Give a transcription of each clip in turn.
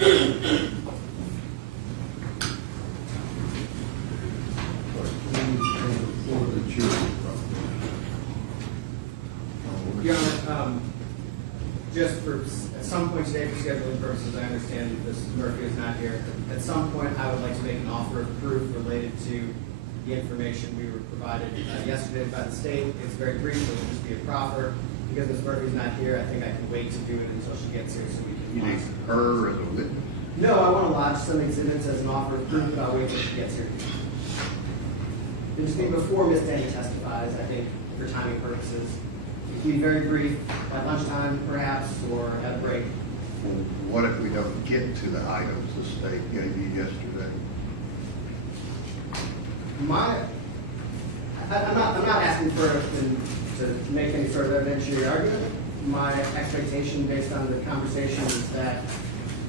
Your Honor, just for at some point today, for scheduling purposes, I understand Mrs. Murphy is not here. At some point, I would like to make an offer of proof related to the information we were provided yesterday by the state. It's very brief, it will just be a proffer. Because Ms. Murphy is not here, I think I can wait to do it until she gets here so we can. You need her as a witness? No, I want to lodge some exhibits as an offer of proof, but I'll wait till she gets here. It just be before Ms. Denny testifies, I think, for timing purposes. It can be very brief, at lunchtime perhaps, or at a break. What if we don't get to the items the state gave you yesterday? I'm not asking to make any sort of evidentiary argument. My expectation based on the conversation is that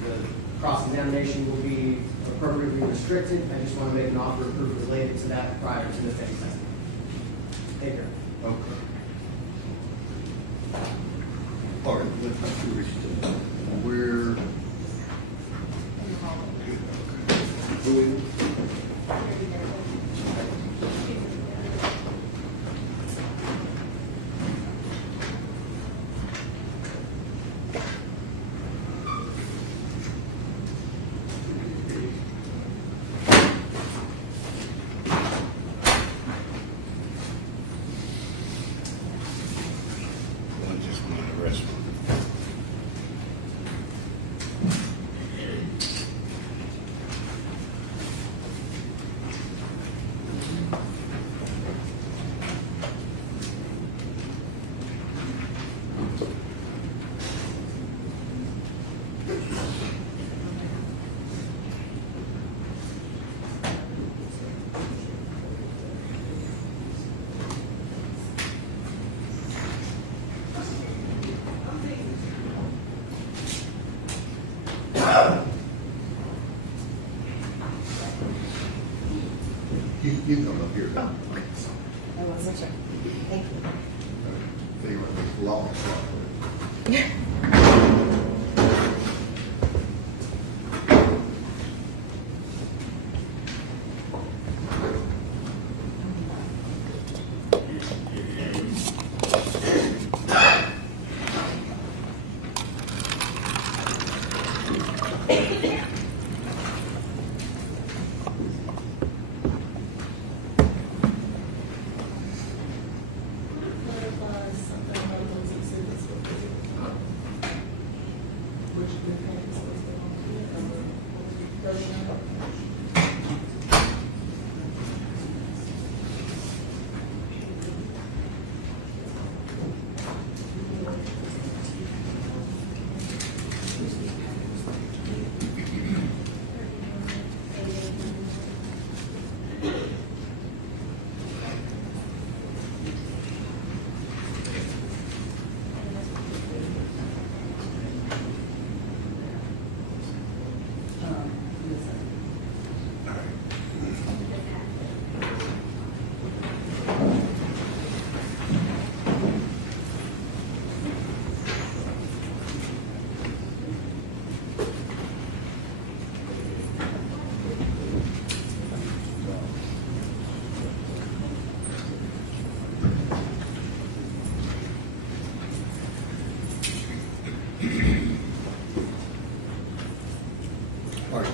the cross-examination will be appropriately restricted. I just want to make an offer of proof related to that prior to Ms. Denny's testimony. Thank you. Okay. All right, let's not do it. We're good. You come up here. I wasn't sure. Thank you. They were long.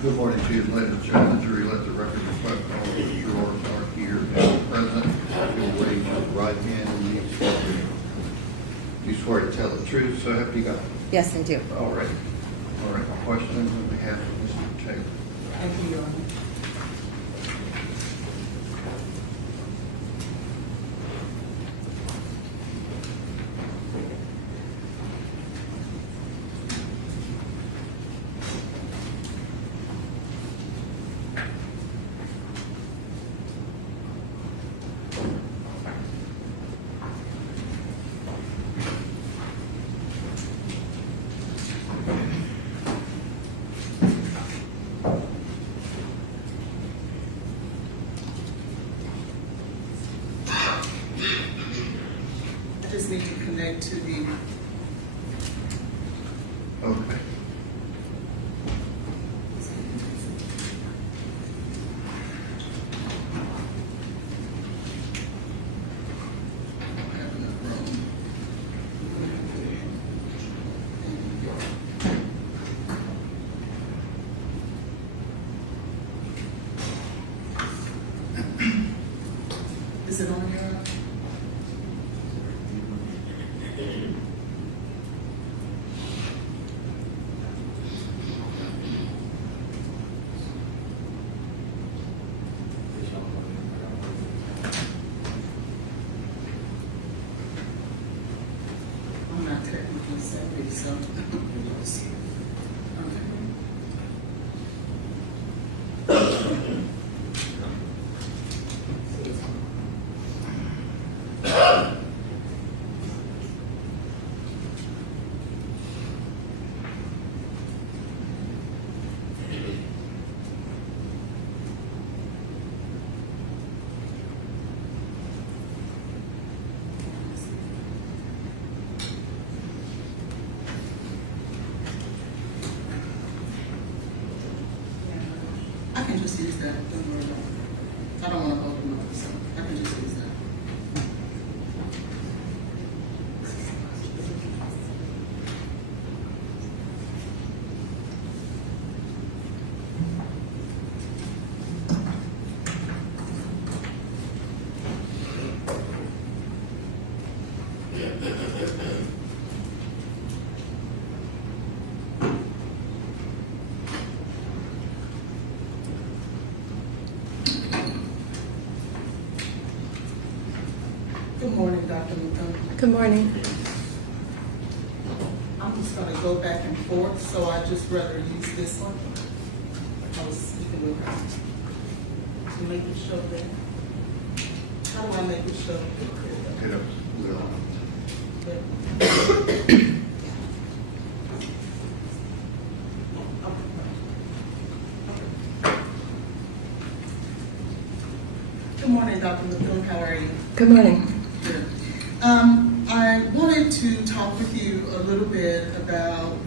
Good morning to you, ladies and gentlemen. Jury, let the record reflect all of yours are here and present. You'll raise your right hand and you swear. You swear to tell the truth, so help you God. Yes, I do. All right. All right. Questions on behalf of Mr. Taylor? Thank you, Your Honor. I can just use that. Don't worry about it. I don't want to hold them up, so I can just use that. Good morning, Dr. McCombs. Good morning. I'm just going to go back and forth, so I just rather use this one. I was speaking with her. To make it show there. How do I make it show? Hit up, Will. Good morning, Dr. McCombs. How are you? Good morning. Good. I wanted to talk with you a little bit about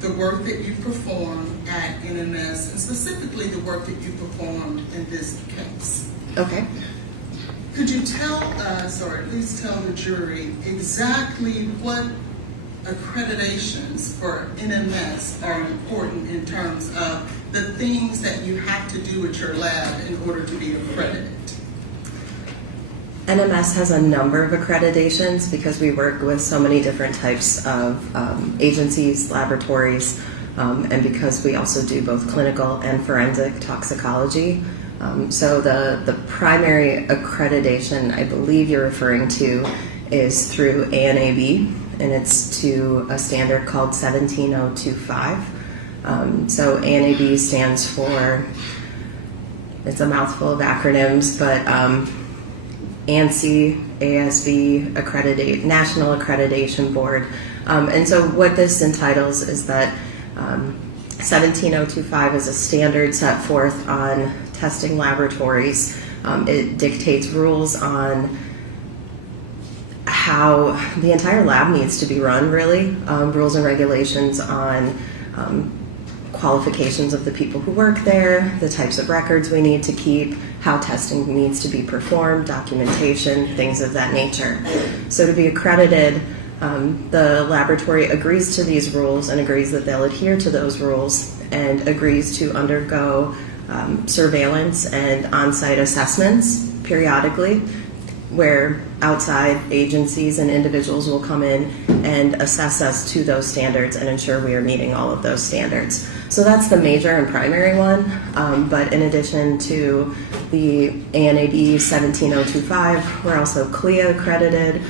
the work that you performed at NMS, and specifically the work that you performed in this case. Okay. Could you tell us, or at least tell the jury, exactly what accreditations for NMS are important in terms of the things that you have to do at your lab in order to be accredited? NMS has a number of accreditations because we work with so many different types of agencies, laboratories, and because we also do both clinical and forensic toxicology. So the primary accreditation I believe you're referring to is through ANAB, and it's to a standard called 17025. So ANAB stands for, it's a mouthful of acronyms, but ANSI, ASB, National Accreditation Board. And so what this entitles is that 17025 is a standard set forth on testing laboratories. It dictates rules on how the entire lab needs to be run, really. Rules and regulations on qualifications of the people who work there, the types of records we need to keep, how testing needs to be performed, documentation, things of that nature. So to be accredited, the laboratory agrees to these rules and agrees that they'll adhere to those rules and agrees to undergo surveillance and on-site assessments periodically, where outside agencies and individuals will come in and assess us to those standards and ensure we are meeting all of those standards. So that's the major and primary one, but in addition to the ANAB 17025, we're also CLIA accredited,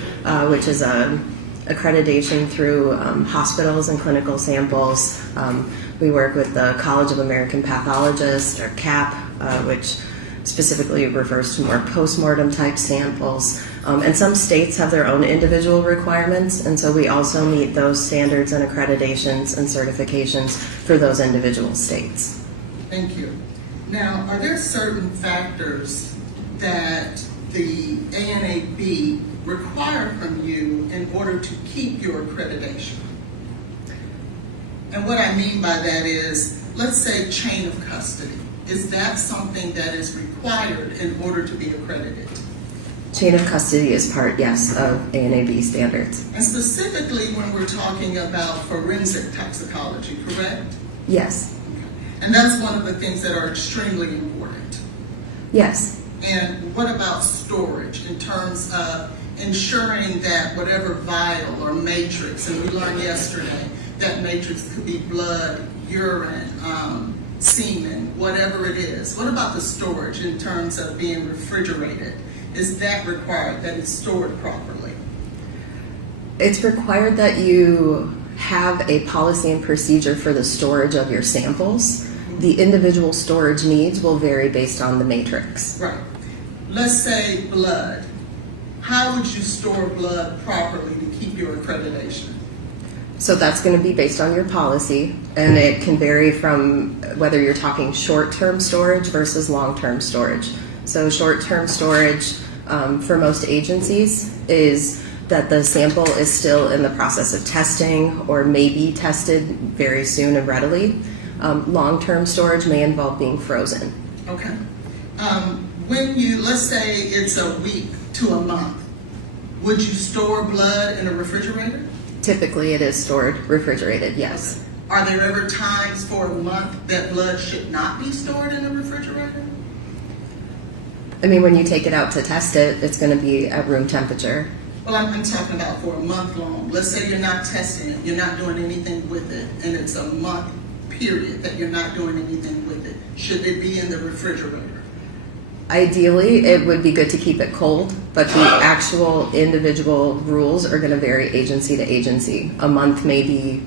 which is a accreditation through hospitals and clinical samples. We work with the College of American Pathologists, or CAP, which specifically refers to more post-mortem type samples. And some states have their own individual requirements, and so we also meet those standards and accreditations and certifications for those individual states. Thank you. Now, are there certain factors that the ANAB require from you in order to keep your accreditation? And what I mean by that is, let's say chain of custody. Is that something that is required in order to be accredited? Chain of custody is part, yes, of ANAB standards. And specifically when we're talking about forensic toxicology, correct? Yes. And that's one of the things that are extremely important. Yes. And what about storage in terms of ensuring that whatever vial or matrix, and we learned yesterday that matrix could be blood, urine, semen, whatever it is. What about the storage in terms of being refrigerated? Is that required, that it's stored properly? It's required that you have a policy and procedure for the storage of your samples. The individual storage needs will vary based on the matrix. Right. Let's say blood. How would you store blood properly to keep your accreditation? So that's going to be based on your policy, and it can vary from whether you're talking short-term storage versus long-term storage. So short-term storage for most agencies is that the sample is still in the process of testing or may be tested very soon and readily. Long-term storage may involve being frozen. Okay. When you, let's say it's a week to a month, would you store blood in a refrigerator? Typically, it is stored refrigerated, yes. Are there ever times for a month that blood should not be stored in a refrigerator? I mean, when you take it out to test it, it's going to be at room temperature. Well, I'm talking about for a month long. Let's say you're not testing it, you're not doing anything with it, and it's a month period that you're not doing anything with it. Should it be in the refrigerator? Ideally, it would be good to keep it cold, but the actual individual rules are going to vary agency to agency. A month may be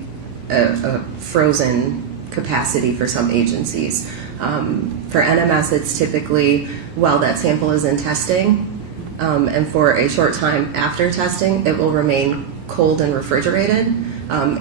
a frozen capacity for some agencies. For NMS, it's typically while that sample is in testing, and for a short time after testing, it will remain cold and refrigerated.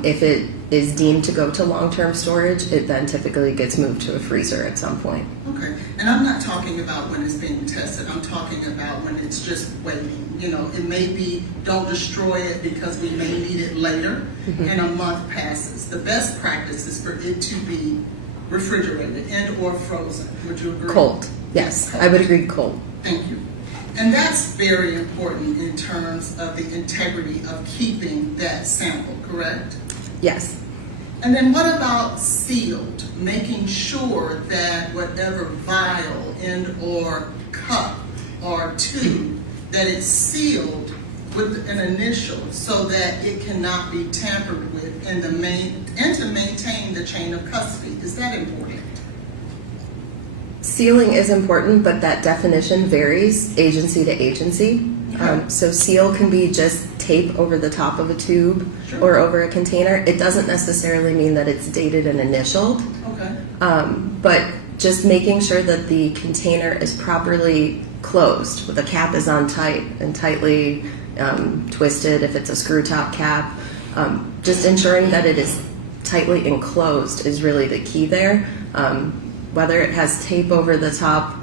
If it is deemed to go to long-term storage, it then typically gets moved to a freezer at some point. Okay, and I'm not talking about when it's being tested. I'm talking about when it's just waiting. You know, it may be, don't destroy it because we may need it later, and a month passes. The best practice is for it to be refrigerated and or frozen. Would you agree? Cold, yes. I would agree cold. Thank you. And that's very important in terms of the integrity of keeping that sample, correct? Yes. And then what about sealed? Making sure that whatever vial and or cup or tube, that it's sealed with an initial so that it cannot be tampered with and to maintain the chain of custody. Is that important? Sealing is important, but that definition varies agency to agency. So seal can be just tape over the top of a tube or over a container. It doesn't necessarily mean that it's dated and initialed. Okay. But just making sure that the container is properly closed, the cap is on tight and tightly twisted if it's a screw top cap. Just ensuring that it is tightly enclosed is really the key there. Whether it has tape over the top,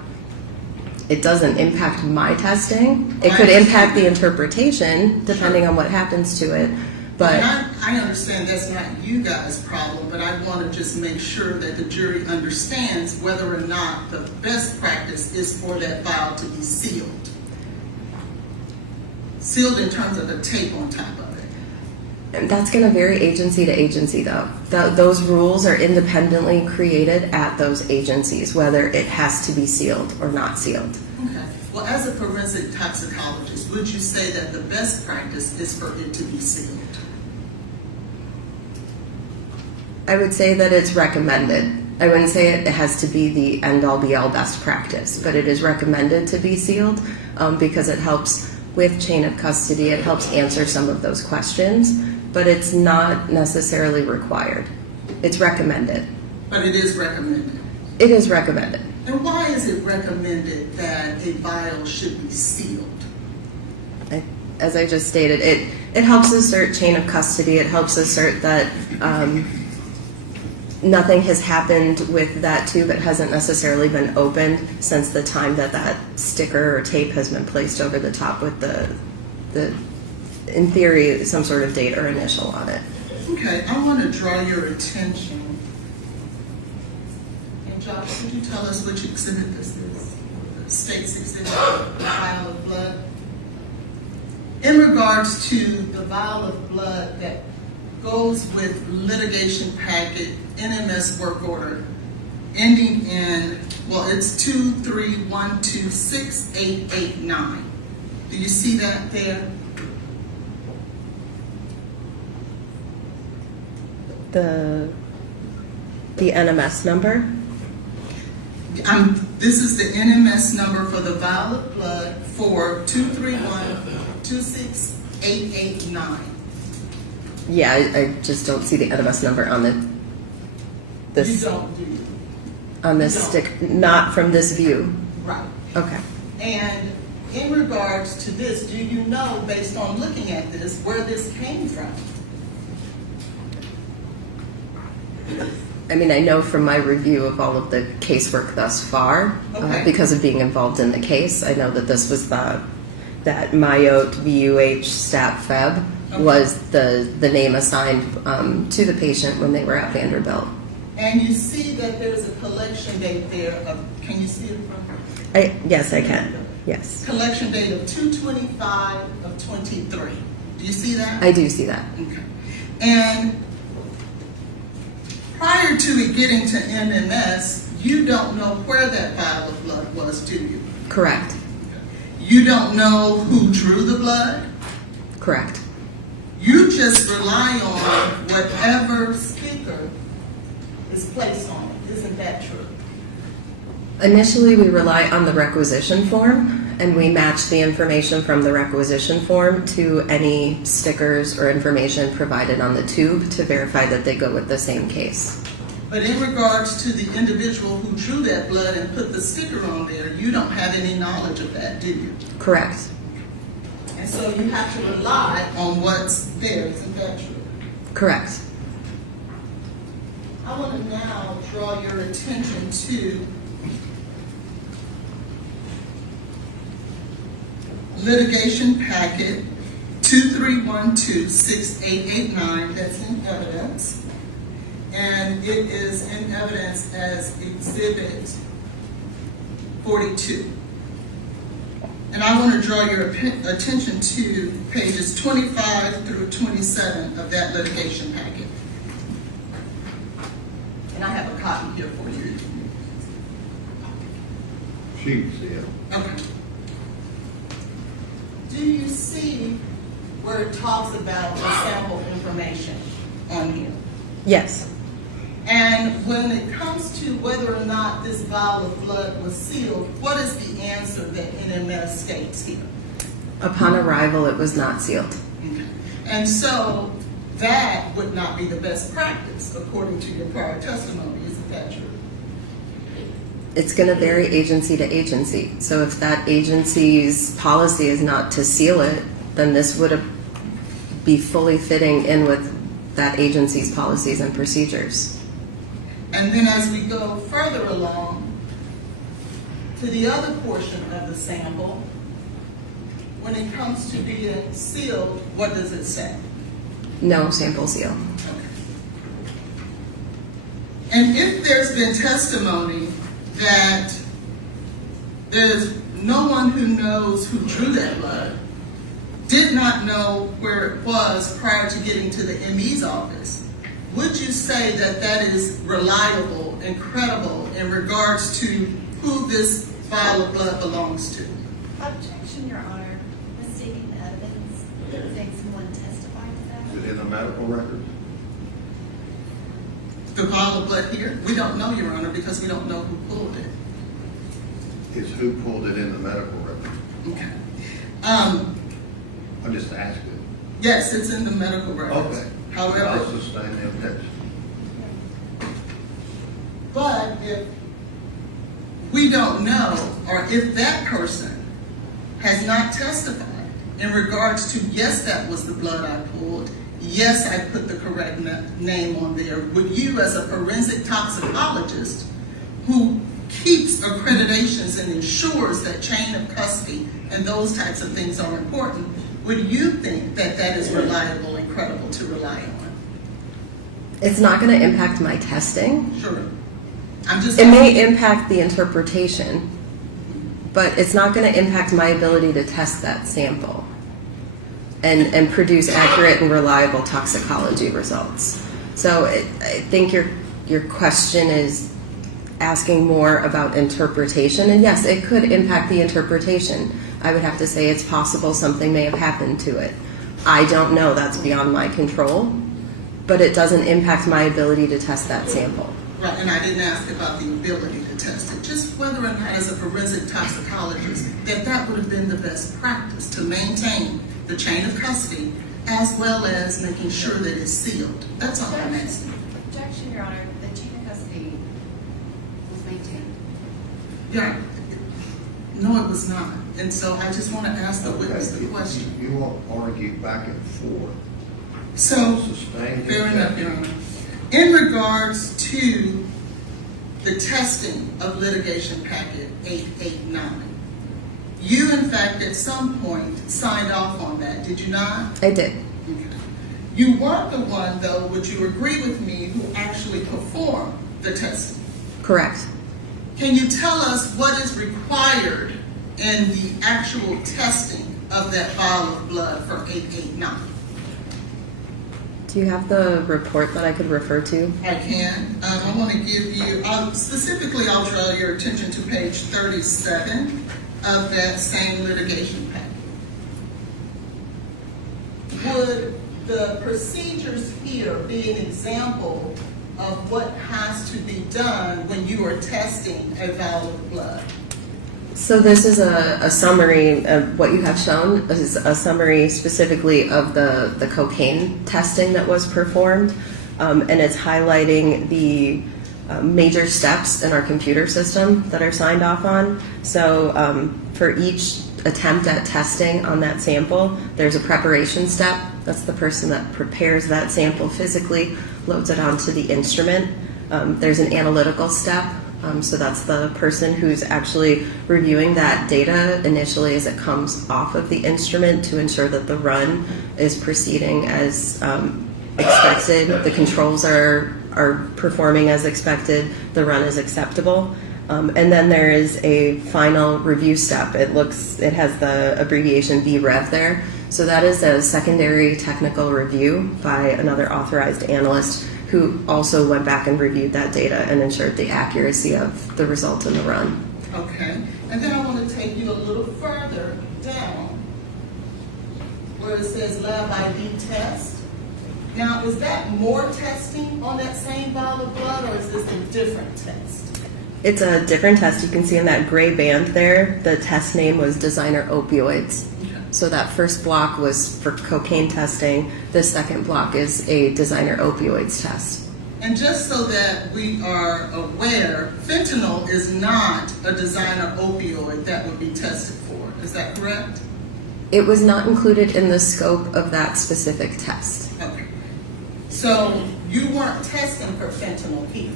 it doesn't impact my testing. It could impact the interpretation depending on what happens to it. But I understand that's not you guys' problem, but I want to just make sure that the jury understands whether or not the best practice is for that vial to be sealed. Sealed in terms of the tape on top of it. and that's going to vary agency to agency, though. Those rules are independently created at those agencies, whether it has to be sealed or not sealed. Okay. Well, as a forensic toxicologist, would you say that the best practice is for it to be sealed? I would say that it's recommended. I wouldn't say it has to be the end-all be-all best practice, but it is recommended to be sealed because it helps with chain of custody. It helps answer some of those questions, but it's not necessarily required. It's recommended. But it is recommended. It is recommended. And why is it recommended that a vial should be sealed? As I just stated, it helps assert chain of custody. It helps assert that nothing has happened with that tube. It hasn't necessarily been opened since the time that that sticker or tape has been placed over the top with the in theory, some sort of date or initial on it. Okay, I want to draw your attention. And Josh, could you tell us which exhibit this is? The state's exhibit, the vial of blood. In regards to the vial of blood that goes with litigation packet NMS work order ending in, well, it's 231268889. Do you see that there? The NMS number? This is the NMS number for the vial of blood for 231268889. Yeah, I just don't see the NMS number on You this don't, do you? on this You don't. stick, not from this view. Right. Okay. And in regards to this, do you know, based on looking at this, where this came from? I mean, I know from my review of all of the casework thus far, Okay. because of being involved in the case, I know that this was that Myote VUH Stat Feb Okay. was the name assigned to the patient when they were at Vanderbilt. And you see that there's a collection date there of, can you see it from? Yes, I can. Yes. Collection date of 2/25/23. Do you see that? I do see that. Okay. And prior to it getting to MMS, you don't know where that vial of blood was, do you? Correct. You don't know who drew the blood. Correct. You just rely on whatever sticker is placed on it. Isn't that true? Initially, we rely on the requisition form, and we match the information from the requisition form to any stickers or information provided on the tube to verify that they go with the same case. But in regards to the individual who drew that blood and put the sticker on there, you don't have any knowledge of that, do you? Correct. And so you have to rely on what's there. Isn't that true? Correct. I want to now draw your attention to litigation packet 23126889, that's in evidence. And it is in evidence as Exhibit 42. And I want to draw your attention to pages 25 through 27 of that litigation packet. And I have a copy here for you. She can see it. Okay. Do you see where it talks about the sample information on here? Yes. And when it comes to whether or not this vial of blood was sealed, what is the answer that NMS states here? Upon arrival, it was not sealed. Okay. And so that would not be the best practice according to your prior testimony, isn't that true? It's going to vary agency to agency. So if that agency's policy is not to seal it, then this would be fully fitting in with that agency's policies and procedures. And then as we go further along to the other portion of the sample, when it comes to being sealed, what does it say? No sample seal. Okay. And if there's been testimony that there's no one who knows who drew that blood, did not know where it was prior to getting to the ME's office, would you say that that is reliable and credible in regards to who this vial of blood belongs to? Objection, Your Honor. Mistaking the evidence. Saying someone testified to that. Is it in the medical records? The vial of blood here? We don't know, Your Honor, because we don't know who pulled it. Is who pulled it in the medical records? Okay. I'm just asking. Yes, it's in the medical records. Okay. However, I'll sustain the objection. but if we don't know, or if that person has not testified in regards to, yes, that was the blood I pulled, yes, I put the correct name on there, would you as a forensic toxicologist who keeps accreditations and ensures that chain of custody and those types of things are important, would you think that that is reliable and credible to rely on? It's not going to impact my testing. Sure. I'm just It may impact the interpretation, but it's not going to impact my ability to test that sample and produce accurate and reliable toxicology results. So I think your question is asking more about interpretation, and yes, it could impact the interpretation. I would have to say it's possible something may have happened to it. I don't know, that's beyond my control, but it doesn't impact my ability to test that sample. Right, and I didn't ask about the ability to test it, just whether or not as a forensic toxicologist that would have been the best practice to maintain the chain of custody as well as making sure that it's sealed. That's all I'm asking. Objection, Your Honor. The chain of custody was maintained. Yeah, no, it was not. And so I just want to ask the witness the question. You won't argue back and forth. So, Sustain the fair enough, Your objection. Honor. In regards to the testing of litigation packet 889, you in fact at some point signed off on that, did you not? I did. Okay. You weren't the one, though, would you agree with me, who actually performed the testing. Correct. Can you tell us what is required in the actual testing of that vial of blood for 889? Do you have the report that I could refer to? I can. I want to give you, specifically I'll draw your attention to page 37 of that same litigation packet. Would the procedures here be an example of what has to be done when you are testing a vial of blood? So this is a summary of what you have shown. This is a summary specifically of the cocaine testing that was performed, and it's highlighting the major steps in our computer system that are signed off on. So for each attempt at testing on that sample, there's a preparation step. That's the person that prepares that sample physically, loads it onto the instrument. There's an analytical step. So that's the person who's actually reviewing that data initially as it comes off of the instrument to ensure that the run is proceeding as expected. The controls are performing as expected. The run is acceptable. And then there is a final review step. It has the abbreviation BREV there. So that is a secondary technical review by another authorized analyst who also went back and reviewed that data and ensured the accuracy of the result in the run. Okay. And then I want to take you a little further down where it says lab ID test. Now, is that more testing on that same vial of blood, or is this a different test? It's a different test. You can see in that gray band there, the test name was designer opioids. So that first block was for cocaine testing. The second block is a designer opioids test. And just so that we are aware, fentanyl is not a designer opioid that would be tested for. Is that correct? It was not included in the scope of that specific test. Okay. So you weren't testing for fentanyl here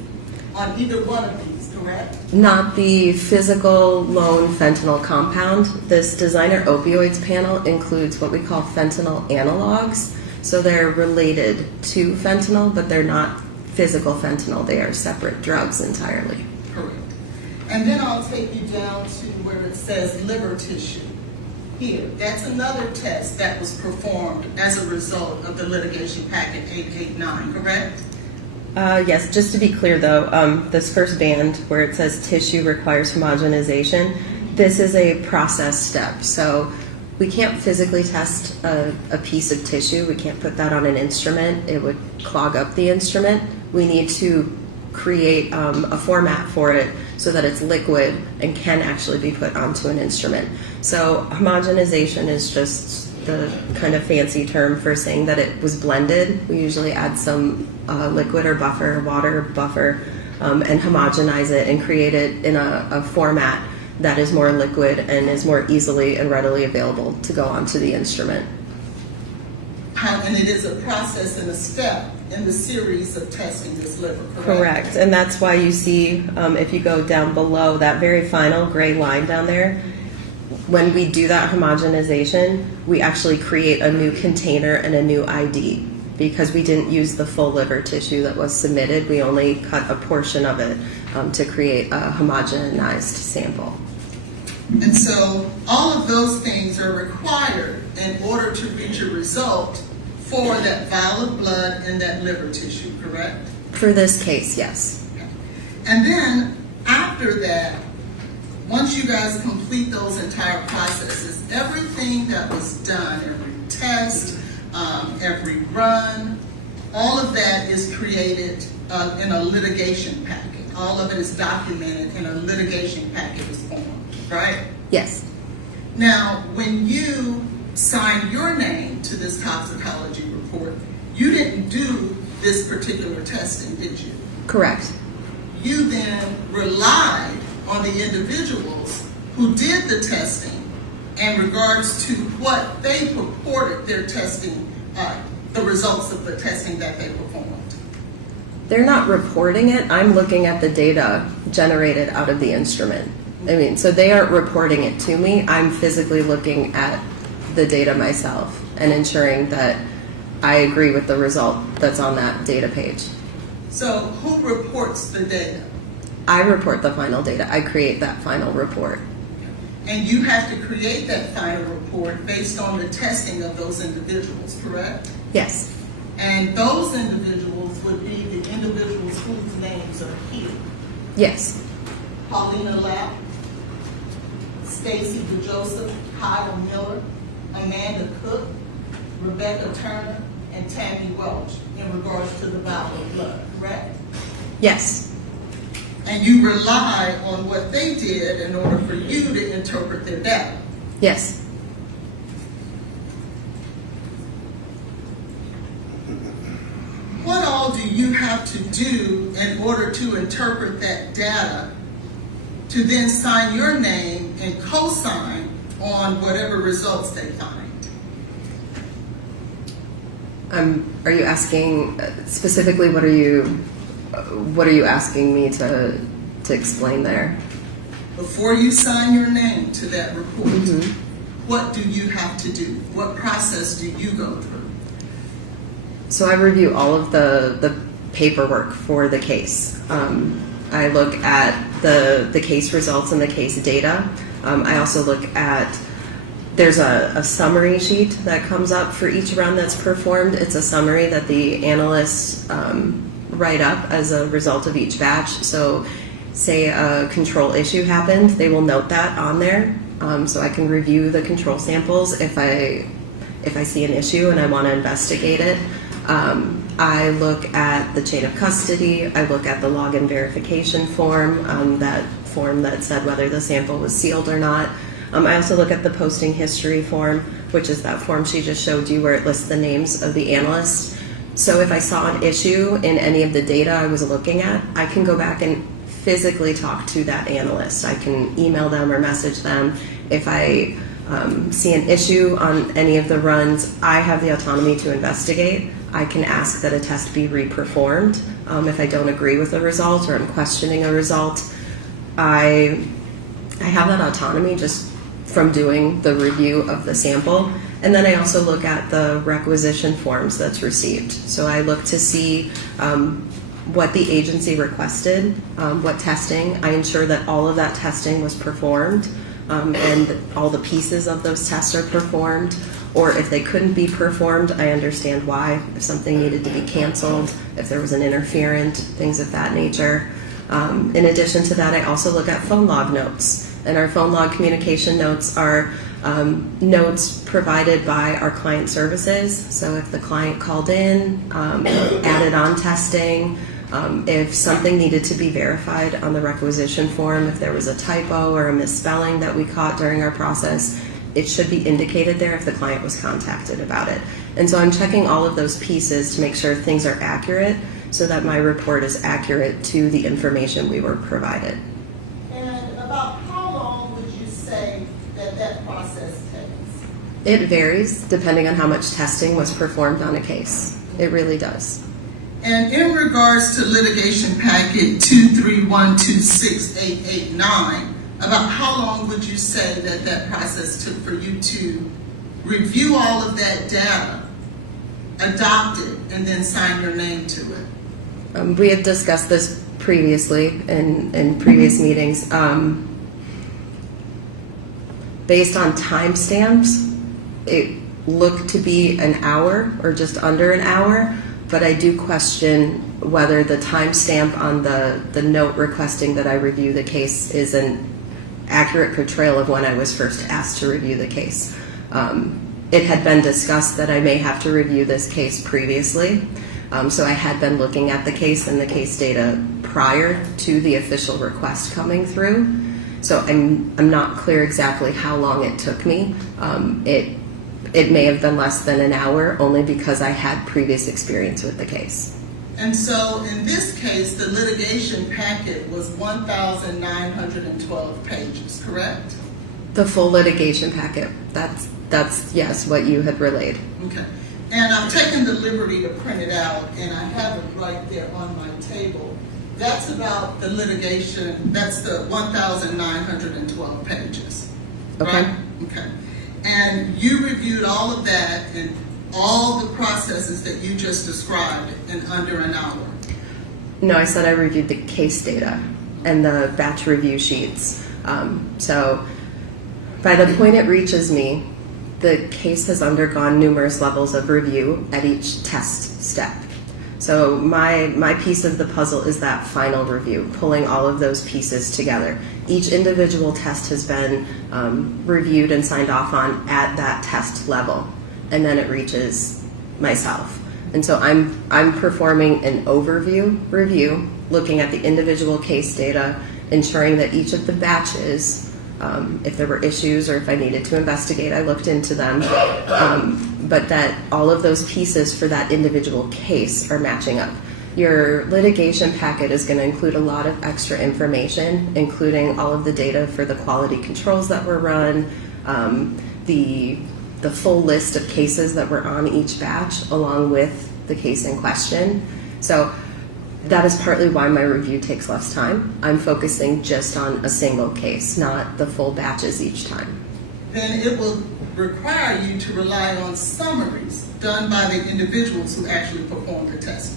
on either one of these, correct? Not the physical lone fentanyl compound. This designer opioids panel includes what we call fentanyl analogs. So they're related to fentanyl, but they're not physical fentanyl. They are separate drugs entirely. Correct. And then I'll take you down to where it says liver tissue. Here, that's another test that was performed as a result of the litigation packet 889, correct? Yes, just to be clear though, this first band where it says tissue requires homogenization, this is a process step. So we can't physically test a piece of tissue. We can't put that on an instrument. It would clog up the instrument. We need to create a format for it so that it's liquid and can actually be put onto an instrument. So homogenization is just the kind of fancy term for saying that it was blended. We usually add some liquid or buffer, water buffer, and homogenize it and create it in a format that is more liquid and is more easily and readily available to go onto the instrument. And it is a process and a step in the series of testing this liver, correct? Correct, and that's why you see, if you go down below that very final gray line down there, when we do that homogenization, we actually create a new container and a new ID because we didn't use the full liver tissue that was submitted. We only cut a portion of it to create a homogenized sample. And so all of those things are required in order to reach a result for that vial of blood and that liver tissue, correct? For this case, yes. Okay. And then after that, once you guys complete those entire processes, everything that was done, every test, every run, all of that is created in a litigation packet. All of it is documented in a litigation packet form, right? Yes. Now, when you signed your name to this toxicology report, you didn't do this particular testing, did you? Correct. You then relied on the individuals who did the testing in regards to what they purported their testing, the results of the testing that they performed. They're not reporting it. I'm looking at the data generated out of the instrument. I mean, so they aren't reporting it to me. I'm physically looking at the data myself and ensuring that I agree with the result that's on that data page. So who reports the data? I report the final data. I create that final report. And you have to create that final report based on the testing of those individuals, correct? Yes. And those individuals would be the individuals whose names are here. Yes. Paulina Lapp, Stacy DeJoseph, Kyle Miller, Amanda Cook, Rebecca Turner, and Tammy Welch in regards to the vial of blood, correct? Yes. And you rely on what they did in order for you to interpret their data. Yes. What all do you have to do in order to interpret that data to then sign your name and co-sign on whatever results they find? Are you asking specifically? What are you asking me to explain there? Before you sign your name to that report, Mm-hmm. what do you have to do? What process do you go through? So I review all of the paperwork for the case. I look at the case results and the case data. I also look at, there's a summary sheet that comes up for each run that's performed. It's a summary that the analysts write up as a result of each batch. So say a control issue happened, they will note that on there. So I can review the control samples if I see an issue and I want to investigate it. I look at the chain of custody. I look at the login verification form, that form that said whether the sample was sealed or not. I also look at the posting history form, which is that form she just showed you where it lists the names of the analysts. So if I saw an issue in any of the data I was looking at, I can go back and physically talk to that analyst. I can email them or message them. If I see an issue on any of the runs, I have the autonomy to investigate. I can ask that a test be reperformed. If I don't agree with a result or I'm questioning a result, I have that autonomy just from doing the review of the sample. And then I also look at the requisition forms that's received. So I look to see what the agency requested, what testing. I ensure that all of that testing was performed and all the pieces of those tests are performed. Or if they couldn't be performed, I understand why. If something needed to be canceled, if there was an interferent, things of that nature. In addition to that, I also look at phone log notes. And our phone log communication notes are notes provided by our client services. So if the client called in, added on testing, if something needed to be verified on the requisition form, if there was a typo or a misspelling that we caught during our process, it should be indicated there if the client was contacted about it. And so I'm checking all of those pieces to make sure things are accurate so that my report is accurate to the information we were provided. And about how long would you say that process takes? It varies depending on how much testing was performed on a case. It really does. And in regards to litigation packet 231268889, about how long would you say that process took for you to review all of that data, adopt it, and then sign your name to it? We had discussed this previously in previous meetings. Based on timestamps, it looked to be an hour or just under an hour, but I do question whether the timestamp on the note requesting that I review the case is an accurate portrayal of when I was first asked to review the case. It had been discussed that I may have to review this case previously, so I had been looking at the case and the case data prior to the official request coming through. So I'm not clear exactly how long it took me. It may have been less than an hour only because I had previous experience with the case. And so in this case, the litigation packet was 1,912 pages, correct? The full litigation packet, that's yes, what you had relayed. Okay. And I've taken the liberty to print it out, and I have it right there on my table. That's about the litigation, that's the 1,912 pages. Okay. Right? Okay. And you reviewed all of that and all the processes that you just described in under an hour. No, I said I reviewed the case data and the batch review sheets. So by the point it reaches me, the case has undergone numerous levels of review at each test step. So my piece of the puzzle is that final review, pulling all of those pieces together. Each individual test has been reviewed and signed off on at that test level, and then it reaches myself. And so I'm performing an overview review, looking at the individual case data, ensuring that each of the batches, if there were issues or if I needed to investigate, I looked into them, but that all of those pieces for that individual case are matching up. Your litigation packet is going to include a lot of extra information, including all of the data for the quality controls that were run, the full list of cases that were on each batch, along with the case in question. So that is partly why my review takes less time. I'm focusing just on a single case, not the full batches each time. Then it will require you to rely on summaries done by the individuals who actually performed the test.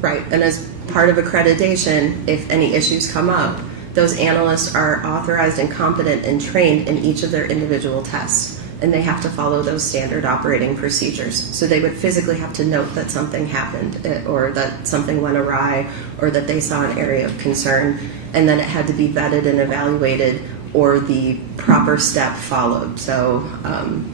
Right, and as part of accreditation, if any issues come up, those analysts are authorized and competent and trained in each of their individual tests, and they have to follow those standard operating procedures. So they would physically have to note that something happened, or that something went awry, or that they saw an area of concern, and then it had to be vetted and evaluated, or the proper step followed. So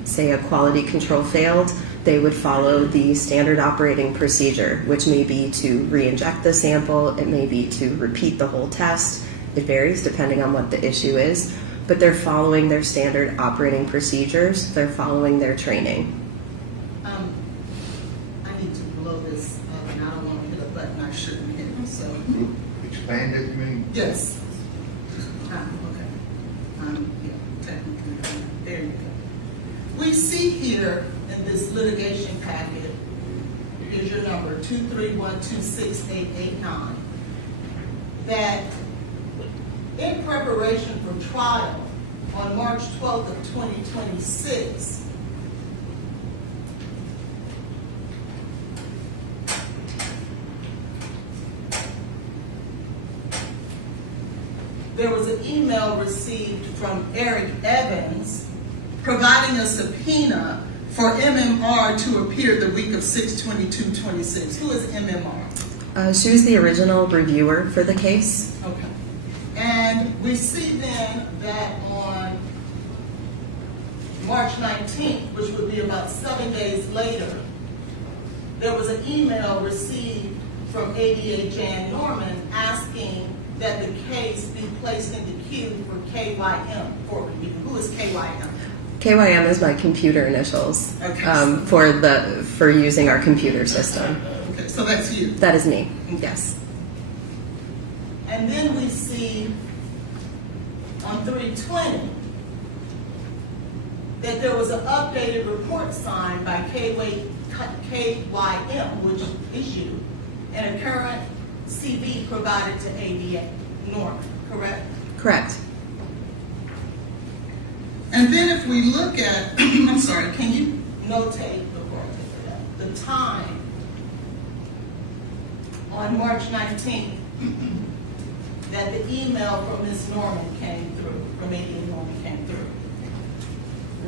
say a quality control failed, they would follow the standard operating procedure, which may be to re-inject the sample, it may be to repeat the whole test. It varies depending on what the issue is, but they're following their standard operating procedures, they're following their training. I need to blow this up, and I don't want to hit a button I shouldn't hit, so. Expand it, you mean? Yes. Okay. Yeah, technically, there you go. We see here in this litigation packet, here's your number, 231268889, that in preparation for trial on March 12th of 2026, there was an email received from Eric Evans providing a subpoena for MMR to appear the week of 6/22/26. Who is MMR? She was the original reviewer for the case. Okay. And we see then that on March 19th, which would be about 7 days later, there was an email received from ADA Jan Norman asking that the case be placed in the queue for KYM for review. Who is KYM? KYM is my computer initials, Okay. for using our computer system. Okay, so that's you. That is me, yes. And then we see on 3/20 that there was an updated report signed by KYM, which is you, and a current CV provided to ADA Norman, correct? Correct. And then if we look at, I'm sorry, can you notate the time on March 19th that the email from Ms. Norman came through, from ADA Norman came through?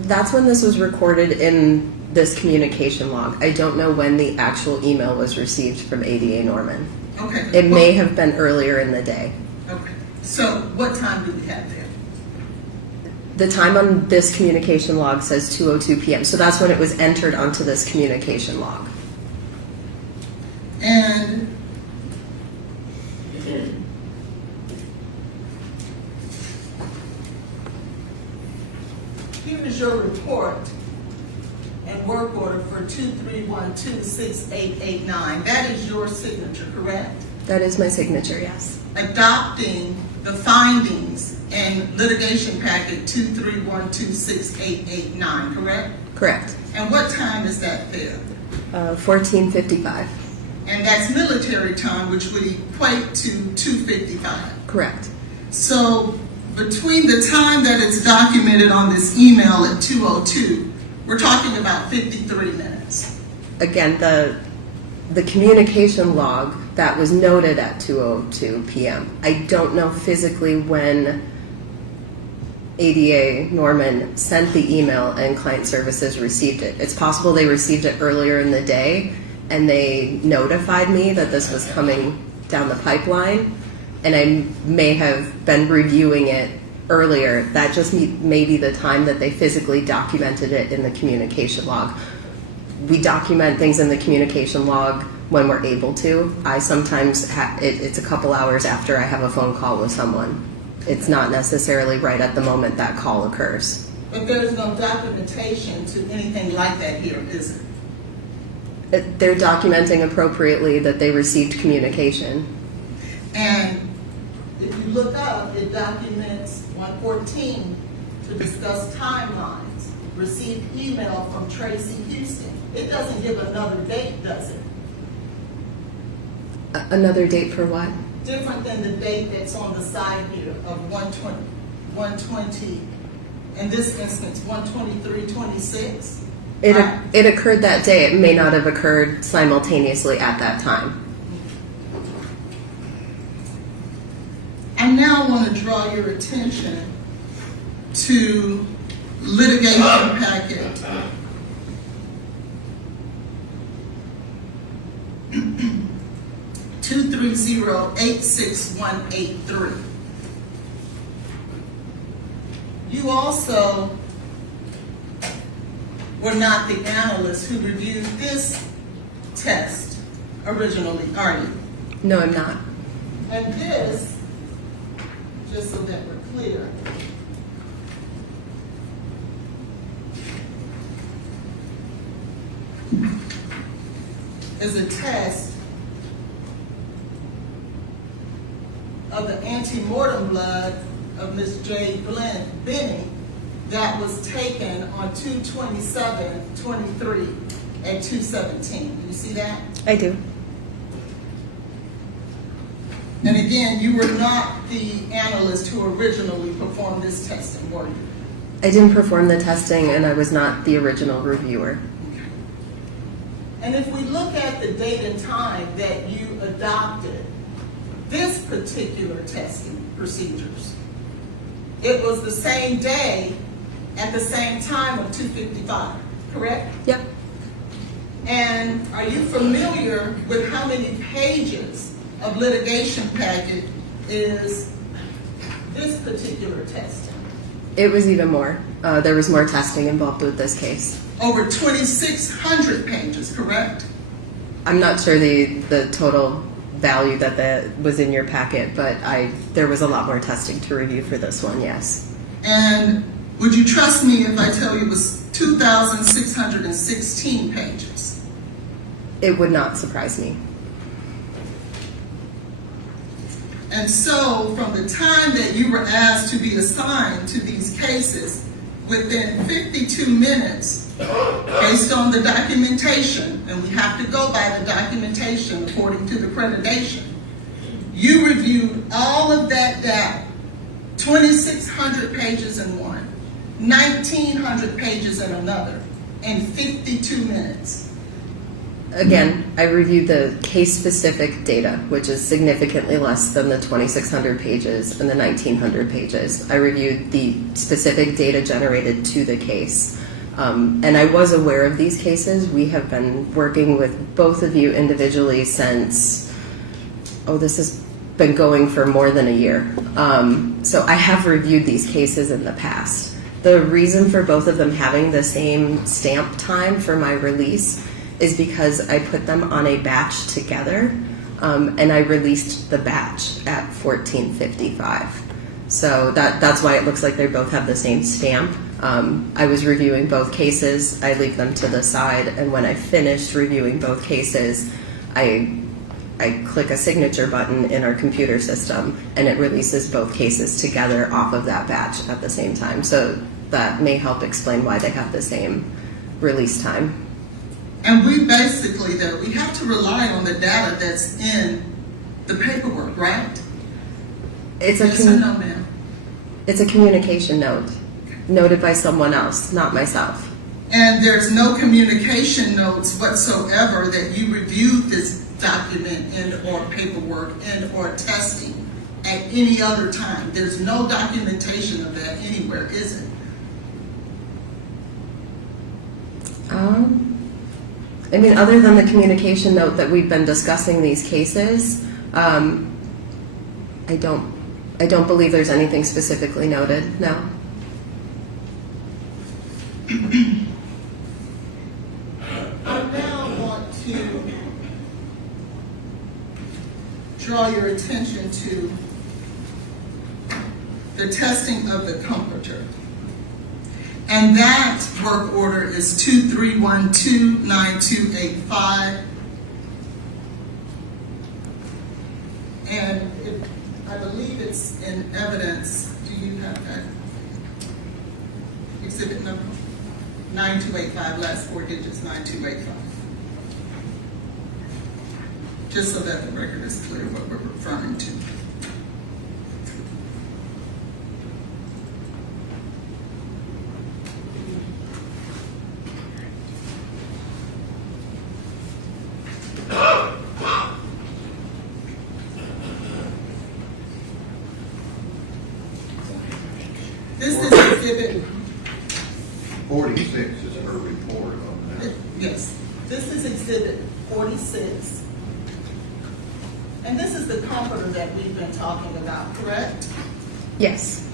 That's when this was recorded in this communication log. I don't know when the actual email was received from ADA Norman. Okay. It may have been earlier in the day. Okay. So what time do we have there? The time on this communication log says 2:02 p.m. So that's when it was entered onto this communication log. And here is your report and work order for 231268889. That is your signature, correct? That is my signature, yes. Adopting the findings and litigation packet 231268889, correct? Correct. And what time is that there? 14:55. And that's military time, which would equate to 2:55. Correct. So between the time that it's documented on this email at 2:02, we're talking about 53 minutes. Again, the communication log that was noted at 2:02 p.m. I don't know physically when ADA Norman sent the email and client services received it. It's possible they received it earlier in the day and they notified me that this was coming down the pipeline, and I may have been reviewing it earlier. That just may be the time that they physically documented it in the communication log. We document things in the communication log when we're able to. I sometimes it's a couple hours after I have a phone call with someone. It's not necessarily right at the moment that call occurs. But there's no documentation to anything like that here, is it? They're documenting appropriately that they received communication. And if you look up, it documents 114 to discuss timelines. Received email from Tracy Houston. It doesn't give another date, does it? Another date for what? Different than the date that's on the side here of 120, in this instance, 123:26. It occurred that day. It may not have occurred simultaneously at that time. I now want to draw your attention to litigation packet 230-86183. You also were not the analyst who reviewed this test originally, are you? No, I'm not. And this, just so that we're clear, is a test of the ante-mortem blood of Ms. Jade Benning that was taken on 2/27/23 at 2:17. Do you see that? I do. And again, you were not the analyst who originally performed this testing, were you? I didn't perform the testing, and I was not the original reviewer. And if we look at the date and time that you adopted this particular testing procedures, it was the same day at the same time of 2:55, correct? Yep. And are you familiar with how many pages of litigation packet is this particular testing? It was even more. There was more testing involved with this case. Over 2,600 pages, correct? I'm not sure the total value that was in your packet, but there was a lot more testing to review for this one, yes. And would you trust me if I tell you it was 2,616 pages? It would not surprise me. And so from the time that you were asked to be assigned to these cases, within 52 minutes, based on the documentation, and we have to go by the documentation according to the accreditation, you reviewed all of that data, 2,600 pages in one, 1,900 pages in another, in 52 minutes. Again, I reviewed the case-specific data, which is significantly less than the 2,600 pages and the 1,900 pages. I reviewed the specific data generated to the case. And I was aware of these cases. We have been working with both of you individually since, this has been going for more than a year. So I have reviewed these cases in the past. The reason for both of them having the same stamp time for my release is because I put them on a batch together, and I released the batch at 14:55. So that's why it looks like they both have the same stamp. I was reviewing both cases. I leave them to the side, and when I finished reviewing both cases, I click a signature button in our computer system, and it releases both cases together off of that batch at the same time. So that may help explain why they have the same release time. And we basically, though, we have to rely on the data that's in the paperwork, right? It's yes or no, ma'am? It's a communication note, noted by someone else, not myself. And there's no communication notes whatsoever that you reviewed document and or paperwork and or testing at any other time? There's no documentation of that anywhere, is it? I mean, other than the communication note that we've been discussing these cases, I don't believe there's anything specifically noted, no. I now want to draw your attention to the testing of the comforter. And that work order is 23129285. And I believe it's in evidence. Do you have that? Exhibit number 9285, last four digits, 9285. Just so that the record is clear what we're referring to. This is exhibit 46 is her report on that. Yes, this is exhibit 46. And this is the comforter that we've been talking about, correct? Yes.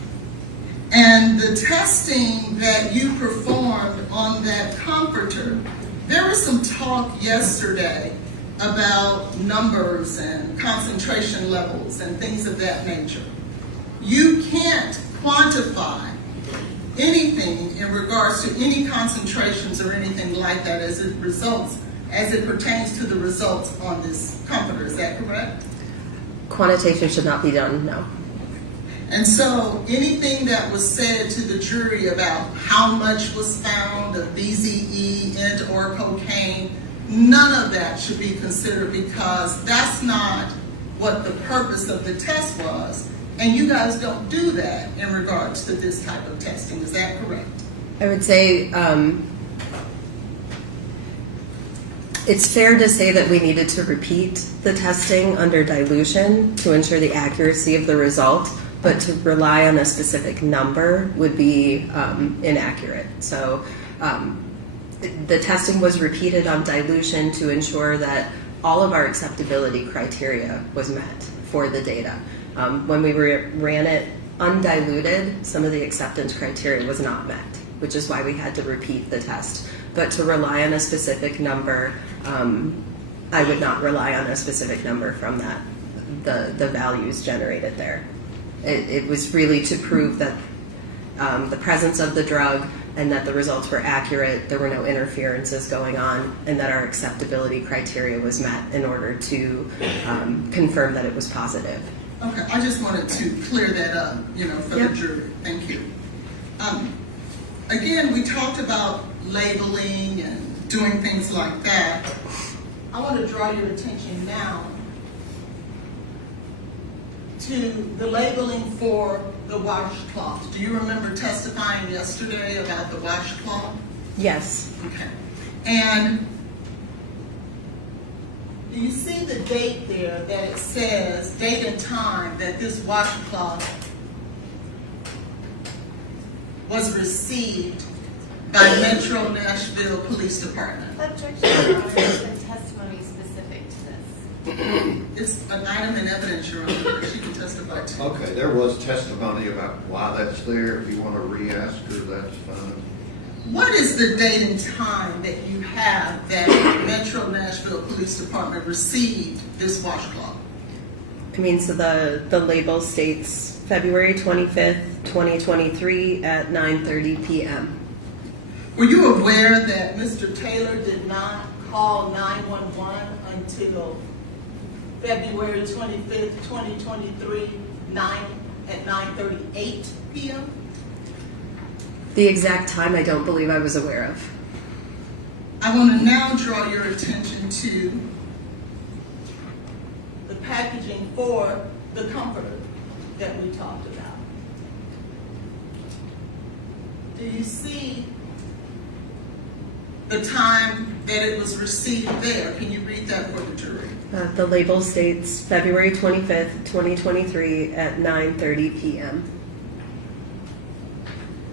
And the testing that you performed on that comforter, there was some talk yesterday about numbers and concentration levels and things of that nature. You can't quantify anything in regards to any concentrations or anything like that as it pertains to the results on this comforter. Is that correct? Quantitation should not be done, no. And so anything that was said to the jury about how much was found of BZE and or cocaine, none of that should be considered because that's not what the purpose of the test was. And you guys don't do that in regards to this type of testing. Is that correct? I would say it's fair to say that we needed to repeat the testing under dilution to ensure the accuracy of the result, but to rely on a specific number would be inaccurate. So the testing was repeated on dilution to ensure that all of our acceptability criteria was met for the data. When we ran it undiluted, some of the acceptance criteria was not met, which is why we had to repeat the test. But to rely on a specific number, I would not rely on a specific number from that, the values generated there. It was really to prove that the presence of the drug and that the results were accurate, there were no interferences going on, and that our acceptability criteria was met in order to confirm that it was positive. Okay, I just wanted to clear that up, for the jury. Thank you. Again, we talked about labeling and doing things like that. I want to draw your attention now to the labeling for the washcloth. Do you remember testifying yesterday about the washcloth? Yes. Okay. And do you see the date there that it says, date and time, that this washcloth was received by Metro Nashville Police Department? Objection, Your Honor, is the testimony specific to this. It's an item in evidence, Your Honor, that she can testify to. Okay, there was testimony about why that's there. If you want to re-ask her, that's fine. What is the date and time that you have that Metro Nashville Police Department received this washcloth? I mean, so the label states February 25th, 2023 at 9:30 p.m. Were you aware that Mr. Taylor did not call 911 until February 25th, 2023, at 9:38 p.m.? The exact time I don't believe I was aware of. I want to now draw your attention to the packaging for the comforter that we talked about. Do you see the the time that it was received there. Can you read that for the jury? The label states February 25th, 2023 at 9:30 p.m.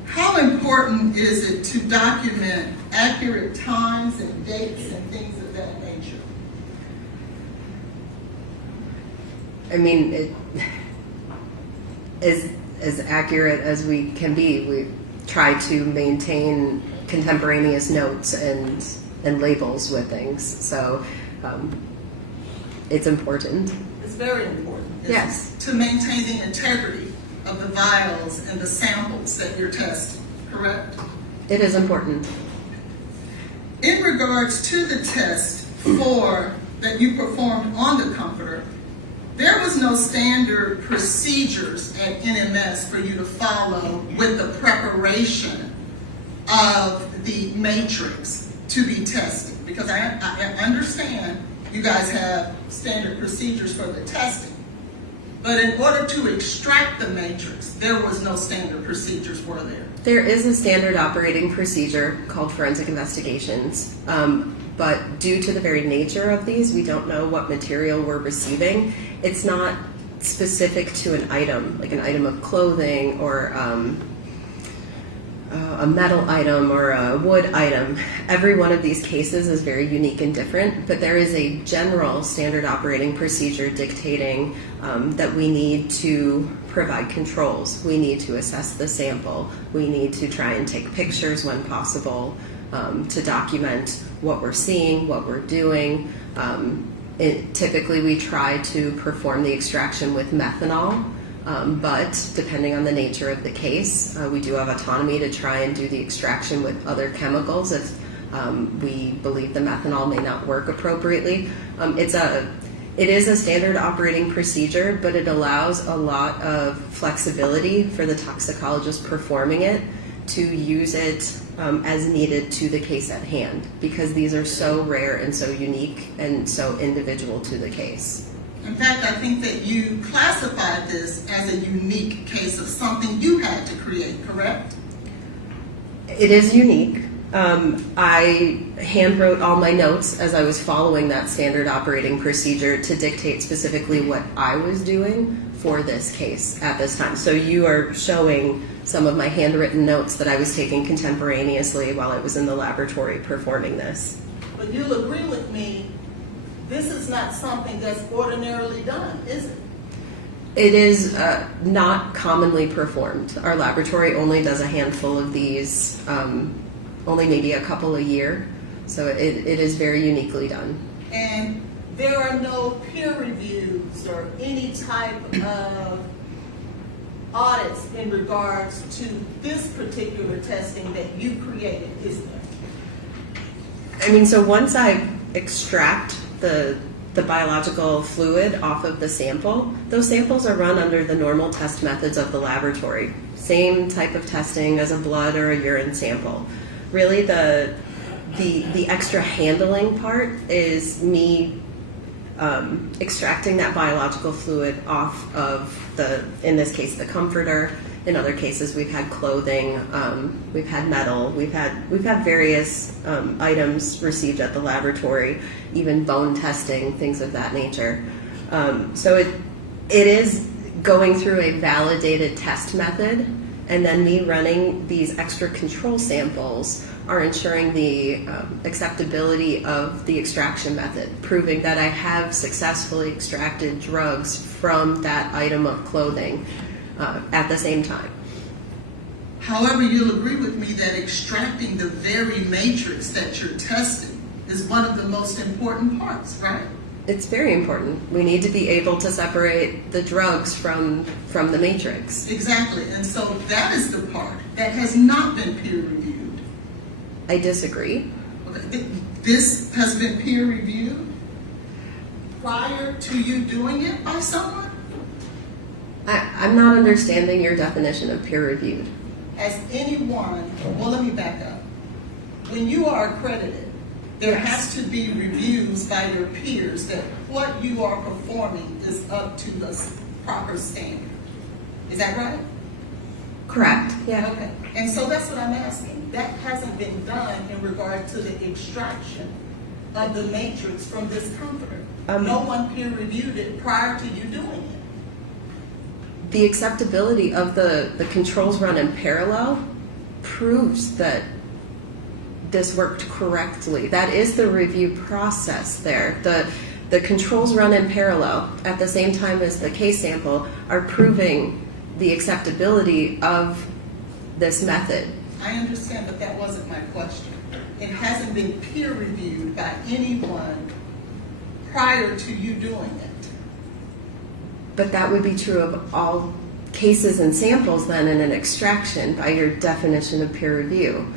How important is it to document accurate times and dates and things of that nature? I mean, it is as accurate as we can be. We try to maintain contemporaneous notes and labels with things. So it's important. It's very important. Yes. To maintain the integrity of the vials and the samples that you're testing, correct? It is important. In regards to the test that you performed on the comforter, there was no standard procedures at NMS for you to follow with the preparation of the matrix to be tested. Because I understand you guys have standard procedures for the testing. But in order to extract the matrix, there was no standard procedures, were there? There is a standard operating procedure called forensic investigations. But due to the very nature of these, we don't know what material we're receiving. It's not specific to an item, like an item of clothing or a metal item or a wood item. Every one of these cases is very unique and different, but there is a general standard operating procedure dictating that we need to provide controls. We need to assess the sample. We need to try and take pictures when possible to document what we're seeing, what we're doing. Typically, we try to perform the extraction with methanol. But depending on the nature of the case, we do have autonomy to try and do the extraction with other chemicals if we believe the methanol may not work appropriately. It is a standard operating procedure, but it allows a lot of flexibility for the toxicologist performing it to use it as needed to the case at hand, because these are so rare and so unique and so individual to the case. In fact, I think that you classified this as a unique case of something you had to create, correct? It is unique. I handwrote all my notes as I was following that standard operating procedure to dictate specifically what I was doing for this case at this time. So you are showing some of my handwritten notes that I was taking contemporaneously while I was in the laboratory performing this. But you'll agree with me, this is not something that's ordinarily done, is it? It is not commonly performed. Our laboratory only does a handful of these, only maybe a couple a year. So it is very uniquely done. And there are no peer reviews or any type of audits in regards to this particular testing that you created, is there? I mean, so once I extract the biological fluid off of the sample, those samples are run under the normal test methods of the laboratory. Same type of testing as a blood or a urine sample. Really, the extra handling part is me extracting that biological fluid off of in this case, the comforter. In other cases, we've had clothing, we've had metal, we've had various items received at the laboratory, even bone testing, things of that nature. So it is going through a validated test method, and then me running these extra control samples are ensuring the acceptability of the extraction method, proving that I have successfully extracted drugs from that item of clothing at the same time. However, you'll agree with me that extracting the very matrix that you're testing is one of the most important parts, right? It's very important. We need to be able to separate the drugs from the matrix. Exactly, and so that is the part that has not been peer reviewed. I disagree. Okay. This has been peer reviewed prior to you doing it by someone? I'm not understanding your definition of peer reviewed. As anyone, well, let me back up. When you are accredited, there has to be reviews by your peers that what you are performing is up to the proper standard. Is that right? Correct, yeah. Okay, and so that's what I'm asking. That hasn't been done in regard to the extraction of the matrix from this comforter. No one peer reviewed it prior to you doing it. The acceptability of the controls run in parallel proves that this worked correctly. That is the review process there. The controls run in parallel at the same time as the case sample are proving the acceptability of this method. I understand, but that wasn't my question. It hasn't been peer reviewed by anyone prior to you doing it. But that would be true of all cases and samples then in an extraction by your definition of peer review.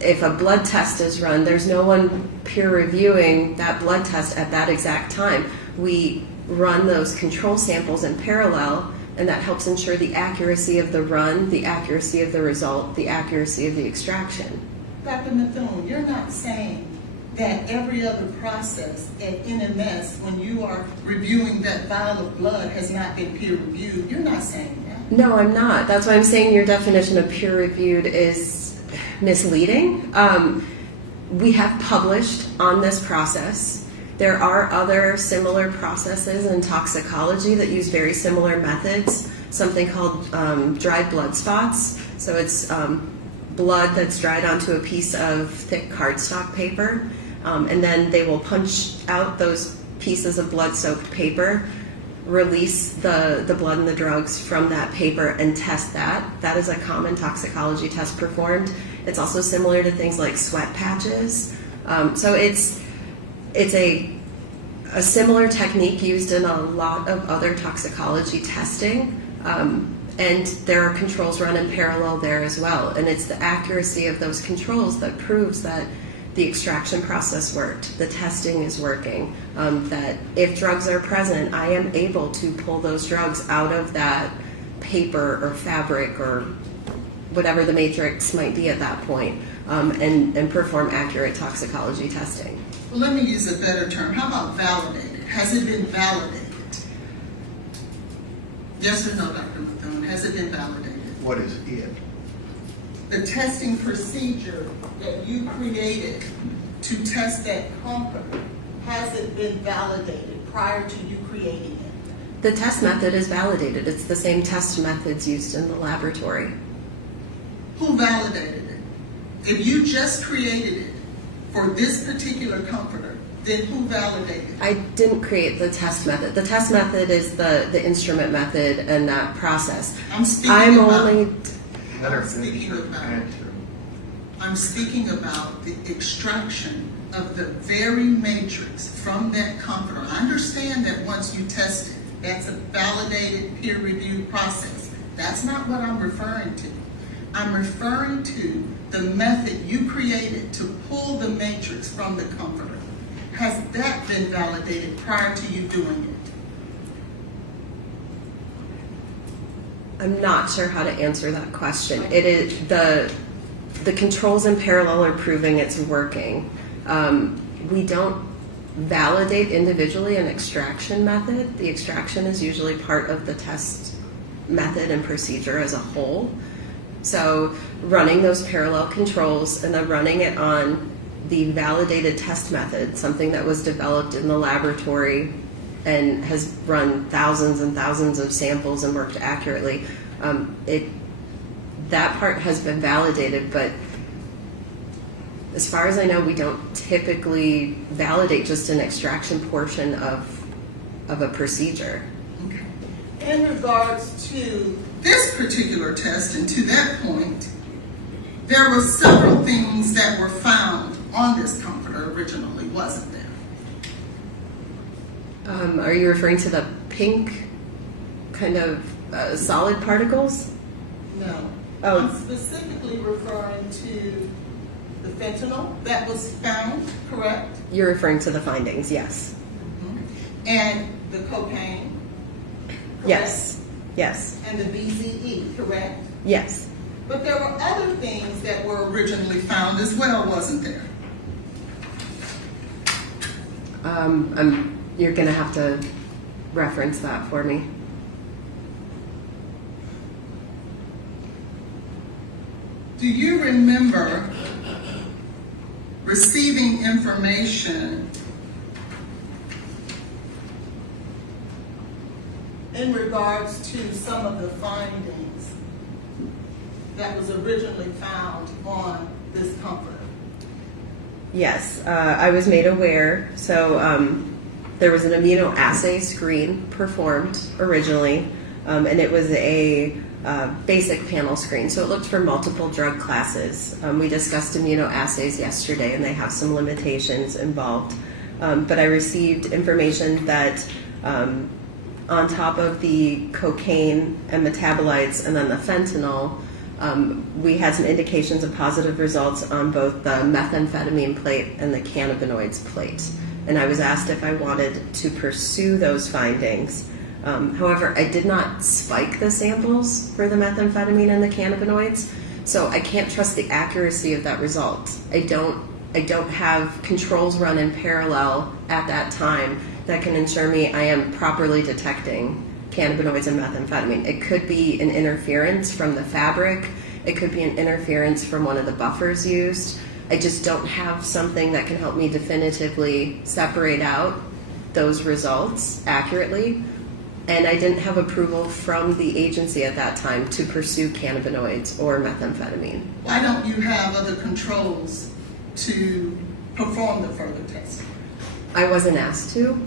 If a blood test is run, there's no one peer reviewing that blood test at that exact time. We run those control samples in parallel, and that helps ensure the accuracy of the run, the accuracy of the result, the accuracy of the extraction. Dr. Methune, you're not saying that every other process at NMS, when you are reviewing that vial of blood, has not been peer reviewed. You're not saying that. No, I'm not. That's why I'm saying your definition of peer reviewed is misleading. We have published on this process. There are other similar processes in toxicology that use very similar methods, something called dried blood spots. So it's blood that's dried onto a piece of thick cardstock paper, and then they will punch out those pieces of blood-soaked paper, release the blood and the drugs from that paper, and test that. That is a common toxicology test performed. It's also similar to things like sweat patches. So it's a similar technique used in a lot of other toxicology testing, and there are controls run in parallel there as well. And it's the accuracy of those controls that proves that the extraction process worked, the testing is working, that if drugs are present, I am able to pull those drugs out of that paper or fabric or whatever the matrix might be at that point, and perform accurate toxicology testing. Well, let me use a better term. How about validated? Has it been validated? Yes or no, Dr. Methune? Has it been validated? What is it? The testing procedure that you created to test that comforter, has it been validated prior to you creating it? The test method is validated. It's the same test methods used in the laboratory. Who validated it? If you just created it for this particular comforter, then who validated it? I didn't create the test method. The test method is the instrument method and that process. I'm speaking about the extraction of the very matrix from that comforter. I understand that once you test it, that's a validated peer-reviewed process. That's not what I'm referring to. I'm referring to the method you created to pull the matrix from the comforter. Has that been validated prior to you doing it? I'm not sure how to answer that question. It is the controls in parallel are proving it's working. We don't validate individually an extraction method. The extraction is usually part of the test method and procedure as a whole. So running those parallel controls and then running it on the validated test method, something that was developed in the laboratory and has run thousands and thousands of samples and worked accurately, that part has been validated, but as far as I know, we don't typically validate just an extraction portion of a procedure. Okay. In regards to this particular test, and to that point, there were several things that were found on this comforter originally, wasn't there? Are you referring to the pink kind of solid particles? No. Oh. I'm specifically referring to the fentanyl that was found, correct? You're referring to the findings, yes. Mm-hmm. And the cocaine? Correct? Yes. Yes. And the BZE, correct? Yes. But there were other things that were originally found as well, wasn't there? You're going to have to reference that for me. Do you remember receiving information in regards to some of the findings that was originally found on this comforter? Yes, I was made aware. So there was an immunoassay screen performed originally, and it was a basic panel screen. So it looked for multiple drug classes. We discussed immunoassays yesterday, and they have some limitations involved. But I received information that on top of the cocaine and metabolites and then the fentanyl, we had some indications of positive results on both the methamphetamine plate and the cannabinoids plate. And I was asked if I wanted to pursue those findings. However, I did not spike the samples for the methamphetamine and the cannabinoids, so I can't trust the accuracy of that result. I don't have controls run in parallel at that time that can ensure me I am properly detecting cannabinoids and methamphetamine. It could be an interference from the fabric. It could be an interference from one of the buffers used. I just don't have something that can help me definitively separate out those results accurately. And I didn't have approval from the agency at that time to pursue cannabinoids or methamphetamine. Why don't you have other controls to perform the further testing? I wasn't asked to.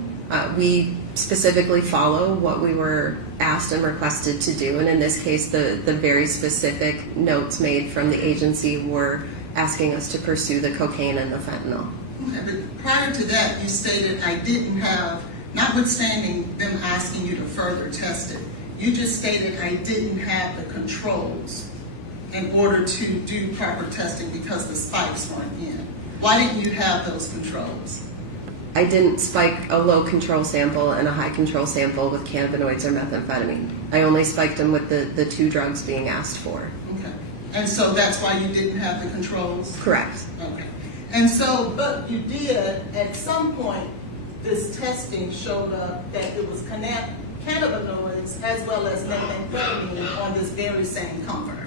We specifically follow what we were asked and requested to do, and in this case, the very specific notes made from the agency were asking us to pursue the cocaine and the fentanyl. Okay, but prior to that, you stated I didn't have, notwithstanding them asking you to further test it, you just stated I didn't have the controls in order to do proper testing because the spikes weren't in. Why didn't you have those controls? I didn't spike a low control sample and a high control sample with cannabinoids or methamphetamine. I only spiked them with the two drugs being asked for. Okay. And so that's why you didn't have the controls? Correct. Okay. And so, but you did, at some point, this testing showed up that it was cannabinoids as well as methamphetamine on this very same comforter.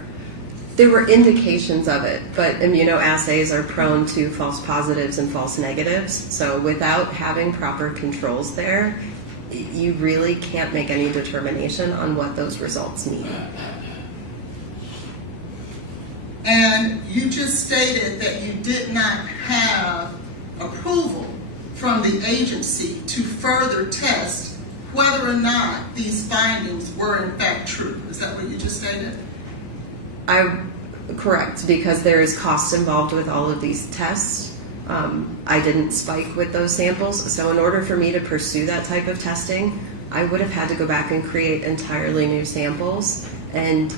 There were indications of it, but immunoassays are prone to false positives and false negatives. So without having proper controls there, you really can't make any determination on what those results mean. And you just stated that you did not have approval from the agency to further test whether or not these findings were in fact true. Is that what you just stated? Correct, because there is cost involved with all of these tests. I didn't spike with those samples, so in order for me to pursue that type of testing, I would have had to go back and create entirely new samples and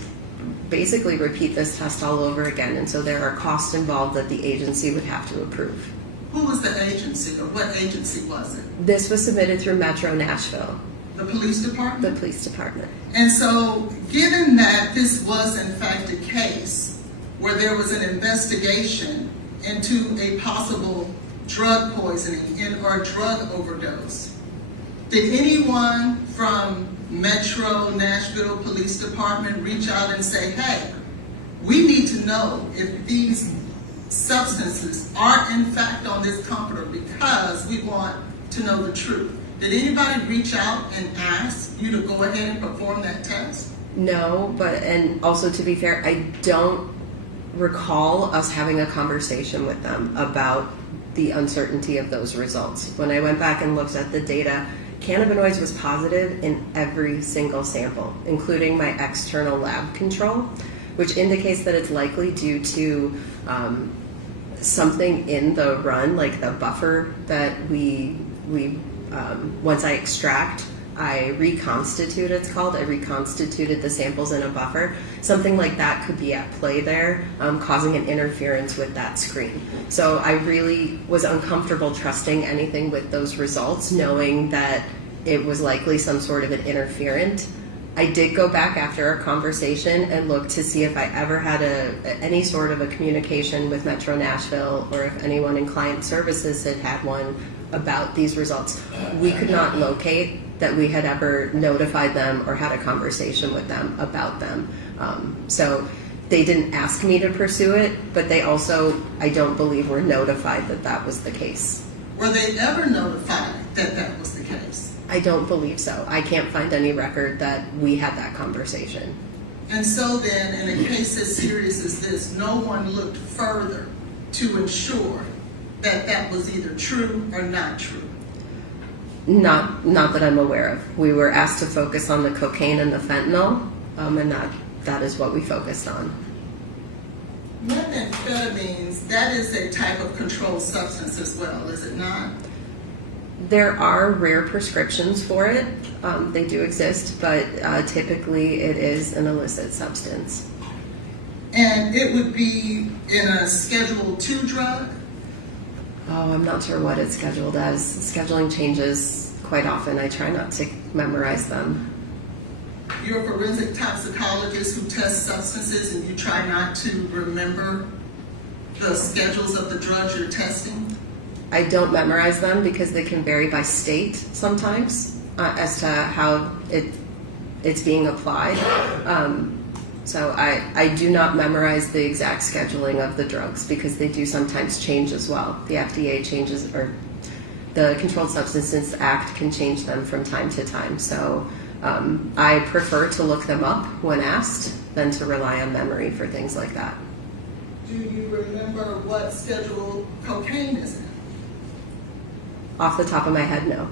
basically repeat this test all over again, and so there are costs involved that the agency would have to approve. Who was the agency, or what agency was it? This was submitted through Metro Nashville. The police department? The police department. And so, given that this was in fact a case where there was an investigation into a possible drug poisoning or drug overdose, did anyone from Metro Nashville Police Department reach out and say, hey, we need to know if these substances are in fact on this comforter because we want to know the truth? Did anybody reach out and ask you to go ahead and perform that test? No, and also to be fair, I don't recall us having a conversation with them about the uncertainty of those results. When I went back and looked at the data, cannabinoids was positive in every single sample, including my external lab control, which indicates that it's likely due to something in the run, like the buffer that we once I extract, I reconstitute, it's called. I reconstituted the samples in a buffer. Something like that could be at play there, causing an interference with that screen. So I really was uncomfortable trusting anything with those results, knowing that it was likely some sort of an interferent. I did go back after our conversation and look to see if I ever had any sort of a communication with Metro Nashville, or if anyone in client services had one about these results. We could not locate that we had ever notified them or had a conversation with them about them. So they didn't ask me to pursue it, but they also, I don't believe, were notified that that was the case. Were they ever notified that that was the case? I don't believe so. I can't find any record that we had that conversation. And so then, in a case as serious as this, no one looked further to ensure that that was either true or not true? Not that I'm aware of. We were asked to focus on the cocaine and the fentanyl, and that is what we focused on. Methamphetamines, that is a type of controlled substance as well, is it not? There are rare prescriptions for it. They do exist, but typically it is an illicit substance. And it would be in a Schedule II drug? Oh, I'm not sure what it's scheduled as. Scheduling changes quite often. I try not to memorize them. You're a forensic toxicologist who tests substances and you try not to remember the schedules of the drugs you're testing? I don't memorize them because they can vary by state sometimes as to how it's being applied. So I do not memorize the exact scheduling of the drugs because they do sometimes change as well. The FDA changes, or the Controlled Substances Act can change them from time to time. So I prefer to look them up when asked than to rely on memory for things like that. Do you remember what schedule cocaine is in? Off the top of my head, no.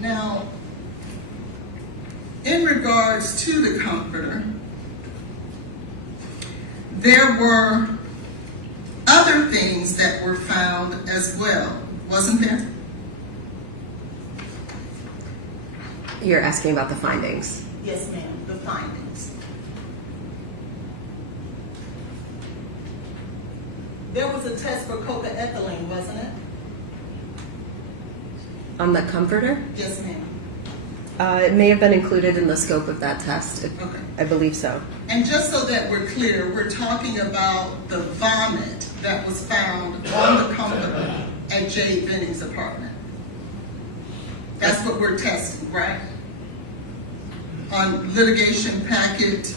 Now, in regards to the comforter, there were other things that were found as well, wasn't there? You're asking about the findings. Yes, ma'am, the findings. There was a test for cocaethylene, wasn't it? On the comforter? Yes, ma'am. It may have been included in the scope of that test. Okay. I believe so. And just so that we're clear, we're talking about the vomit that was found on the comforter at Jade Benning's apartment. That's what we're testing, right? On litigation packet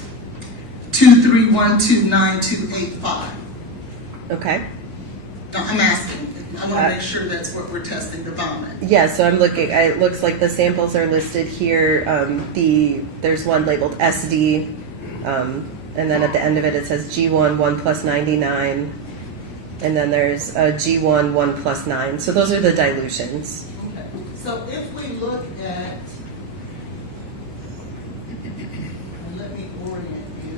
231292885. Okay. I'm asking. I want to make sure that's what we're testing, the vomit. Yeah, so I'm looking. It looks like the samples are listed here. There's one labeled SD, and then at the end of it, it says G1 1 plus 99, and then there's G1 1 plus 9. So those are the dilutions. Okay. So if we look at, and let me orient you.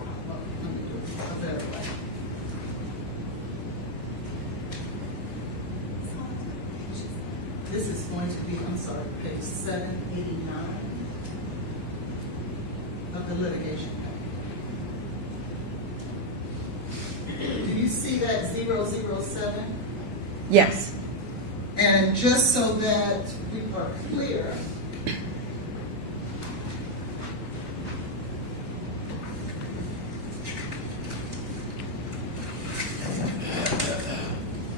Oh, let me do it a better way. This is going to be, I'm sorry, page 789 of the litigation packet. Do you see that 007? Yes. And just so that we are clear,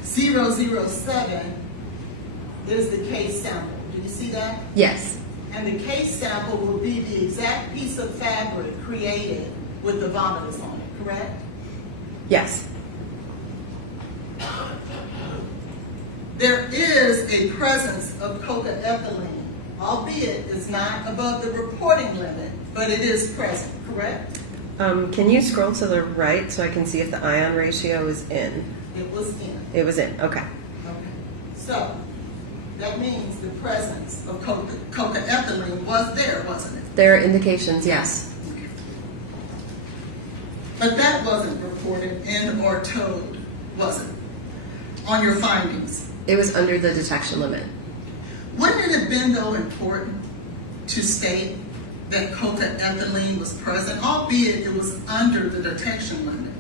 .007 is the case sample. Do you see that? Yes. And the case sample will be the exact piece of fabric created with the vomitus on it, correct? Yes. There is a presence of cocaethylene, albeit it's not above the reporting limit, but it is present, correct? Can you scroll to the right so I can see if the ion ratio is in? It was in. It was in. Okay. Okay. So that means the presence of cocaethylene was there, wasn't it? There are indications. Yes. But that wasn't reported in or told, was it? On your findings. It was under the detection limit. Wouldn't it have been, though, important to state that cocaethylene was present, albeit it was under the detection limit,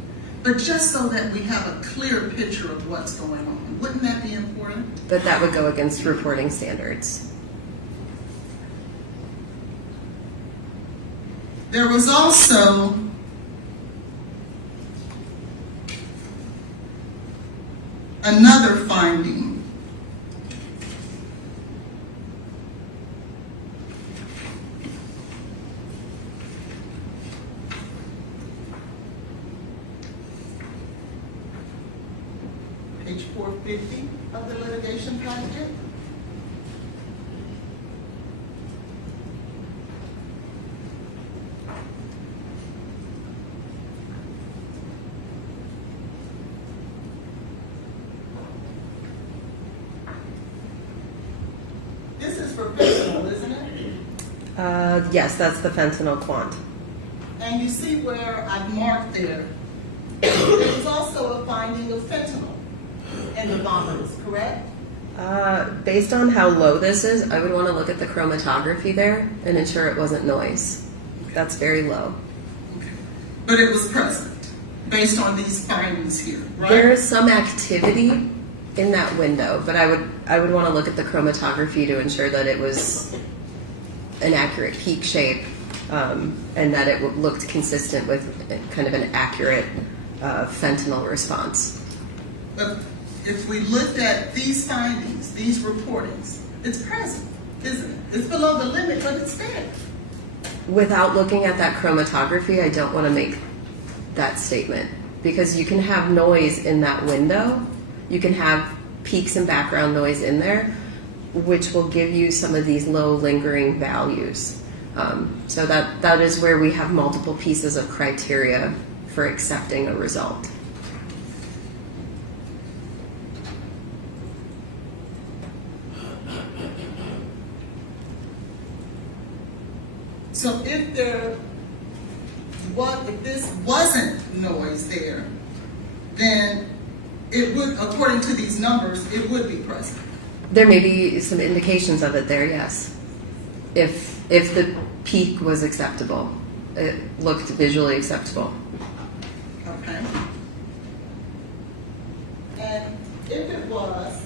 but just so that we have a clear picture of what's going on? Wouldn't that be important? But that would go against reporting standards. There was also another finding. page 450 of the litigation packet. This is for fentanyl, isn't it? Yes, that's the fentanyl quant. And you see where I've marked there, there's also a finding of fentanyl in the vomitus, correct? Based on how low this is, I would want to look at the chromatography there and ensure it wasn't noise. That's very low. Okay. But it was present, based on these findings here, right? There is some activity in that window, but I would want to look at the chromatography to ensure that it was an accurate peak shape, and that it looked consistent with kind of an accurate fentanyl response. But if we looked at these findings, these reportings, it's present, isn't it? It's below the limit, but it's there. Without looking at that chromatography, I don't want to make that statement, because you can have noise in that window. You can have peaks and background noise in there, which will give you some of these low lingering values. So that is where we have multiple pieces of criteria for accepting a result. So if this wasn't noise there, then it would, according to these numbers, it would be present. There may be some indications of it there, yes. If the peak was acceptable, it looked visually acceptable. Okay. And if it was,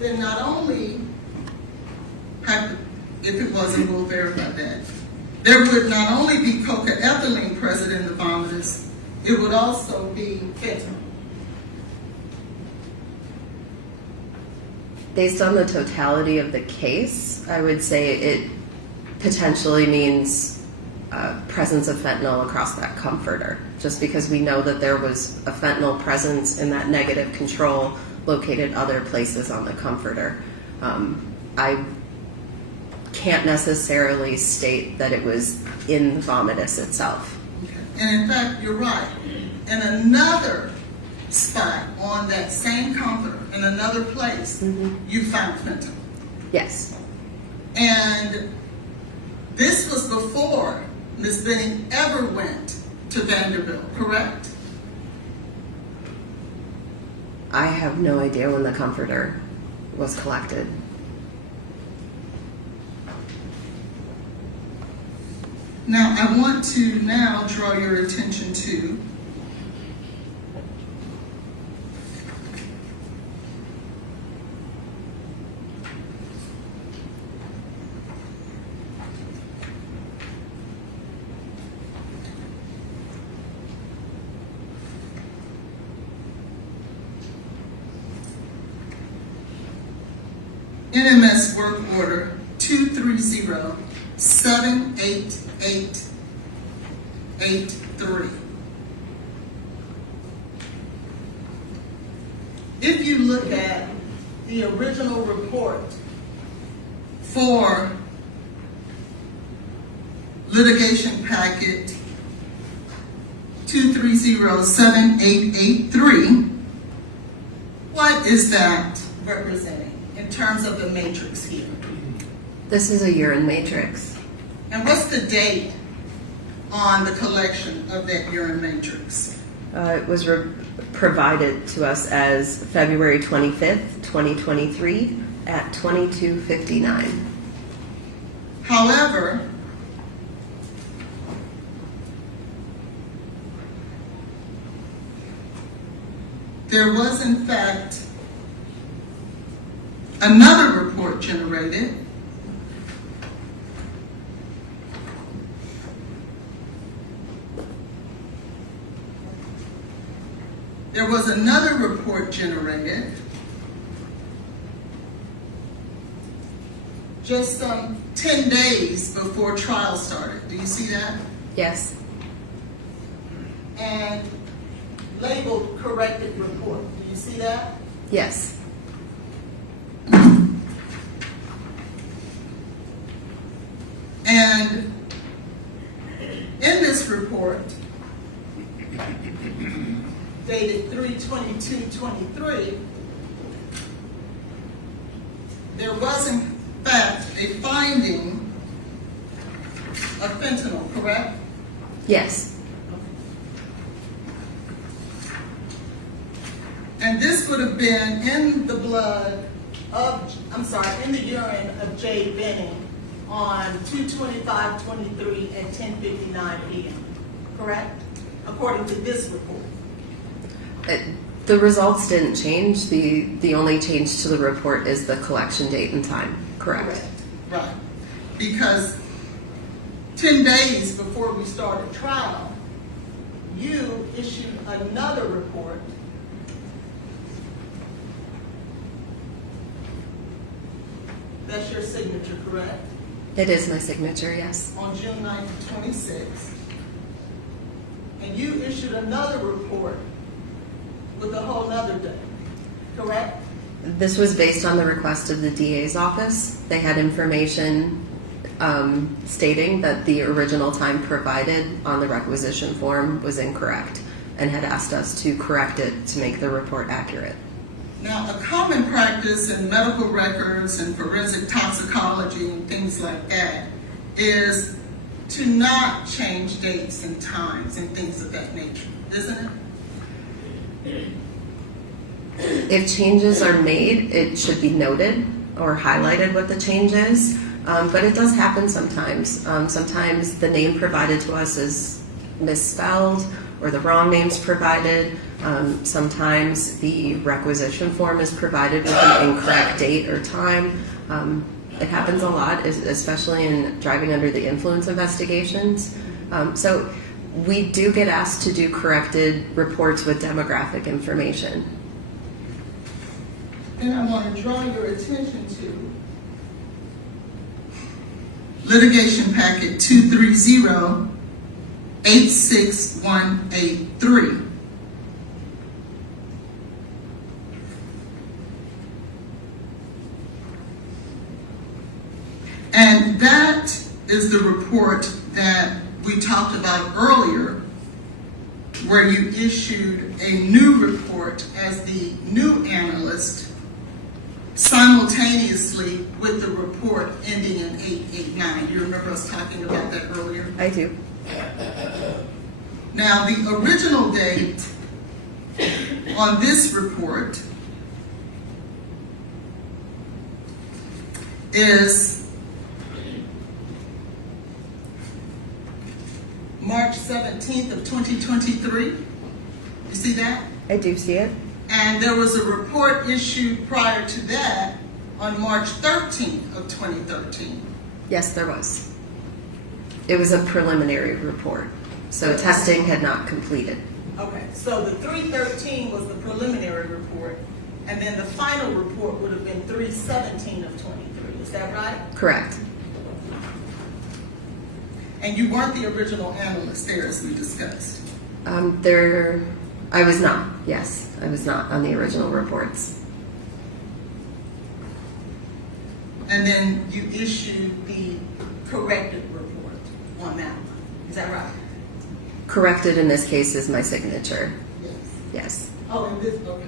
then not only if it wasn't, we'll verify that. There would not only be cocaethylene present in the vomitus, it would also be fentanyl. Based on the totality of the case, I would say it potentially means presence of fentanyl across that comforter, just because we know that there was a fentanyl presence in that negative control located other places on the comforter. I can't necessarily state that it was in the vomitus itself. Okay. And in fact, you're right. In another spot on that same comforter, in another place, you found fentanyl. Yes. And this was before Ms. Benning ever went to Vanderbilt, correct? I have no idea when the comforter was collected. Now, I want to now draw your attention to NMS Work Order 230-78883. If you look at the original report for litigation packet 230-7883, what is that representing in terms of the matrix here? This is a urine matrix. And what's the date on the collection of that urine matrix? It was provided to us as February 25th, 2023 at 22:59. However, there was in fact another report generated just some 10 days before trial started. Do you see that? Yes. And labeled corrected report. Do you see that? Yes. And in this report, dated 3/22/23, there was in fact a finding of fentanyl, correct? Yes. And this would have been in the blood of, in the urine of Jade Benning on 2/25/23 at 10:59 p.m., correct? According to this report. The results didn't change. The only change to the report is the collection date and time. Correct. Right. Because 10 days before we started trial, you issued another report that's your signature, correct? It is my signature, yes. On June 9th, 26. And you issued another report with a whole nother date, correct? This was based on the request of the DA's office. They had information stating that the original time provided on the requisition form was incorrect and had asked us to correct it to make the report accurate. Now, a common practice in medical records and forensic toxicology and things like that is to not change dates and times and things of that nature, isn't it? If changes are made, it should be noted or highlighted what the change is, but it does happen sometimes. Sometimes the name provided to us is misspelled or the wrong name's provided. Sometimes the requisition form is provided with an incorrect date or time. It happens a lot, especially in driving under the influence investigations. So we do get asked to do corrected reports with demographic information. And I want to draw your attention to litigation packet 230-86183. And that is the report that we talked about earlier, where you issued a new report as the new analyst simultaneously with the report ending in 889. You remember us talking about that earlier? I do. Now, the original date on this report is March 17th of 2023. You see that? I do see it. And there was a report issued prior to that on March 13th of 2013. Yes, there was. It was a preliminary report, so testing had not completed. Okay, so the 313 was the preliminary report, and then the final report would have been 317 of 23. Is that right? Correct. And you weren't the original analyst there, as we discussed. I was not. Yes, I was not on the original reports. And then you issued the corrected report on that one. Is that right? Corrected in this case is my signature. Yes. Yes. Oh, and this, okay.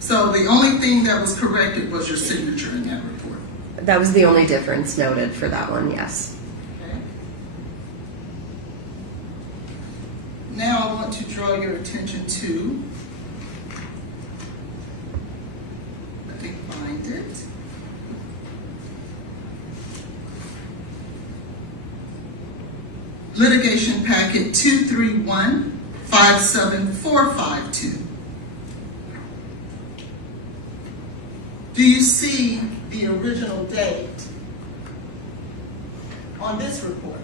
So the only thing that was corrected was your signature in that report. That was the only difference noted for that one, yes. Okay. Now I want to draw your attention to, let me find it. Litigation packet 231-57452. Do you see the original date on this report?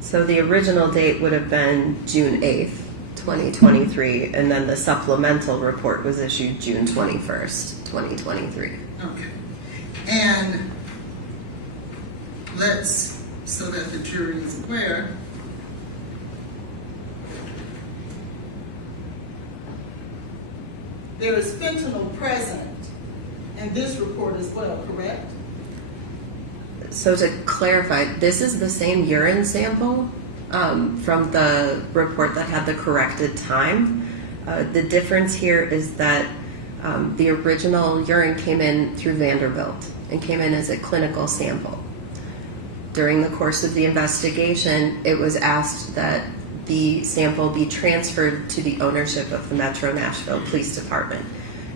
So the original date would have been June 8th, 2023, and then the supplemental report was issued June 21st, 2023. Okay. And let's, so that the jury is aware, there is fentanyl present in this report as well, correct? So to clarify, this is the same urine sample from the report that had the corrected time. The difference here is that the original urine came in through Vanderbilt and came in as a clinical sample. During the course of the investigation, it was asked that the sample be transferred to the ownership of the Metro Nashville Police Department.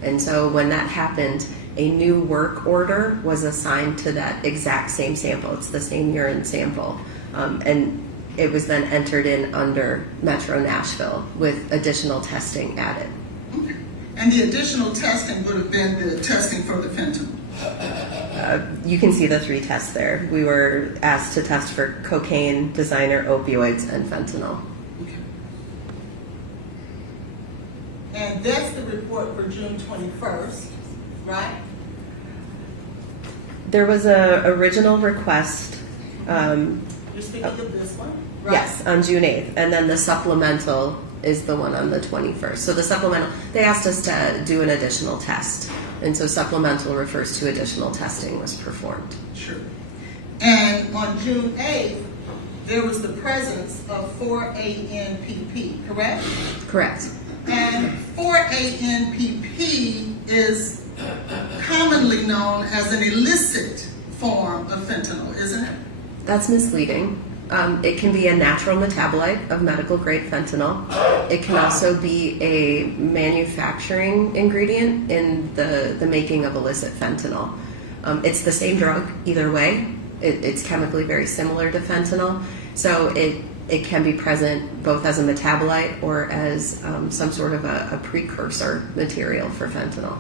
And so when that happened, a new work order was assigned to that exact same sample. It's the same urine sample. And it was then entered in under Metro Nashville with additional testing added. Okay. And the additional testing would have been the testing for the fentanyl? You can see the 3 tests there. We were asked to test for cocaine, designer opioids, and fentanyl. Okay. And that's the report for June 21st, right? There was a original request, You're speaking of this one? Right? yes, on June 8th, and then the supplemental is the one on the 21st. So the supplemental, they asked us to do an additional test, and so supplemental refers to additional testing was performed. Sure. And on June 8th, there was the presence of 4-ANPP, correct? Correct. And 4-ANPP is commonly known as an illicit form of fentanyl, isn't it? That's misleading. It can be a natural metabolite of medical grade fentanyl. It can also be a manufacturing ingredient in the making of illicit fentanyl. It's the same drug either way. It's chemically very similar to fentanyl. So it can be present both as a metabolite or as some sort of a precursor material for fentanyl.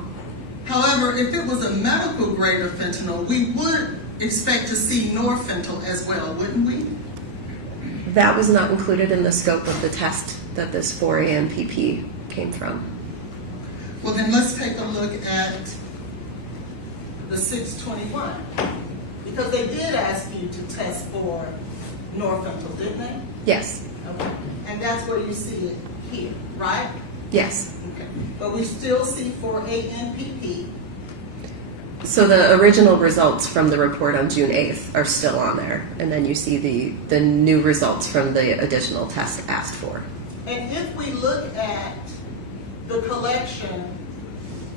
However, if it was a medical grade of fentanyl, we would expect to see norfentanyl as well, wouldn't we? That was not included in the scope of the test that this 4-ANPP came from. Well, then let's take a look at the 621, because they did ask you to test for norfentanyl, didn't they? Yes. Okay. And that's where you see it here, right? Yes. Okay. But we still see 4-ANPP. So the original results from the report on June 8th are still on there, and then you see the new results from the additional test asked for. And if we look at the collection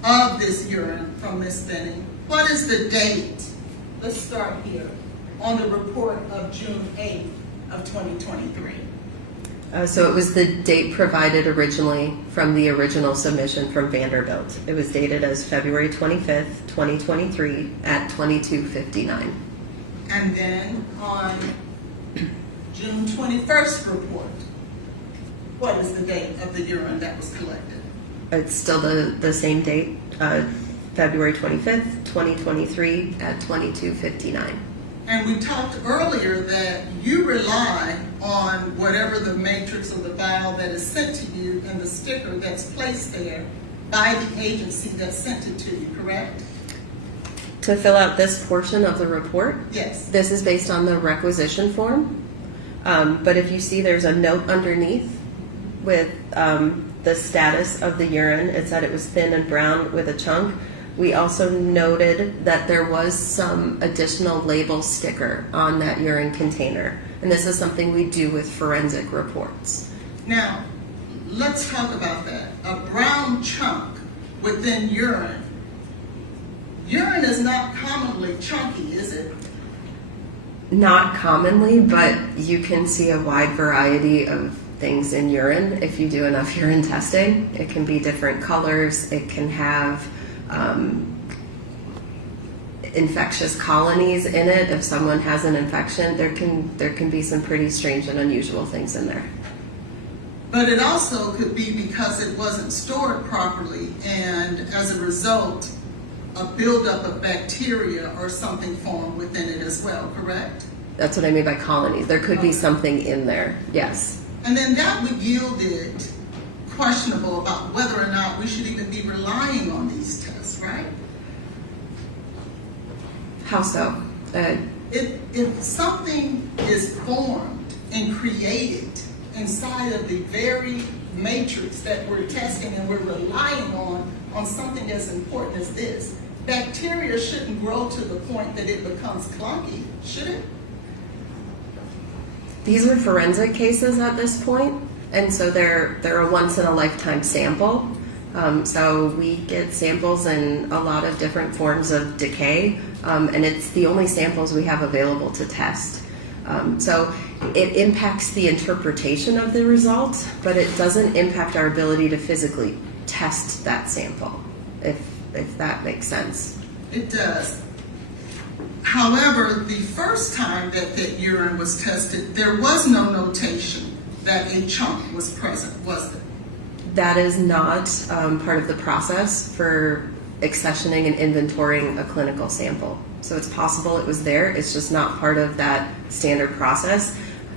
of this urine from Ms. Benning, what is the date? Let's start here on the report of June 8th of 2023. So it was the date provided originally from the original submission from Vanderbilt. It was dated as February 25th, 2023 at 22:59. And then on June 21st report, what is the date of the urine that was collected? It's still the same date, February 25th, 2023 at 22:59. And we talked earlier that you rely on whatever the matrix or the vial that is sent to you and the sticker that's placed there by the agency that sent it to you, correct? To fill out this portion of the report, Yes. this is based on the requisition form. But if you see there's a note underneath with the status of the urine, it said it was thin and brown with a chunk. We also noted that there was some additional label sticker on that urine container. And this is something we do with forensic reports. Now, let's talk about that. A brown chunk within urine. Urine is not commonly chunky, is it? Not commonly, but you can see a wide variety of things in urine if you do enough urine testing. It can be different colors. It can have infectious colonies in it. If someone has an infection, there can be some pretty strange and unusual things in there. But it also could be because it wasn't stored properly, and as a result, a buildup of bacteria or something formed within it as well, correct? That's what I mean by colonies. There could be something in there, yes. And then that would yield it questionable about whether or not we should even be relying on these tests, right? How so? If something is formed and created inside of the very matrix that we're testing and we're relying on something as important as this. Bacteria shouldn't grow to the point that it becomes clunky, should it? These are forensic cases at this point, and so they're a once-in-a-lifetime sample. So we get samples in a lot of different forms of decay, and it's the only samples we have available to test. So it impacts the interpretation of the result, but it doesn't impact our ability to physically test that sample, if that makes sense. It does. However, the first time that urine was tested, there was no notation that a chunk was present, was there? That is not part of the process for accessioning and inventorying a clinical sample. So it's possible it was there, it's just not part of that standard process.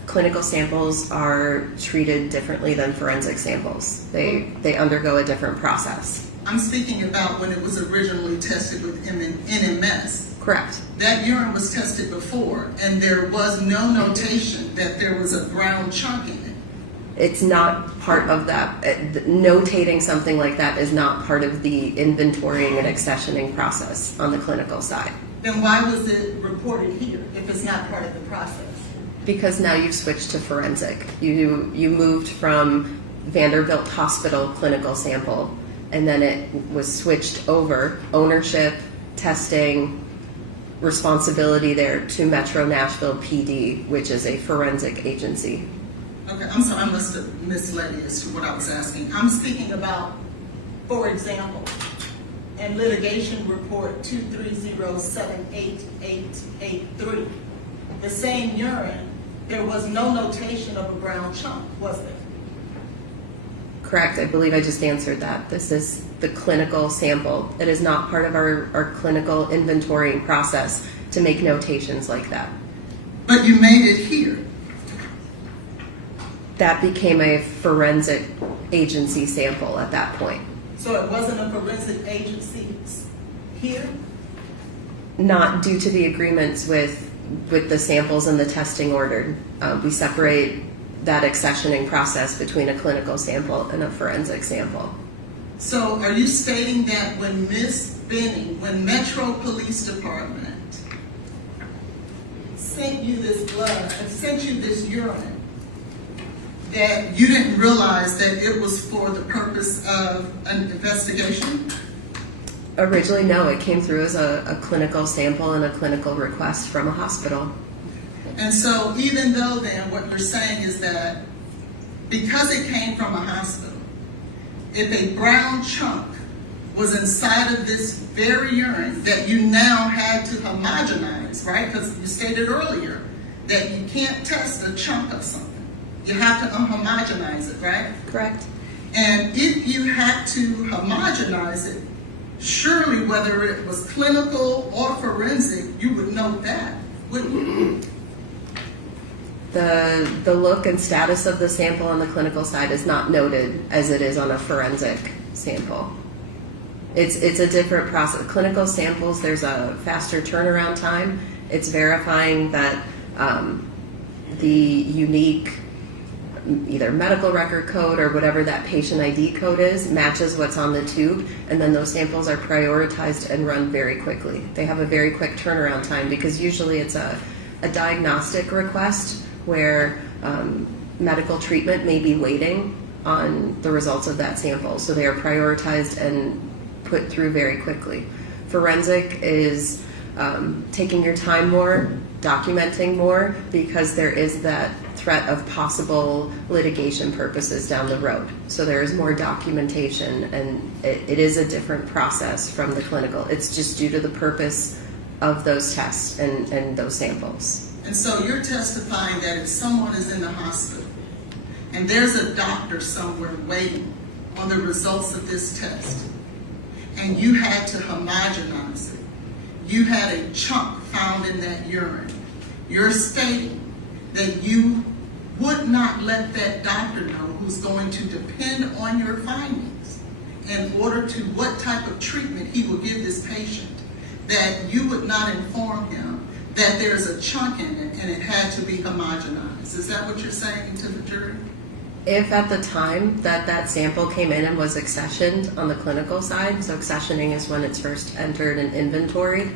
Clinical samples are treated differently than forensic samples. They undergo a different process. I'm speaking about when it was originally tested with NMS. Correct. That urine was tested before, and there was no notation that there was a brown chunk in it. It's not part of that. Notating something like that is not part of the inventorying and accessioning process on the clinical side. Then why was it reported here if it's not part of the process? Because now you've switched to forensic. You moved from Vanderbilt Hospital clinical sample, and then it was switched over, ownership, testing, responsibility there, to Metro Nashville PD, which is a forensic agency. Okay, I'm sorry, I must have misled you as to what I was asking. I'm speaking about, for example, in litigation report 230788883, the same urine, there was no notation of a brown chunk, was there? Correct. I believe I just answered that. This is the clinical sample. It is not part of our clinical inventorying process to make notations like that. But you made it here. That became a forensic agency sample at that point. So it wasn't a forensic agency here? Not due to the agreements with the samples and the testing ordered. We separate that accessioning process between a clinical sample and a forensic sample. So are you stating that when Ms. Benning, when Metro Police Department sent you this blood, sent you this urine, that you didn't realize that it was for the purpose of an investigation? Originally, no. It came through as a clinical sample and a clinical request from a hospital. And so even though then what you're saying is that because it came from a hospital, if a brown chunk was inside of this very urine that you now had to homogenize, right? Because you stated earlier that you can't test a chunk of something. You have to homogenize it, right? Correct. And if you had to homogenize it, surely whether it was clinical or forensic, you would know that, wouldn't you? The look and status of the sample on the clinical side is not noted as it is on a forensic sample. It's a different process. Clinical samples, there's a faster turnaround time. It's verifying that the unique either medical record code or whatever that patient ID code is matches what's on the tube, and then those samples are prioritized and run very quickly. They have a very quick turnaround time because usually it's a diagnostic request where medical treatment may be waiting on the results of that sample. So they are prioritized and put through very quickly. Forensic is taking your time more, documenting more, because there is that threat of possible litigation purposes down the road. So there is more documentation, and it is a different process from the clinical. It's just due to the purpose of those tests and those samples. And so you're testifying that if someone is in the hospital and there's a doctor somewhere waiting on the results of this test, and you had to homogenize it, you had a chunk found in that urine, you're stating that you would not let that doctor know who's going to depend on your findings in order to what type of treatment he will give this patient, that you would not inform him that there's a chunk in it and it had to be homogenized. Is that what you're saying to the jury? If at the time that sample came in and was accessioned on the clinical side, so accessioning is when it's first entered and inventoried,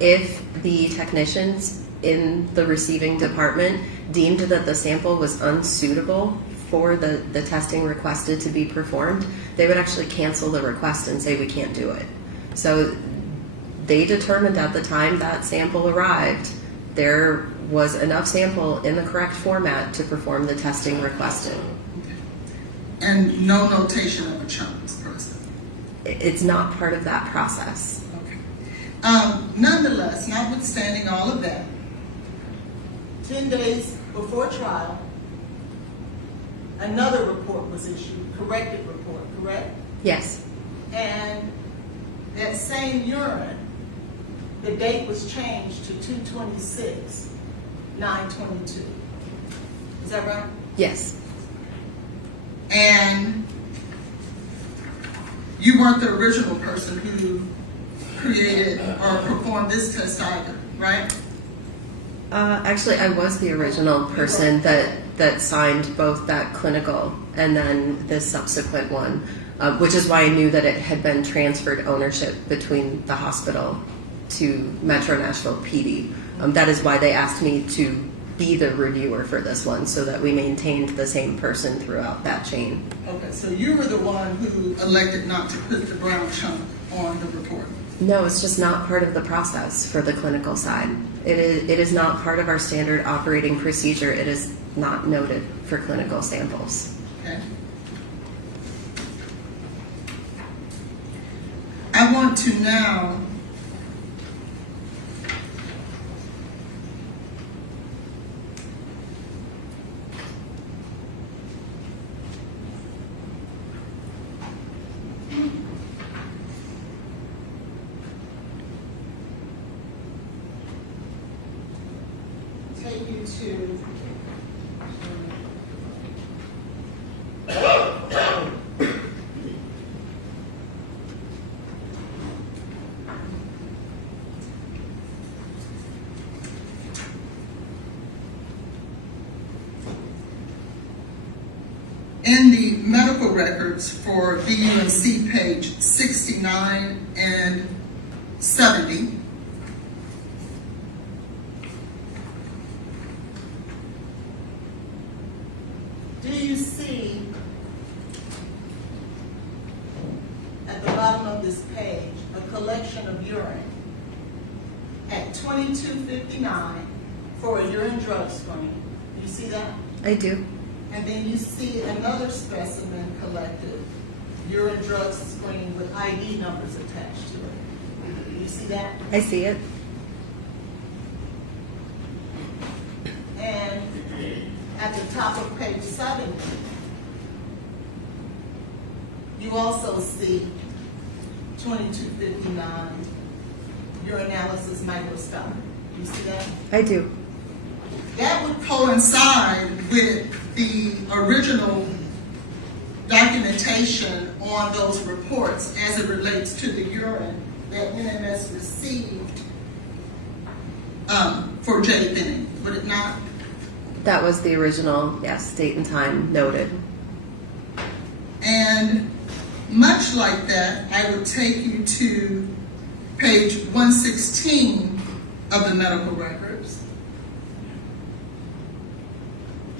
if the technicians in the receiving department deemed that the sample was unsuitable for the testing requested to be performed, they would actually cancel the request and say we can't do it. So they determined at the time that sample arrived, there was enough sample in the correct format to perform the testing requested. And no notation of a chunk was present? It's not part of that process. Okay. Nonetheless, notwithstanding all of that, 10 days before trial, another report was issued, corrected report, correct? Yes. And that same urine, the date was changed to 2/26/9/22. Is that right? Yes. And you weren't the original person who created or performed this test either, right? Actually, I was the original person that signed both that clinical and then this subsequent one, which is why I knew that it had been transferred ownership between the hospital to Metro Nashville PD. That is why they asked me to be the reviewer for this one, so that we maintained the same person throughout that chain. Okay, so you were the one who elected not to put the brown chunk on the report. No, it's just not part of the process for the clinical side. It is not part of our standard operating procedure. It is not noted for clinical samples. Okay. I want to now take you to in the medical records for VUNC page 69 and 70, do you see at the bottom of this page a collection of urine at 22:59 for a urine drug screen? Do you see that? I do. And then you see another specimen collected, urine drug screen with ID numbers attached to it. Do you see that? I see it. And at the top of page 70, you also see 2259 urinalysis microscopy. You see that? I do. That would coincide with the original documentation on those reports as it relates to the urine that NMS received for Jade Benning, would it not? That was the original, yes, date and time noted. And much like that, I would take you to page 116 of the medical records.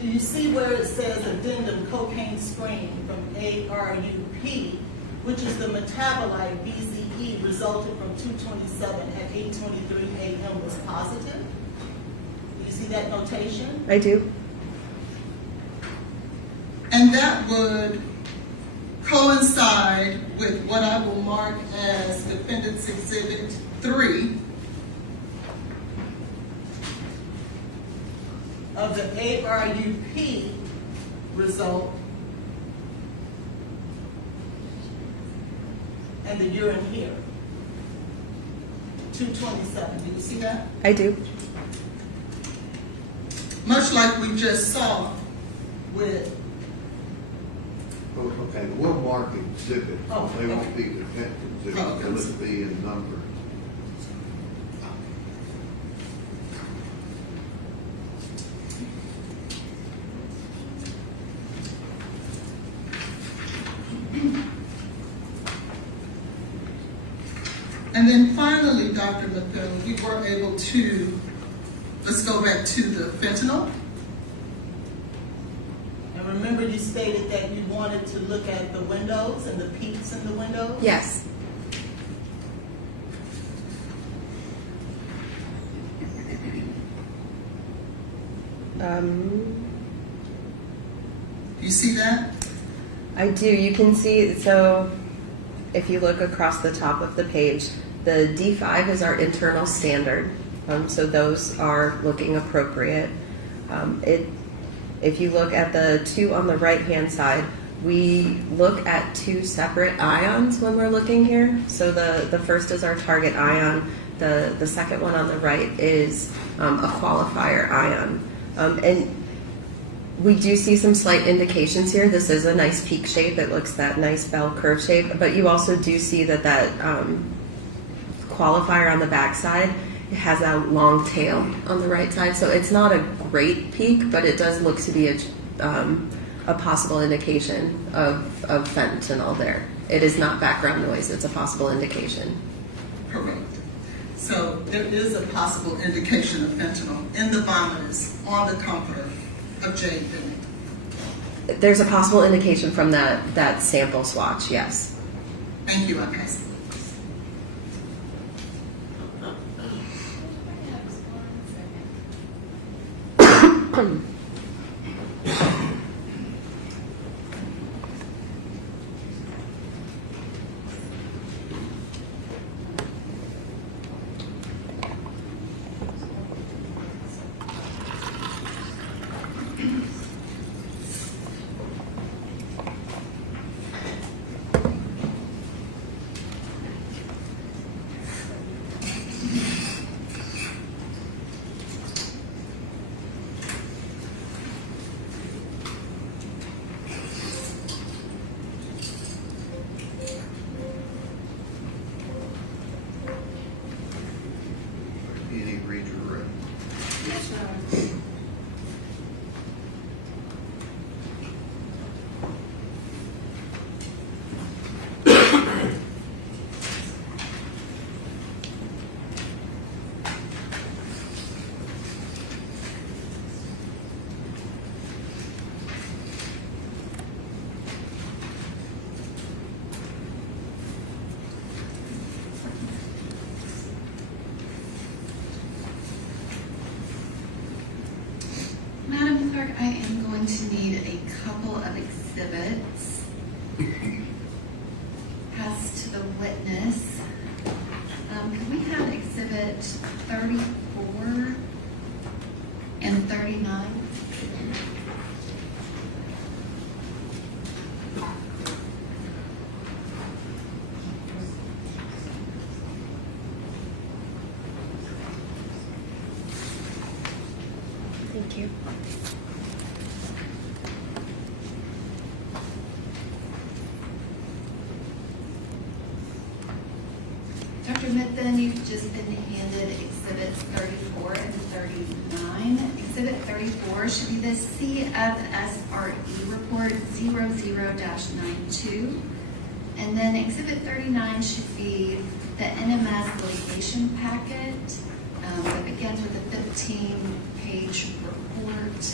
Do you see where it says addendum cocaine screen from ARUP, which is the metabolite BZE resulted from 227 at 8:23 a.m. was positive? Do you see that notation? I do. And that would coincide with what I will mark as Defendant's Exhibit 3 of the ARUP result and the urine here. 227. Do you see that? I do. Much like we just saw with Okay, we'll mark exhibit. Oh, They won't okay. be defense exhibit, Oh, okay. they'll just be in number. And then finally, Dr. McDonough, we were able to, let's go back to the fentanyl. And remember you stated that you wanted to look at the windows and the peaks in the windows? Yes. You see that? I do. You can see, so if you look across the top of the page, the D5 is our internal standard. So those are looking appropriate. If you look at the two on the right-hand side, we look at two separate ions when we're looking here. So the first is our target ion. The second one on the right is a qualifier ion. And we do see some slight indications here. This is a nice peak shape. It looks that nice bell curve shape. But you also do see that qualifier on the back side has a long tail on the right side. So it's not a great peak, but it does look to be a possible indication of fentanyl there. It is not background noise. It's a possible indication. Correct. So there is a possible indication of fentanyl in the vomitus on the comforter of Jade Benning. There's a possible indication from that sample swatch, yes. Thank you, I pass it. Any read your record. Yes, Your Honor. Madam Clerk, I am going to need a couple of exhibits. As to the witness, could we have exhibit 34 and 39? Thank you. Dr. Mithun, you've just been handed exhibits 34 and 39. Exhibit 34 should be the CFSRE report 00-92. And then exhibit 39 should be the NMS litigation packet that begins with a 15-page report.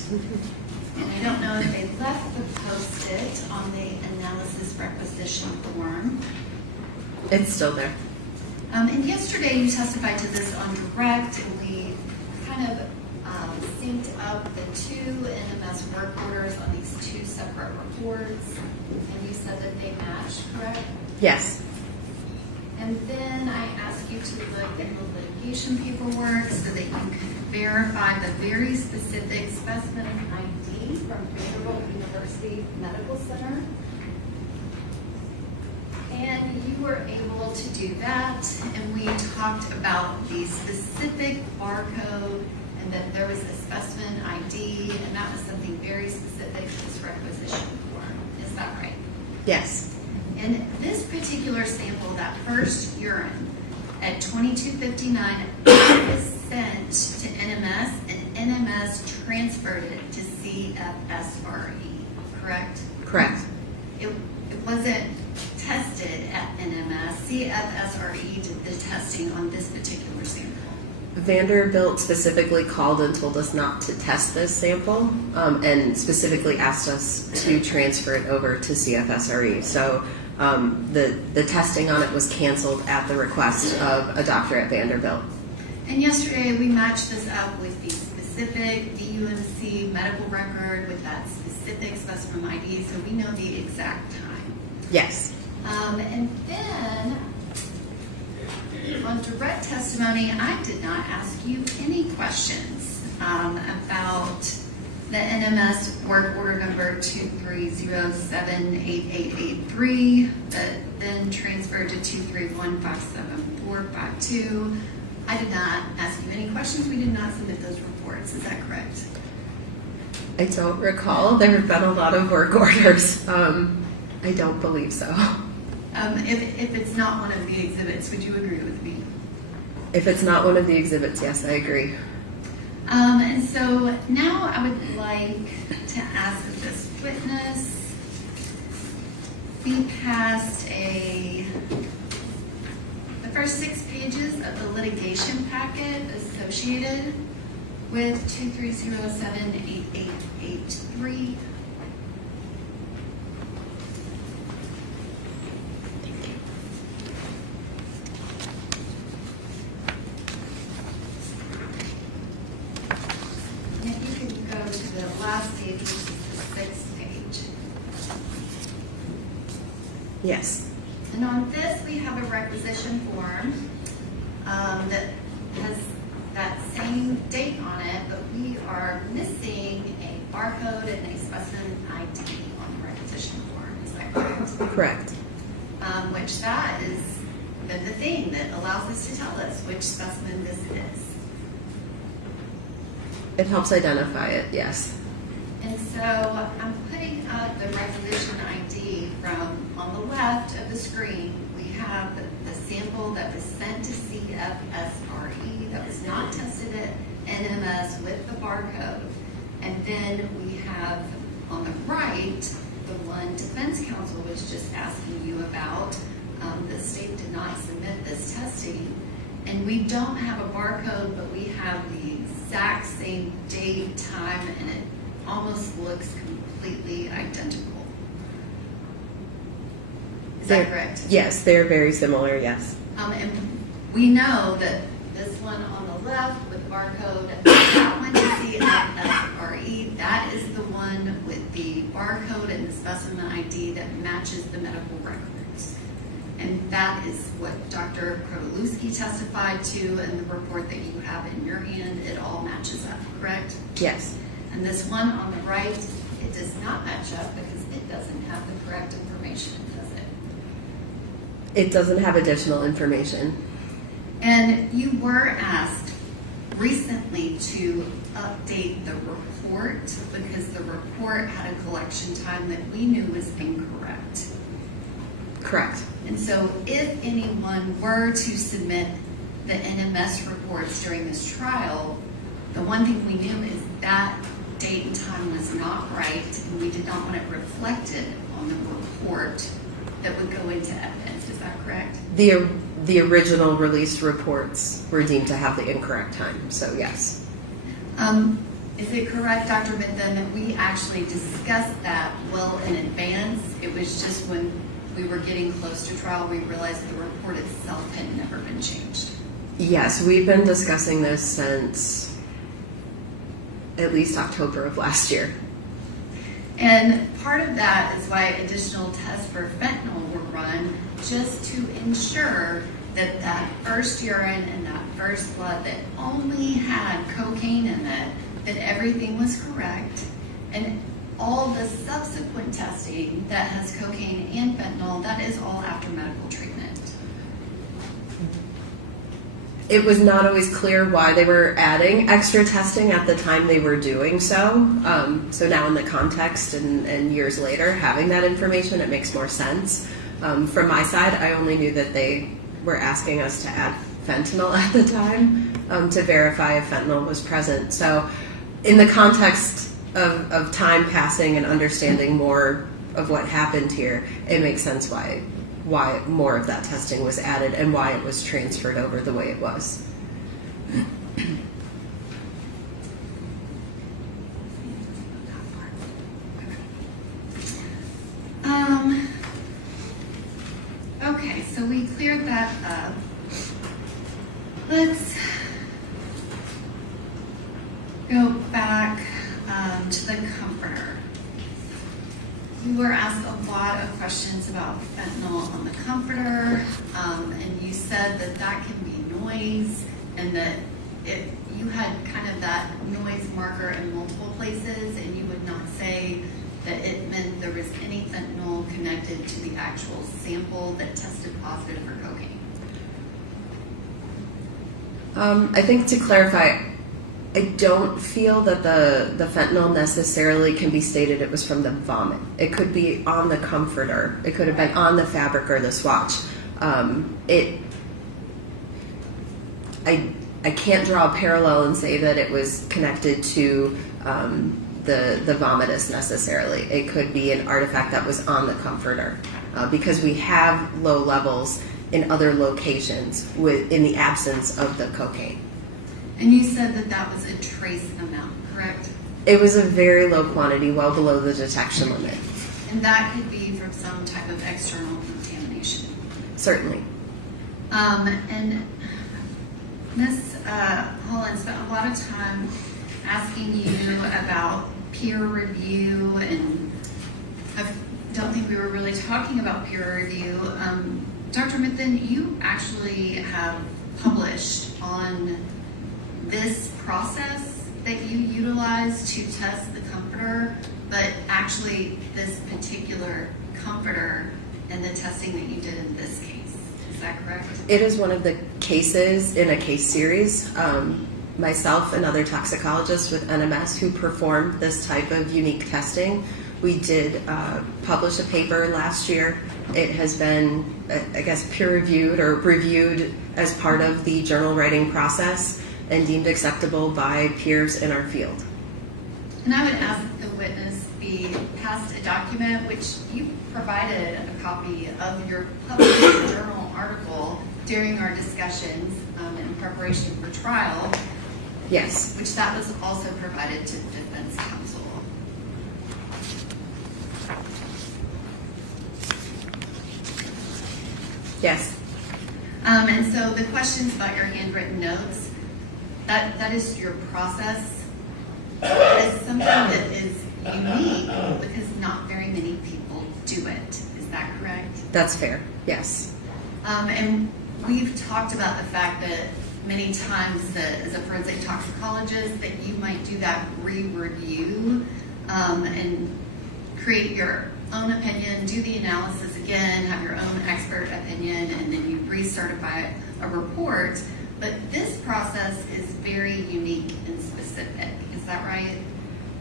And I don't know if they left the post-it on the analysis requisition form. It's still there. And yesterday you testified to this on direct, and we kind of synced up the two NMS work orders on these two separate reports, and you said that they match, correct? Yes. And then I asked you to look in the litigation paperwork so that you could verify the very specific specimen ID from Vanderbilt University Medical Center. And you were able to do that, and we talked about the specific barcode and that there was a specimen ID, and that was something very specific to this requisition form. Is that right? Yes. And this particular sample, that first urine at 2259, was sent to NMS, and NMS transferred it to CFSRE, correct? Correct. It wasn't tested at NMS. CFSRE did the testing on this particular sample? Vanderbilt specifically called and told us not to test this sample, and specifically asked us to transfer it over to CFSRE. So the testing on it was canceled at the request of a doctor at Vanderbilt. And yesterday, we matched this up with the specific DUMC medical record with that specific specimen ID, so we know the exact time. Yes. And then, on direct testimony, I did not ask you any questions about the NMS work order number 230788883 that then transferred to 231574452. I did not ask you any questions. We did not submit those reports. Is that correct? I don't recall. There have been a lot of work orders. I don't believe so. If it's not one of the exhibits, would you agree with me? If it's not one of the exhibits, yes, I agree. And so now I would like to ask that this witness be passed the first 6 pages of the litigation packet associated with 230788883. Last page, which is the 6th page. Yes. And on this, we have a requisition form that has that same date on it, but we are missing a barcode and a specimen ID on the requisition form. Is that correct? Correct. Which that is the thing that allows us to tell us which specimen this is. It helps identify it, yes. And so I'm putting up the requisition ID from on the left of the screen. We have the sample that was sent to CFSRE that was not tested at NMS with the barcode. And then we have on the right, the one defense counsel was just asking you about. The state did not submit this testing. And we don't have a barcode, but we have the exact same date, time, and it almost looks completely identical. Is that correct? Yes, they're very similar, yes. And we know that this one on the left with barcode, that one is the CFSRE, that is the one with the barcode and the specimen ID that matches the medical records. And that is what Dr. Krotolewski testified to in the report that you have in your hand. It all matches up, correct? Yes. And this one on the right, it does not match up because it doesn't have the correct information, does it? It doesn't have additional information. And you were asked recently to update the report because the report had a collection time that we knew was incorrect. Correct. And so if anyone were to submit the NMS reports during this trial, the one thing we knew is that date and time was not right, and we did not want it reflected on the report that would go into evidence. Is that correct? The original released reports were deemed to have the incorrect time, so yes. Is it correct, Dr. Bentham, that we actually discussed that well in advance? It was just when we were getting close to trial, we realized the report itself had never been changed. Yes, we've been discussing this since at least October of last year. And part of that is why additional tests for fentanyl were run, just to ensure that that first urine and that first blood that only had cocaine in it, that everything was correct. And all the subsequent testing that has cocaine and fentanyl, that is all after medical treatment. It was not always clear why they were adding extra testing at the time they were doing so. So now in the context and years later, having that information, it makes more sense. From my side, I only knew that they were asking us to add fentanyl at the time to verify if fentanyl was present. So in the context of time passing and understanding more of what happened here, it makes sense why why more of that testing was added and why it was transferred over the way it was. Okay, so we cleared that up. Let's go back to the comforter. You were asked a lot of questions about fentanyl on the comforter, and you said that that can be noise, and that if you had kind of that noise marker in multiple places, and you would not say that it meant there was any fentanyl connected to the actual sample that tested positive for cocaine. I think to clarify, I don't feel that the fentanyl necessarily can be stated it was from the vomit. It could be on the comforter. It could have been on the fabric or the swatch. I can't draw a parallel and say that it was connected to the vomitus necessarily. It could be an artifact that was on the comforter because we have low levels in other locations in the absence of the cocaine. And you said that that was a trace amount, correct? It was a very low quantity, well below the detection limit. And that could be from some type of external contamination. Certainly. And Ms. Holland spent a lot of time asking you about peer review, and I don't think we were really talking about peer review. Dr. Mithen, you actually have published on this process that you utilize to test the comforter, but actually this particular comforter and the testing that you did in this case. Is that correct? It is one of the cases in a case series. Myself and other toxicologists with NMS who performed this type of unique testing, we did publish a paper last year. It has been, I guess, peer-reviewed or reviewed as part of the journal writing process and deemed acceptable by peers in our field. And I would ask that the witness be passed a document, which you provided a copy of your published journal article during our discussions in preparation for trial. Yes. Which that was also provided to the defense counsel. Yes. And so the questions about your handwritten notes, that is your process. It is something that is unique because not very many people do it. Is that correct? That's fair. Yes. And we've talked about the fact that many times that as a forensic toxicologist that you might do that re-review and create your own opinion, do the analysis again, have your own expert opinion, and then you recertify a report. But this process is very unique and specific. Is that right?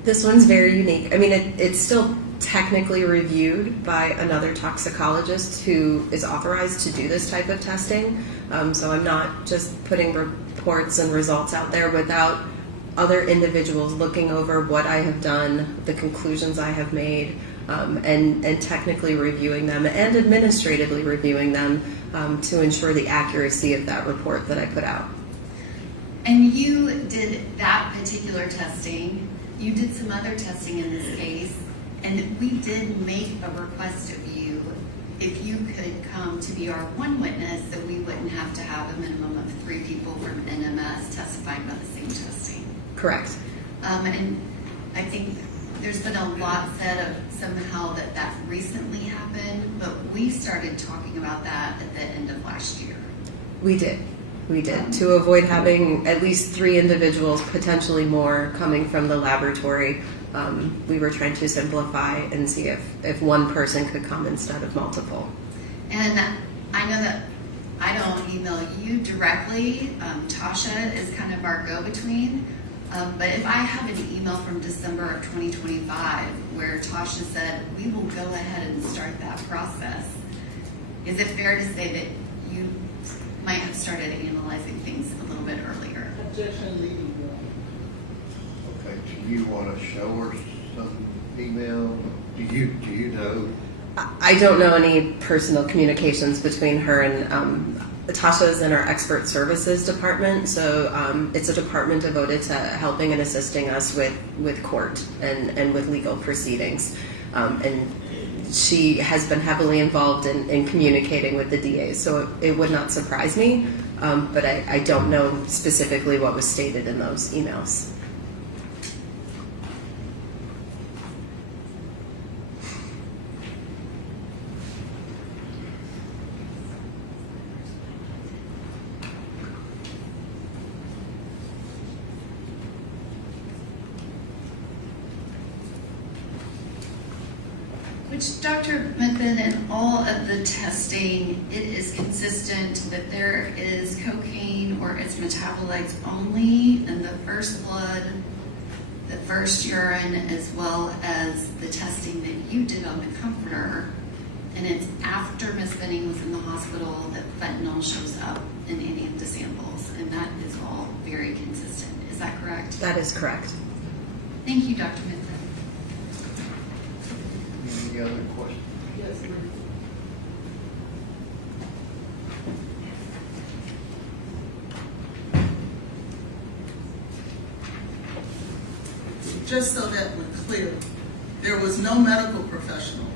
This one's very unique. I mean, it's still technically reviewed by another toxicologist who is authorized to do this type of testing. So I'm not just putting reports and results out there without other individuals looking over what I have done, the conclusions I have made, and technically reviewing them and administratively reviewing them to ensure the accuracy of that report that I put out. And you did that particular testing. You did some other testing in this case, and we did make a request of you if you could come to be our one witness, that we wouldn't have to have a minimum of 3 people from NMS testifying about the same testing. Correct. And I think there's been a lot said of somehow that recently happened, but we started talking about that at the end of last year. We did. To avoid having at least 3 individuals, potentially more, coming from the laboratory, we were trying to simplify and see if one person could come instead of multiple. And I know that I don't email you directly. Tasha is kind of our go-between. But if I have an email from December of 2025 where Tasha said, we will go ahead and start that process, is it fair to say that you might have started analyzing things a little bit earlier? Objection, leading. Okay, do you want to show her some email? Do you know I don't know any personal communications between her and Tasha's in our expert services department, so it's a department devoted to helping and assisting us with court and with legal proceedings. And she has been heavily involved in communicating with the DA, so it would not surprise me, but I don't know specifically what was stated in those emails. Which, Dr. Method, in all of the testing, it is consistent that there is cocaine or its metabolites only in the first blood, the first urine, as well as the testing that you did on the comforter. And it's after Ms. Benning was in the hospital that fentanyl shows up in any of the samples. And that is all very consistent. Is that correct? That is correct. Thank you, Dr. Method. Any other questions? Yes, ma'am. Just so that we're clear, there was no medical professional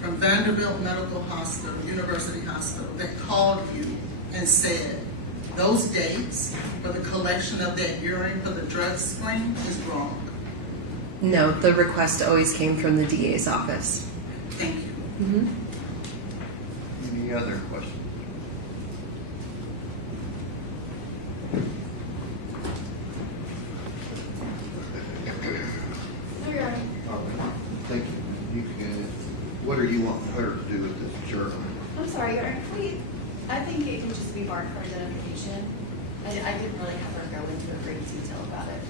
from Vanderbilt Medical Hospital, University Hospital, that called you and said those dates for the collection of that urine for the drug screen is wrong. No, the request always came from the DA's office. Thank you. Mm-hmm. Any other questions? Thank you. You can, what are you wanting her to do with this journal? I'm sorry, Your Honor, I think it can just be marked for identification. I didn't really have her go into a great detail about it.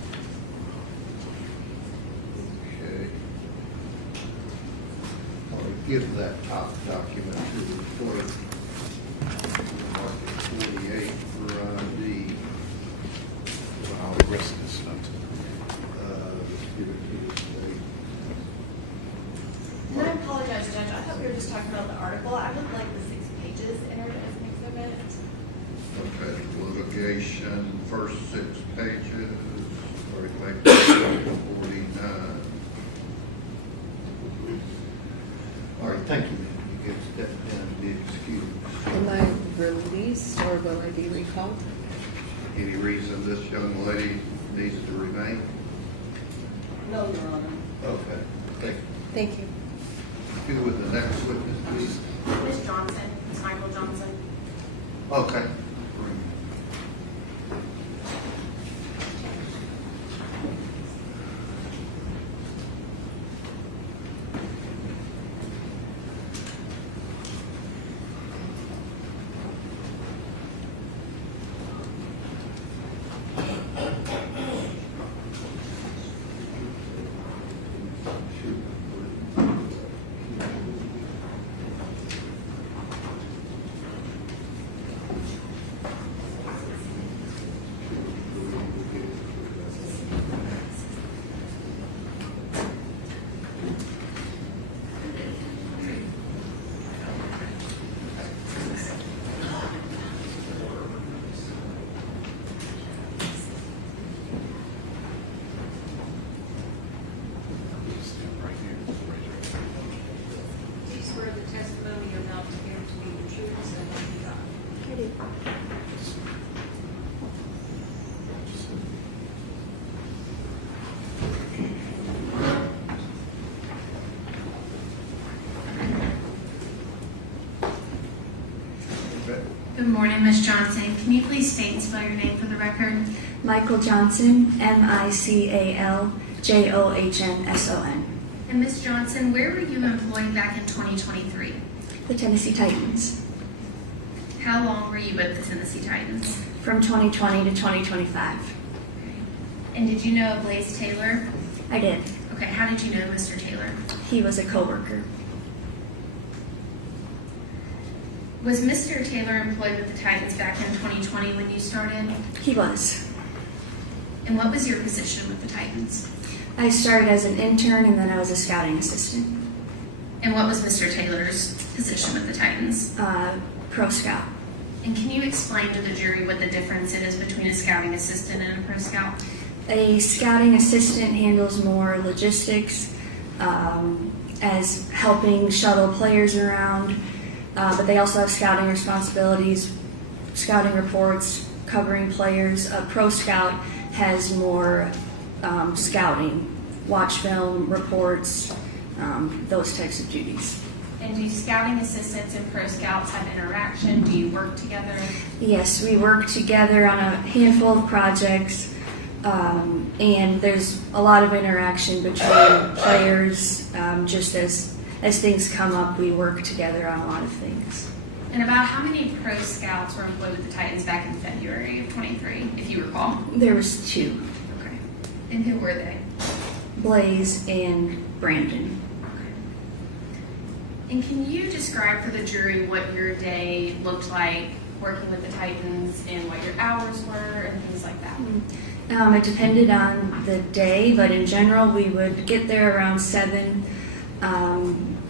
Okay. I'll give that top document to the clerk. Mark it 48 for ID. I'll the rest of this stuff. Let's give it to the state. And I apologize, Judge, I thought we were just talking about the article. I would like the 6 pages entered as an exhibit. Okay, litigation, first 6 pages, or like 49. All right, thank you, ma'am. You can step down and be excused. Am I released or will I be recalled? Any reason this young lady needs to remain? No, Your Honor. Okay, thank you. Thank you. Who with the next witness, please? Ms. Johnson, Ms. Michael Johnson. Okay. Do you swear the testimony you're about to give to be the truth, so help you God? I do. Good morning, Ms. Johnson. Can you please state and spell your name for the record? Michael Johnson, MICALJOHNSON. And Ms. Johnson, where were you employed back in 2023? The Tennessee Titans, How long were you with the Tennessee Titans? from 2020 to 2025. And did you know Blaise Taylor? I did. Okay, how did you know Mr. Taylor? He was a coworker. Was Mr. Taylor employed with the Titans back in 2020 when you started? He was. And what was your position with the Titans? I started as an intern and then I was a scouting assistant. And what was Mr. Taylor's position with the Titans? Pro Scout. And can you explain to the jury what the difference is between a scouting assistant and a pro scout? A scouting assistant handles more logistics, as helping shuttle players around, but they also have scouting responsibilities, scouting reports, covering players. A pro scout has more scouting, watch film, reports, those types of duties. And do scouting assistants and pro scouts have interaction? Do you work together? Yes, we work together on a handful of projects, and there's a lot of interaction between players. Just as things come up, we work together on a lot of things. And about how many pro scouts were employed with the Titans back in February of 23, if you recall? There was 2, Okay. And who were they? Blaise and Brandon. And can you describe for the jury what your day looked like working with the Titans and what your hours were and things like that? It depended on the day, but in general, we would get there around 7.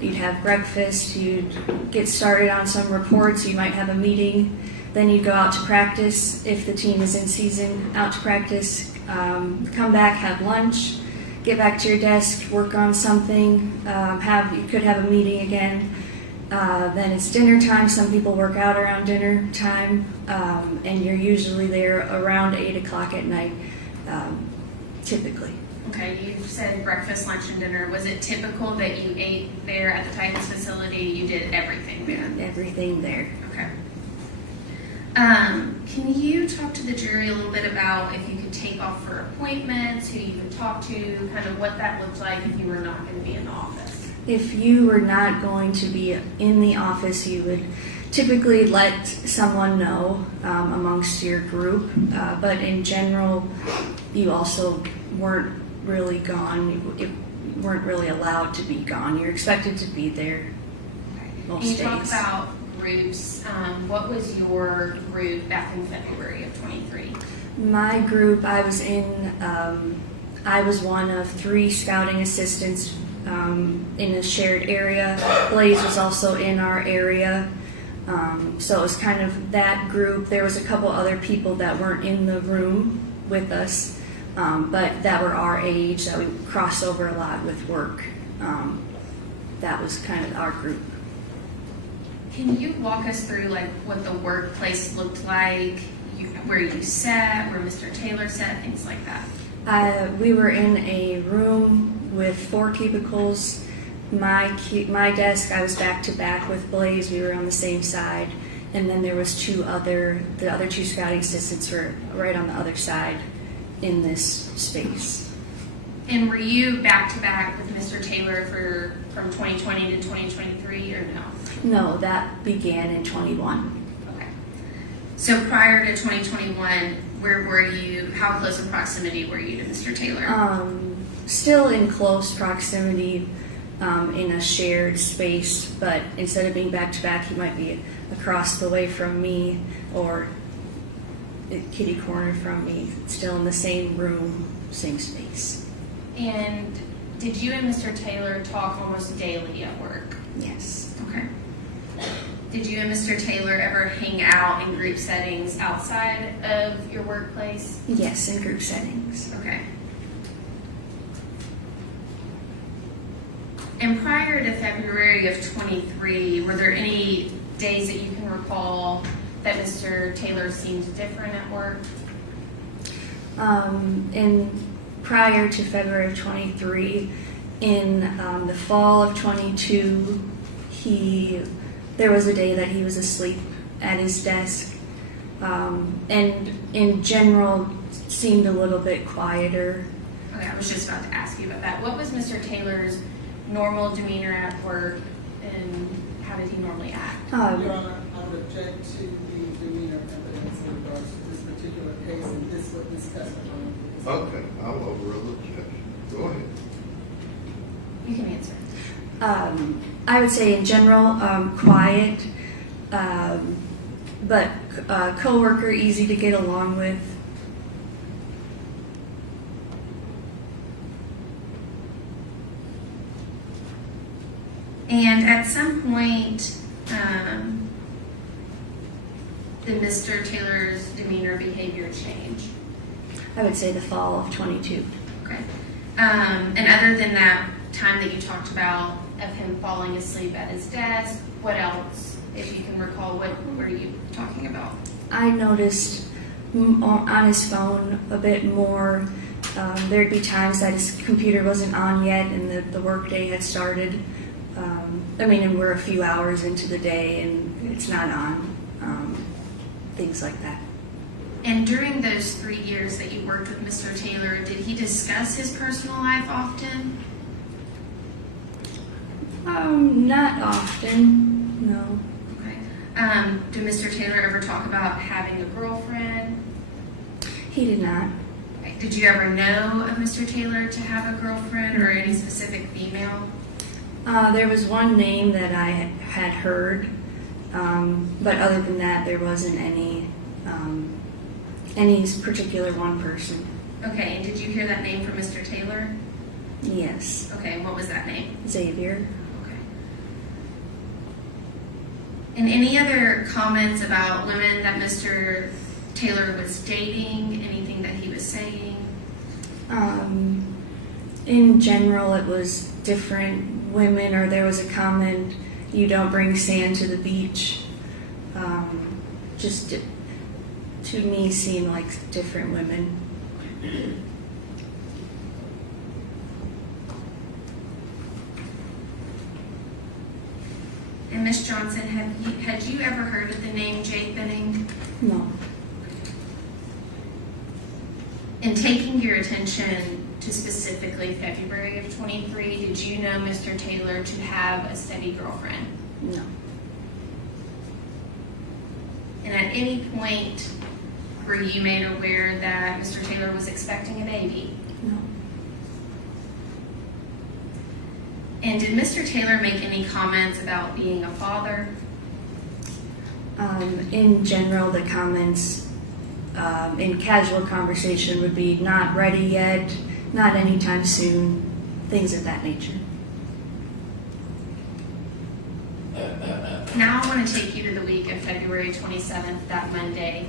You'd have breakfast, you'd get started on some reports, you might have a meeting, then you'd go out to practice if the team is in season, out to practice, come back, have lunch, get back to your desk, work on something, you could have a meeting again. Then it's dinner time. Some people work out around dinner time, and you're usually there around 8 o'clock at night, typically. Okay, you said breakfast, lunch, and dinner. Was it typical that you ate there at the Titans facility? You did everything there? Everything there. Okay. Can you talk to the jury a little bit about if you could take off for appointments, who you could talk to, kind of what that looked like if you were not going to be in the office? If you were not going to be in the office, you would typically let someone know amongst your group, but in general, you also weren't really gone. You weren't really allowed to be gone. You're expected to be there most days. And you talk about groups. What was your group back in February of 23? My group, I was one of 3 scouting assistants in a shared area. Blaise was also in our area. So it was kind of that group. There was a couple other people that weren't in the room with us, but that were our age, that we crossed over a lot with work. That was kind of our group. Can you walk us through like what the workplace looked like, where you sat, where Mr. Taylor sat, things like that? We were in a room with 4 cubicles. My desk, I was back to back with Blaise. We were on the same side, and then there was the other 2 scouting assistants were right on the other side in this space. And were you back to back with Mr. Taylor from 2020 to 2023, or no? No, that began in 21. Okay. So prior to 2021, where were you? How close in proximity were you to Mr. Taylor? Still in close proximity, in a shared space, but instead of being back to back, he might be across the way from me or kitty corner from me, still in the same room, same space. And did you and Mr. Taylor talk almost daily at work? Yes. Okay. Did you and Mr. Taylor ever hang out in group settings outside of your workplace? Yes, in group settings. Okay. And prior to February of 23, were there any days that you can recall that Mr. Taylor seemed different at work? Prior to February of 23, in the fall of 22, there was a day that he was asleep at his desk, and in general seemed a little bit quieter. Okay, I was just about to ask you about that. What was Mr. Taylor's normal demeanor at work, and how did he normally act? Your Honor, I would object to the demeanor evidence in regards to this particular case and this witness testimony. Okay, I'll overrule the objection. Go ahead. You can answer. I would say in general, quiet, but co-worker, easy to get along with. And at some point, did Mr. Taylor's demeanor behavior change? I would say the fall of 22. Okay. And other than that time that you talked about of him falling asleep at his desk, what else, if you can recall, what were you talking about? I noticed on his phone a bit more. There'd be times that his computer wasn't on yet and the work day had started. And we're a few hours into the day and it's not on. Things like that. And during those 3 years that you worked with Mr. Taylor, did he discuss his personal life often? Not often, no. Okay. Did Mr. Taylor ever talk about having a girlfriend? He did not. Okay. Did you ever know of Mr. Taylor to have a girlfriend or any specific female? There was one name that I had heard, but other than that, there wasn't any particular one person. Okay, and did you hear that name from Mr. Taylor? Yes. Okay, and what was that name? Xavier. Okay. And any other comments about women that Mr. Taylor was dating? Anything that he was saying? In general, it was different women, or there was a comment, you don't bring sand to the beach. Just to me seemed like different women. And Ms. Johnson, had you ever heard of the name Jade Benning? No. In taking your attention to specifically February of 23, did you know Mr. Taylor to have a steady girlfriend? No. And at any point, were you made aware that Mr. Taylor was expecting a baby? No. And did Mr. Taylor make any comments about being a father? In general, the comments in casual conversation would be not ready yet, not anytime soon, things of that nature. Now I want to take you to the week of February 27th, that Monday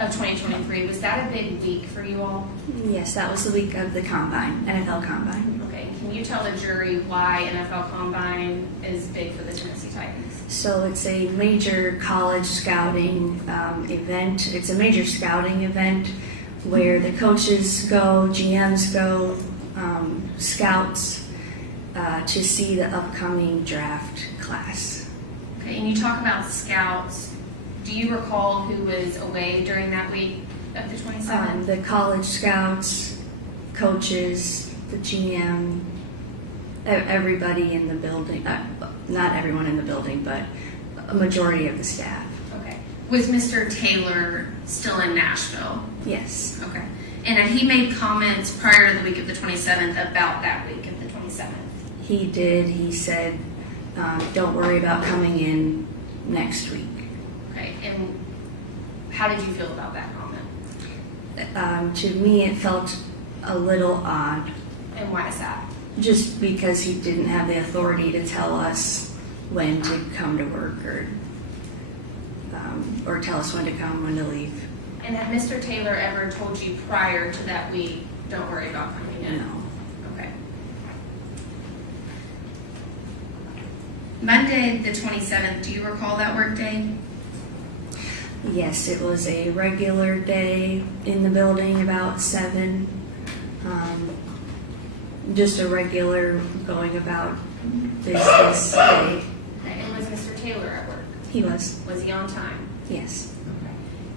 of 2023. Was that a big week for you all? Yes, that was the week of the combine, NFL combine. Okay, can you tell the jury why NFL combine is big for the Tennessee Titans? So it's a major college scouting event. It's a major scouting event where the coaches go, GMs go, scouts to see the upcoming draft class. Okay, and you talk about scouts. Do you recall who was away during that week of the 27th? The college scouts, coaches, the GM, everybody in the building. Not everyone in the building, but a majority of the staff. Okay. Was Mr. Taylor still in Nashville? Yes. Okay. And had he made comments prior to the week of the 27th about that week of the 27th? He did. He said, don't worry about coming in next week. Okay. And how did you feel about that comment? To me, it felt a little odd. And why is that? Just because he didn't have the authority to tell us when to come to work or tell us when to come, when to leave. And had Mr. Taylor ever told you prior to that week, don't worry about coming in? No. Okay. Monday the 27th, do you recall that work day? Yes, it was a regular day in the building, about 7. Just a regular going about business day. Okay. And was Mr. Taylor at work? He was. Was he on time? Yes.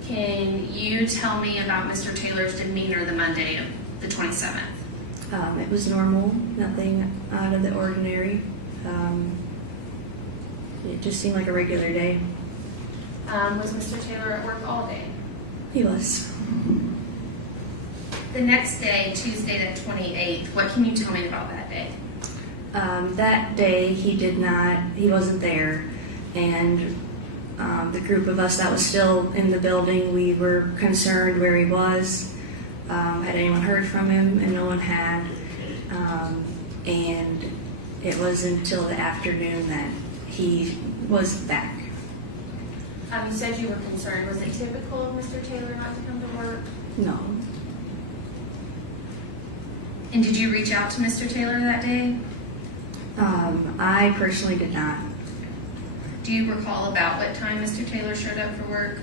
Can you tell me about Mr. Taylor's demeanor the Monday of the 27th? It was normal, nothing out of the ordinary. It just seemed like a regular day. Was Mr. Taylor at work all day? He was. The next day, Tuesday the 28th, what can you tell me about that day? That day he wasn't there, and the group of us that was still in the building, we were concerned where he was. Had anyone heard from him? And no one had. And it was until the afternoon that he was back. You said you were concerned. Was it typical of Mr. Taylor not to come to work? No. And did you reach out to Mr. Taylor that day? I personally did not. Do you recall about what time Mr. Taylor showed up for work?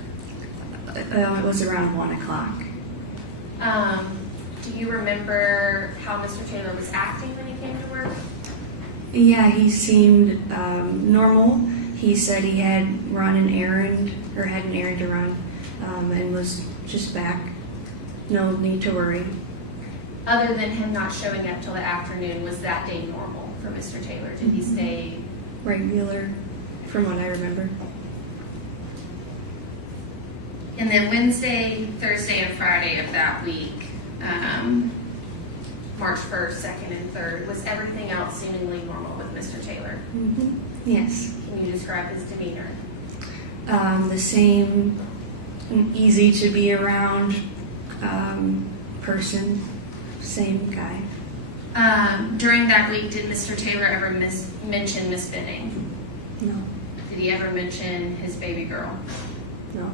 It was around 1 o'clock. Do you remember how Mr. Taylor was acting when he came to work? Yeah, he seemed normal. He said he had run an errand, or had an errand to run, and was just back. No need to worry. Other than him not showing up till the afternoon, was that day normal for Mr. Taylor? Did he stay Regular, from what I remember. And then Wednesday, Thursday, and Friday of that week, March 1st, 2nd, and 3rd, was everything else seemingly normal with Mr. Taylor? Mm-hmm. Yes. Can you describe his demeanor? The same, easy to be around person, same guy. During that week, did Mr. Taylor ever mention Miss Benning? No. Did he ever mention his baby girl? No.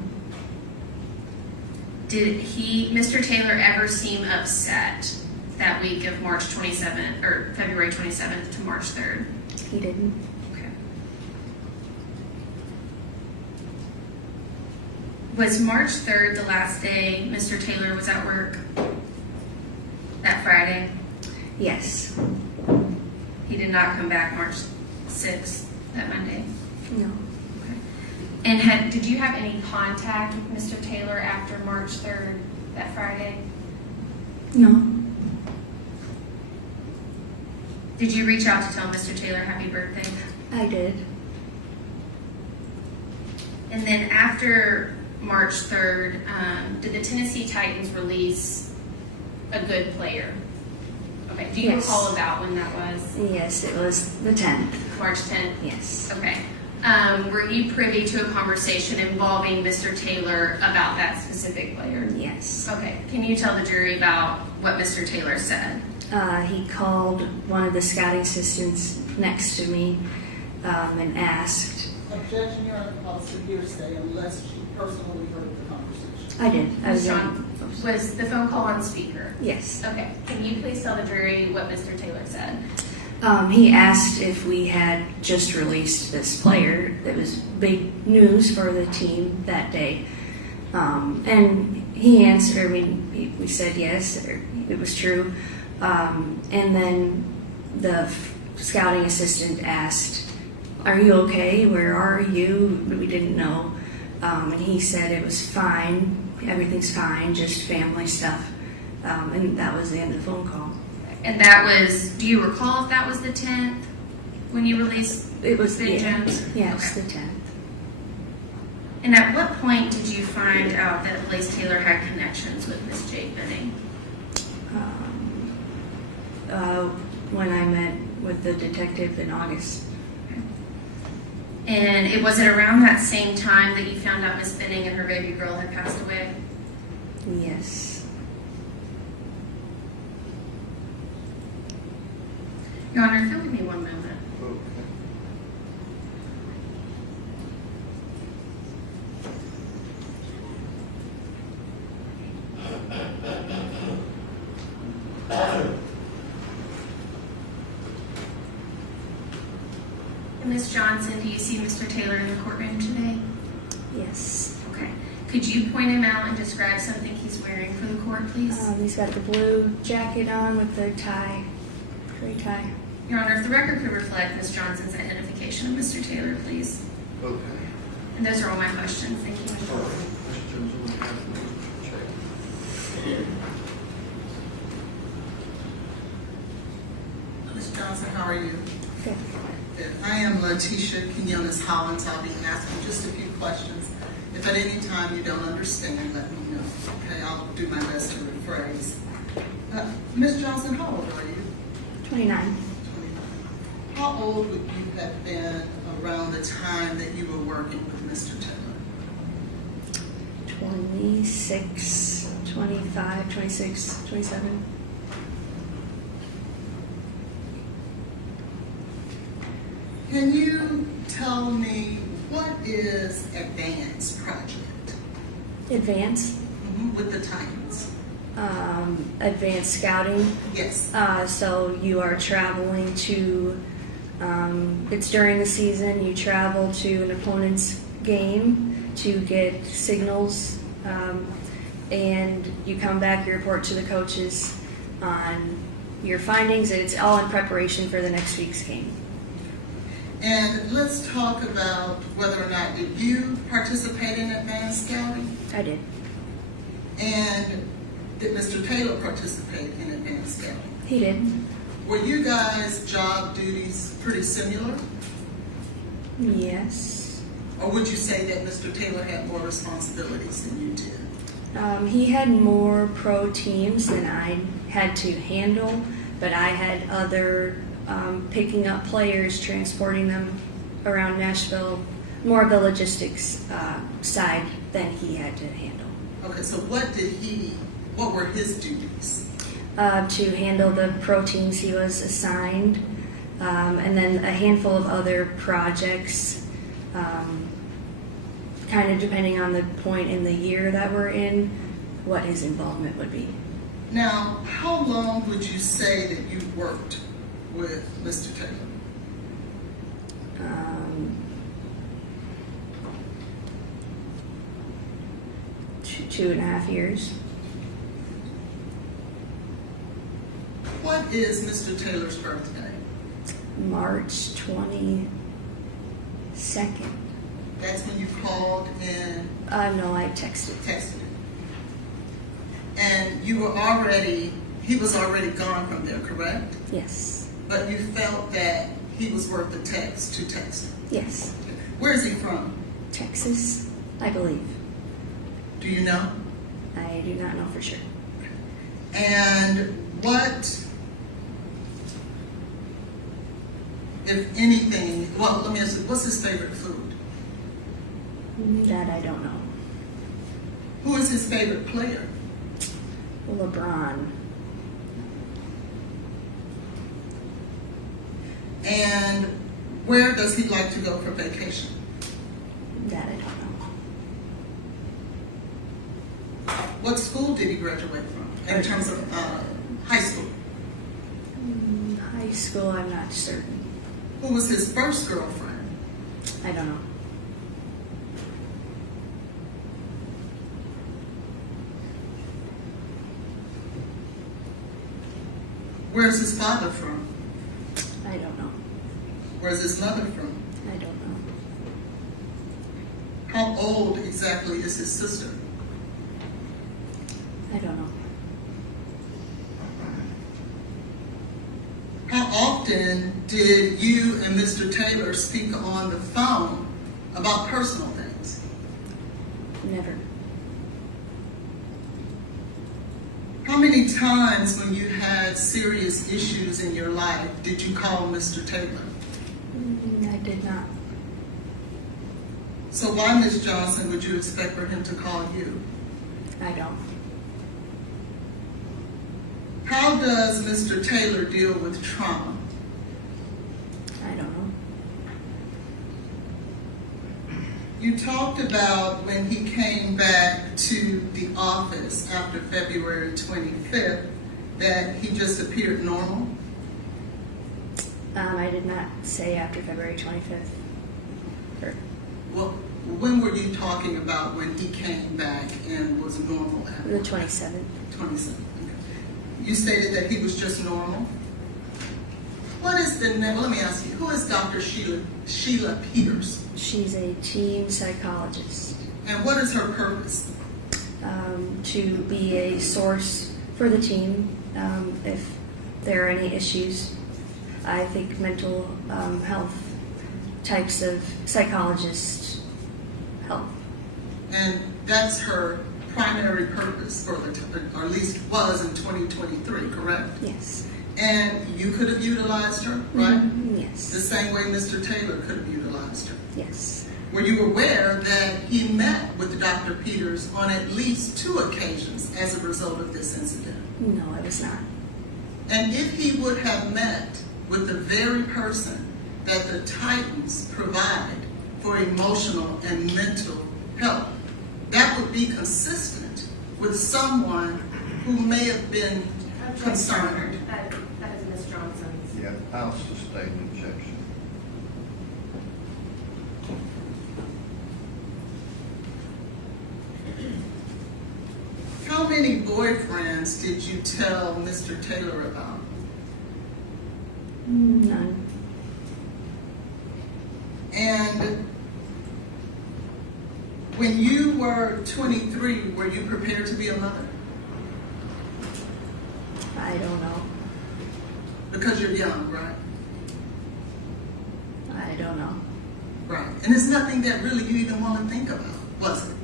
Did Mr. Taylor ever seem upset that week of March 27th, or February 27th to March 3rd? He didn't. Okay. Was March 3rd the last day Mr. Taylor was at work? That Friday? Yes. He did not come back March 6th, that Monday? No. Okay. And did you have any contact with Mr. Taylor after March 3rd, that Friday? No. Did you reach out to tell Mr. Taylor happy birthday? I did. And then after March 3rd, did the Tennessee Titans release a good player? Okay, do you Yes. recall about when that was? Yes, it was the 10th. March 10th? Yes. Okay. Were you privy to a conversation involving Mr. Taylor about that specific player? Yes. Okay. Can you tell the jury about what Mr. Taylor said? He called one of the scouting assistants next to me and asked. Objection, Your Honor, policy hearsay unless she personally heard the conversation. I did. I was John, was the phone call on speaker? Yes. Okay. Can you please tell the jury what Mr. Taylor said? He asked if we had just released this player. It was big news for the team that day. And he answered, we said yes, it was true. And then the scouting assistant asked, "Are you okay? Where are you?" We didn't know. And he said it was fine. Everything's fine, just family stuff. And that was the end of the phone call. And that was, do you recall if that was the 10th when you released It was Ben yeah, Jones? yeah, it's Okay. the 10th. And at what point did you find out that Blaise Taylor had connections with Miss Jade Benning? When I met with the detective in August. And was it around that same time that you found out Miss Benning and her baby girl had passed away? Yes. Your Honor, if you'll give me 1 moment. Ms. Johnson, do you see Mr. Taylor in the courtroom today? Yes. Okay. Could you point him out and describe something he's wearing for the court, please? He's got the blue jacket on with the tie, gray tie. Your Honor, if the record could reflect Ms. Johnson's identification of Mr. Taylor, please. Okay. And those are all my questions. Thank you. All right. Questions on behalf of Mr. Taylor? Ms. Johnson, how are you? Good. Good. I am Letitia Quinones Hollins. I'll be asking just a few questions. If at any time you don't understand, let me know. Okay, I'll do my best to rephrase. Ms. Johnson, how old are you? 29. 29. How old would you have been around the time that you were working with Mr. Taylor? 26, 25, 26, 27. Can you tell me what is Advance Project? Advance, With the Titans? advanced scouting. Yes. So you are traveling to, it's during the season, you travel to an opponent's game to get signals, and you come back, you report to the coaches on your findings, and it's all in preparation for the next week's game. And let's talk about whether or not did you participate in advanced scouting? I did. And did Mr. Taylor participate in advanced scouting? He did. Were you guys' job duties pretty similar? Yes. Or would you say that Mr. Taylor had more responsibilities than you did? He had more pro teams than I had to handle, but I had other picking up players, transporting them around Nashville, more of the logistics side than he had to handle. Okay, so what were his duties? To handle the pro teams he was assigned, and then a handful of other projects, kind of depending on the point in the year that we're in, what his involvement would be. Now, how long would you say that you worked with Mr. Taylor? 2.5 years. What is Mr. Taylor's birthday? March 22nd. That's when you called and No, I texted. texted him. And he was already gone from there, correct? Yes. But you felt that he was worth the text to text him. Yes. Where is he from? Texas, I believe. Do you know? I do not know for sure. And what, if anything, well, let me ask you, what's his favorite food? That I don't know. Who is his favorite player? LeBron. And where does he like to go for vacation? That I don't know. What school did he graduate from in terms of high school? High school, I'm not certain. Who was his first girlfriend? I don't know. Where's his father from? I don't know. Where's his mother from? I don't know. How old exactly is his sister? I don't know. How often did you and Mr. Taylor speak on the phone about personal things? Never. How many times when you had serious issues in your life did you call Mr. Taylor? I did not. So why, Ms. Johnson, would you expect for him to call you? I don't. How does Mr. Taylor deal with trauma? I don't know. You talked about when he came back to the office after February 25th that he just appeared normal. I did not say after February 25th. Well, when were you talking about when he came back and was normal after? The 27th. 27th. Okay. You stated that he was just normal. What is the name? Let me ask you. Who is Dr. Sheila Peters? She's a team psychologist. And what is her purpose? To be a source for the team if there are any issues. I think mental health types of psychologists help. And that's her primary purpose for or at least was in 2023, correct? Yes. And you could have utilized her, right? Mm-hmm. Yes. The same way Mr. Taylor could have utilized her. Yes. Were you aware that he met with Dr. Peters on at least 2 occasions as a result of this incident? No, I was not. And if he would have met with the very person that the Titans provide for emotional and mental help. That would be consistent with someone who may have been concerned. That is Ms. Johnson's. Yeah, I'll sustain the objection. How many boyfriends did you tell Mr. Taylor about? None. And when you were 23, were you prepared to be a mother? I don't know. Because you're young, right? I don't know. Right. And it's nothing that really you even want to think about, was it?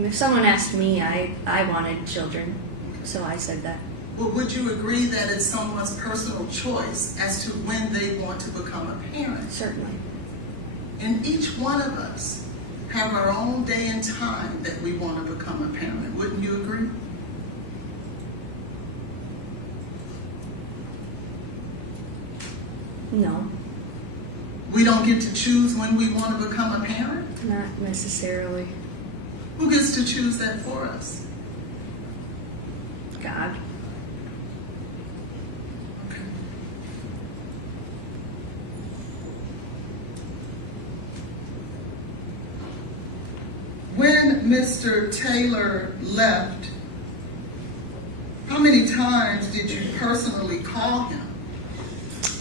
If someone asked me, I wanted children, so I said that. Well, would you agree that it's someone's personal choice as to when they want to become a parent? Certainly. And each one of us have our own day and time that we want to become a parent. Wouldn't you agree? No, We don't get to choose when we want to become a parent. not necessarily. Who gets to choose that for us? God. Okay. When Mr. Taylor left, how many times did you personally call him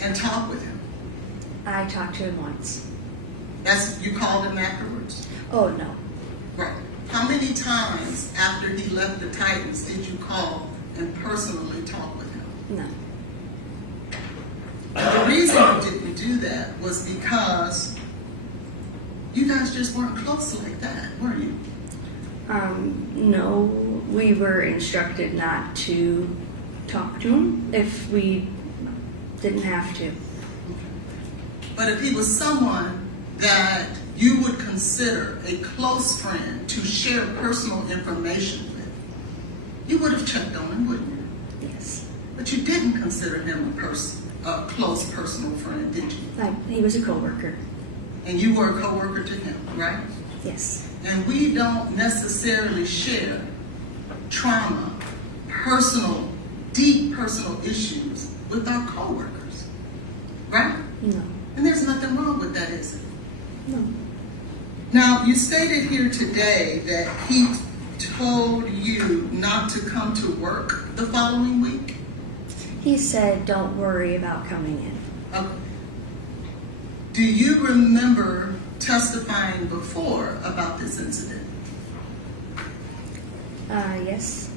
and talk with him? I talked to him once. You called him afterwards? Oh, no. Right. How many times after he left the Titans did you call and personally talk with him? No. The reason you didn't do that was because you guys just weren't close like that, were you? No, we were instructed not to talk to him if we didn't have to. But if he was someone that you would consider a close friend to share personal information with, you would have checked on him, wouldn't you? Yes. But you didn't consider him a close personal friend, did you? He was a coworker. And you were a coworker to him, right? Yes. And we don't necessarily share trauma, deep personal issues with our coworkers, right? No. And there's nothing wrong with that, is it? No. Now, you stated here today that he told you not to come to work the following week. He said, "Don't worry about coming in." Okay. Do you remember testifying before about this incident? Yes.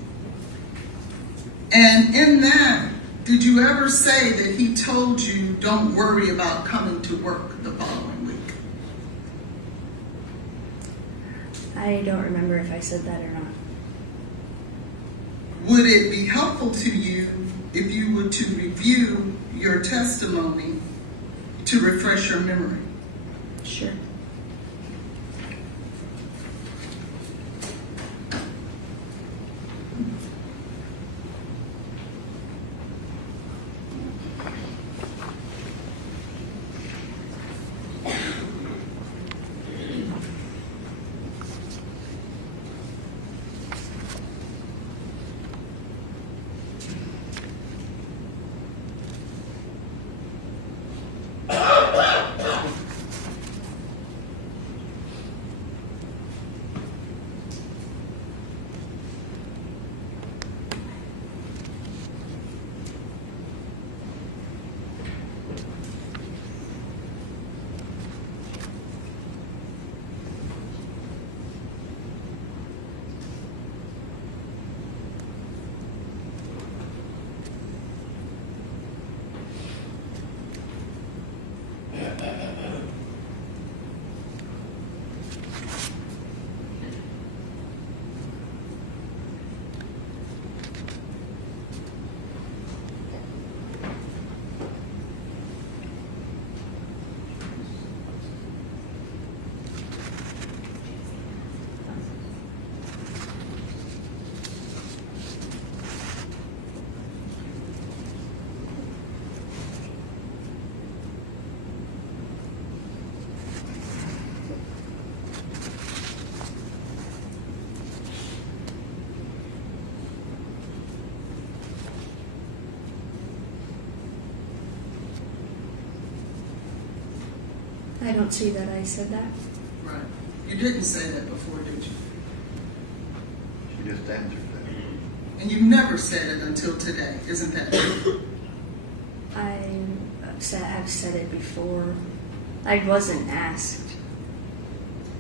And in that, did you ever say that he told you don't worry about coming to work the following week? I don't remember if I said that or not. Would it be helpful to you if you were to review your testimony to refresh your memory? Sure. I don't see that I said that. Right. You didn't say that before, did you? She just answered that. And you never said it until today, isn't that true? I've said it before. I wasn't asked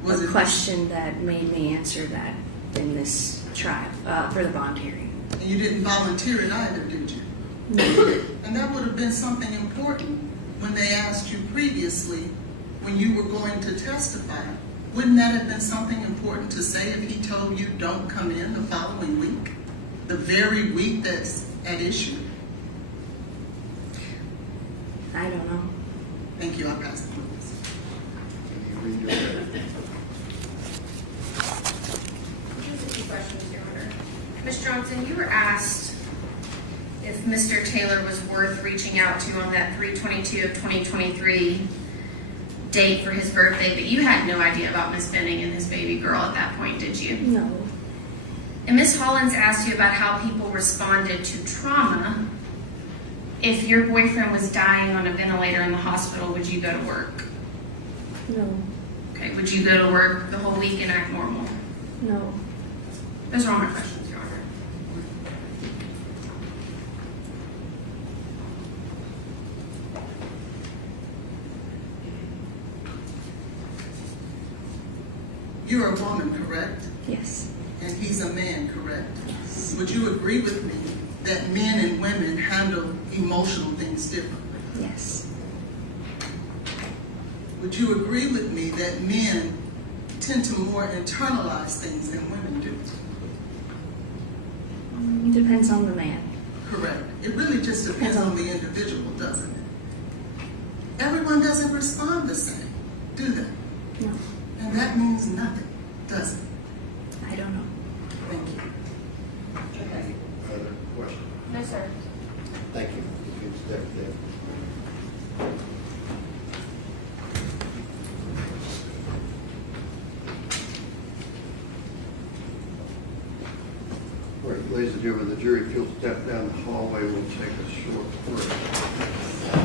Was a it question that made me answer that in this trial for the bond hearing. And you didn't volunteer it either, did you? No. And that would have been something important when they asked you previously when you were going to testify. Wouldn't that have been something important to say if he told you don't come in the following week? The very week that's at issue? I don't know. Thank you, I pass the witness. Can you read your Just a few questions, Your Honor. Ms. Johnson, you were asked if Mr. Taylor was worth reaching out to on that 3/22 of 2023 date for his birthday, but you had no idea about Miss Benning and his baby girl at that point, did you? No. And Ms. Hollins asked you about how people responded to trauma. If your boyfriend was dying on a ventilator in the hospital, would you go to work? No. Okay, would you go to work the whole week and act normal? No. Those are all my questions, Your Honor. You're a woman, correct? Yes. And he's a man, correct? Yes. Would you agree with me that men and women handle emotional things differently? Yes. Would you agree with me that men tend to more internalize things than women do? Depends on the man. Correct. It really just depends on the individual, doesn't it? Everyone doesn't respond the same, do they? No. And that means nothing, does it? I don't know. Thank you. Any other questions? No, sir. Thank you. You can step there. All right, ladies and gentlemen, the jury, if you'll step down the hallway, we'll take a short break.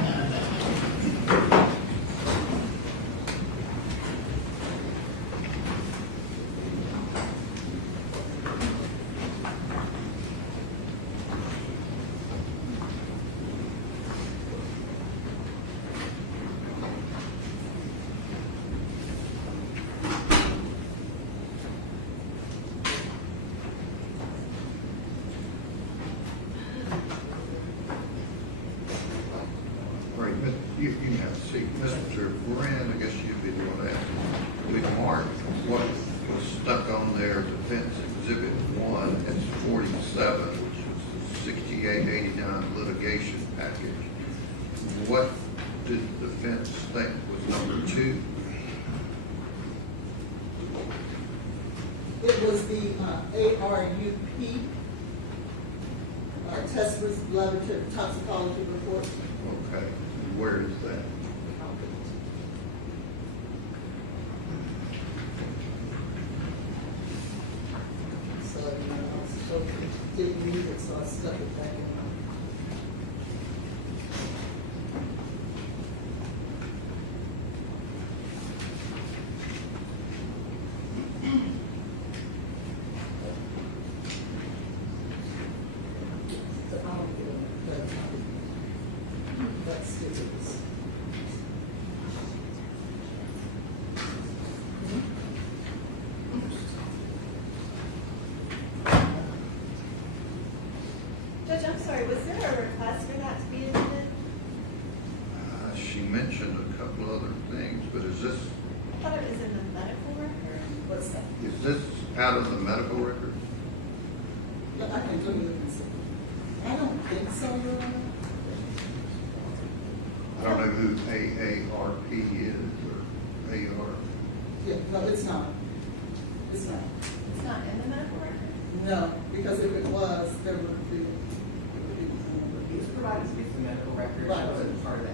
All right, you can have a seat. Mr. Moran, I guess you'd be the one to ask. We marked what was stuck on there, Defense Exhibit 1, it's 47, which is the 6889 litigation package. What did the defense think was number 2? It was the ARUP, test laboratory toxicology report. Okay, where is that? So, I didn't read it, so I stuck it back in. Judge, I'm sorry, was there a request for that to be admitted? She mentioned a couple other things, but is this, I thought it was in the medical record. What's that? is this out of the medical record? Yeah, I can do it. I don't think so, Your Honor. I don't know who AARP is or AR. Yeah, no, it's not. It's not. It's not in the medical record? No, because if it was, there would be. He was provided with the medical records, Right. it wasn't part of that.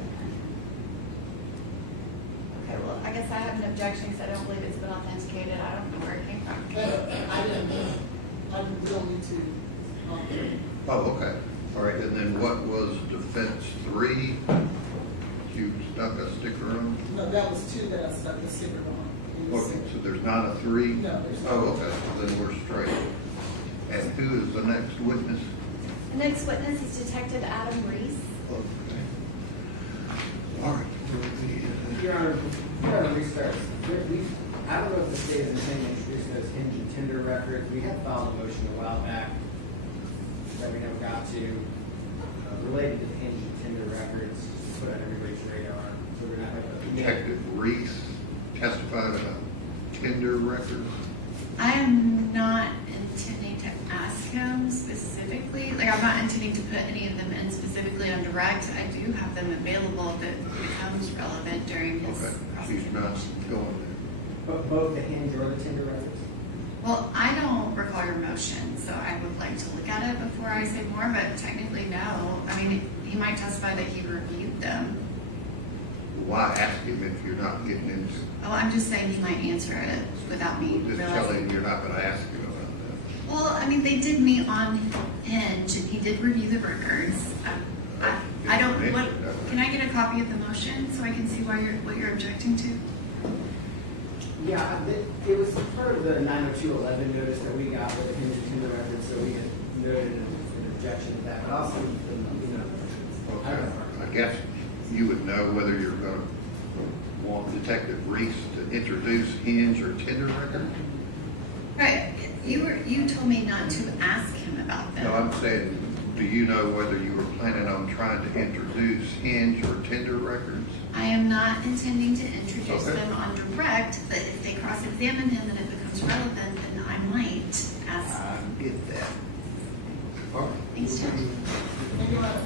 Okay, well, I guess I have an objection because I don't believe it's been authenticated. I don't know where it came from. I don't need to. Oh, okay. All right, and then what was defense 3? Do you stuck a sticker on? No, that was two that I stuck the sticker on. in the Okay, center. so there's not a three? No, there's not. Oh, okay, then we're straight. And who is the next witness? The next witness is Detective Adam Reese. Okay. All right. Your Honor, before I restart, I don't know if the state is intending to introduce those hinge and Tinder records. We had filed a motion a while back that we never got to, related to the hinge and Tinder records, just to put on everybody's radar. So we're not like a. Detective Reese testified about Tinder records. I am not intending to ask him specifically, like I'm not intending to put any of them in specifically on direct. I do have them available if it becomes relevant during his Okay, she's not prosecution. going there. But both the hinge or the Tinder records? Well, I don't require motion, so I would like to look at it before I say more, but technically no. I mean, he might testify that he reviewed them. Why ask him if you're not getting into? Oh, I'm just saying he might answer it without me Just tell realizing. him you're not going to ask him about that. Well, I mean, they did meet on Hinge, and he did review the records. I don't, what, can I get a copy of the motion so I can see what you're objecting to? Yeah, it was part of the 90211 notice that we got with the hinge and Tinder records, so we had noted an objection to that, but also, you know, I don't know. I guess you would know whether you're going to want Detective Reese to introduce Hinge or Tinder records. Right, you told me not to ask him about them. No, I'm saying, do you know whether you were planning on trying to introduce Hinge or Tinder records? I am not intending to introduce Okay. them on direct, but if they cross-examine him and it becomes relevant, then I might ask. I get that. All right. Thanks, Judge. And you want to-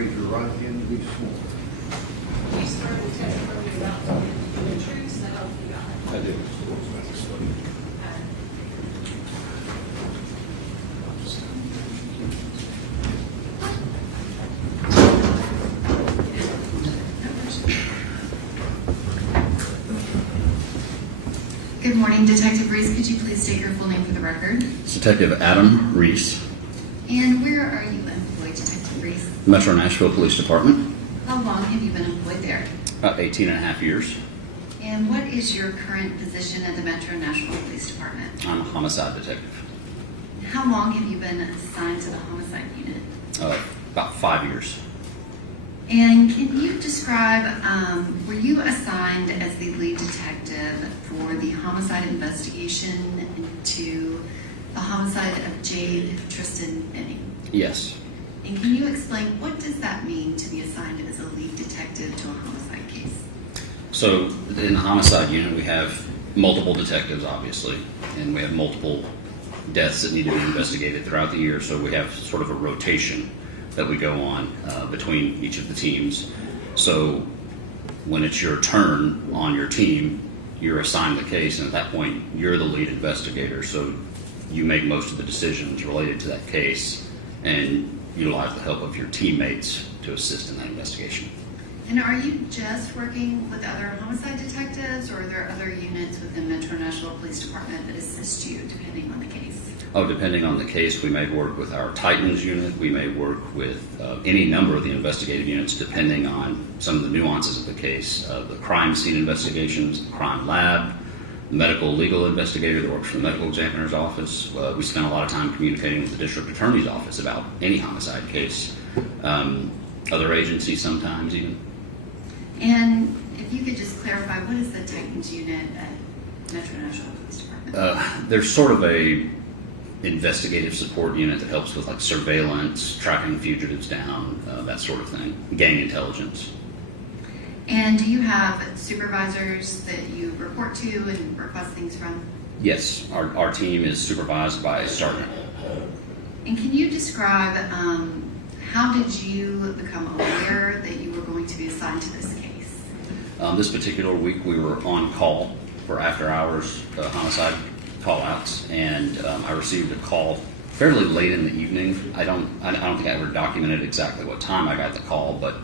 raise your right hand and be sworn. Do you swear the testimony you're about to give is the truth, so help you God? I do. Good morning, Detective Reese. Could you please state your full name for the record? It's Detective Adam Reese, And where are you employed, Detective Reese? Metro Nashville Police Department, How long have you been employed there? about 18 and a half years. And what is your current position at the Metro Nashville Police Department? I'm a homicide detective. How long have you been assigned to the homicide unit? About 5 years. And can you describe, were you assigned as the lead detective for the homicide investigation into the homicide of Jade Benning? Yes. And can you explain, what does that mean to be assigned as a lead detective to a homicide case? So in the homicide unit, we have multiple detectives, obviously, and we have multiple deaths that need to be investigated throughout the year. So we have sort of a rotation that we go on between each of the teams. So when it's your turn on your team, you're assigned the case, and at that point, you're the lead investigator. So you make most of the decisions related to that case and utilize the help of your teammates to assist in that investigation. And are you just working with other homicide detectives, or are there other units within Metro Nashville Police Department that assist you depending on the case? Oh, depending on the case, we may work with our Titans unit. We may work with any number of the investigative units, depending on some of the nuances of the case. The crime scene investigations, the crime lab, the medical legal investigator that works for the medical examiner's office. We spend a lot of time communicating with the district attorney's office about any homicide case. Other agencies sometimes even. And if you could just clarify, what is the Titans unit at Metro Nashville Police Department? There's sort of a investigative support unit that helps with like surveillance, tracking fugitives down, that sort of thing, gang intelligence. And do you have supervisors that you report to and request things from? Yes, our team is supervised by a sergeant. And can you describe how did you become aware that you were going to be assigned to this case? This particular week, we were on call for after-hours homicide call-outs, and I received a call fairly late in the evening. I don't think I ever documented exactly what time I got the call, but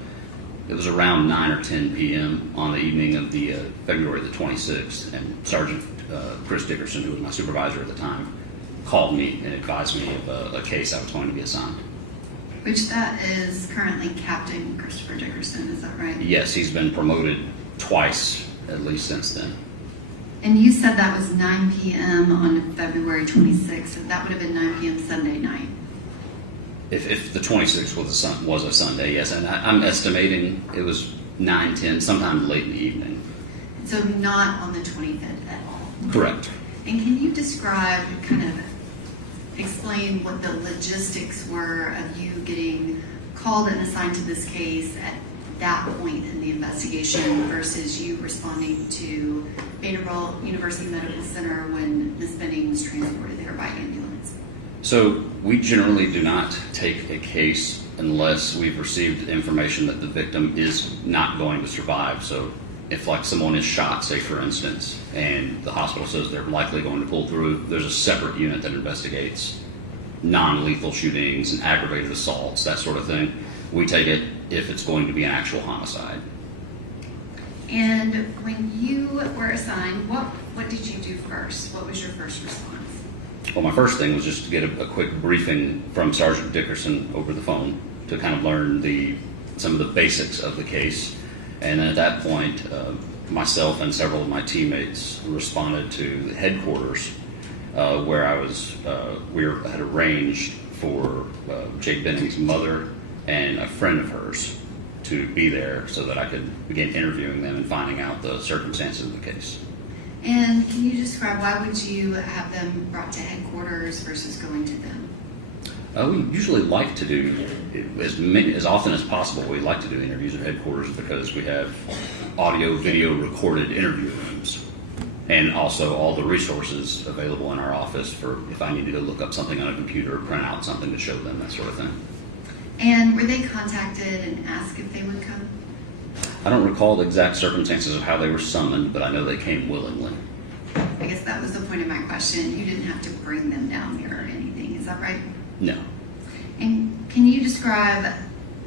it was around 9 or 10 p.m. on the evening of the February the 26th, and Sergeant Chris Dickerson, who was my supervisor at the time, called me and advised me of a case I was going to be assigned. Which that is currently Captain Christopher Dickerson, is that right? Yes, he's been promoted twice, at least since then. And you said that was 9 p.m. on February 26th, so that would have been 9 p.m. Sunday night. If the 26th was a Sunday, yes, and I'm estimating it was 9, 10, sometime late in the evening. So not on the 25th at all? Correct. And can you describe, kind of explain what the logistics were of you getting called and assigned to this case at that point in the investigation versus you responding to Vanderbilt University Medical Center when Ms. Benning was transported there by ambulance? So we generally do not take a case unless we've received information that the victim is not going to survive. So if like someone is shot, say for instance, and the hospital says they're likely going to pull through, there's a separate unit that investigates non-lethal shootings and aggravated assaults, that sort of thing. We take it if it's going to be an actual homicide. And when you were assigned, what did you do first? What was your first response? Well, my first thing was just to get a quick briefing from Sergeant Dickerson over the phone to kind of learn some of the basics of the case. And then at that point, myself and several of my teammates responded to the headquarters where we had arranged for Jade Benning's mother and a friend of hers to be there so that I could begin interviewing them and finding out the circumstances of the case. And can you describe why would you have them brought to headquarters versus going to them? We usually like to do as often as possible. We like to do interviews at headquarters because we have audio, video recorded interview rooms, and also all the resources available in our office for if I needed to look up something on a computer, print out something to show them, that sort of thing. And were they contacted and asked if they would come? I don't recall the exact circumstances of how they were summoned, but I know they came willingly. I guess that was the point of my question. You didn't have to bring them down here or anything, is that right? No. And can you describe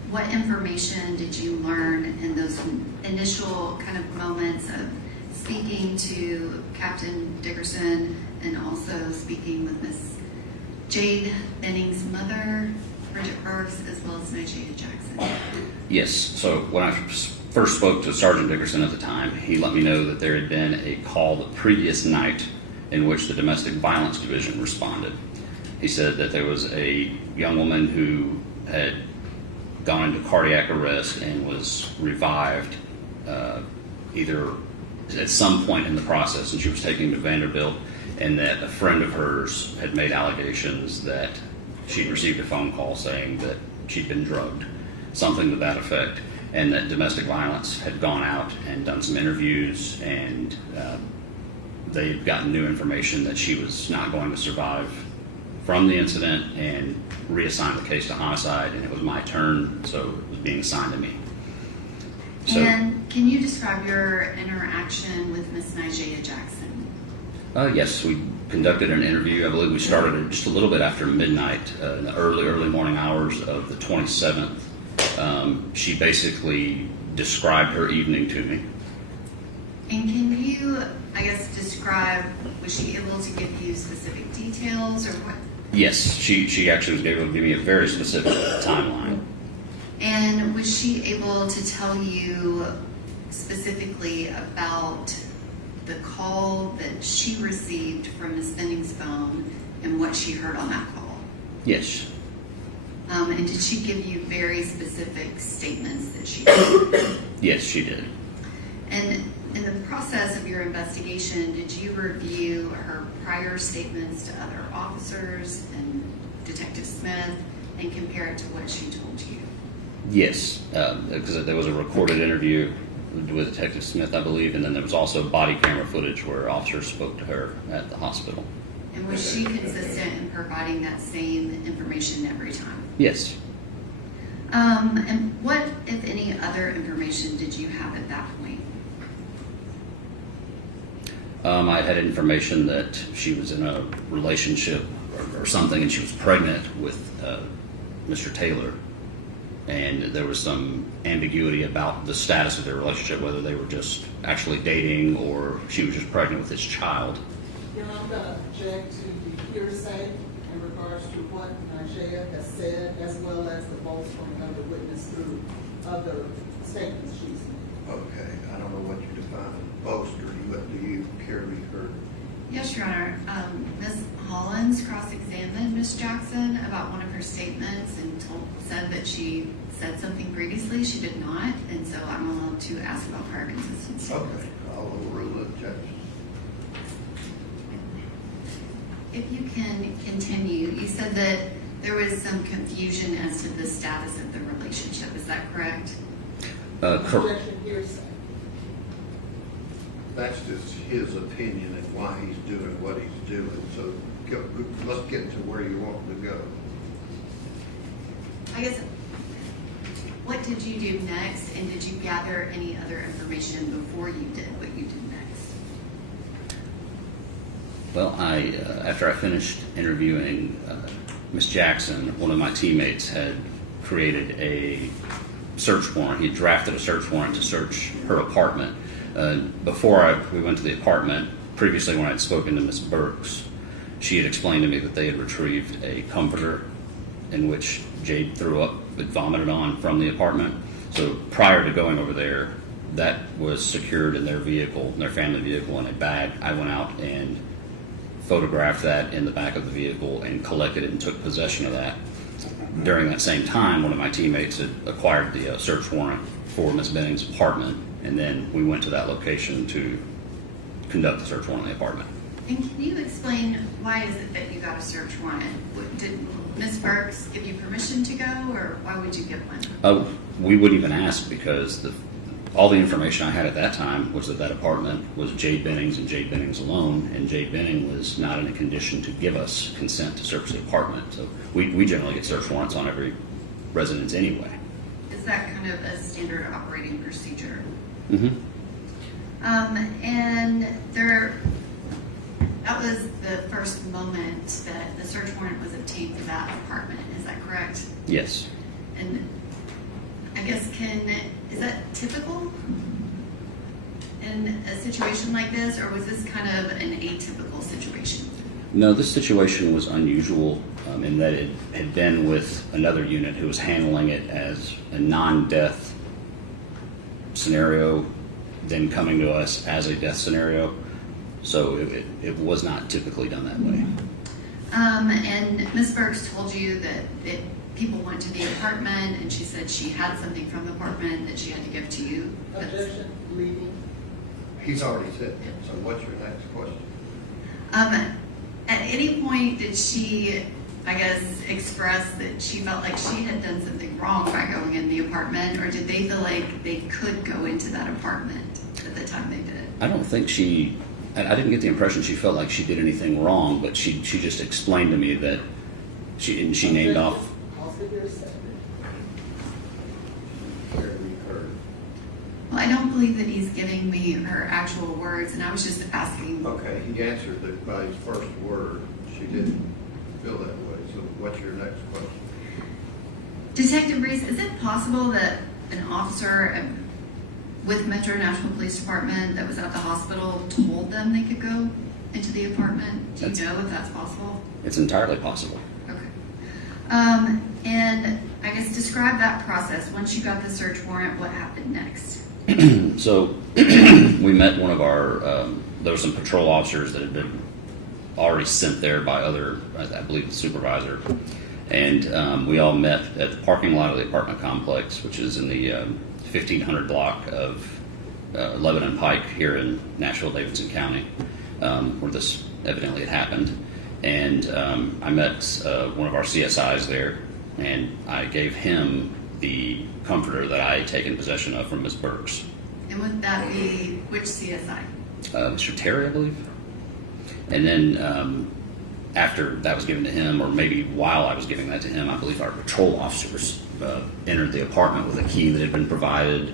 what information did you learn in those initial kind of moments of speaking to Captain Dickerson and also speaking with Miss Jade Benning's mother, Bridget Burks, as well as Jade Jackson? Yes. So when I first spoke to Sergeant Dickerson at the time, he let me know that there had been a call the previous night in which the Domestic Violence Division responded. He said that there was a young woman who had gone into cardiac arrest and was revived either at some point in the process, and she was taken to Vanderbilt, and that a friend of hers had made allegations that she'd received a phone call saying that she'd been drugged, something to that effect, and that domestic violence had gone out and done some interviews, and they had gotten new information that she was not going to survive from the incident and reassigned the case to homicide, and it was my turn, so it was being assigned to me. So, and can you describe your interaction with Miss Nigella Jackson? yes, we conducted an interview. I believe we started it just a little bit after midnight, in the early morning hours of the 27th. She basically described her evening to me. And can you, I guess, describe, was she able to give you specific details or what? Yes, she actually was able to give me a very specific timeline. And was she able to tell you specifically about the call that she received from Ms. Benning's phone and what she heard on that call? Yes. And did she give you very specific statements that she did? Yes, she did. And in the process of your investigation, did you review her prior statements to other officers and Detective Smith and compare it to what she told you? Yes, because there was a recorded interview with Detective Smith, I believe, and then there was also body camera footage where officers spoke to her at the hospital. And was she consistent in providing that same information every time? Yes. And what, if any, other information did you have at that point? I had information that she was in a relationship or something, and she was pregnant with Mr. Taylor. And there was some ambiguity about the status of their relationship, whether they were just actually dating or she was just pregnant with his child. You know, I'm going to object to the hearsay in regards to what Nigella has said, as well as the bolstering of the witness through other statements she's made. Okay, I don't know what you define as bolster. Do you care to be heard? Yes, Your Honor. Ms. Hollins cross-examined Ms. Jackson about one of her statements and said that she said something previously. She did not, and so I'm allowed to ask about prior consistency. Okay, I'll overrule the objection. If you can continue, you said that there was some confusion as to the status of the relationship. Is that correct? Correct. Objection hearsay. That's just his opinion and why he's doing what he's doing. So let's get to where you want to go. I guess, what did you do next, and did you gather any other information before you did what you did next? Well, after I finished interviewing Ms. Jackson, one of my teammates had created a search warrant. He had drafted a search warrant to search her apartment. Before we went to the apartment, previously when I'd spoken to Ms. Burks, she had explained to me that they had retrieved a comforter in which Jade threw up and vomited on from the apartment. So prior to going over there, that was secured in their vehicle, their family vehicle, in a bag. I went out and photographed that in the back of the vehicle and collected it and took possession of that. During that same time, one of my teammates had acquired the search warrant for Ms. Benning's apartment, and then we went to that location to conduct the search warrant in the apartment. And can you explain why is it that you got a search warrant? Did Ms. Burks give you permission to go, or why would you get one? We wouldn't even ask because all the information I had at that time was that apartment was Jade Benning's and Jade Benning's alone, and Jade Benning was not in a condition to give us consent to search the apartment. So we generally get search warrants on every residence anyway. Is that kind of a standard operating procedure? Mm-hmm. And that was the first moment that the search warrant was obtained for that apartment, is that correct? Yes. And I guess is that typical in a situation like this, or was this kind of an atypical situation? No, this situation was unusual in that it had been with another unit who was handling it as a non-death scenario, then coming to us as a death scenario. So it was not typically done that way. And Ms. Burks told you that people went to the apartment, and she said she had something from the apartment that she had to give to you. Objection, leaving. He's already said that, so what's your next question? At any point did she, I guess, express that she felt like she had done something wrong by going in the apartment, or did they feel like they could go into that apartment at the time they did? I don't think I didn't get the impression she felt like she did anything wrong, but she just explained to me that she named off. Well, I don't believe that he's giving me her actual words, and I was just asking. Okay, he answered it by his first word. She didn't feel that way, so what's your next question? Detective Reese, is it possible that an officer with Metro Nashville Police Department that was at the hospital told them they could go into the apartment? Do you know if that's possible? It's entirely possible. Okay. And I guess describe that process. Once you got the search warrant, what happened next? So we met one of our, there were some patrol officers that had been already sent there by other, I believe the supervisor. And we all met at the parking lot of the apartment complex, which is in the 1500 block of Lebanon Pike here in Nashville, Davidson County, where this evidently had happened. And I met one of our CSIs there, and I gave him the comforter that I had taken possession of from Ms. Burks. And would that be which CSI? Mr. Terry, I believe. And then after that was given to him, or maybe while I was giving that to him, I believe our patrol officers entered the apartment with a key that had been provided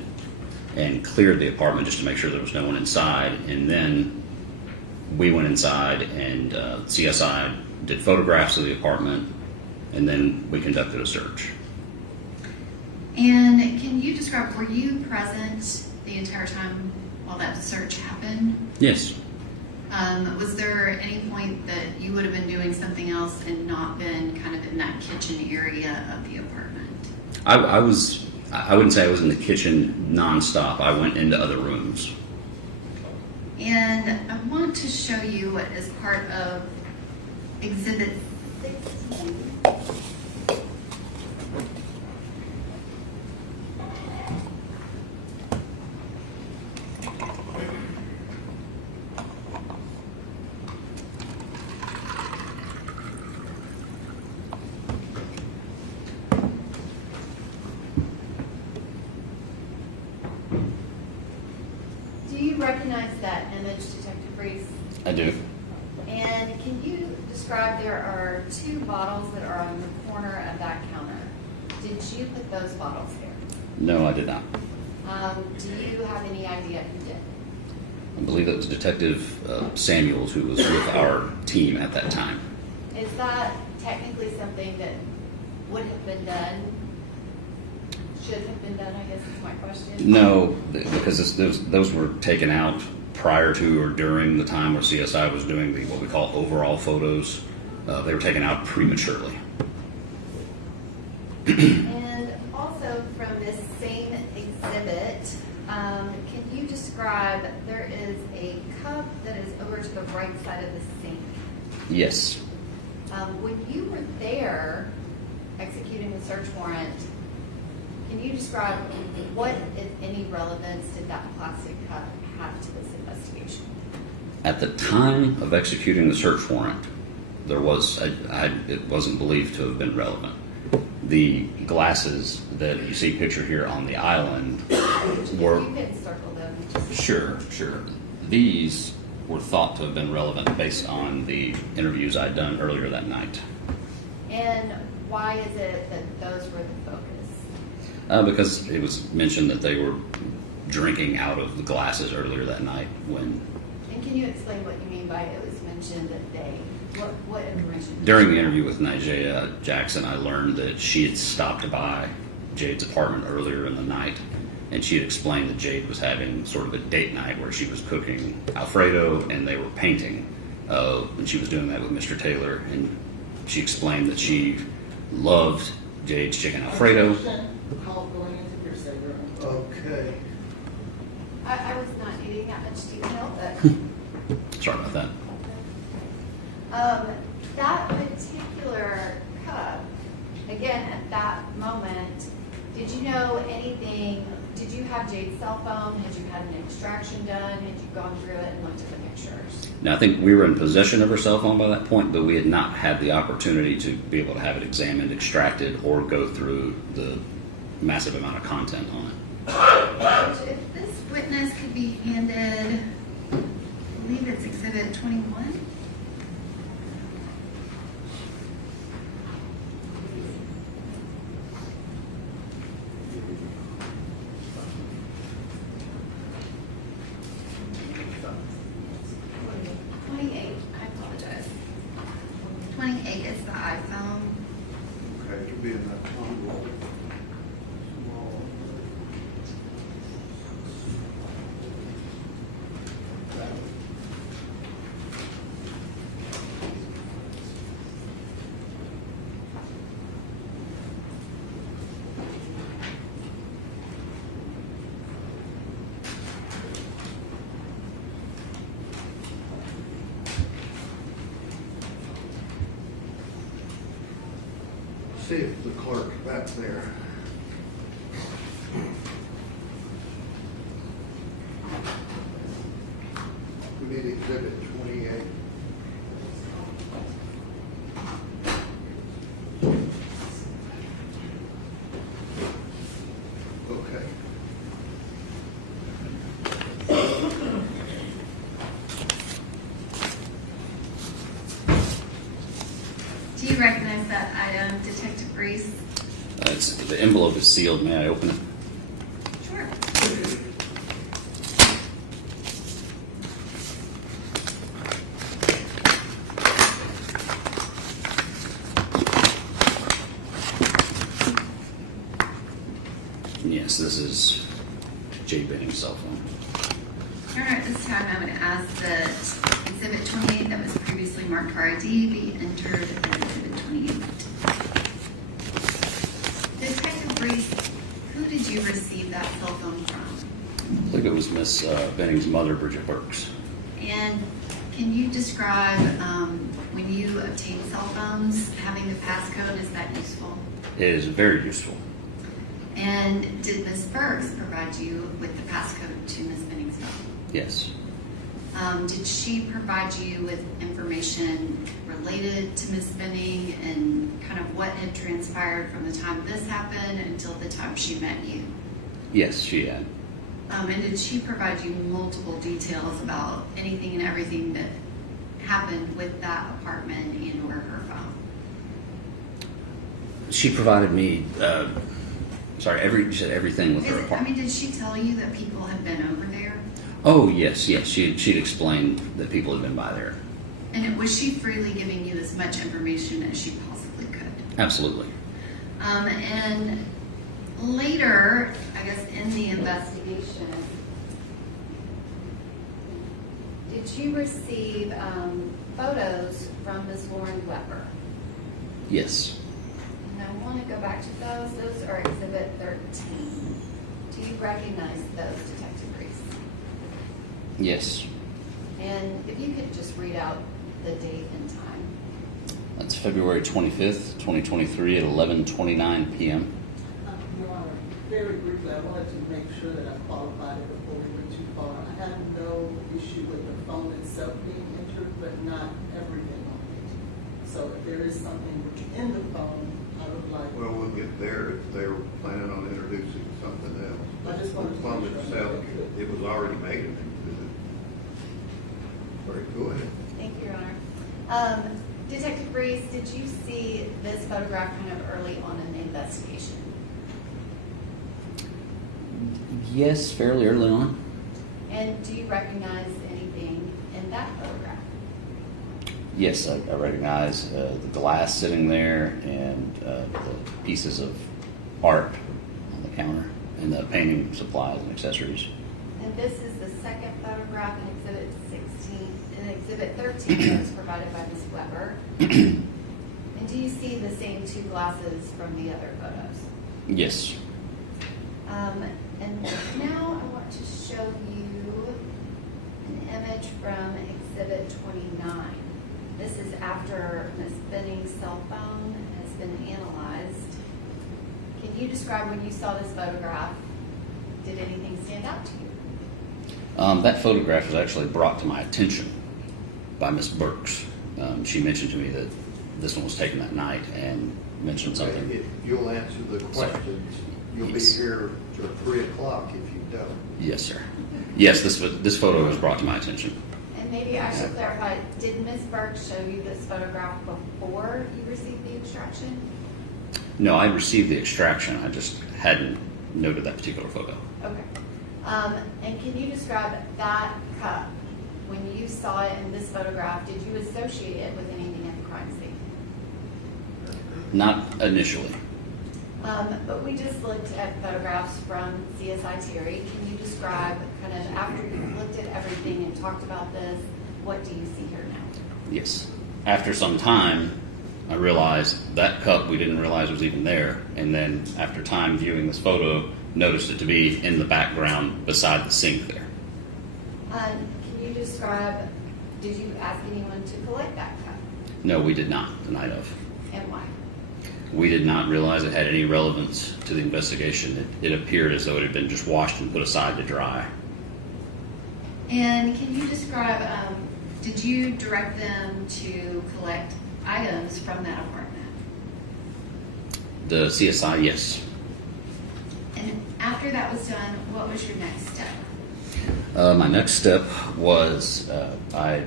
and cleared the apartment just to make sure there was no one inside. And then we went inside, and CSI did photographs of the apartment, and then we conducted a search. And can you describe, were you present the entire time while that search happened? Yes. Was there any point that you would have been doing something else and not been kind of in that kitchen area of the apartment? I wouldn't say I was in the kitchen nonstop. I went into other rooms. And I want to show you what is part of Exhibit 16. Do you recognize that image, Detective Reese? I do. And can you describe, there are two bottles that are on the corner of that counter. Did you put those bottles there? No, I did not. Do you have any idea who did? I believe it was Detective Samuels who was with our team at that time. Is that technically something that would have been done? Should have been done, I guess is my question. No, because those were taken out prior to or during the time where CSI was doing what we call overall photos. They were taken out prematurely. And also from this same exhibit, can you describe, there is a cup that is over to the right side of the sink. Yes. When you were there executing the search warrant, can you describe what, if any, relevance did that plastic cup have to this investigation? At the time of executing the search warrant, there was it wasn't believed to have been relevant. The glasses that you see pictured here on the island were... You can circle them. Sure. These were thought to have been relevant based on the interviews I'd done earlier that night. And why is it that those were the focus? Because it was mentioned that they were drinking out of the glasses earlier that night when, And can you explain what you mean by it was mentioned that they, what information? during the interview with Nigel Jackson, I learned that she had stopped by Jade's apartment earlier in the night, and she had explained that Jade was having sort of a date night where she was cooking Alfredo and they were painting, and she was doing that with Mr. Taylor, and she explained that she loved Jade's chicken Alfredo. Okay. I was not needing that much detail, but Sorry about that. that particular cup, again, at that moment, did you know anything? Did you have Jade's cell phone? Had you had an extraction done? Had you gone through it and looked at the pictures? Now, I think we were in possession of her cell phone by that point, but we had not had the opportunity to be able to have it examined, extracted, or go through the massive amount of content on it. If this witness could be handed, I believe it's Exhibit 21. I apologize. 28 is the iPhone. Okay, it could be in that small. See if the clerk back there. We need exhibit 28. Okay. Do you recognize that item, Detective Brees? The envelope is sealed. May I open it? Sure. Yes, this is Jade Benning's cell phone. All right, this time I'm going to ask that Exhibit 28 that was previously marked for ID be entered as Exhibit 28. Detective Brees, who did you receive that cell phone from? I believe it was Miss Benning's mother, Bridget Burks. And can you describe when you obtain cell phones, having the passcode, is that useful? It is very useful. And did Ms. Burks provide you with the passcode to Ms. Benning's phone? Yes. Did she provide you with information related to Ms. Benning and kind of what had transpired from the time this happened until the time she met you? Yes, she had. And did she provide you multiple details about anything and everything that happened with that apartment and or her phone? She provided me, you said everything with her apartment. Did she tell you that people had been over there? Oh, yes. She'd explained that people had been by there. And was she freely giving you as much information as she possibly could? Absolutely. And later, I guess in the investigation, Did you receive photos from Ms. Lauren Weber? Yes. And I want to go back to those. Those are Exhibit 13. Do you recognize those, Detective Reese? Yes. And if you could just read out the date and time. That's February 25th, 2023 at 11:29 p.m. Your Honor, very briefly, I wanted to make sure that I qualified it before we went too far. I have no issue with the phone itself being entered, but not everything on it. So if there is something in the phone, I would like. Well, we'll get there if they're planning on introducing something else. I just wanted to The phone make sure I itself, made it clear. it was already made. All right, go ahead. Thank you, Your Honor. Detective Reese, did did you see this photograph kind of early on in the investigation? Yes, fairly early on. And do you recognize anything in that photograph? Yes, I recognize the glass sitting there and the pieces of art on the counter and the painting supplies and accessories. And this is the second photograph in Exhibit 16, in Exhibit 13 that was provided by Ms. Weber. And do you see the same two glasses from the other photos? Yes. And now I want to show you an image from Exhibit 29. This is after Ms. Benning's cell phone has been analyzed. Can you describe when you saw this photograph? Did anything stand out to you? That photograph was actually brought to my attention by Ms. Burks. She mentioned to me that this one was taken that night and mentioned something. If you'll answer the questions, you'll Yes. be here till 3 o'clock if you don't. Yes, sir. Yes, this photo was brought to my attention. And maybe I should clarify, did Ms. Burke show you this photograph before you received the extraction? No, I received the extraction. I just hadn't noted that particular photo. Okay. And can you describe that cup? When you saw it in this photograph, did you associate it with anything at the crime scene? Not initially. But we just looked at photographs from CSI Terry. Can you describe, kind of after you've looked at everything and talked about this, what do you see here now? Yes. After some time, I realized that cup we didn't realize was even there. And then after time viewing this photo, noticed it to be in the background beside the sink there. Can you describe, did you ask anyone to collect that cup? No, we did not the night of. And why? We did not realize it had any relevance to the investigation. It appeared as though it had been just washed and put aside to dry. And can you describe, did you direct them to collect items from that apartment? The CSI, yes. And after that was done, what was your next step? My next step was I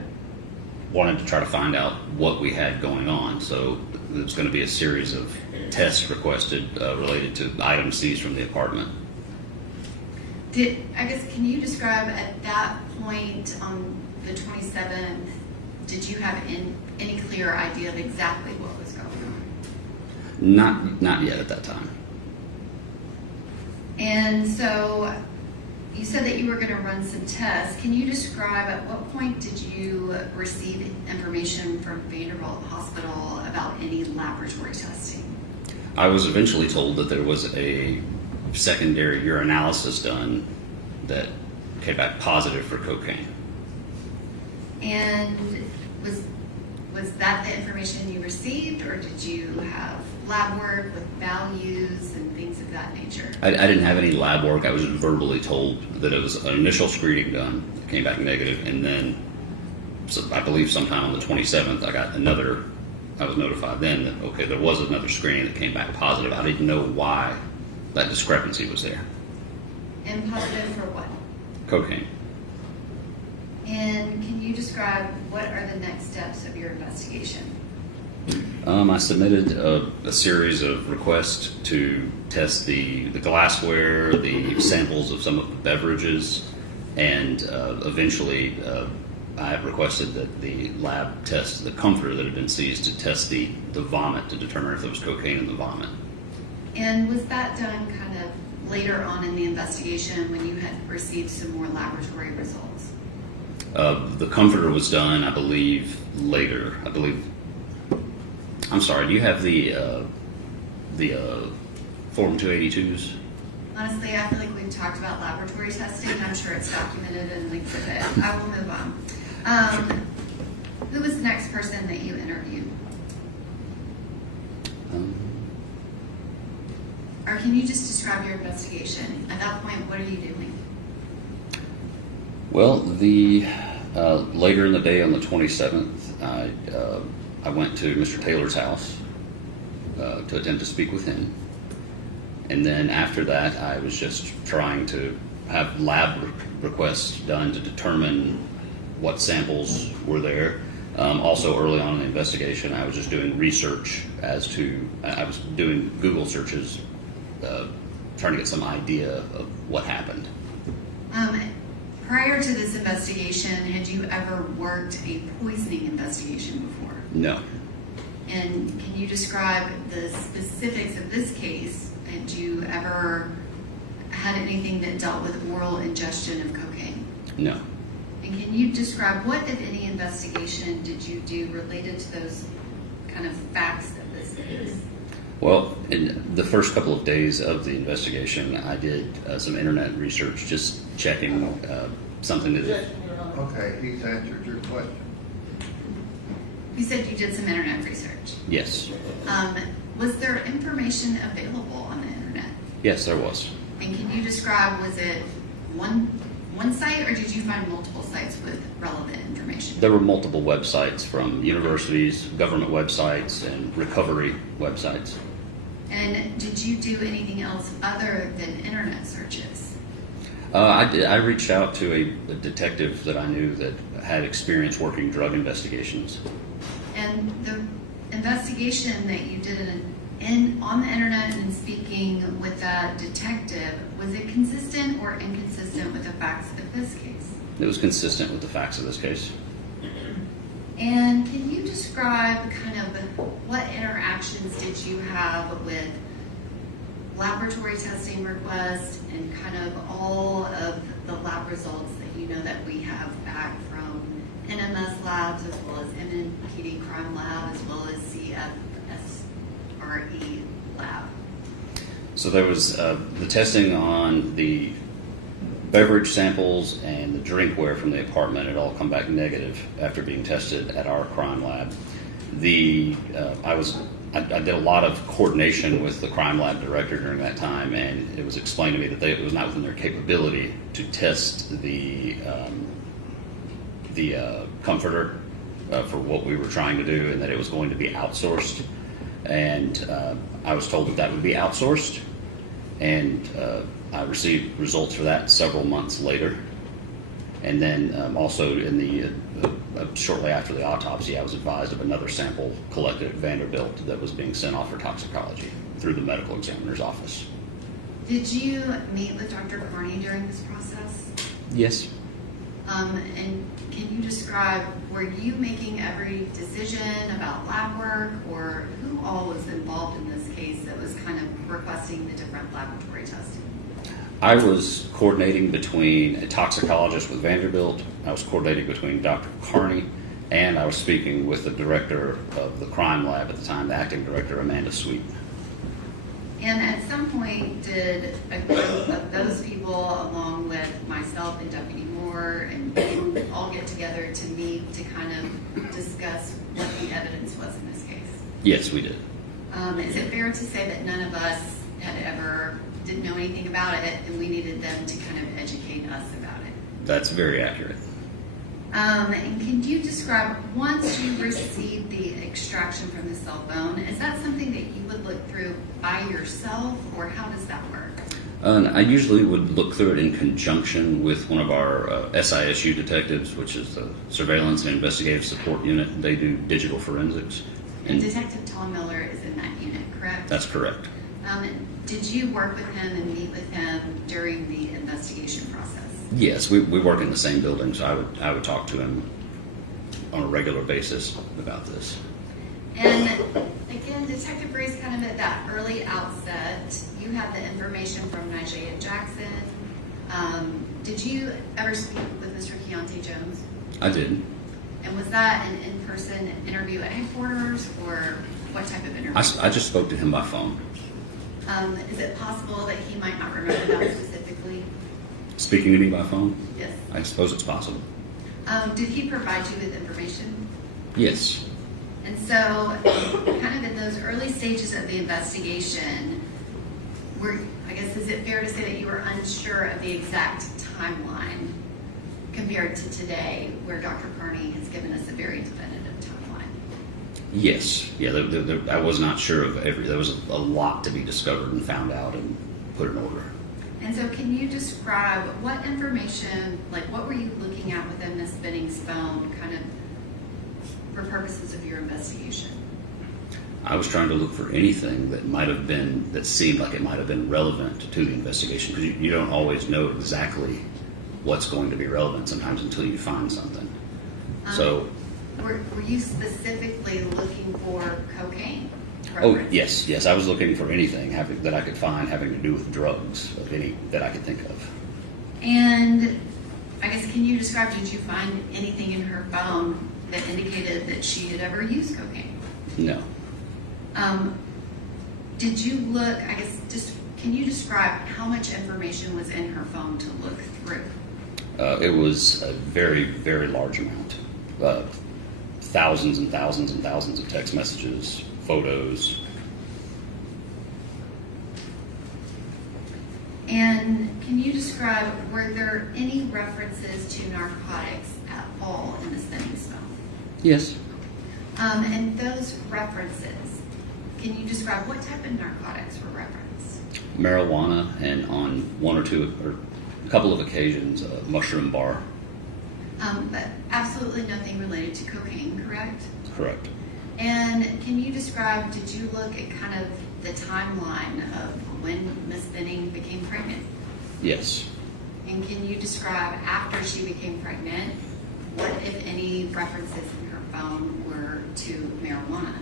wanted to try to find out what we had going on. So there's going to be a series of tests requested related to items seized from the apartment. Can you describe at that point on the 27th, did you have any clear idea of exactly what was going on? Not yet at that time. And so you said that you were going to run some tests. Can you describe at what point did you receive information from Vanderbilt Hospital about any laboratory testing? I was eventually told that there was a secondary urinalysis done that came back positive for cocaine. And was that the information you received, or did you have lab work with values and things of that nature? I didn't have any lab work. I was verbally told that it was an initial screening done, it came back negative, and then I believe sometime on the 27th I was notified then that, okay, there was another screening that came back positive. I didn't know why that discrepancy was there. And positive for what? Cocaine. And can you describe what are the next steps of your investigation? I submitted a series of requests to test the glassware, the samples of some of the beverages, and eventually I requested that the lab test the comforter that had been seized to test the vomit to determine if there was cocaine in the vomit. And was that done kind of later on in the investigation when you had received some more laboratory results? The comforter was done, I believe, later. I'm sorry, do you have the Form 282s? Honestly, I feel like we've talked about laboratory testing. I'm sure it's documented in an exhibit. I will move on. Who was the next person that you interviewed? Or can you just describe your investigation? At that point, what are you doing? Well, later in the day on the 27th, I went to Mr. Taylor's house to attempt to speak with him. And then after that, I was just trying to have lab requests done to determine what samples were there. Also, early on in the investigation, I was just doing research I was doing Google searches, trying to get some idea of what happened. Prior to this investigation, had you ever worked a poisoning investigation before? No. And can you describe the specifics of this case? Had you ever had anything that dealt with oral ingestion of cocaine? No. And can you describe what, if any, investigation did you do related to those kind of facts of this case? Well, in the first couple of days of the investigation, I did some internet research, just checking something to do. Okay, he's answered your question. You said you did some internet research. Yes. Was there information available on the internet? Yes, there was. And can you describe, was it one site, or did you find multiple sites with relevant information? There were multiple websites from universities, government websites, and recovery websites. And did you do anything else other than internet searches? I reached out to a detective that I knew that had experience working drug investigations. And the investigation that you did on the internet and speaking with that detective, was it consistent or inconsistent with the facts of this case? It was consistent with the facts of this case. And can you describe kind of what interactions did you have with laboratory testing requests and kind of all of the lab results that you know that we have back from NMS labs as well as MNPD crime lab as well as CFSRE lab? So there was the testing on the beverage samples and the drinkware from the apartment had all come back negative after being tested at our crime lab. I did a lot of coordination with the crime lab director during that time, and it was explained to me that it was not within their capability to test the comforter for what we were trying to do, and that it was going to be outsourced. And I was told that would be outsourced, and I received results for that several months later. And then also in the shortly after the autopsy, I was advised of another sample collected at Vanderbilt that was being sent off for toxicology through the medical examiner's office. Did you meet with Dr. Carney during this process? Yes. And can you describe, were you making every decision about lab work, or who all was involved in this case that was kind of requesting the different laboratory testing? I was coordinating between a toxicologist with Vanderbilt, I was coordinating between Dr. Carney, and I was speaking with the director of the crime lab at the time, the acting director, Amanda Sweet. And at some point, did a group of those people, along with myself and Deputy Moore, and you all get together to meet to kind of discuss what the evidence was in this case? Yes, we did. Is it fair to say that none of us didn't know anything about it, and we needed them to kind of educate us about it? That's very accurate. And can you describe, once you received the extraction from the cell phone, is that something that you would look through by yourself, or how does that work? I usually would look through it in conjunction with one of our SISU detectives, which is the Surveillance and Investigative Support Unit. They do digital forensics. And Detective Tom Miller is in that unit, correct? That's correct. Did you work with him and meet with him during the investigation process? Yes, we work in the same building, so I would talk to him on a regular basis about this. And again, Detective Breeze, kind of at that early outset, you had the information from Nigel Jackson. Did you ever speak with Mr. Keontae Jones? I did. And was that an in-person interview at headquarters, or what type of interview? I just spoke to him by phone. Is it possible that he might not remember that specifically? Speaking to me by phone? Yes. I suppose it's possible. Did he provide you with information? Yes. And so, kind of in those early stages of the investigation, is it fair to say that you were unsure of the exact timeline compared to today, where Dr. Carney has given us a very definitive timeline? Yes. Yeah, I was not sure of there was a lot to be discovered and found out and put in order. And so can you describe what information, like what were you looking at within Ms. Benning's phone kind of for purposes of your investigation? I was trying to look for anything that might have been, that seemed like it might have been relevant to the investigation, because you don't always know exactly what's going to be relevant sometimes until you find something. So, Were you specifically looking for cocaine? oh, reference? yes, I was looking for anything that I could find having to do with drugs, of any that I could think of. And I guess, can you describe, did you find anything in her phone that indicated that she had ever used cocaine? No. Did you look, I guess, just, can you describe how much information was in her phone to look through? It was a very, very large amount. Thousands and thousands and thousands of text messages, photos. And can you describe, were there any references to narcotics at all in Ms. Benning's phone? Yes. And those references, can you describe what type of narcotics were referenced? Marijuana, and on one or two, or a couple of occasions, a mushroom bar. But absolutely nothing related to cocaine, correct? Correct. And can you describe, did you look at kind of the timeline of when Ms. Benning became pregnant? Yes. And can you describe, after she became pregnant, what, if any, references in her phone were to marijuana?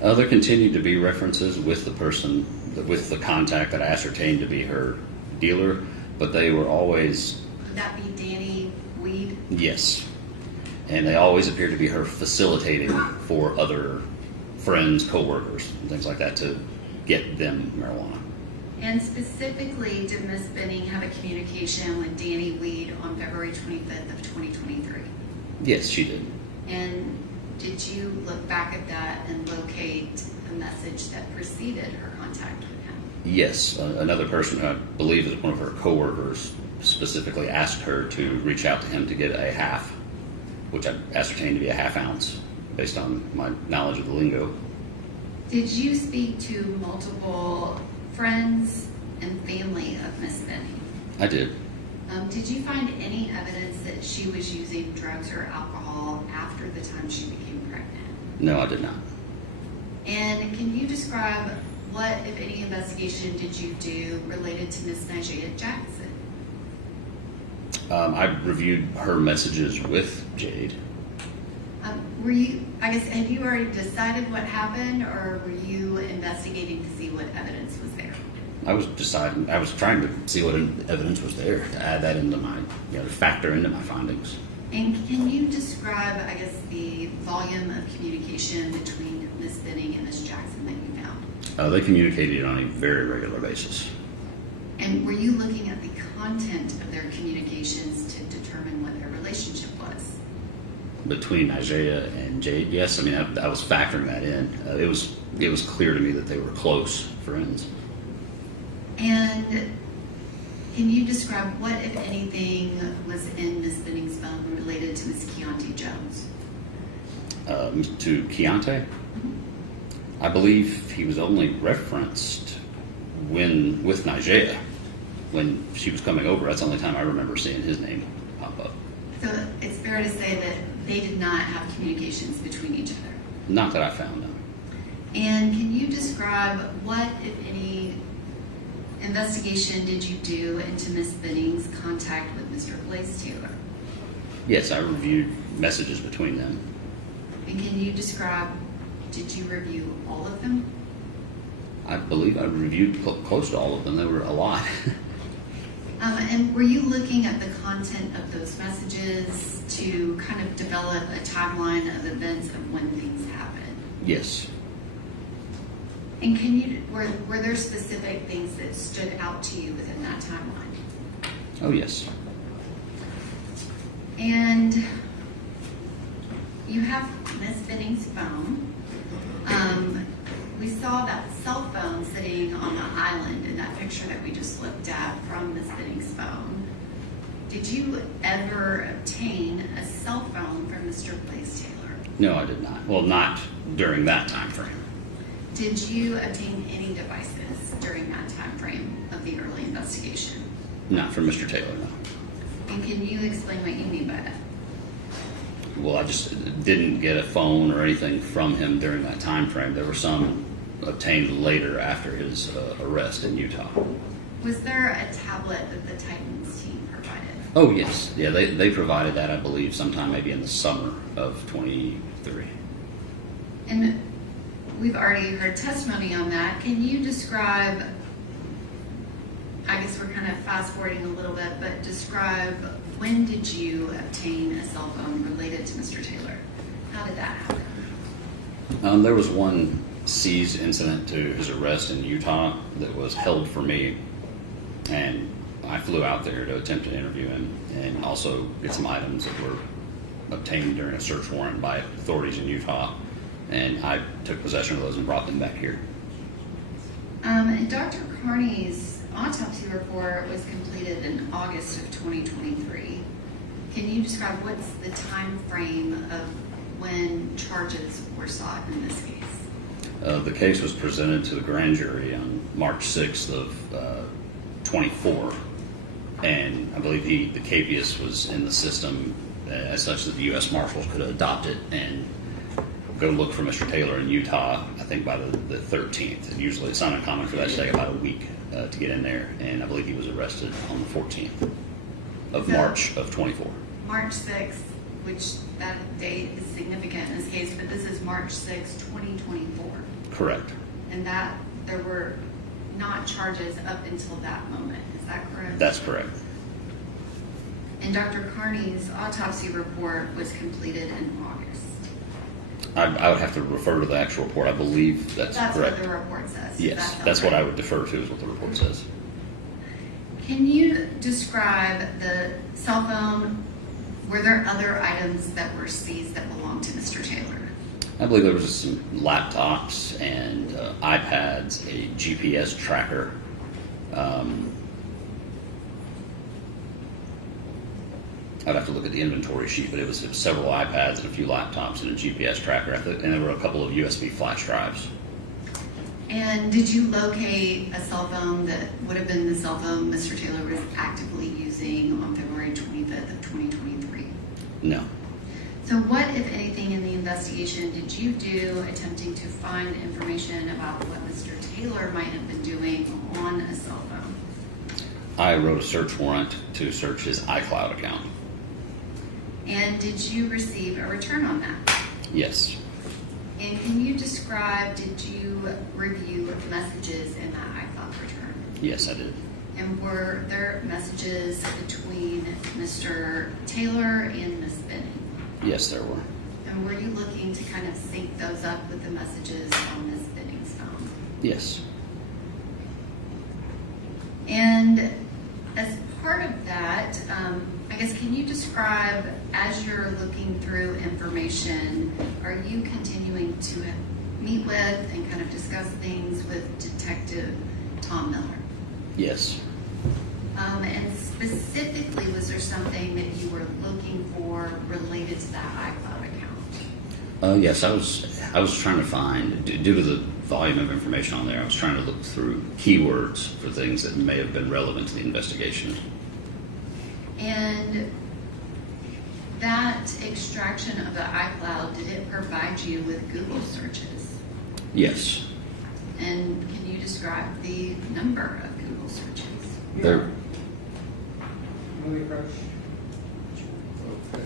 There continued to be references with the person, with the contact that I ascertained to be her dealer, but they were always... Would that be Danny Weed? Yes. And they always appeared to be her facilitating for other friends, co-workers, and things like that to get them marijuana. And specifically, did Ms. Benning have a communication with Danny Weed on February 25th of 2023? Yes, she did. And did you look back at that and locate the message that preceded her contact with him? Yes. Another person, I believe is one of her co-workers, specifically asked her to reach out to him to get a half, which I ascertained to be a half ounce based on my knowledge of the lingo. Did you speak to multiple friends and family of Ms. Benning? I did. Did you find any evidence that she was using drugs or alcohol after the time she became pregnant? No, I did not. And can you describe what, if any, investigation did you do related to Ms. Jade Jackson? I reviewed her messages with Jade. Were you, I guess, had you already decided what happened, or were you investigating to see what evidence was there? I was trying to see what evidence was there to add that into my, factor into my findings. And can you describe, I guess, the volume of communication between Ms. Benning and Ms. Jackson that you found? They communicated on a very regular basis. And were you looking at the content of their communications to determine what their relationship was? Between Isaiah and Jade, yes. I mean, I was factoring that in. It was clear to me that they were close friends. And can you describe what, if anything, was in Ms. Benning's phone related to Ms. Keontae Jones? To Keontae? I believe he was only referenced with Nigeria when she was coming over. That's the only time I remember seeing his name pop up. So it's fair to say that they did not have communications between each other. Not that I found, no. And can you describe what, if any, investigation did you do into Ms. Benning's contact with Mr. Blaise Taylor? Yes, I reviewed messages between them. And can you describe, did you review all of them? I believe I reviewed close to all of them. There were a lot. And were you looking at the content of those messages to kind of develop a timeline of events of when things happened? Yes. And were there specific things that stood out to you within that timeline? Oh, yes. And you have Ms. Benning's phone. We saw that cell phone sitting on the island in that picture that we just looked at from Ms. Benning's phone. Did you ever obtain a cell phone from Mr. Blaise Taylor? No, I did not. Well, not during that time frame. Did you obtain any devices during that time frame of the early investigation? Not from Mr. Taylor, no. And can you explain what you mean by that? Well, I just didn't get a phone or anything from him during that time frame. There were some obtained later after his arrest in Utah. Was there a tablet that the Titans team provided? Oh, yes. Yeah, they provided that, I believe, sometime maybe in the summer of 23. And we've already heard testimony on that. Can you describe, I guess we're kind of fast forwarding a little bit, but describe when did you obtain a cell phone related to Mr. Taylor? How did that happen? There was one seized incident to his arrest in Utah that was held for me, and I flew out there to attempt to interview him and also get some items that were obtained during a search warrant by authorities in Utah, and I took possession of those and brought them back here. And Dr. Carney's autopsy report was completed in August of 2023. Can you describe what's the time frame of when charges were sought in this case? The case was presented to the grand jury on March 6th of 24, and I believe the capias was in the system as such that the U.S. Marshals could adopt it and go look for Mr. Taylor in Utah, I think by the 13th. And usually it's not uncommon for that to take about a week to get in there, and I believe he was arrested on the 14th of March of 24. March 6th, which that date is significant in this case, but this is March 6th, 2024. Correct. And that there were not charges up until that moment. Is that correct? That's correct. And Dr. Carney's autopsy report was completed in August. I would have to refer to the actual report. I believe that's correct. That's what the report says. Yes, that's what I would defer to, is what the report says. Can you describe the cell phone? Were there other items that were seized that belonged to Mr. Taylor? I believe there was some laptops and iPads, a GPS tracker. I'd have to look at the inventory sheet, but it was several iPads and a few laptops and a GPS tracker, and there were a couple of USB flash drives. And did you locate a cell phone that would have been the cell phone Mr. Taylor was actively using on February 25th of 2023? No. So what, if anything, in the investigation did you do attempting to find information about what Mr. Taylor might have been doing on a cell phone? I wrote a search warrant to search his iCloud account. And did you receive a return on that? Yes. And can you describe, did you review messages in that iCloud return? Yes, I did. And were there messages between Mr. Taylor and Ms. Benning? Yes, there were. And were you looking to kind of sync those up with the messages on Ms. Benning's phone? Yes. And as part of that, I guess, can you describe, as you're looking through information, are you continuing to meet with and kind of discuss things with Detective Tom Miller? Yes. And specifically, was there something that you were looking for related to that iCloud account? Yes, I was trying to find, due to the volume of information on there, I was trying to look through keywords for things that may have been relevant to the investigation. And that extraction of the iCloud, did it provide you with Google searches? Yes. And can you describe the number of Google searches? There. When we approach. Okay.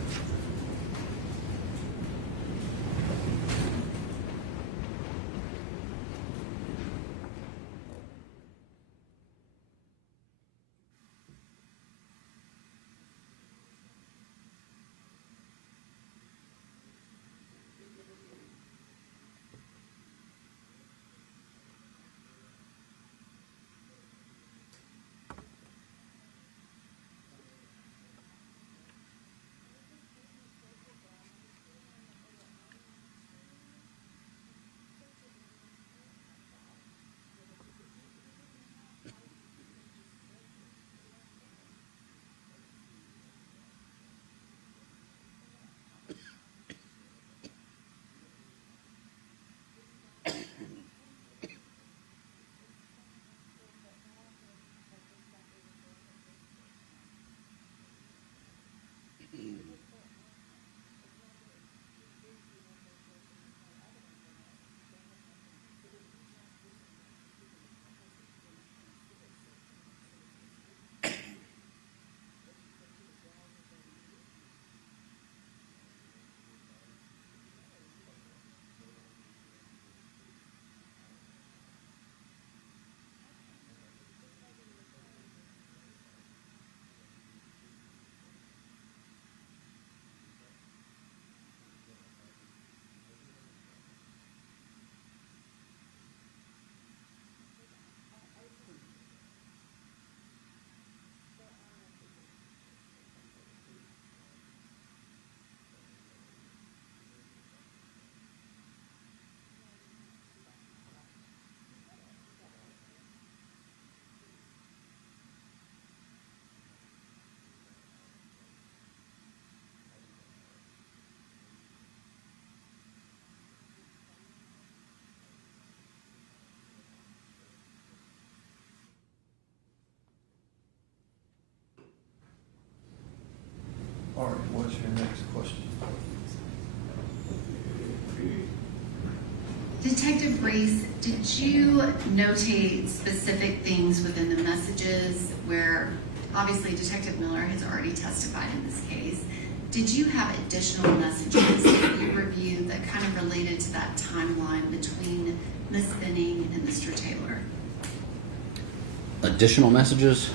What's your next question? Detective Reese, did you notate specific things within the messages where, obviously Detective Miller has already testified in this case. Did you have additional messages that you reviewed that kind of related to that timeline between Ms. Benning and Mr. Taylor? Additional messages?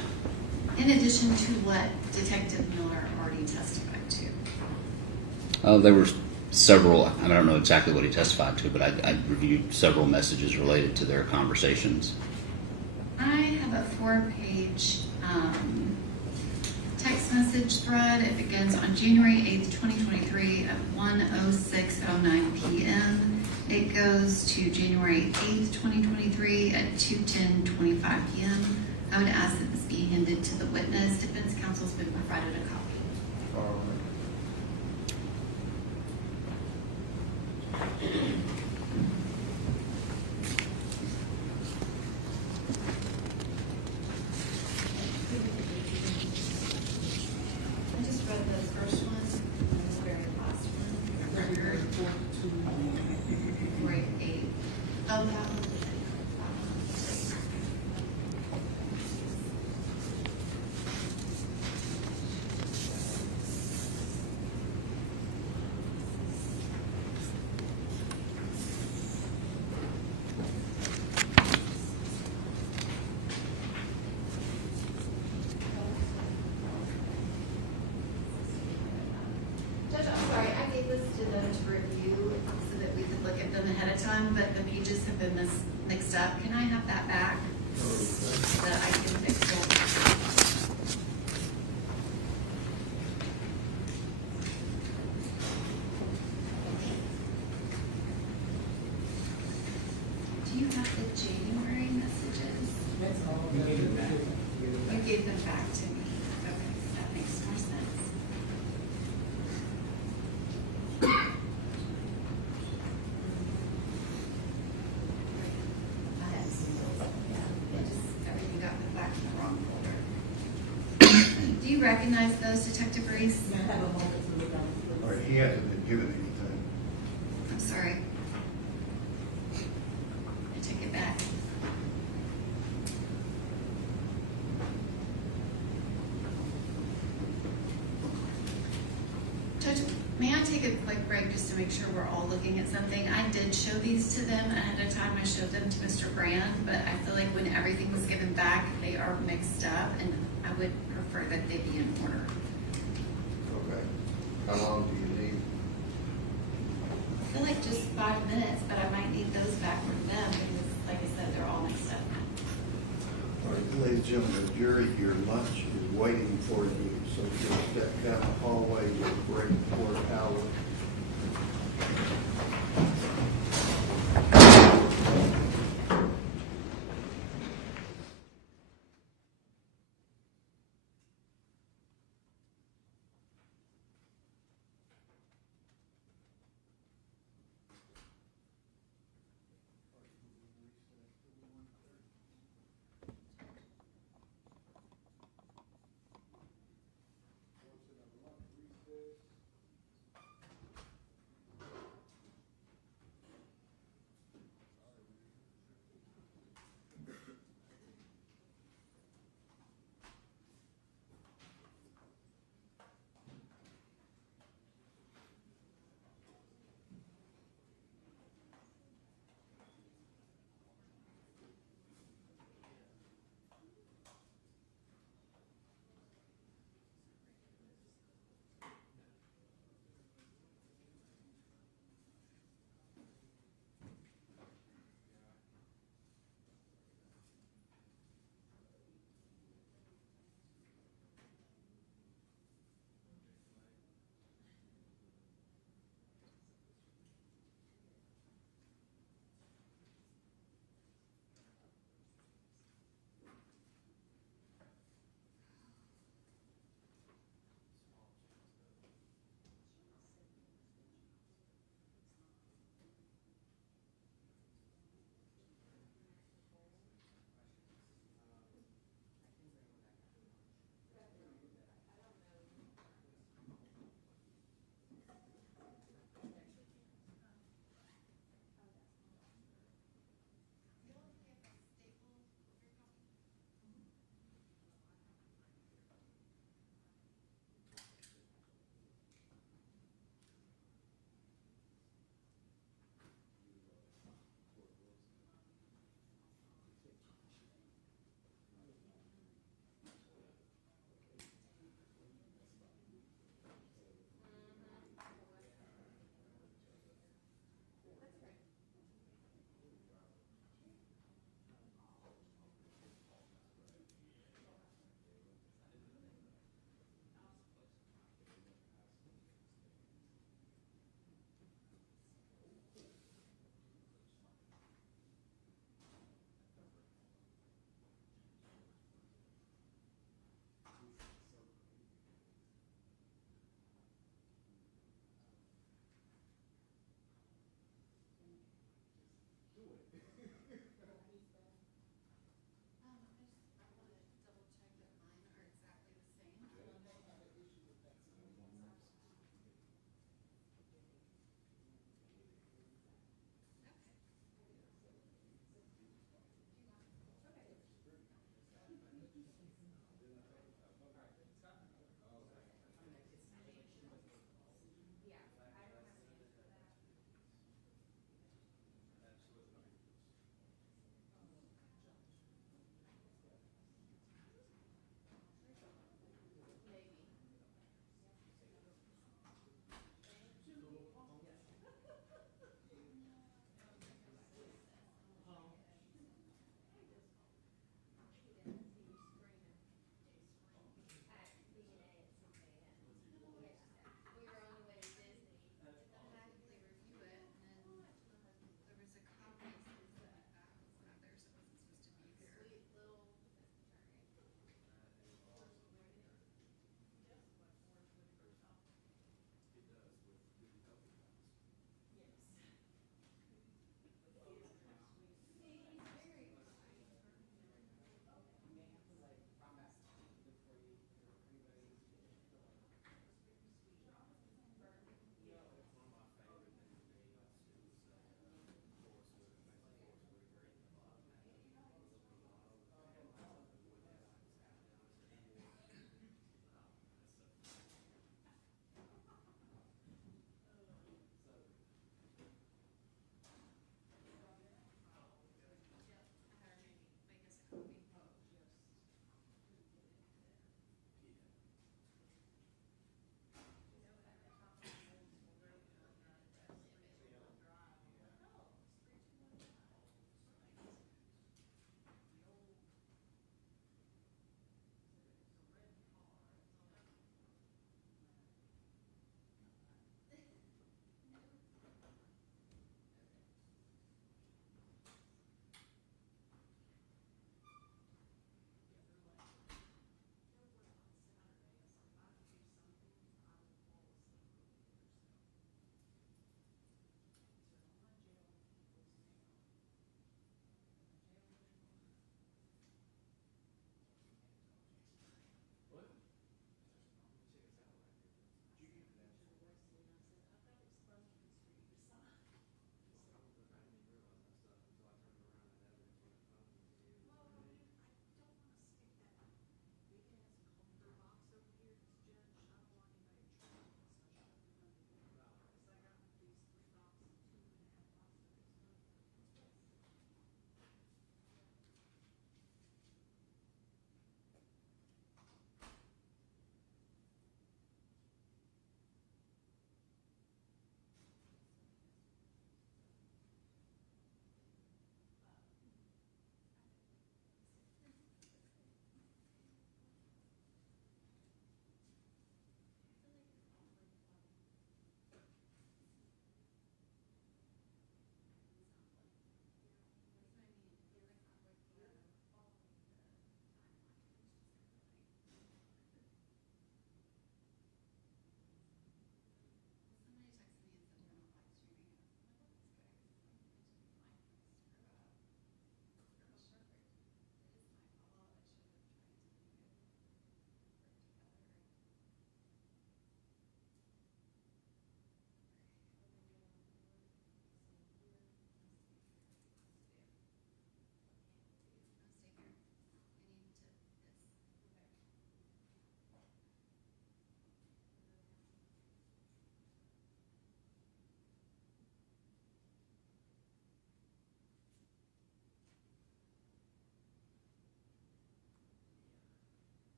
In addition to what Detective Miller already testified to? There were several. I don't know exactly what he testified to, but I reviewed several messages related to their conversations. I have a 4-page text message thread. It begins on January 8th, 2023 at 1:06:09 p.m. It goes to January 8th, 2023 at 2:10:25 p.m. I would ask that this be handed to the witness. Defense counsel's been provided a copy. All right. I just read the first one and the very last one. Record 4:8. Oh, that one. Judge, I'm sorry, I gave this to them to review so that we could look at them ahead of time, but the pages have been mixed up. Can I have that back? So that I can fix it. Do you have the January messages? You gave it back. You gave them back to me. Okay, that makes more sense. Everything got put back in the wrong folder. Do you recognize those, Detective Reese? All right, he hasn't been given anything. I'm sorry. I took it back. Judge, may I take a quick break just to make sure we're all looking at something? I did show these to them ahead of time. I showed them to Mr. Brand, but I feel like when everything was given back, they are mixed up, and I would prefer that they be in order. Okay. How long do you need? I feel like just 5 minutes, but I might need those back from them because, like I said, they're all mixed up. All right, ladies and gentlemen, the jury, your lunch is waiting for you, so just step down the hallway, we'll break for an hour.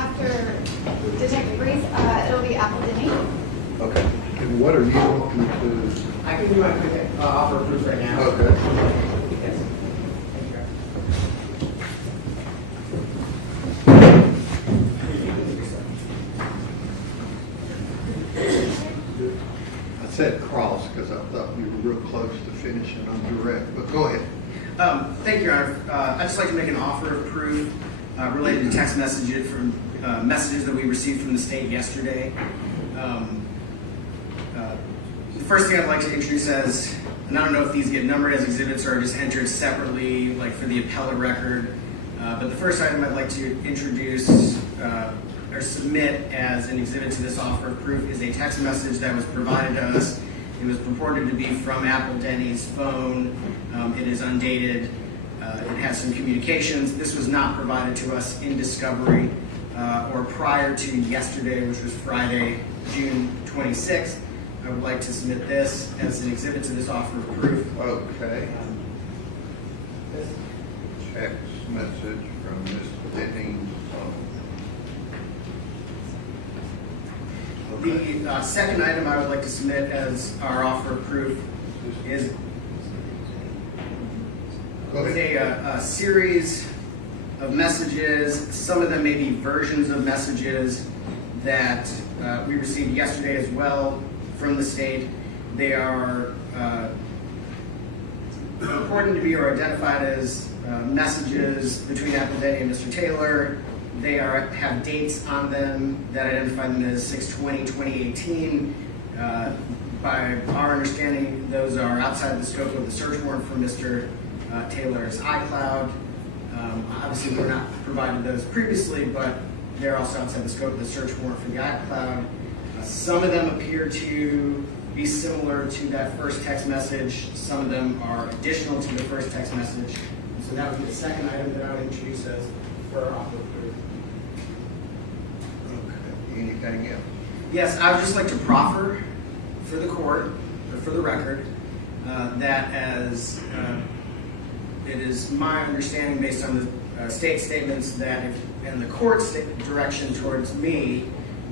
After Detective Breeze, it'll be Apple Denny. Okay. And what are you wanting to? I can do my quick offer of proof right now. Okay. Yes. Thank you. I said cross because I thought you were real close to finishing on direct, but go ahead. Thank you, Your Honor. I'd just like to make an offer of proof related to text messages from messages that we received from the state yesterday. The first thing I'd like to introduce as, and I don't know if these get numbered as exhibits or just entered separately, like for the appellate record, but the first item I'd like to introduce or submit as an exhibit to this offer of proof is a text message that was provided to us. It was purported to be from Apple Denny's phone. It is undated. It has some communications. This was not provided to us in discovery or prior to yesterday, which was Friday, June 26th. I would like to submit this as an exhibit to this offer of proof. Okay. Text message from Ms. Benning's phone. The second item I would like to submit as our offer of proof is a series of messages. Some of them may be versions of messages that we received yesterday as well from the state. They are important to be or identified as messages between Apple Denny and Mr. Taylor. They have dates on them that identify them as 6/20/2018. By our understanding, those are outside the scope of the search warrant for Mr. Taylor's iCloud. Obviously, we were not provided those previously, but they're also outside the scope of the search warrant for the iCloud. Some of them appear to be similar to that first text message. Some of them are additional to the first text message. So that would be the second item that I would introduce as for our offer of proof. Okay. Anything else? Yes, I would just like to proffer for the court, or for the record, that as it is my understanding based on the state statements that and the court's direction towards me,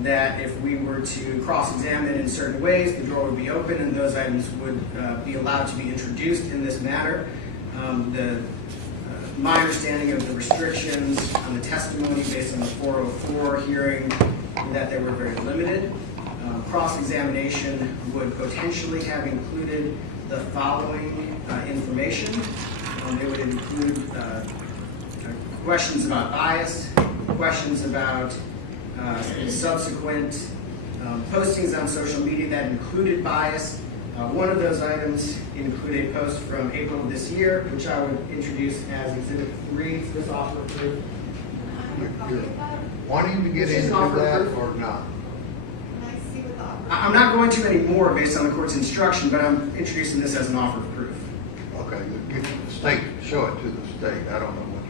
that if we were to cross-examine in certain ways, the door would be open and those items would be allowed to be introduced in this matter. My understanding of the restrictions on the testimony based on the 404 hearing, that they were very limited. Cross-examination would potentially have included the following information. It would include questions about bias, questions about subsequent postings on social media that included bias. One of those items included a post from April of this year, which I would introduce as Exhibit 3 to this offer of proof. You're wanting to get into that or not? I'm not going to anymore based on the court's instruction, but I'm introducing this as an offer of proof. Okay, give the state, show it to the state. I don't know what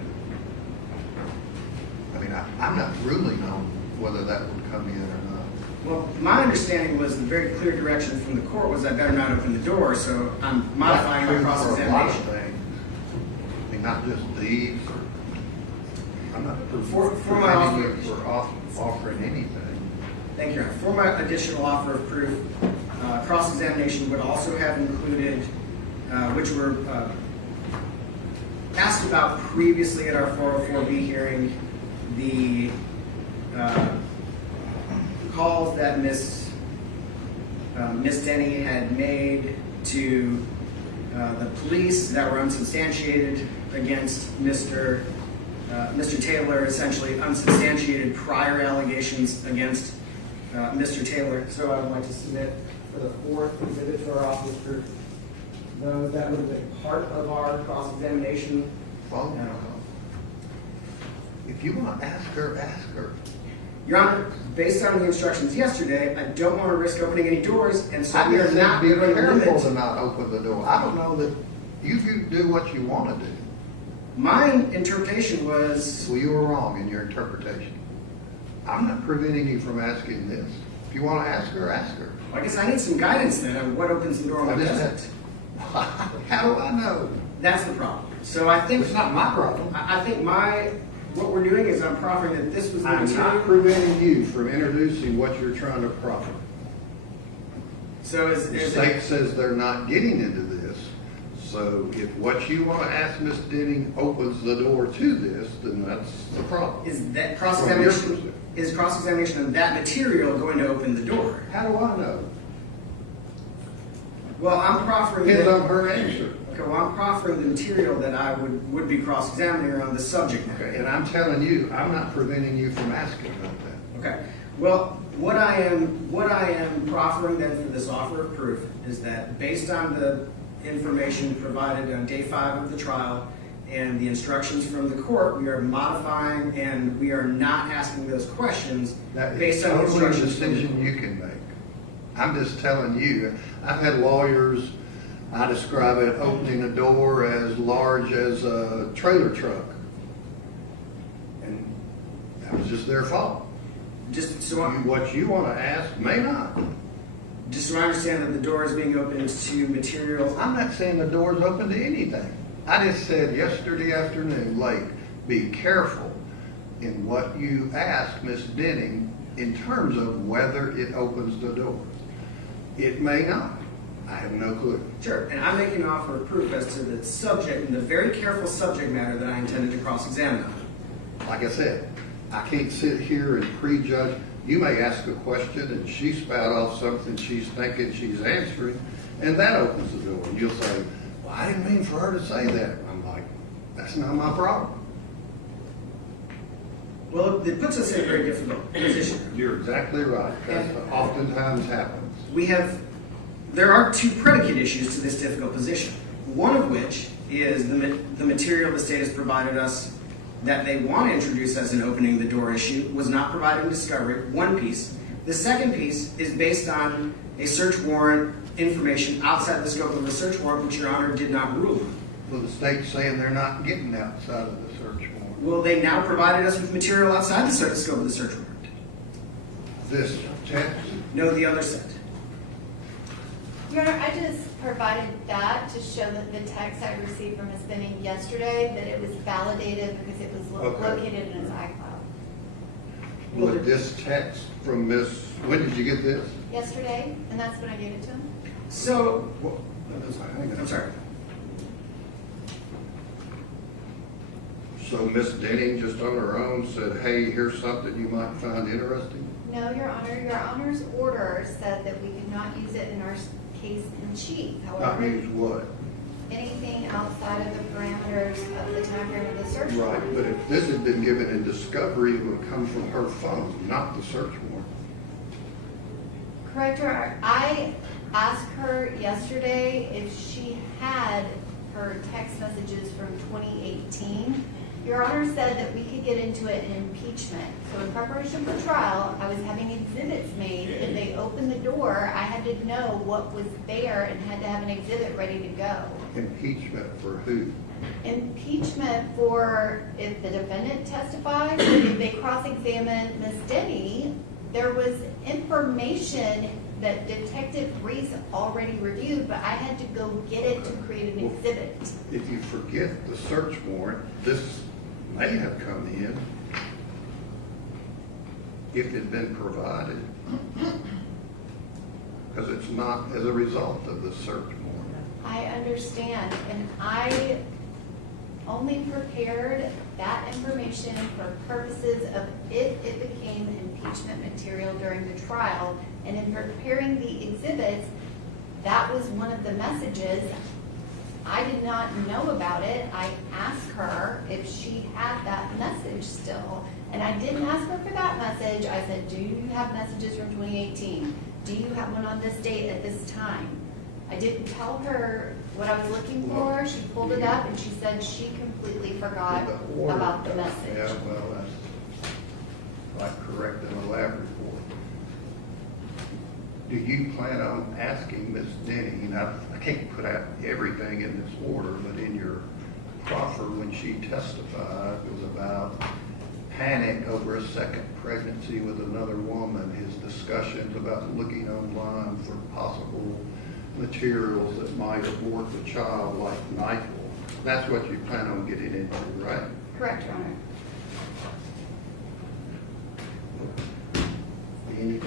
you, I'm not ruling on whether that would come in or not. Well, my understanding was the very clear direction from the court was I better not open the door, so I'm modifying my cross-examination. Not just these. I'm not For my offer. for offering anything. Thank you, Your Honor. For my additional offer of proof, cross-examination would also have included, which were asked about previously at our 404B hearing, the calls that Ms. Denny had made to the police that were unsubstantiated against Mr. Taylor, essentially unsubstantiated prior allegations against Mr. Taylor. So I would like to submit for the fourth exhibit to our office for those that would have been part of our cross-examination. Well, if you want to ask her, ask her. Your Honor, based on the instructions yesterday, I don't want to risk opening any doors, and so we are not be going to careful limit. to not open the door. I don't know that you do what you want to do. My interpretation was. Well, you were wrong in your interpretation. I'm not preventing you from asking this. If you want to ask her, ask her. I guess I need some guidance then on what opens the door and what doesn't. How do I know? That's the problem. So I think It's not my problem. I think my What we're doing is I'm proffering that this was the I'm not material. preventing you from introducing what you're trying to proffer. So The state says they're not getting into this, so if what you want to ask Ms. Denning opens the door to this, then that's the problem. is that From your cross-examination, perspective. is cross-examination of that material going to open the door? How do I know? Well, I'm proffering Depends that. on her answer. Okay, well, I'm proffering the material that I would be cross-examining her on the subject matter. Okay, and I'm telling you, I'm not preventing you from asking about that. Okay. Well, what I am proffering then for this offer of proof is that based on the information provided on day 5 of the trial and the instructions from the court, we are modifying and we are not asking those questions That is based on the totally a instructions from the decision court. you can make. I'm just telling you, I've had lawyers, I describe it opening a door as large as a trailer truck. And that was just their fault. Just so I What you want to ask may not. just so I understand that the door is being opened to material. I'm not saying the door's open to anything. I just said yesterday afternoon, late, be careful in what you ask Ms. Denning in terms of whether it opens the door. It may not. I have no clue. Sure, and I'm making an offer of proof as to the subject and the very careful subject matter that I intended to cross-examine on. Like I said, I can't sit here and prejudge. You may ask a question and she spout off something she's thinking she's answering, and that opens the door. And you'll say, well, I didn't mean for her to say that. I'm like, that's not my problem. Well, it puts us in a very difficult position. You're exactly right. That oftentimes happens. There are 2 predicate issues to this difficult position. One of which is the material the state has provided us that they want to introduce as an opening the door issue was not provided in discovery, one piece. The second piece is based on a search warrant information outside the scope of the search warrant, which Your Honor did not rule on. Well, the state's saying they're not getting outside of the search warrant. Well, they now provided us with material outside the scope of the search warrant. This text, No, the other set. Your Honor, I just provided that to show that the text I received from Ms. Benning yesterday, that it was validated because it was Okay. located in his iCloud. with this text from Miss, when did you get this? Yesterday, and that's when I gave it to him. So, Well, hang on. I'm sorry. So Miss Denning just on her own said, hey, here's something you might find interesting? No, Your Honor, Your Honor's order said that we could not use it in our case in chief. Not However, use what? anything outside of the parameters of the time frame of the search Right, warrant. but if this had been given in discovery, it would come from her phone, not the search warrant. Correct, Your Honor. I asked her yesterday if she had her text messages from 2018. Your Honor said that we could get into it in impeachment. So in preparation for trial, I was having exhibits made. If they opened the door, I had to know what was there and had to have an exhibit ready to go. Impeachment for who? Impeachment for if the defendant testified, if they cross-examined Ms. Denny, there was information that Detective Reese already reviewed, but I had to go get it to create an exhibit. If you forget the search warrant, this may have come in if it had been provided, because it's not as a result of the search warrant. I understand, and I only prepared that information for purposes of if it became impeachment material during the trial. And in preparing the exhibits, that was one of the messages. I did not know about it. I asked her if she had that message still. And I didn't ask her for that message. I said, do you have messages from 2018? Do you have one on this date at this time? I didn't tell her what I was looking for. She pulled it up and she said she completely forgot The order- about the Yeah, message. well, that's like correcting a lab report. Do you plan on asking Ms. Denny, and I can't put out everything in this order, but in your proffer when she testified, it was about panic over a second pregnancy with another woman, his discussions about looking online for possible materials that might abort the child, like NICL. That's what you plan on getting into, right? Correct, Your Honor.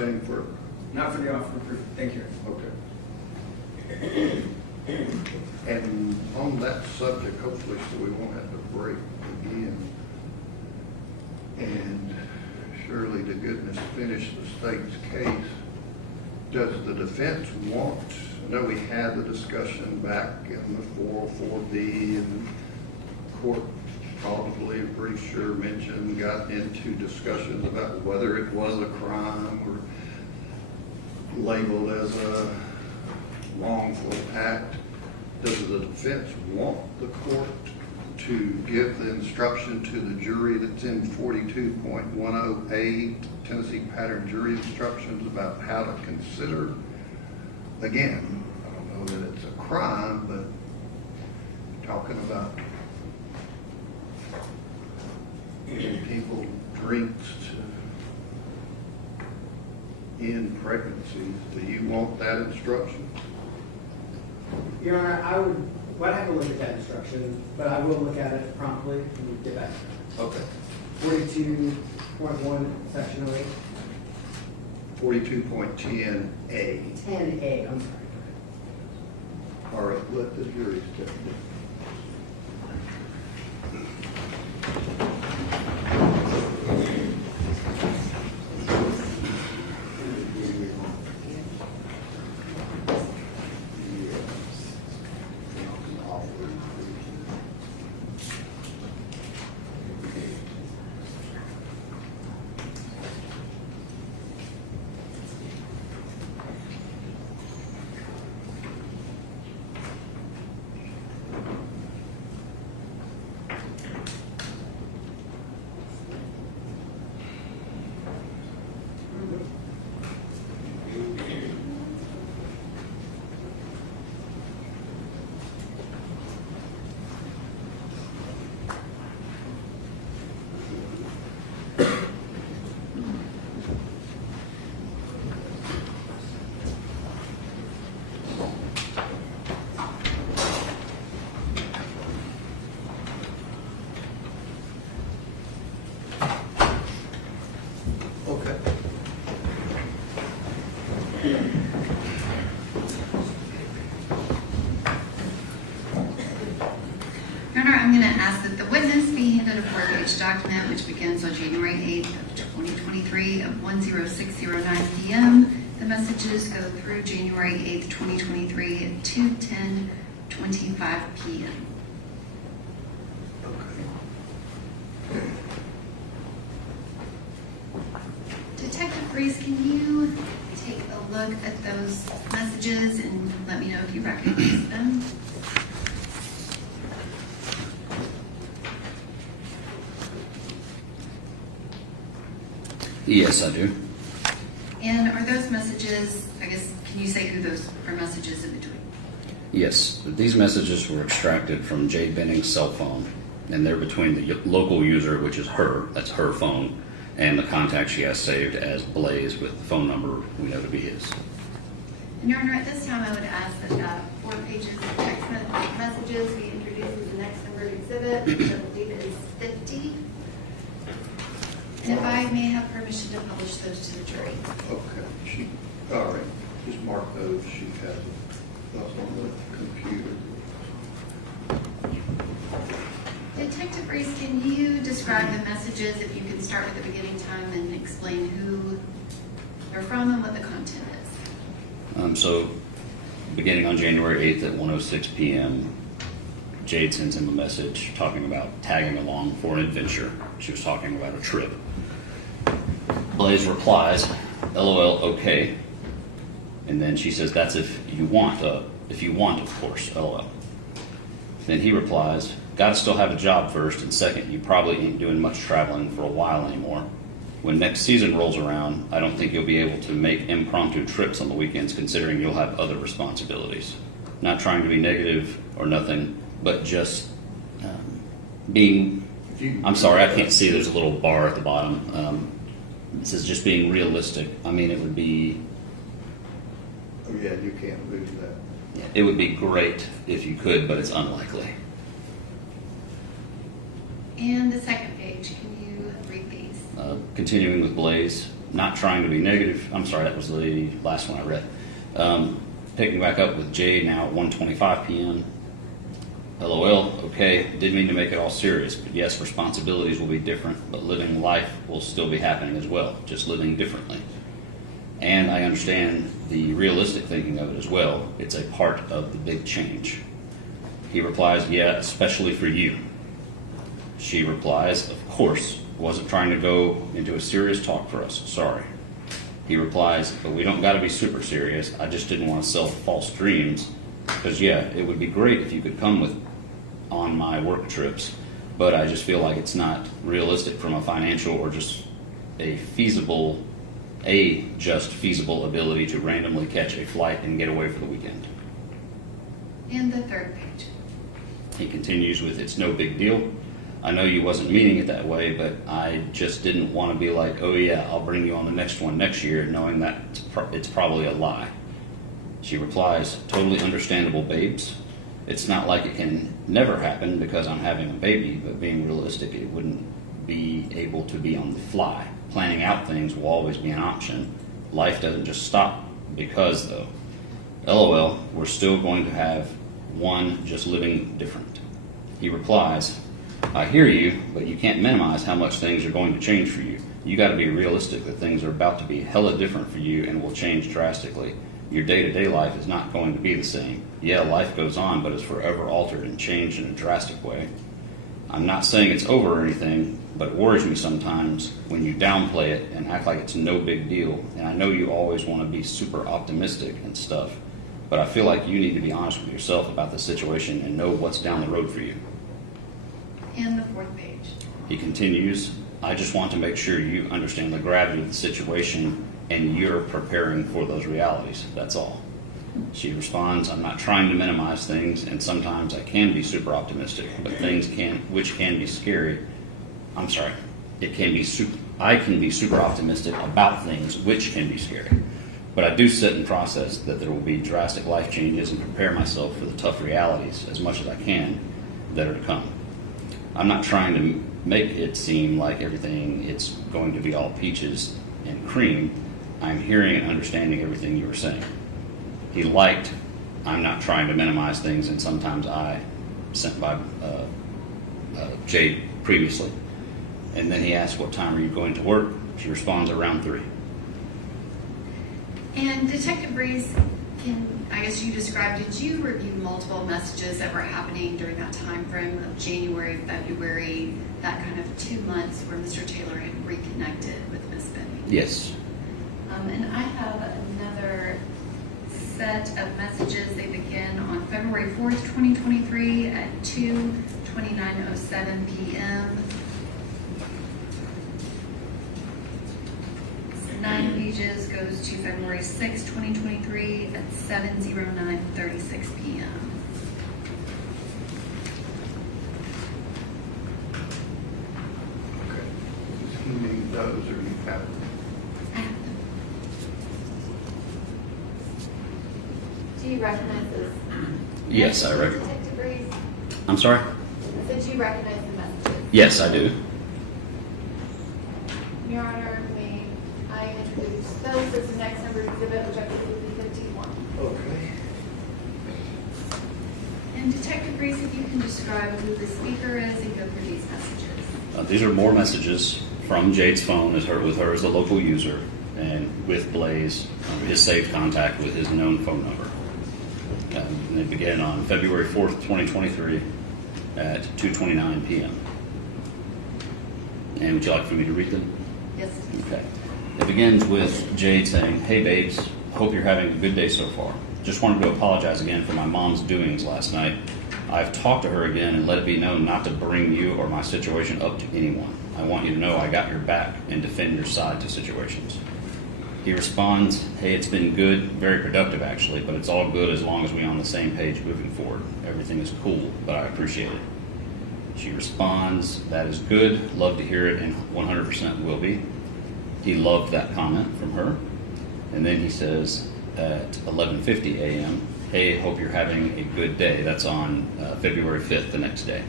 anything further? Not for the offer of proof. Thank you. Okay. And on that subject, hopefully, so we won't have to break again. And surely to goodness finish the state's case. Does the defense want, I know we had the discussion back in the 404B and court probably, pretty sure mentioned, got into discussions about whether it was a crime or labeled as a wrongful act. Does the defense want the court to give the instruction to the jury that's in 42.108 Tennessee Pattern Jury Instructions about how to consider? Again, I don't know that it's a crime, but talking about giving people drinks to end pregnancies, do you want that instruction? Your Honor, I'd have to look at that instruction, but I will look at it promptly and get back. Okay. 42.1, section 08. 42.10A. 10A, I'm sorry. All right, let the jury step in. Your Honor, I'm going to ask that the witness be handed a 4-page document which begins on January 8th of 2023 at 1:0609 p.m. The messages go through January 8th, 2023 at 2:10:25 p.m. Detective Reese, can you take a look at those messages and let me know if you recognize them? Yes, I do. And are those messages, I guess, can you say who those are messages in between? Yes, these messages were extracted from Jade Benning's cell phone, and they're between the local user, which is her, that's her phone, and the contact she has saved as Blaise with the phone number we know to be his. And Your Honor, at this time, I would ask that 4 pages of text messages be introduced as the next numbered exhibit, which I believe is 50. And if I may have permission to publish those to the jury. Okay, all right, just mark those, she has them up on the computer. Detective Reese, can you describe the messages, if you can start with the beginning time and explain who they're from and what the content is? So, beginning on January 8th at 1:06 p.m., Jade sends him a message talking about tagging along for an adventure. She was talking about a trip. Blaise replies, "LOL, okay." And then she says, "That's if you want, of course, LOL." Then he replies, "Gotta still have a job first, and second, you probably ain't doing much traveling for a while anymore. When next season rolls around, I don't think you'll be able to make impromptu trips on the weekends considering you'll have other responsibilities." Not trying to be negative or nothing, but just being, I'm sorry, I can't see, there's a little bar at the bottom. It says just being realistic. I mean, it would be, Oh yeah, you can't lose that. it would be great if you could, but it's unlikely. And the second page, can you read these? Continuing with Blaise, not trying to be negative. I'm sorry, that was the last one I read. Picking back up with Jade now at 1:25 p.m. LOL, okay, didn't mean to make it all serious, but yes, responsibilities will be different, but living life will still be happening as well, just living differently. And I understand the realistic thinking of it as well. It's a part of the big change. He replies, yeah, especially for you. She replies, of course, wasn't trying to go into a serious talk for us, sorry. He replies, but we don't got to be super serious. I just didn't want to sell false dreams. Because, yeah, it would be great if you could come with on my work trips, but I just feel like it's not realistic from a financial or just a just feasible ability to randomly catch a flight and get away for the weekend. And the third page. He continues with, it's no big deal. I know you wasn't meaning it that way, but I just didn't want to be like, oh yeah, I'll bring you on the next one next year, knowing that it's probably a lie. She replies, totally understandable, babes. It's not like it can never happen because I'm having a baby, but being realistic, it wouldn't be able to be on the fly. Planning out things will always be an option. Life doesn't just stop because, though. LOL, we're still going to have one, just living different. He replies, I hear you, but you can't minimize how much things are going to change for you. You got to be realistic that things are about to be hella different for you and will change drastically. Your day-to-day life is not going to be the same. Yeah, life goes on, but it's forever altered and changed in a drastic way. I'm not saying it's over or anything, but it worries me sometimes when you downplay it and act like it's no big deal. And I know you always want to be super optimistic and stuff, but I feel like you need to be honest with yourself about the situation and know what's down the road for you. And the fourth page. He continues, I just want to make sure you understand the gravity of the situation and you're preparing for those realities. That's all. She responds, I'm not trying to minimize things, and sometimes I can be super optimistic, but things which can be scary. I'm sorry. I can be super optimistic about things which can be scary. But I do sit and process that there will be drastic life changes and prepare myself for the tough realities as much as I can that are to come. I'm not trying to make it seem like everything it's going to be all peaches and cream. I'm hearing and understanding everything you were saying. He liked, I'm not trying to minimize things, and sometimes I, sent by Jade previously. And then he asked, what time are you going to work? She responds, around 3. And Detective Breeze, I guess you described, did you review multiple messages that were happening during that time frame of January, February, that kind of 2 months where Mr. Taylor had reconnected with Miss Benning? Yes. And I have another set of messages. They begin on February 4th, 2023 at 2:29:07 p.m. 9 pages goes to February 6th, 2023 at 7:09:36 p.m. Okay. Does he need those or you have them? Do you recognize this? Yes, I recognize. Detective Breeze? I'm sorry? I said you recognize the messages. Yes, I do. Your Honor, may I introduce those as the next number exhibit, which I believe will be 51. Okay. And Detective Breeze, if you can describe who the speaker is and go through these messages. These are more messages from Jade's phone with her as the local user, and with Blaise, his saved contact with his known phone number. And they begin on February 4th, 2023 at 2:29 p.m. And would you like for me to read them? Yes. Okay. It begins with Jade saying, hey babes, hope you're having a good day so far. Just wanted to apologize again for my mom's doings last night. I've talked to her again and let it be known not to bring you or my situation up to anyone. I want you to know I got your back and defend your side to situations. He responds, hey, it's been good, very productive actually, but it's all good as long as we're on the same page moving forward. Everything is cool, but I appreciate it. She responds, that is good, love to hear it, and 100% will be. He loved that comment from her. And then he says at 11:50 a.m., hey, hope you're having a good day. That's on February 5th, the next day.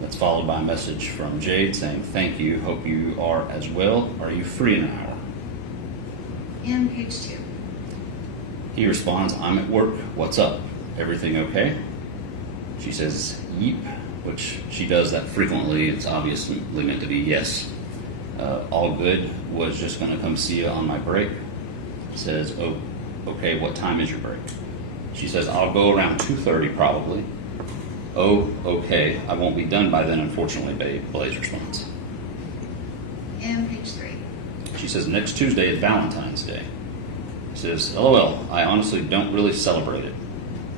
That's followed by a message from Jade saying, "Thank you, hope you are as well. Are you free in an hour?" And page 2. He responds, "I'm at work. What's up? Everything okay?" She says, "Yeep," which she does that frequently. It's obviously meant to be yes. All good. Was just going to come see you on my break. Says, "Oh, okay, what time is your break?" She says, "I'll go around 2:30 probably." "Oh, okay, I won't be done by then, unfortunately, babe," Blaise responds. And page 3. She says, "Next Tuesday is Valentine's Day." Says, "LOL, I honestly don't really celebrate it.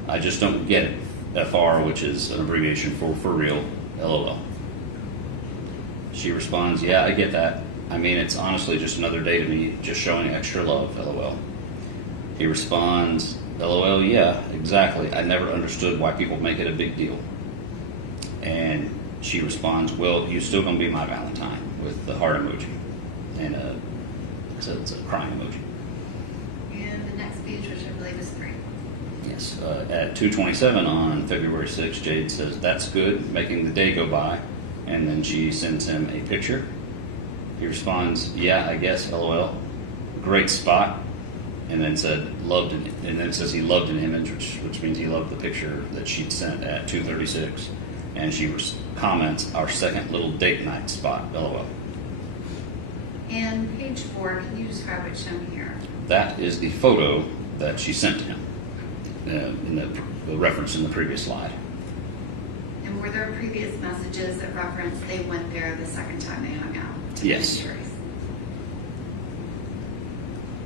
I just don't get it. FR, which is an abbreviation for real, LOL." She responds, "Yeah, I get that. I mean, it's honestly just another day to me, just showing extra love, LOL." He responds, "LOL, yeah, exactly. I never understood why people make it a big deal." And she responds, "Well, you're still going to be my Valentine," with the heart emoji. And it's a crying emoji. And the next page, which I believe is 3. Yes. At 2:27 on February 6th, Jade says, "That's good, making the day go by." And then she sends him a picture. He responds, "Yeah, I guess, LOL. Great spot." And then said, "Loved it." And then it says he loved an image, which means he loved the picture that she'd sent at 2:36. And she comments, "Our second little date night spot, LOL." And page 4, can you describe what's shown here? That is the photo that she sent to him in the reference in the previous slide. And were there previous messages that referenced they went there the second time they hung out? Yes.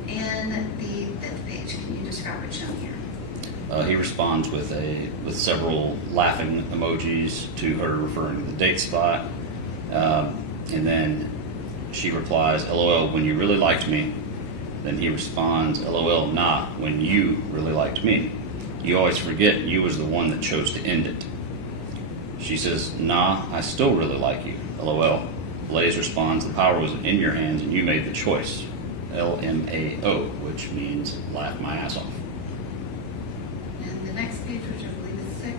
And the 5th page, can you describe what's shown here? He responds with several laughing emojis to her referring to the date spot. And then she replies, "LOL, when you really liked me." Then he responds, "LOL, nah, when you really liked me. You always forget you was the one that chose to end it." She says, "Nah, I still really like you, LOL." Blaise responds, "The power was in your hands and you made the choice." LMAO, which means laugh my ass off. And the next page, which I believe is 6.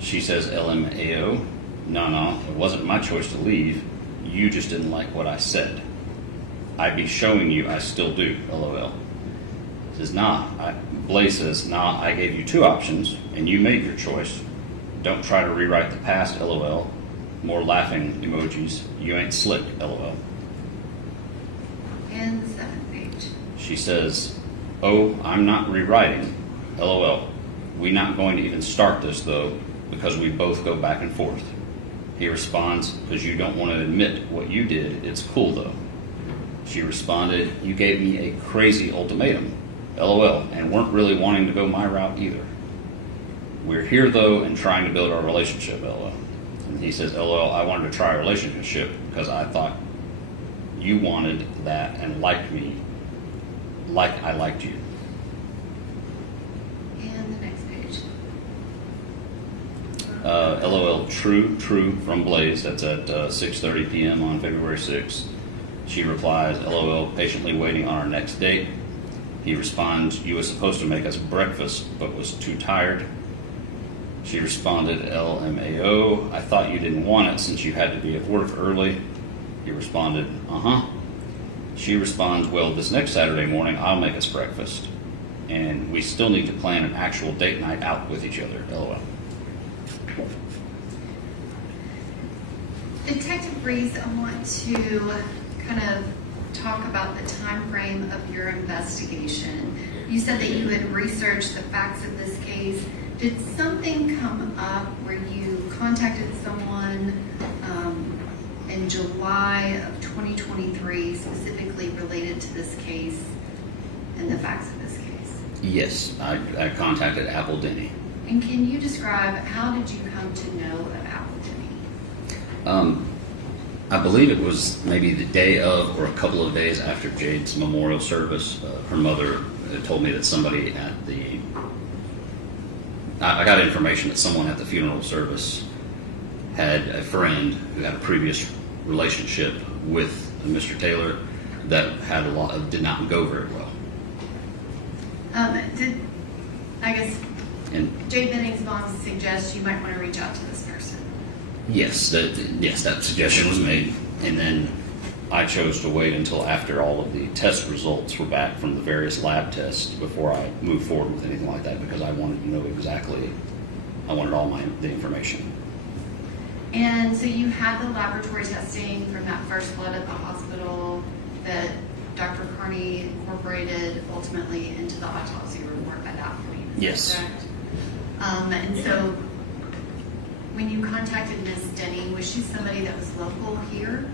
She says, LMAO, no, it wasn't my choice to leave. You just didn't like what I said. I'd be showing you I still do, LOL. Says, Blaise says, I gave you 2 options and you made your choice. Don't try to rewrite the past, LOL. More laughing emojis. You ain't slick, LOL. And the 7th page. She says, oh, I'm not rewriting, LOL. We not going to even start this though, because we both go back and forth. He responds, because you don't want to admit what you did, it's cool though. She responded, you gave me a crazy ultimatum, LOL, and weren't really wanting to go my route either. We're here though and trying to build our relationship, LOL. And he says, LOL, I wanted to try a relationship because I thought you wanted that and liked me like I liked you. And the next page. LOL, true from Blaise. That's at 6:30 p.m. on February 6th. She replies, LOL, patiently waiting on our next date. He responds, you were supposed to make us breakfast, but was too tired. She responded, LMAO, I thought you didn't want it since you had to be at work early. He responded, She responds, well, this next Saturday morning, I'll make us breakfast. And we still need to plan an actual date night out with each other, LOL. Detective Breeze, I want to kind of talk about the time frame of your investigation. You said that you had researched the facts of this case. Did something come up where you contacted someone in July of 2023 specifically related to this case and the facts of this case? Yes, I contacted Apple Denny. And can you describe how did you come to know of Apple Denny? I believe it was maybe the day of or a couple of days after Jade's memorial service. Her mother told me that somebody at I got information that someone at the funeral service had a friend who had a previous relationship with Mr. Taylor that had did not go very well. Jade Benning's mom suggests you might want to reach out to this person? Yes, that suggestion was made, and then I chose to wait until after all of the test results were back from the various lab tests before I moved forward with anything like that, because I wanted to know exactly, I wanted all the information. And so you had the laboratory testing from that first blood at the hospital that Dr. Carney incorporated ultimately into the autopsy report by that point. Is Yes. that correct? And so when you contacted Ms. Denning, was she somebody that was local here?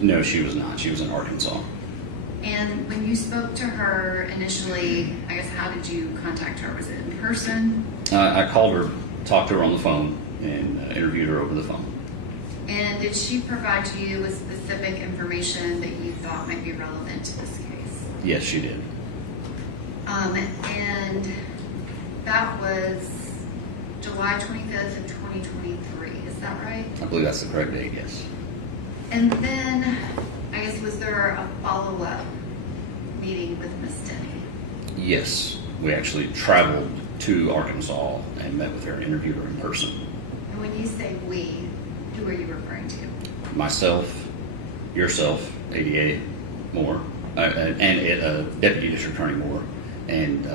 No, she was not. She was in Arkansas. And when you spoke to her initially, I guess, how did you contact her? Was it in person? I called her, talked to her on the phone, and interviewed her over the phone. And did she provide you with specific information that you thought might be relevant to this case? Yes, she did. And that was July 25th of 2023, is that right? I believe that's the correct date, yes. And then, I guess, was there a follow-up meeting with Ms. Denny? Yes, we actually traveled to Arkansas and met with her and interviewed her in person. And when you say we, who are you referring to? Myself, yourself, ADA Moore, and Deputy District Attorney Moore, and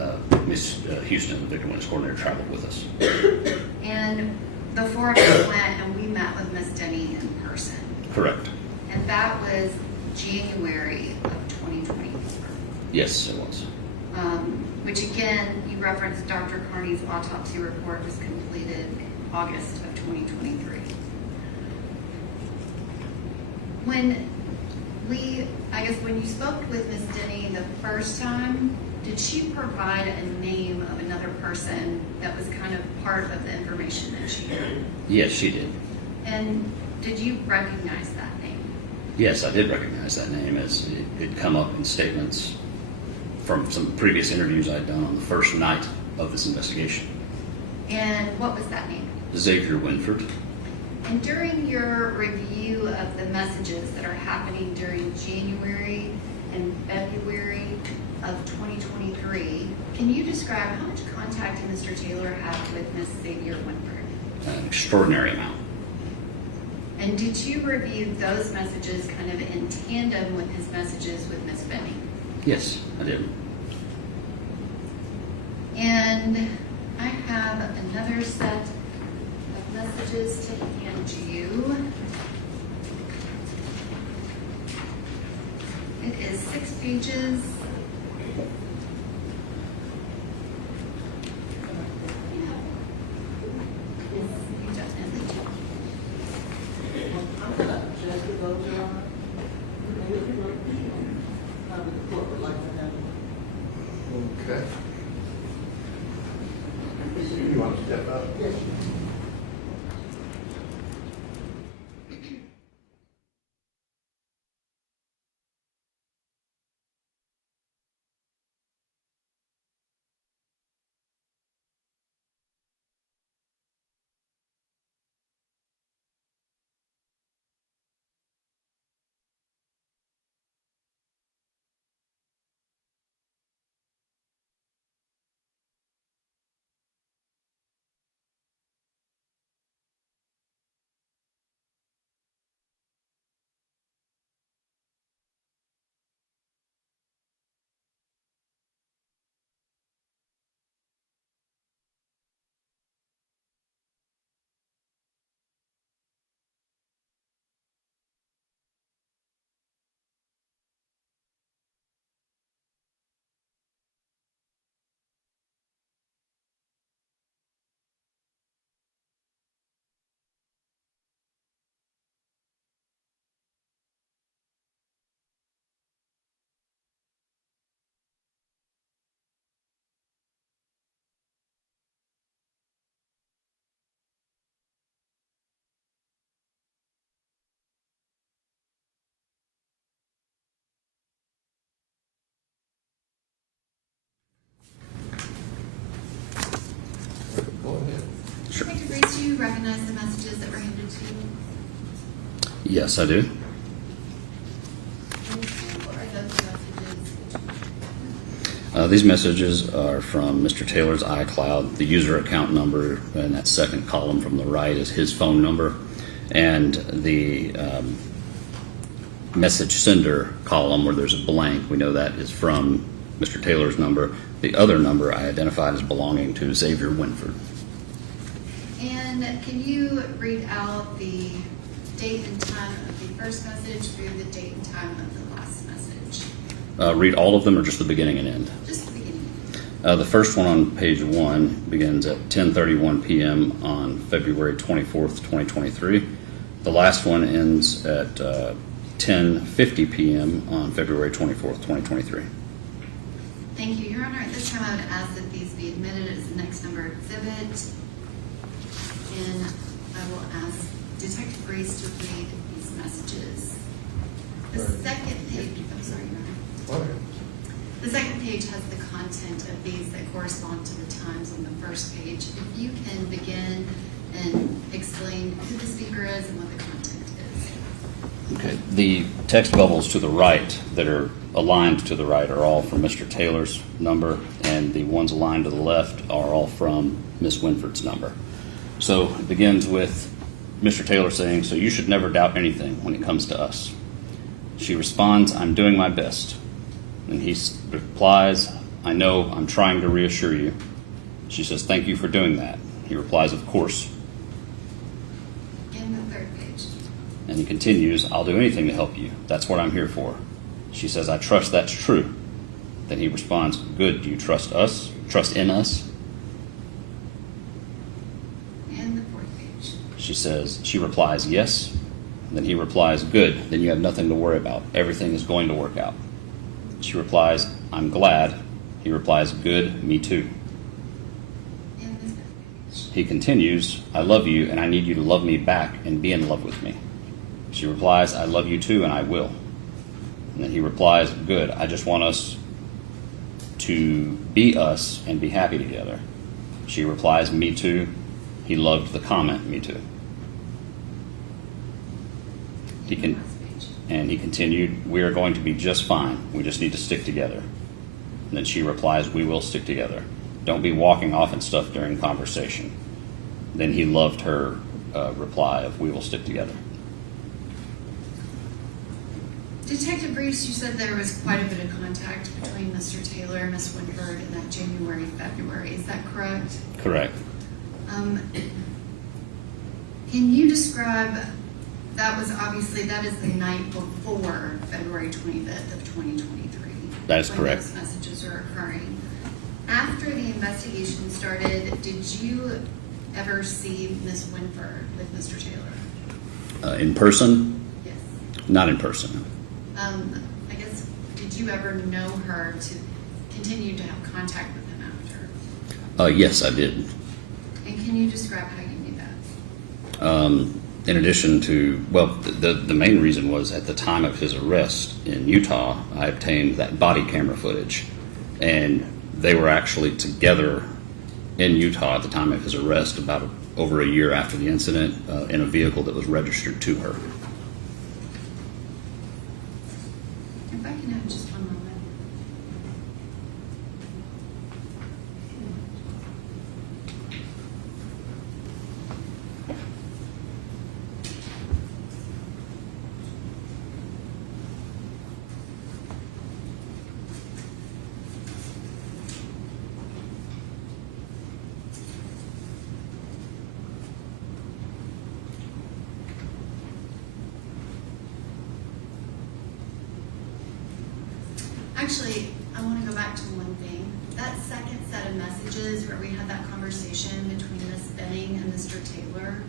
Ms. Houston, the victim witness coordinator, traveled with us. And the four of us went and we met with Ms. Denny in person. Correct. And that was January of 2024. Yes, it was. Which again, you referenced Dr. Carney's autopsy report was completed August of 2023. When you spoke with Ms. Denny the first time, did she provide a name of another person that was kind of part of the information that she had? Yes, she did. And did you recognize that name? Yes, I did recognize that name, as it had come up in statements from some previous interviews I'd done on the first night of this investigation. And what was that name? Xavier Winford. And during your review of the messages that are happening during January and February of 2023, can you describe how much contact Mr. Taylor had with Ms. Xavier Winford? An extraordinary amount. And did you review those messages kind of in tandem with his messages with Ms. Benning? Yes, I did. And I have another set of messages to hand you. It is 6 pages. Okay. You want to step up? Yes. Go ahead. Sure. Dr. Grace, do you recognize the messages that were handed to you? Yes, I do. And who are those messages? These messages are from Mr. Taylor's iCloud. The user account number in that second column from the right is his phone number, And the message sender column where there's a blank, we know that is from Mr. Taylor's number. The other number I identified as belonging to Xavier Winford. And can you read out the date and time of the first message through the date and time of the last message? Read all of them or just the beginning and end? Just the beginning. The first one on page 1 begins at 10:31 p.m. on February 24th, 2023. The last one ends at 10:50 p.m. on February 24th, 2023. Thank you, Your Honor. At this time, I would ask that these be admitted as the next number exhibit. And I will ask Detective Breeze to read these messages. The second page, I'm sorry, Your Honor. The second page has the content of these that correspond to the times on the first page. If you can begin and explain who the speaker is and what the content is. Okay. The text bubbles to the right that are aligned to the right are all from Mr. Taylor's number, and the ones aligned to the left are all from Ms. Winford's number. So it begins with Mr. Taylor saying, "So you should never doubt anything when it comes to us." She responds, "I'm doing my best." And he replies, "I know, I'm trying to reassure you." She says, "Thank you for doing that." He replies, "Of course." And the third page. And he continues, "I'll do anything to help you. That's what I'm here for." She says, "I trust that's true." Then he responds, "Good, do you trust us? Trust in us?" And the fourth page. She replies, "Yes." Then he replies, "Good, then you have nothing to worry about. Everything is going to work out." She replies, "I'm glad." He replies, "Good, me too." And the fifth page. He continues, "I love you and I need you to love me back and be in love with me." She replies, "I love you too and I will." And then he replies, "Good, I just want us to be us and be happy together." She replies, "Me too." He loved the comment, "Me too." And the last page. And he continued, "We are going to be just fine. We just need to stick together." And then she replies, "We will stick together. Don't be walking off and stuff during conversation." Then he loved her reply of, "We will stick together." Detective Brees, you said there was quite a bit of contact between Mr. Taylor and Ms. Winford in that January, February. Is that correct? Correct. Can you describe, that is the night before February 25th of 2023. That is correct. When those messages are occurring. After the investigation started, did you ever see Ms. Winford with Mr. Taylor? In person? Yes. Not in person. I guess, did you ever know her to continue to have contact with him after? Yes, I did. And can you describe how you knew that? In addition to, the main reason was at the time of his arrest in Utah, I obtained that body camera footage, and they were actually together in Utah at the time of his arrest, about over a year after the incident, in a vehicle that was registered to her. If I can have just one moment. Actually, I want to go back to one thing. That second set of messages where we had that conversation between Ms. Benning and Mr. Taylor,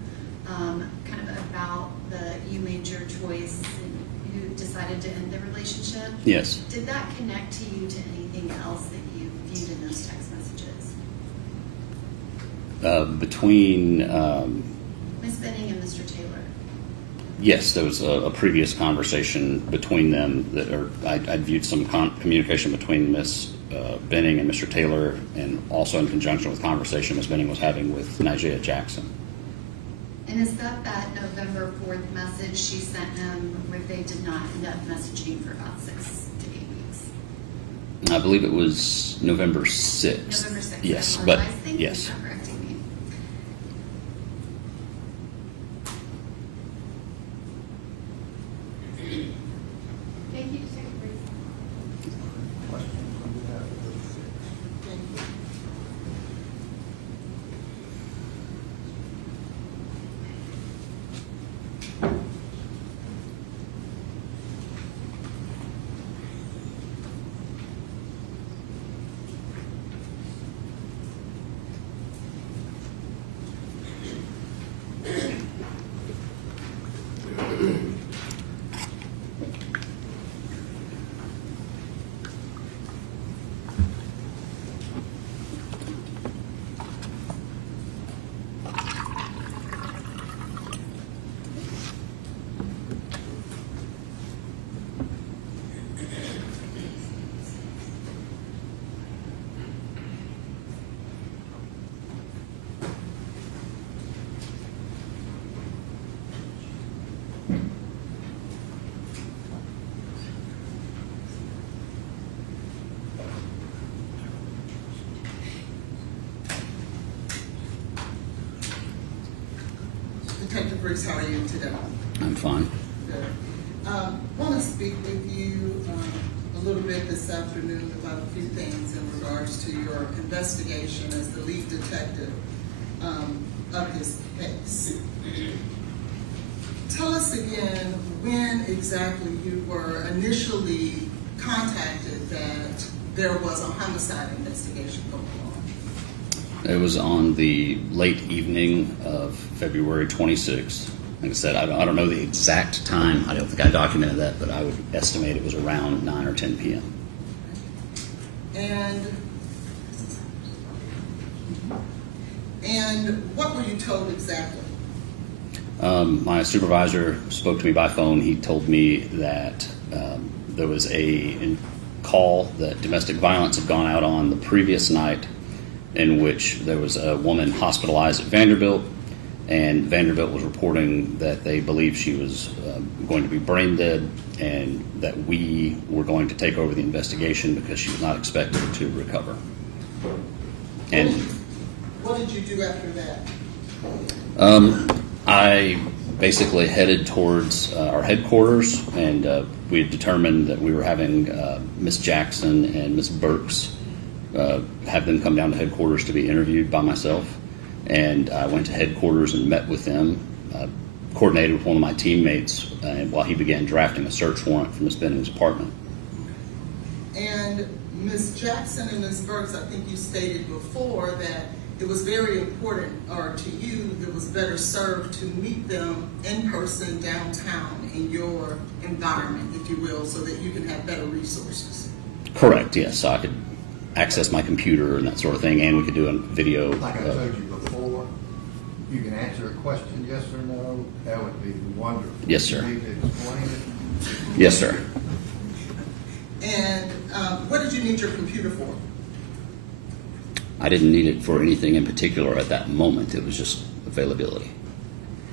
kind of about you made your choice and who decided to end the relationship. Yes. Did that connect to you to anything else that you viewed in those text messages? Between, Ms. Benning and Mr. Taylor. yes, there was a previous conversation between them I viewed some communication between Ms. Benning and Mr. Taylor, and also in conjunction with conversation Ms. Benning was having with Nigella Jackson. And is that November 4th message she sent him where they did not end up messaging for about 6 to 8 weeks? I believe it was November 6th. November 6th. Yes, I but think yes. you're correcting me. Detective Reese, how are you today? I'm fine. Good. Want to speak with you a little bit this afternoon about a few things in regards to your investigation as the lead detective of this case. Tell us again when exactly you were initially contacted that there was a homicide investigation going on. It was on the late evening of February 26th. Like I said, I don't know the exact time. I don't think I documented that, but I would estimate it was around 9 or 10 p.m. And what were you told exactly? My supervisor spoke to me by phone. He told me that there was a call that domestic violence had gone out on the previous night, in which there was a woman hospitalized at Vanderbilt, and Vanderbilt was reporting that they believed she was going to be brain dead, and that we were going to take over the investigation because she was not expected to recover. And what did you do after that? I basically headed towards our headquarters, and we had determined that we were having Miss Jackson and Miss Burks have them come down to headquarters to be interviewed by myself. And I went to headquarters and met with them, coordinated with one of my teammates while he began drafting a search warrant for Miss Benning's apartment. And Miss Jackson and Miss Burks, I think you stated before that it was very important, or to you, that was better served to meet them in person downtown in your environment, if you will, so that you can have better resources. Correct, yes. So I could access my computer and that sort of thing, and we could do a video. Like I told you before, you can answer a question yes or no. That would be wonderful. Yes, sir. You need to explain it. Yes, sir. And what did you need your computer for? I didn't need it for anything in particular at that moment. It was just availability.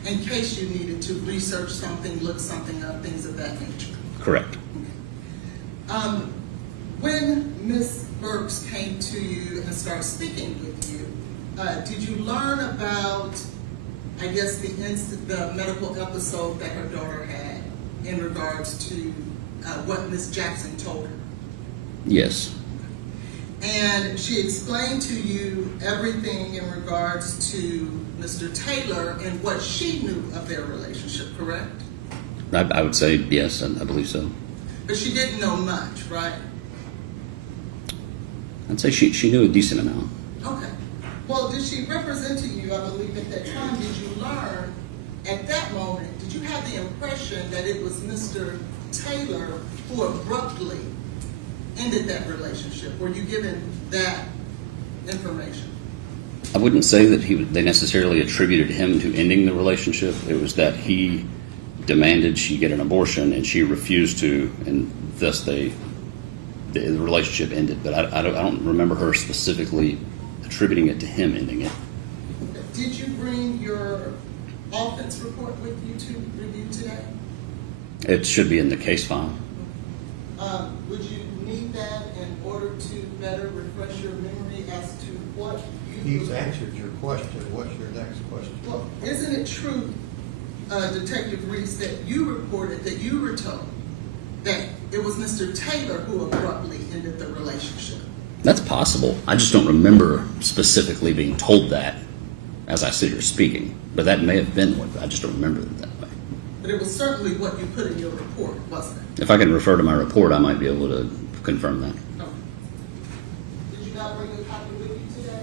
In case you needed to research something, look something up, things of that nature. Correct. When Ms. Burks came to you and started speaking with you, did you learn about, I guess, the medical episode that her daughter had in regards to what Ms. Jackson told her? Yes. And she explained to you everything in regards to Mr. Taylor and what she knew of their relationship, correct? I would say yes, I believe so. But she didn't know much, right? I'd say she knew a decent amount. Okay. Well, did she represent to you, I believe, at that time? Did you learn at that moment, did you have the impression that it was Mr. Taylor who abruptly ended that relationship? Were you given that information? I wouldn't say that they necessarily attributed him to ending the relationship. It was that he demanded she get an abortion and she refused to, and thus the relationship ended. But I don't remember her specifically attributing it to him ending it. Did you bring your offense report with you to review today? It should be in the case file. Would you need that in order to better refresh your memory as to what you... He's answered your question. What's your next question? Well, isn't it true, Detective Reese, that you reported that you were told that it was Mr. Taylor who abruptly ended the relationship? That's possible. I just don't remember specifically being told that as I sit here speaking. But that may have been what, I just don't remember it that way. But it was certainly what you put in your report, wasn't it? If I can refer to my report, I might be able to confirm that. No. Did you not bring a copy with you today?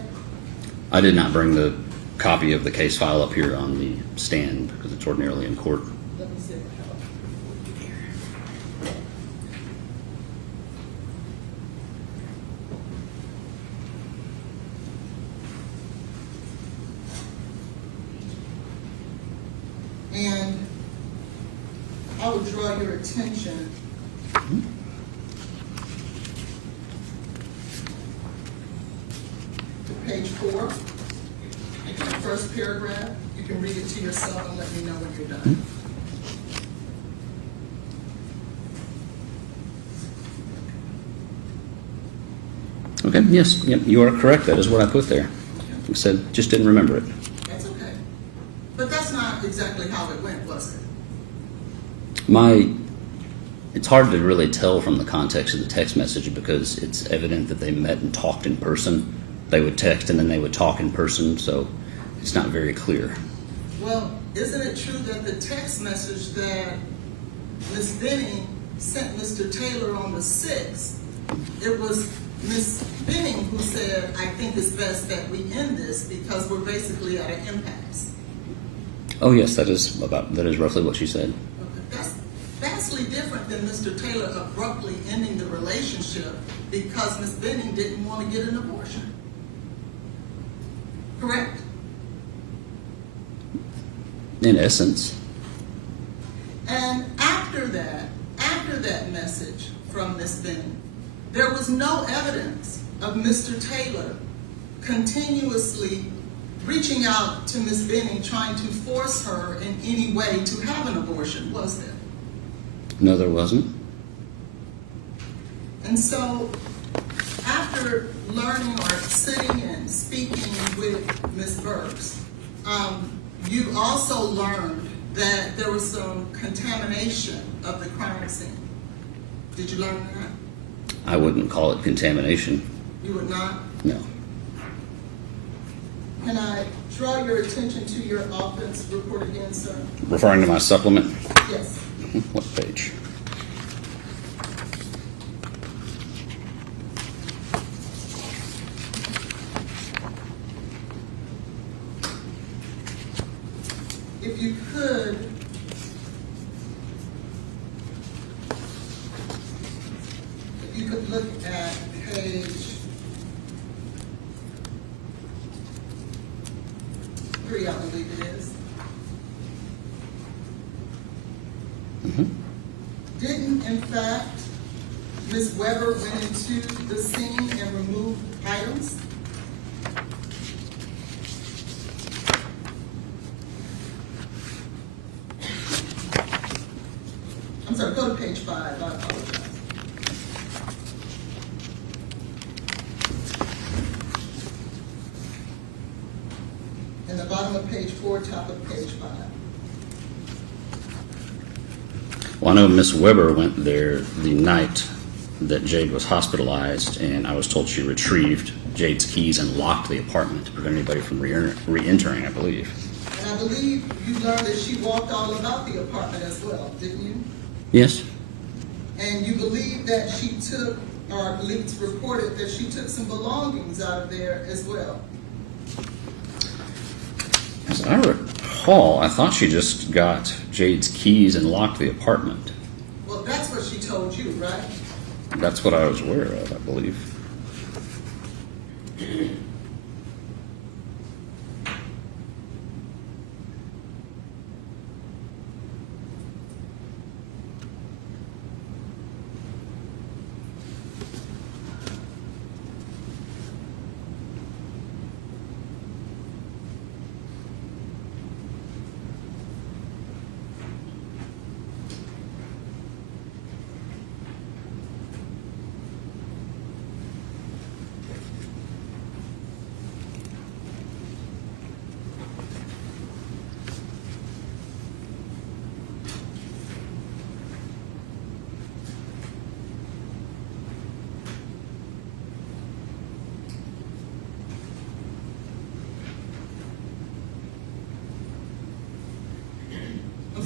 I did not bring the copy of the case file up here on the stand because it's ordinarily in court. Let me see if I have it. And I would draw your attention to page 4, the first paragraph. You can read it to yourself and let me know when you're done. Okay, yes, yep, you are correct. That is what I put there. Like I said, just didn't remember it. That's okay. But that's not exactly exactly how it went, was it? It's hard to really tell from the context of the text message because it's evident that they met and talked in person. They would text and then they would talk in person, so it's not very clear. Well, isn't it true that the text message that Ms. Benning sent Mr. Taylor on the 6th, it was Ms. Benning who said, I think it's best that we end this because we're basically at an impasse. Oh yes, that is roughly what she said. Okay. That's vastly different than Mr. Taylor abruptly ending the relationship because Ms. Benning didn't want to get an abortion. Correct? In essence. And after that message from Ms. Benning, there was no evidence of Mr. Taylor continuously reaching out to Ms. Benning, trying to force her in any way to have an abortion, was there? No, there wasn't. And so, after learning or sitting and speaking with Ms. Burks, you also learned that there was some contamination of the crime scene. Did you learn that? I wouldn't call it contamination. You would not? No. Can I draw your attention to your offense report again, sir? Referring to my supplement? Yes. What page? If you could, look at page 3, I believe it is. Mm-hmm. Didn't, in fact, Ms. Weber went into the scene and removed items? I'm sorry, go to page 5, I apologize. In the bottom of page 4, top of page 5. Well, I know Miss Weber went there the night that Jade was hospitalized, and I was told she retrieved Jade's keys and locked the apartment to prevent anybody from re-entering, I believe. And I believe you learned that she walked all about the apartment as well, didn't you? Yes. And you believe that she took, or I believe it's reported that she took some belongings out of there as well. As I recall, I thought she just got Jade's keys and locked the apartment. Well, that's what she told you, right? That's what I was aware of, I believe.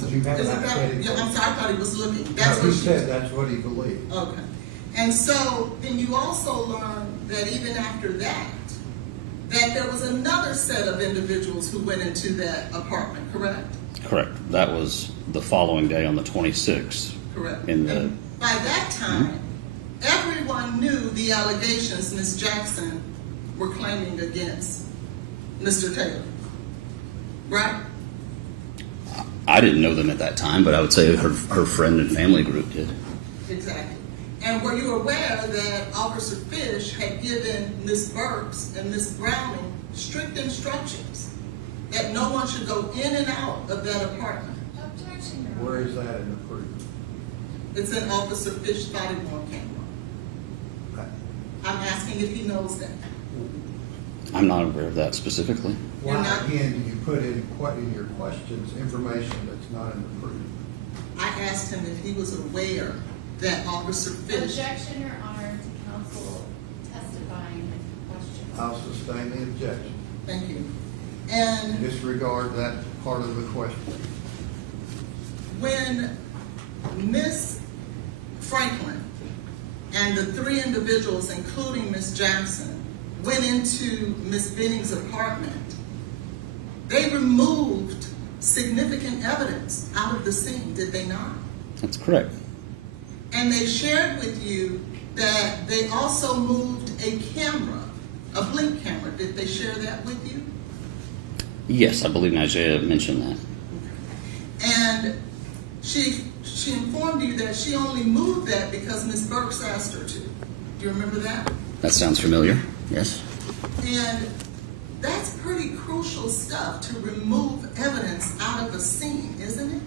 You have Is an it that- affidavit. yeah, I'm sorry, I thought he was looking. No, That's he what she said that's what he believed. Okay. And so then you also learned that even after that, that there was another set of individuals who went into that apartment, correct? Correct. That was the following day on the 26th. Correct. In the, And by that time, everyone knew the allegations Ms. Jackson were claiming against Mr. Taylor, right? I didn't know them at that time, but I would say her friend and family group did. Exactly. And were you aware that Officer Fish had given Ms. Burks and Ms. Browning strict instructions that no one should go in and out of that apartment? Objection, Your Where Honor. is that in the proof? It's an Officer Fish body-worn camera. I'm asking if he knows that. I'm not aware of that specifically. Why, You're not- again, do you put in your questions information that's not in the proof? I asked him if he was aware that Officer Fish. Objection, Your Honor, to counsel testifying questions. I'll sustain the objection. Thank you. And Disregard that part of the question. when Miss Franklin and the three individuals, including Miss Jackson, went into Miss Benning's apartment, they removed significant evidence out of the scene, did they not? That's correct. And they shared with you that they also moved a camera, a blink camera. Did they share that with you? Yes, I believe Najee mentioned that. And she informed you that she only moved that because Miss Burks asked her to. Do you remember that? That sounds familiar. Yes. And that's pretty crucial stuff to remove evidence out of a scene, isn't it?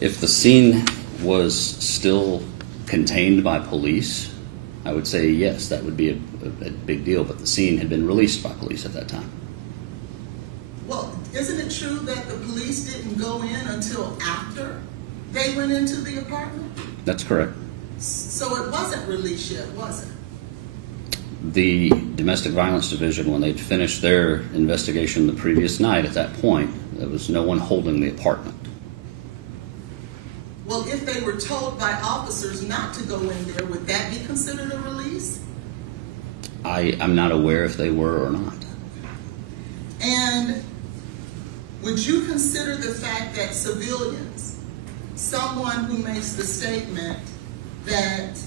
If the scene was still contained by police, I would say yes, that would be a big deal. But the scene had been released by police at that time. Well, isn't it true that the police didn't go in until after they went into the apartment? That's correct. So it wasn't released yet, was it? The Domestic Violence Division, when they'd finished their investigation the previous night, at that point, there was no one holding the apartment. Well, if they were told by officers not to go in there, would that be considered a release? I'm not aware if they were or not. And would you consider the fact that civilians, someone who makes the statement that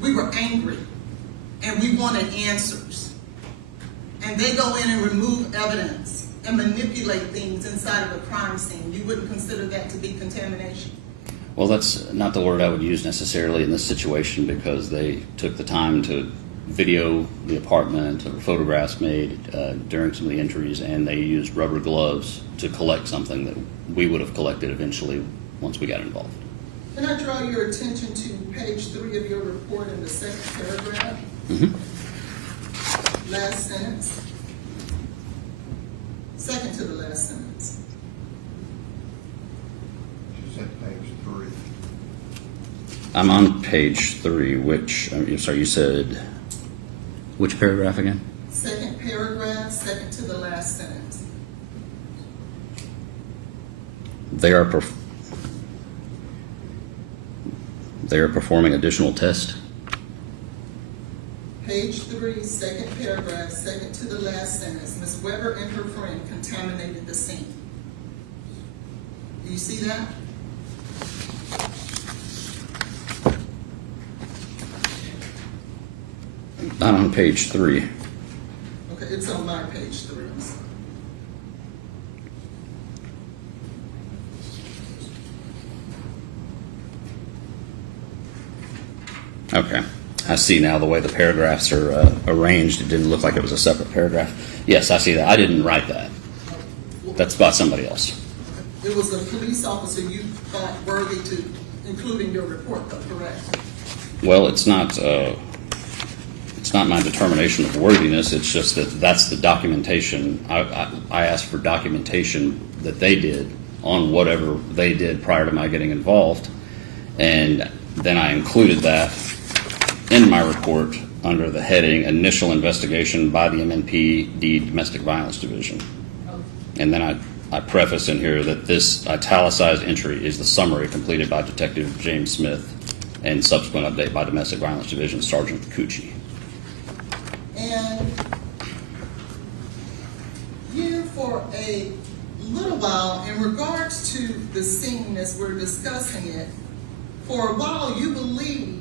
we were angry and we wanted answers, and they go in and remove evidence and manipulate things inside of a crime scene, you wouldn't consider that to be contamination? Well, that's not the word I would use necessarily in this situation, because they took the time to video the apartment, or photographs made during some of the entries, and they used rubber gloves to collect something that we would have collected eventually once we got involved. Can I draw your attention to page 3 of your report in the second paragraph? Mm-hmm. Last sentence. Second to the last sentence. She said page 3. I'm on page 3, which, I'm sorry, you said, which paragraph again? Second paragraph, second to the last sentence. They are performing additional tests. Page 3, second paragraph, second to the last sentence. Ms. Weber and her friend contaminated the scene. Do you see that? Not on page 3. Okay, it's on my page 3. I'm sorry. Okay. I see now the way the paragraphs are arranged. It didn't look like it was a separate paragraph. Yes, I see that. I didn't write that. That's by somebody else. It was a police officer you thought worthy to include in your report, though, correct? Well, it's not my determination of worthiness. It's just that that's the documentation. I asked for documentation that they did on whatever they did prior to my getting involved, and then I included that in my report under the heading Initial Investigation by the MNPD Domestic Violence Division. And then I preface in here that this italicized entry is the summary completed by Detective James Smith and subsequent update by Domestic Violence Division Sergeant Cucci. And you, for a little while, in regards to the scene as we're discussing it, for a while you believed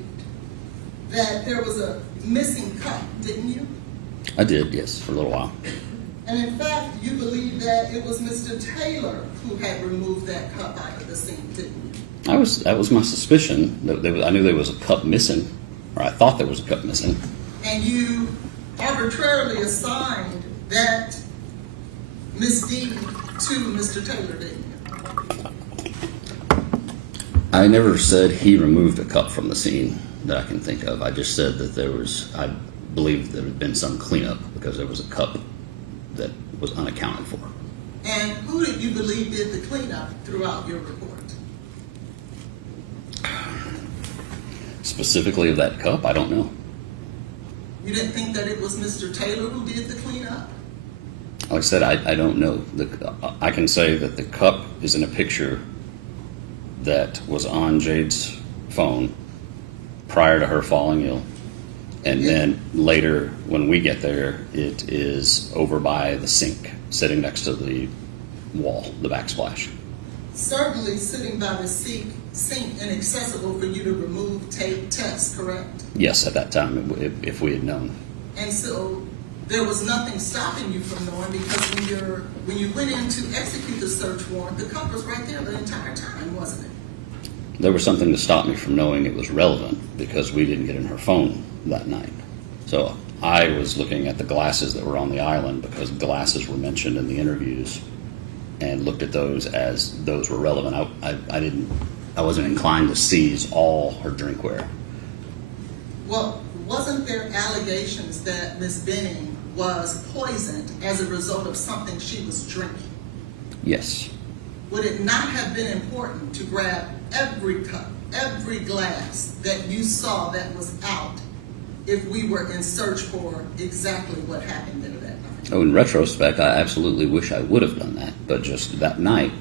that there was a missing cup, didn't you? I did, yes, for a little while. And in fact, you believe that it was Mr. Taylor who had removed that cup out of the scene, didn't you? That was my suspicion. I knew there was a cup missing, or I thought there was a cup missing. And you arbitrarily assigned that misdeed to Mr. Taylor, didn't you? I never said he removed a cup from the scene that I can think of. I just said that there was, believe there had been some cleanup because there was a cup that was unaccounted for. And who did you believe did the cleanup throughout your report? Specifically of that cup, I don't know. You didn't think that it was Mr. Taylor who did the cleanup? Like I said, I don't know. I can say that the cup is in a picture that was on Jade's phone prior to her falling ill. And then later, when we get there, it is over by the sink, sitting next to the wall, the backsplash. Certainly sitting by the sink inaccessible for you to remove tape tests, correct? Yes, at that time, if we had known. And so there was nothing stopping you from knowing, because when you went in to execute the search warrant, the cup was right there the entire time, wasn't it? There was something to stop me from knowing it was relevant because we didn't get in her phone that night. So I was looking at the glasses that were on the island because glasses were mentioned in the interviews, and looked at those as those were relevant. I wasn't inclined to seize all her drinkware. Well, wasn't there allegations that Ms. Benning was poisoned as a result of something she was drinking? Yes. Would it not have been important to grab every cup, every glass that you saw that was out if we were in search for exactly what happened there that night? Oh, in retrospect, I absolutely wish I would have done that, but just that night,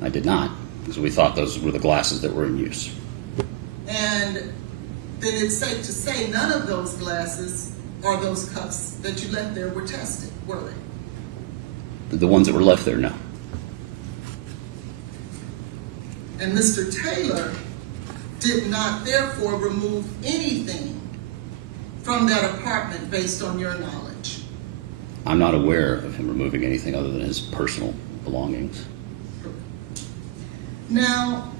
I did not, because we thought those were the glasses that were in use. And then it's safe to say none of those glasses or those cups that you left there were tested, were they? The ones that were left there, no. And Mr. Taylor did not therefore remove anything from that apartment based on your knowledge. I'm not aware of him removing anything other than his personal belongings. Now,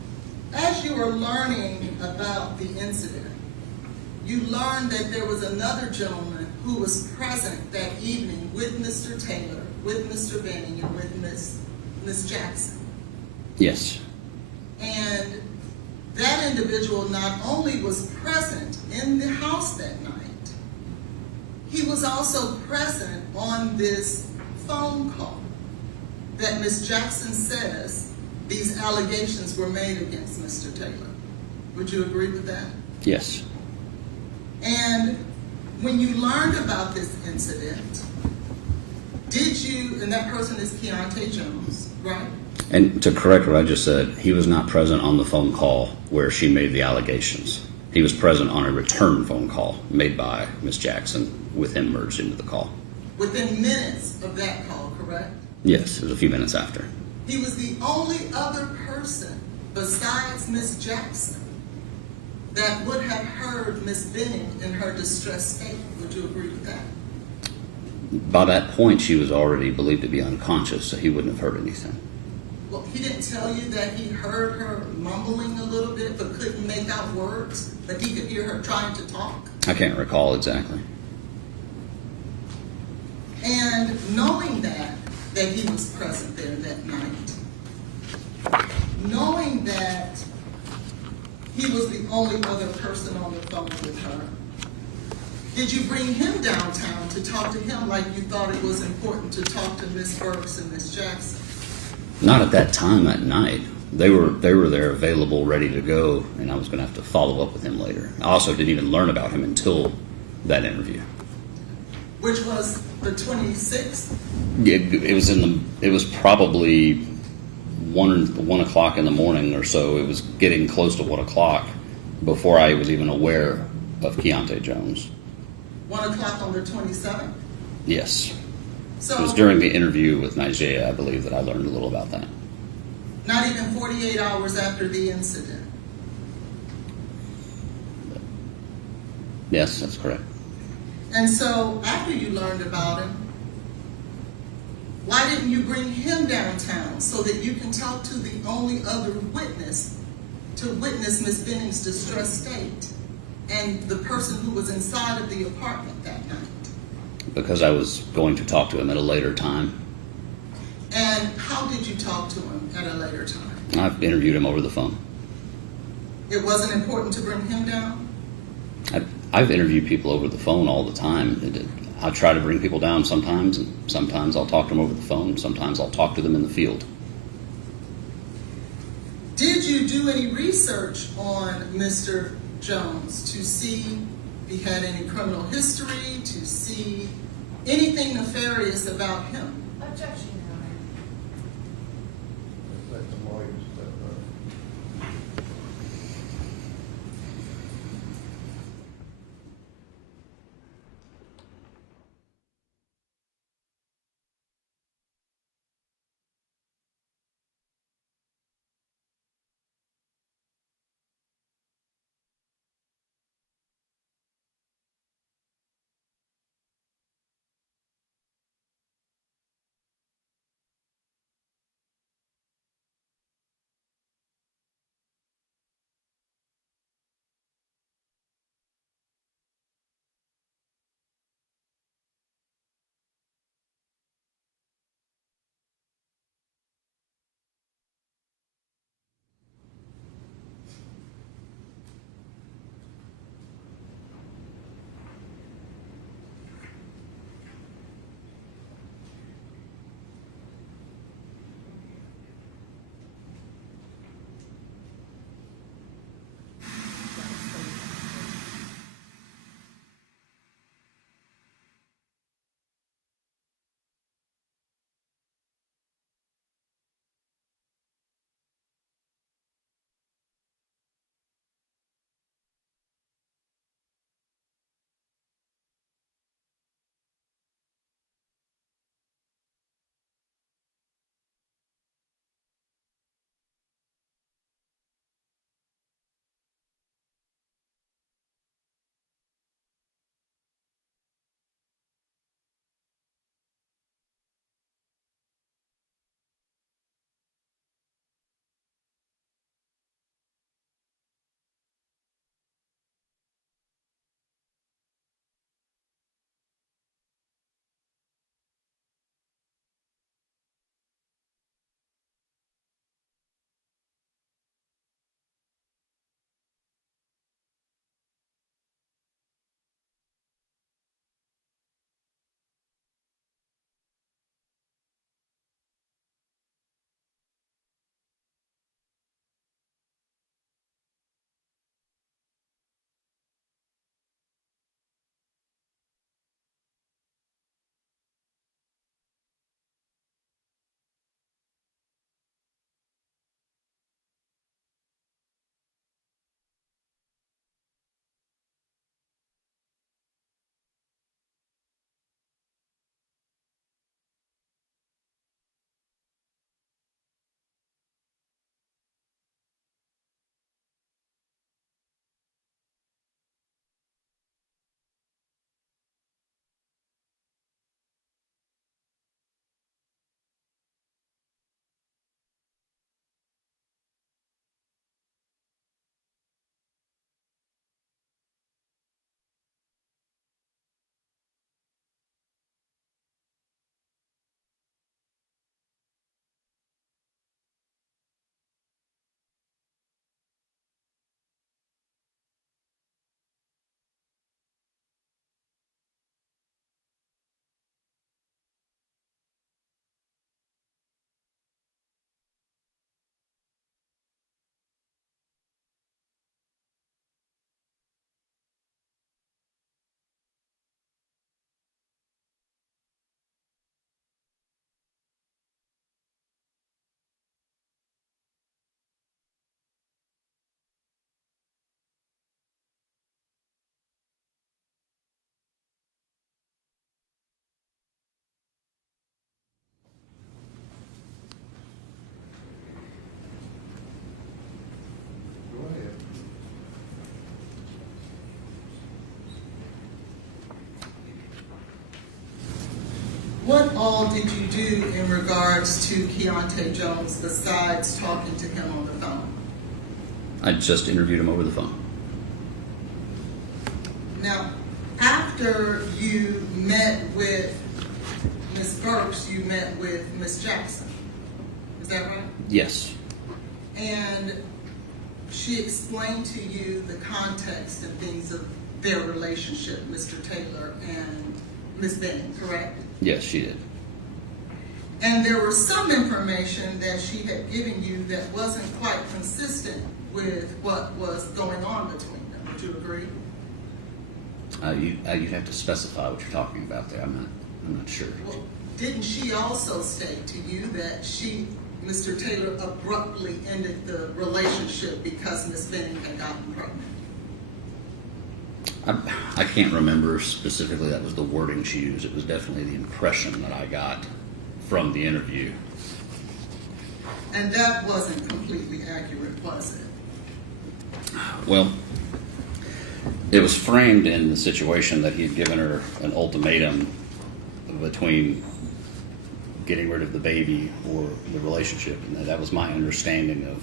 as you were learning about the incident, you learned that there was another gentleman who was present that evening with Mr. Taylor, with Mr. Benning, and with Ms. Jackson. Yes. And that individual not only was present in the house that night, he was also present on this phone call that Ms. Jackson says these allegations were made against Mr. Taylor. Would you agree with that? Yes. And when you learned about this incident, did you, and that person is Keontae Jones, right? And to correct what I just said, he was not present on the phone call where she made the allegations. He was present on a return phone call made by Ms. Jackson with him merged into the call. Within minutes of that call, correct? Yes, it was a few minutes after. He was the only other person besides Ms. Jackson that would have heard Ms. Benning in her distressed state. Would you agree with that? By that point, she was already believed to be unconscious, so he wouldn't have heard anything. Well, he didn't tell you that he heard her mumbling a little bit but couldn't make out words, but he could hear her trying to talk? I can't recall exactly. And knowing that he was present there that night, knowing that he was the only other person on the phone with her, did you bring him downtown to talk to him like you thought it was important to talk to Ms. Burks and Ms. Jackson? Not at that time that night. They were there available, ready to go, and I was going to have to follow up with him later. I also didn't even learn about him until that interview. Which was the 26th? It was probably 1 o'clock in the morning or so. It was getting close to 1 o'clock before I was even aware of Keontae Jones. 1 o'clock on the 27th? Yes. So, it was during the interview with Nigeria, I believe, that I learned a little about that. Not even 48 hours after the incident? Yes, that's correct. And so, after you learned about him, why didn't you bring him downtown so that you can talk to the only other witness to witness Ms. Benning's distressed state and the person who was inside of the apartment that night? Because I was going to talk to him at a later time. And how did you talk to him at a later time? I've interviewed him over the phone. It wasn't important to bring him down? I've interviewed people over the phone all the time. I try to bring people down sometimes, and sometimes I'll talk to them over the phone. Sometimes I'll talk to them in the field. Did you do any research on Mr. Jones to see if he had any criminal history, to see anything nefarious about him? Objection, Your Honor. Let the lawyers step up. What all did you do in regards to Keontae Jones besides talking to him on the phone? I just interviewed him over the phone. Now, after you met with Ms. Burks, you met with Ms. Jackson. Is that right? Yes. And she explained to you the context and things of their relationship, Mr. Taylor and Ms. Benning, correct? Yes, she did. And there was some information that she had given you that wasn't quite consistent with what was going on between them. Would you agree? You have to specify what you're talking about there. I'm not sure. Well, didn't she also state to you that Mr. Taylor abruptly ended the relationship because Ms. Benning had gotten pregnant? I can't remember specifically that was the wording she used. It was definitely the impression that I got from the interview. And that wasn't completely accurate, was it? Well, it was framed in the situation that he had given her an ultimatum between getting rid of the baby or the relationship, and that was my understanding of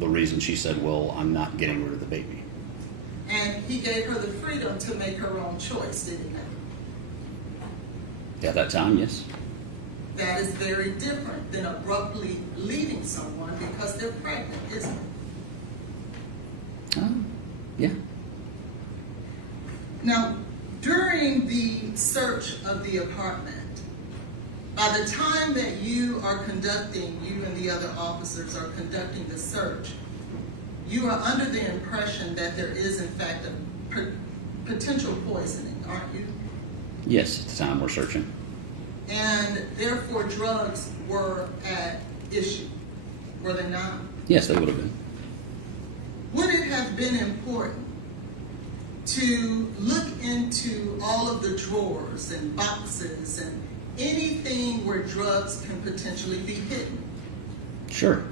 the reason she said, well, I'm not getting rid of the baby. And he gave her the freedom to make her own choice, didn't he? At that time, yes. That is very different than abruptly leaving someone because they're pregnant, isn't it? Yeah. Now, during the search of the apartment, by the time that you and the other officers are conducting the search, you are under the impression that there is, in fact, a potential poisoning, aren't you? Yes, at the time we're searching. And therefore, drugs were at issue, were they not? Yes, they would have been. Would it have been important to look into all of the drawers and boxes and anything where drugs can potentially be hidden? Sure.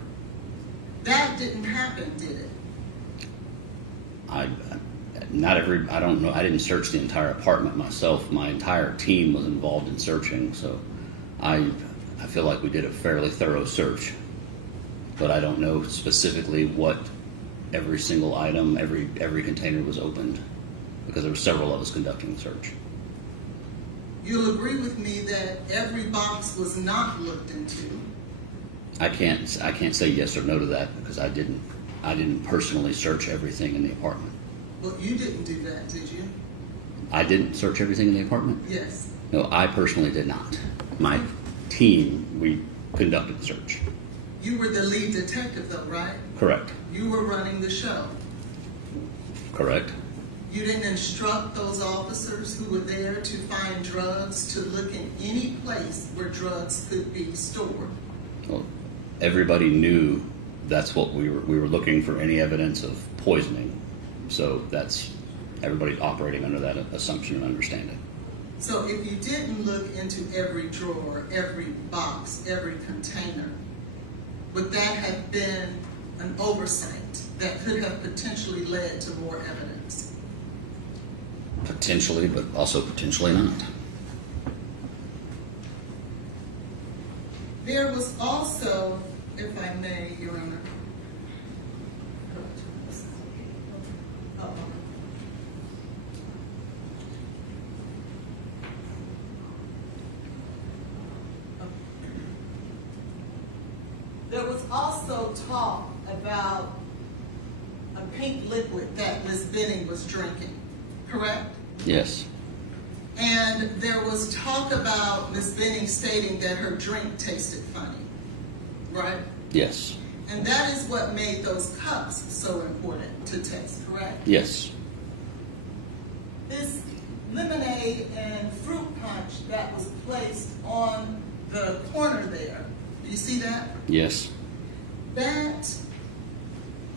That didn't happen, did it? I don't know. I didn't search the entire apartment myself. My entire team was involved in searching, so I feel like we did a fairly thorough search. But I don't know specifically what every single item, every container was opened, because there were several of us conducting the search. You'll agree with me that every box was not looked into. I can't say yes or no to that because I didn't personally search everything in the apartment. Well, you didn't do that, did you? I didn't search everything in the apartment? Yes. No, I personally did not. My team, we conducted the search. You were the lead detective, though, right? Correct. You were running the show. Correct. You didn't instruct those officers who were there to find drugs to look in any place where drugs could be stored. Well, everybody knew that's what we were looking for, any evidence of poisoning. So that's everybody operating under that assumption and understanding. So if you didn't look into every drawer, every box, every container, would that have been an oversight that could have potentially led to more evidence? Potentially, but also potentially not. There was also, if I may, Your Honor. There was also talk about a pink liquid that Ms. Benning was drinking, correct? Yes. And there was talk about Ms. Benning stating that her drink tasted funny, right? Yes. And that is what made those cups so important to taste, correct? Yes. This lemonade and fruit punch that was placed on the corner there, do you see that? Yes. That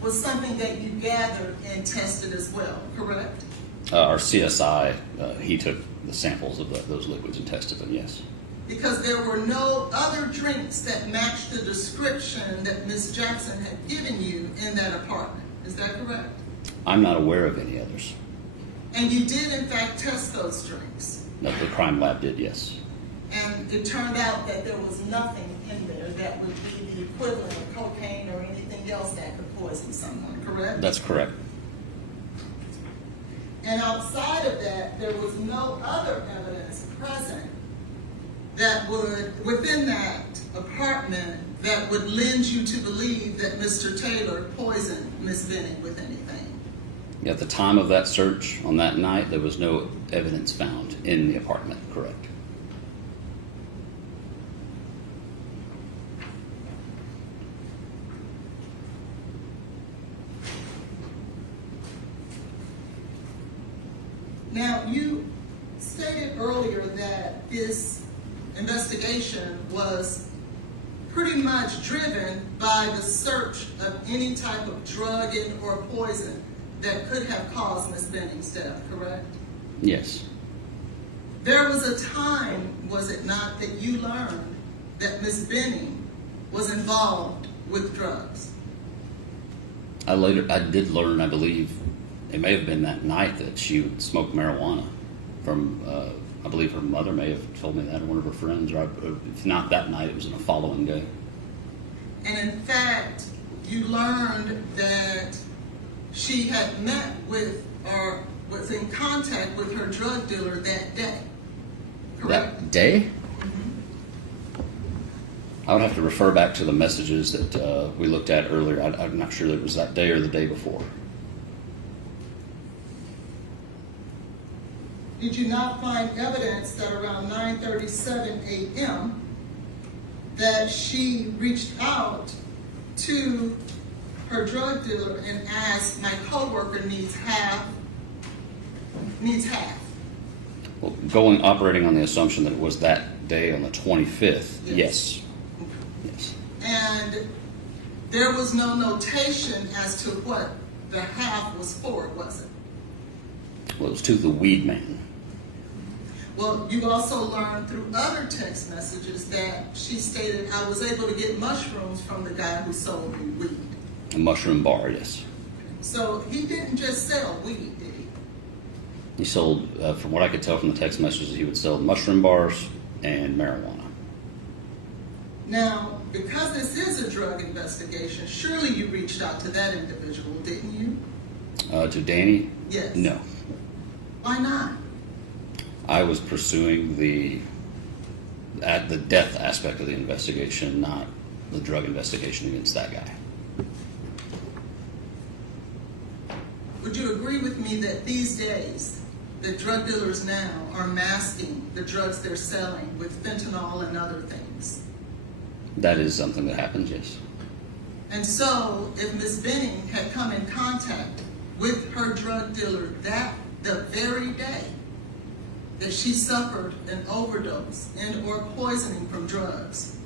was something that you gathered and tested as well, correct? Our CSI, he took the samples of those liquids and tested them, yes. Because there were no other drinks that matched the description that Ms. Jackson had given you in that apartment. Is that correct? I'm not aware of any others. And you did, in fact, test those drinks. No, the crime lab did, yes. And it turned out that there was nothing in there that would be the equivalent of cocaine or anything else that could poison someone, correct? That's correct. And outside of that, there was no other evidence present that would, within that apartment, that would lend you to believe that Mr. Taylor poisoned Ms. Benning with anything? At the time of that search on that night, there was no evidence found in the apartment, correct? Now, you stated earlier that this investigation was pretty much driven by the search of any type of drugging or poison that could have caused Ms. Benning's death, correct? Yes. There was a time, was it not, that you learned that Ms. Benning was involved with drugs? I did learn, I believe, it may have been that night that she would smoke marijuana from, I believe her mother may have told me that, or one of her friends, or if not that night, it was in the following day. And in fact, you learned that she had met with or was in contact with her drug dealer that day, correct? That day? I would have to refer back to the messages that we looked at earlier. I'm not sure that it was that day or the day before. Did you not find evidence that around 9:37 a.m. that she reached out to her drug dealer and asked, my coworker needs half? Well, operating on the assumption that it was that day on the 25th, yes. Yes. And there was no notation as to what the half was for, was it? Well, it was to the weed man. Well, you also learned through other text messages that she stated, I was able to get mushrooms from the guy who sold me weed. A mushroom bar, yes. So he didn't just sell weed, did he? He sold, from what I could tell from the text messages, he would sell mushroom bars and marijuana. Now, because this is a drug investigation, surely you reached out to that individual, didn't you? To Danny? Yes. No. Why not? I was pursuing the death aspect of the investigation, not the drug investigation against that guy. Would you agree with me that these days, the drug dealers now are masking the drugs they're selling with fentanyl and other things? That is something that happens, yes. And so, if Ms. Benning had come in contact with her drug dealer the very day that she suffered an overdose and or poisoning from drugs,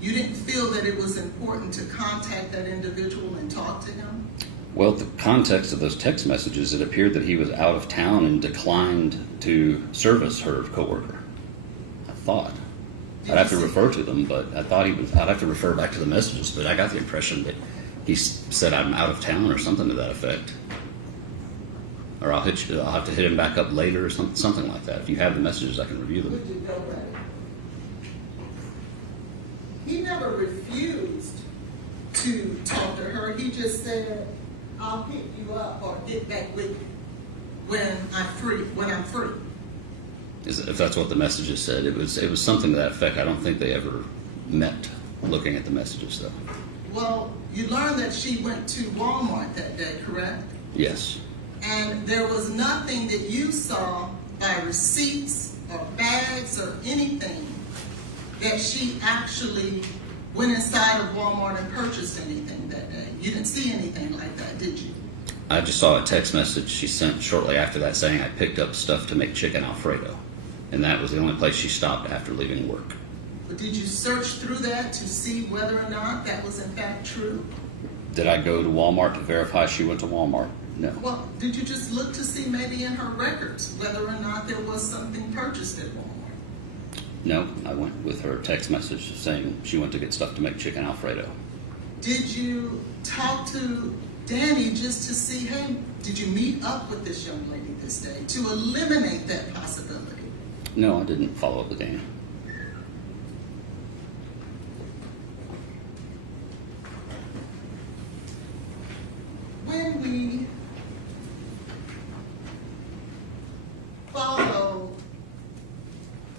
you didn't feel that it was important to contact that individual and talk to him? Well, the context of those text messages, it appeared that he was out of town and declined to service her coworker. I thought. I'd have to refer to them, but I thought I'd have to refer back to the messages, but I got the impression that he said I'm out of town or something to that effect. Or I'll have to hit him back up later or something like that. If you have the messages, I can review them. Would you go right? He never refused to talk to her. He just said, I'll pick you up or get back with you when I'm free. If that's what the messages said, it was something to that effect. I don't think they ever met looking at the messages, though. Well, you learned that she went to Walmart that day, correct? Yes. And there was nothing that you saw by receipts or bags or anything that she actually went inside of Walmart and purchased anything that day. You didn't see anything like that, did you? I just saw a text message she sent shortly after that saying I picked up stuff to make chicken Alfredo. And that was the only place she stopped after leaving work. But did you search through that to see whether or not that was in fact true? Did I go to Walmart to verify she went to Walmart? No. Well, did you just look to see maybe in her records whether or not there was something purchased at Walmart? No, I went with her text message saying she went to get stuff to make chicken Alfredo. Did you talk to Danny just to see, hey, did you meet up with this young lady this day to eliminate that possibility? No, I didn't follow up with Danny. When we follow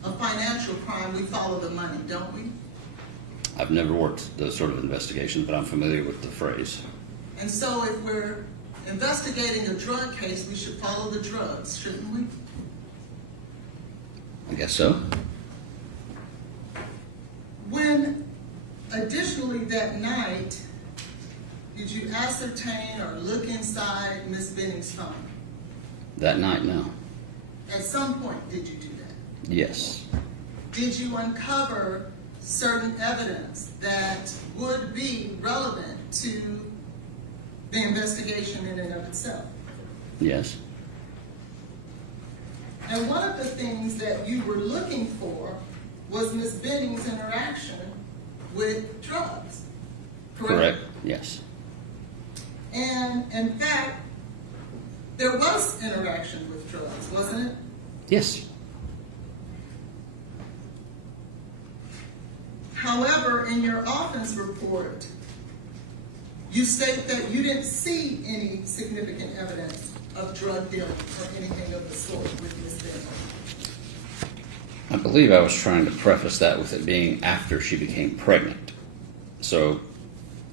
a financial crime, we follow the money, don't we? I've never worked those sort of investigations, but I'm familiar with the phrase. And so if we're investigating a drug case, we should follow the drugs, shouldn't we? I guess so. When, additionally that night, did you ascertain or look inside Ms. Benning's phone? That night, no. At some point, did you do that? Yes. Did you uncover certain evidence that would be relevant to the investigation in and of itself? Yes. And one of the things that you were looking for was Ms. Benning's interaction with drugs, correct? Yes. And in fact, there was interaction with drugs, wasn't it? Yes. However, in your offense report, you state that you didn't see any significant evidence of drug dealing or anything of the sort with Ms. Benning. I believe I was trying to preface that with it being after she became pregnant. So,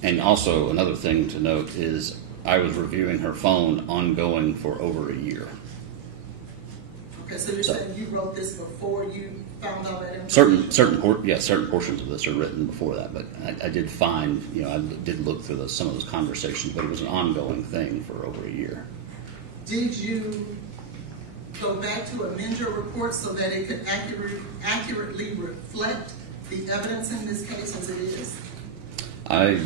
and also another thing to note is I was reviewing her phone ongoing for over a year. Okay, so you're saying you wrote this before you found out that information? Certain portions of this are written before that, but I did find, I did look through some of those conversations, but it was an ongoing thing for over a year. Did you go back to amend your report so that it could accurately reflect the evidence in this case as it is? I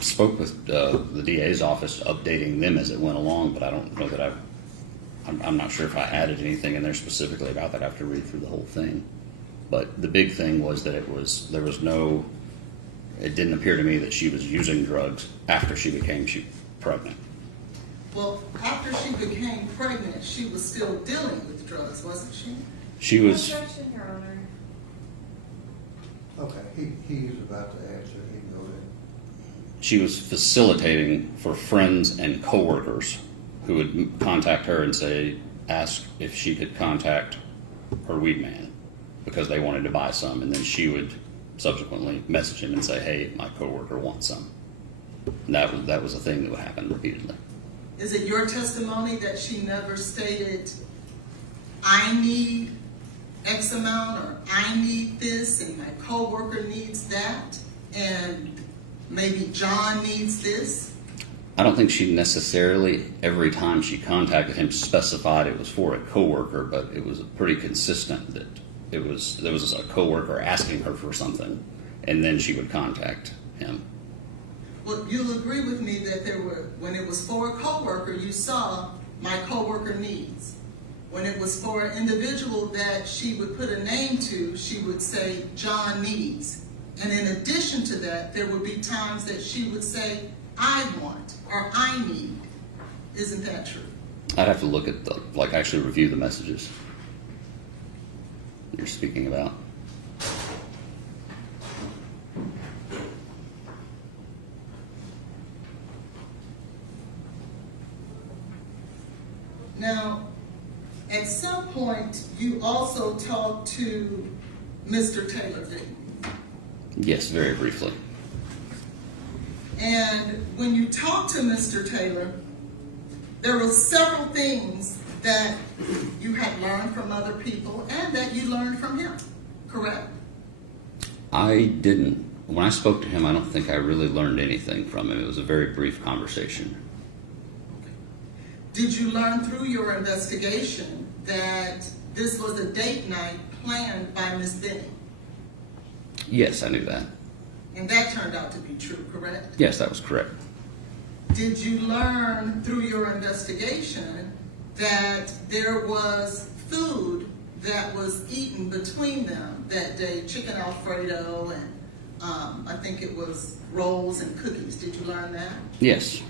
spoke with the DA's office, updating them as it went along, but I don't know that I'm not sure if I added anything in there specifically about that. I have to read through the whole thing. But the big thing was that it didn't appear to me that she was using drugs after she became pregnant. Well, after she became pregnant, she was still dealing with drugs, wasn't she? She was. Objection, Your Honor. Okay, he's about to answer. He can go ahead. She was facilitating for friends and coworkers who would contact her and ask if she could contact her weed man because they wanted to buy some, and then she would subsequently message him and say, "Hey, my coworker wants some." And that was a thing that would happen repeatedly. Is it your testimony that she never stated, I need X amount, or I need this, and my coworker needs that, and maybe John needs this? I don't think she necessarily, every time she contacted him, specified it was for a coworker, but it was pretty consistent that there was a coworker asking her for something, and then she would contact him. Well, you'll agree with me that when it was for a coworker, you saw my coworker needs. When it was for an individual that she would put a name to, she would say John needs. And in addition to that, there would be times that she would say, I want, or I need. Isn't that true? I'd have to look at actually review the messages you're speaking about. Now, at some point, you also talked to Mr. Taylor, didn't you? Yes, very briefly. And when you talked to Mr. Taylor, there were several things that you had learned from other people and that you learned from him, correct? I didn't. When I spoke to him, I don't think I really learned anything from him. It was a very brief conversation. Did you learn through your investigation that this was a date night planned by Ms. Benning? Yes, I knew that. And that turned out to be true, correct? Yes, that was correct. Did you learn through your investigation that there was food that was eaten between them that day, chicken Alfredo and I think it was rolls and cookies? Did you learn that? Yes.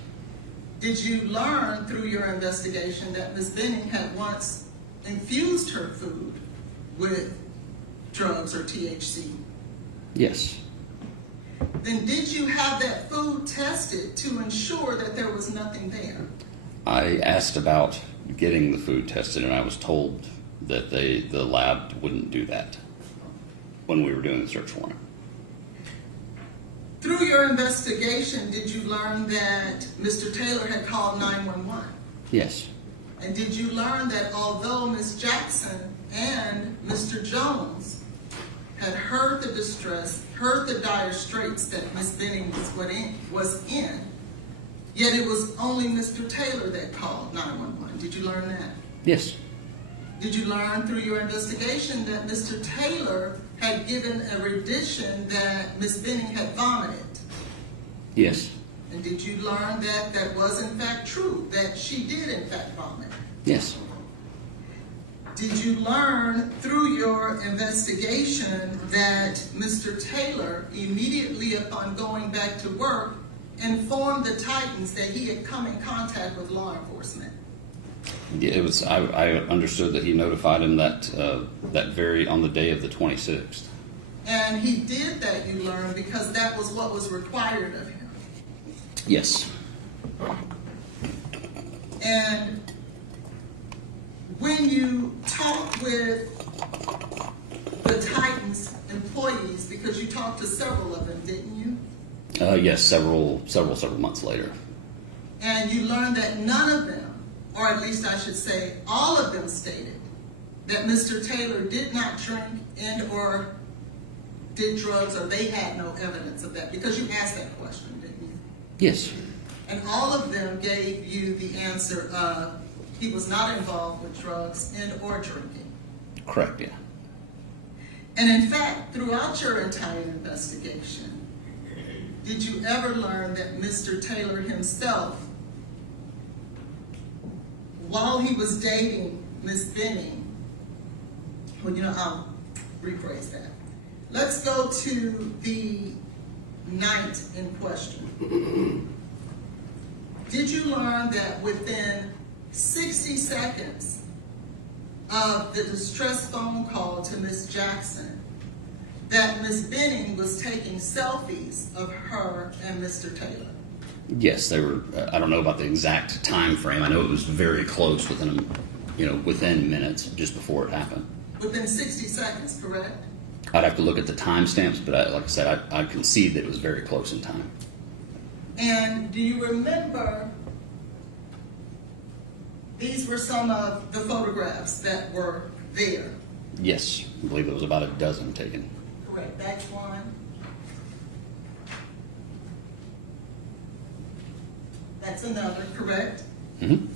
Did you learn through your investigation that Ms. Benning had once infused her food with drugs or THC? Yes. Then did you have that food tested to ensure that there was nothing there? I asked about getting the food tested, and I was told that the lab wouldn't do that when we were doing the search warrant. Through your investigation, did you learn that Mr. Taylor had called 911? Yes. And did you learn that although Ms. Jackson and Mr. Jones had heard the distress, heard the dire straits that Ms. Benning was in, yet it was only Mr. Taylor that called 911? Did you learn that? Yes. Did you learn through your investigation that Mr. Taylor had given a rendition that Ms. Benning had vomited? Yes. And did you learn that that was in fact true, that she did in fact vomit? Yes. Did you learn through your investigation that Mr. Taylor, immediately upon going back to work, informed the Titans that he had come in contact with law enforcement? Yeah, it was. I understood that he notified him that on the day of the 26th. And he did that, you learned, because that was what was required of him. Yes. And when you talked with the Titans employees, because you talked to several of them, didn't you? Yes, several months later. And you learned that none of them, or at least I should say all of them, stated that Mr. Taylor did not drink and or did drugs, or they had no evidence of that, because you asked that question, didn't you? Yes. And all of them gave you the answer of he was not involved with drugs and or drinking. Correct, yeah. And in fact, throughout your entire investigation, did you ever learn that Mr. Taylor himself, while he was dating Ms. Benning, well, you know, I'll rephrase that. Let's go to the night in question. Did you learn that within 60 seconds of the distress phone call to Ms. Jackson, that Ms. Benning was taking selfies of her and Mr. Taylor? Yes, they were. I don't know about the exact time frame. I know it was very close, within minutes, just before it happened. Within 60 seconds, correct? I'd have to look at the timestamps, but like I said, I concede that it was very close in time. And do you remember, these were some of the photographs that were there? Yes, I believe there was about a dozen taken. Correct, that's one. That's another, correct? Mm-hmm.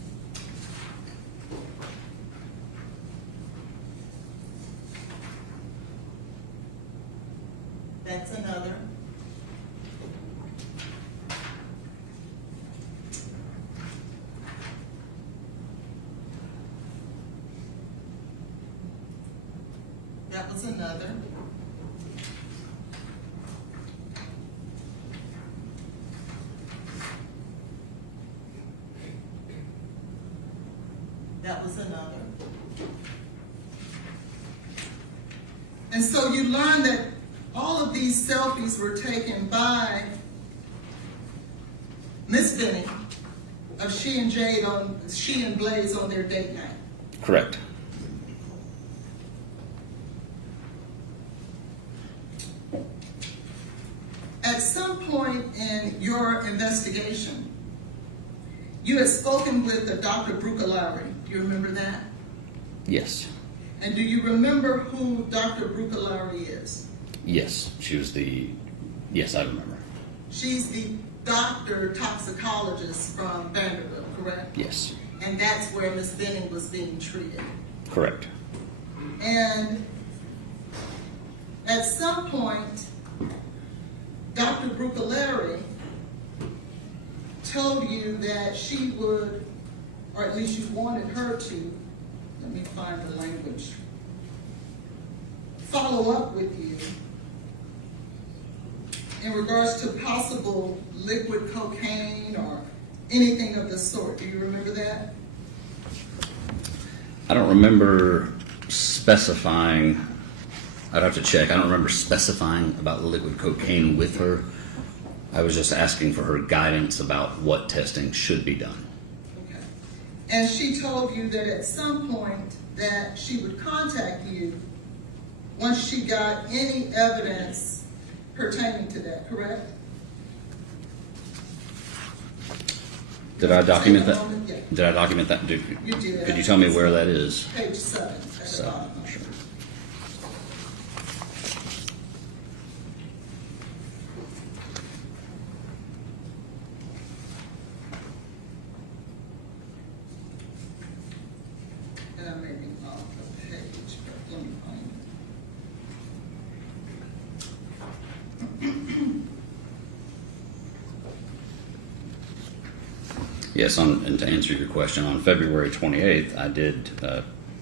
That's another. That was another. That was another. And so you learn that all of these selfies were taken by Miss Benning of she and Blaise on their date night. Correct. At some point in your investigation, you had spoken with a Dr. Brucalari. Do you remember that? Yes. And do you remember who Dr. Brucalari is? Yes, yes, I remember. She's the doctor toxicologist from Vanderbilt, correct? Yes. And that's where Miss Benning was being treated. Correct. And at some point, Dr. Brucalari told you that she would, or at least you wanted her to, let me find the language, follow up with you in regards to possible liquid cocaine or anything of the sort. Do you remember that? I don't remember specifying. I'd have to check. I don't remember specifying about liquid cocaine with her. I was just asking for her guidance about what testing should be done. Okay. And she told you that at some point that she would contact you once she got any evidence pertaining to that, correct? Did I document Take a that? moment, yeah. Did I document that? You did. Could you tell me where that is? Page 7 at the So, bottom. sure. And I may be off the page, but let me find it. Yes, and to answer your question, on February 28th, I did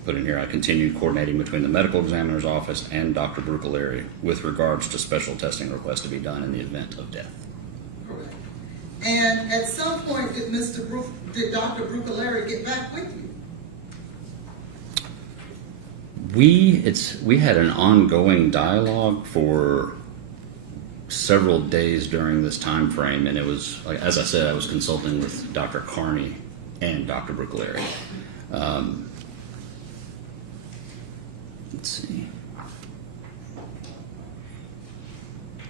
put in here, I continued coordinating between the medical examiner's office and Dr. Bruccoleri with regards to special testing requests to be done in the event of death. Correct. And at some point, did Dr. Bruccoleri get back with you? We had an ongoing dialogue for several days during this time frame, and it was, like, as I said, I was consulting with Dr. Carney and Dr. Bruccoleri. Let's see.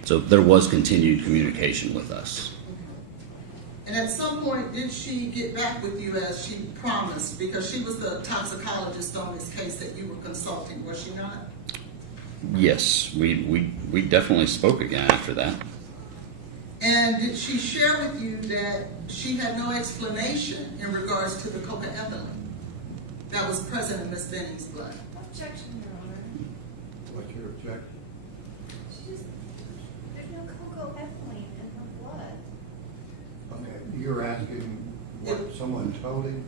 So there was continued communication with us. And at some point, did she get back with you as she promised? Because she was the toxicologist on this case that you were consulting, was she not? Yes, we definitely spoke again after that. And did she share with you that she had no explanation in regards to the cocaethylene that was present in Ms. Benning's blood? Objection, Your Honor. What's your objection? There's no cocoa-ethylene in her blood. Okay, you're asking what someone told him?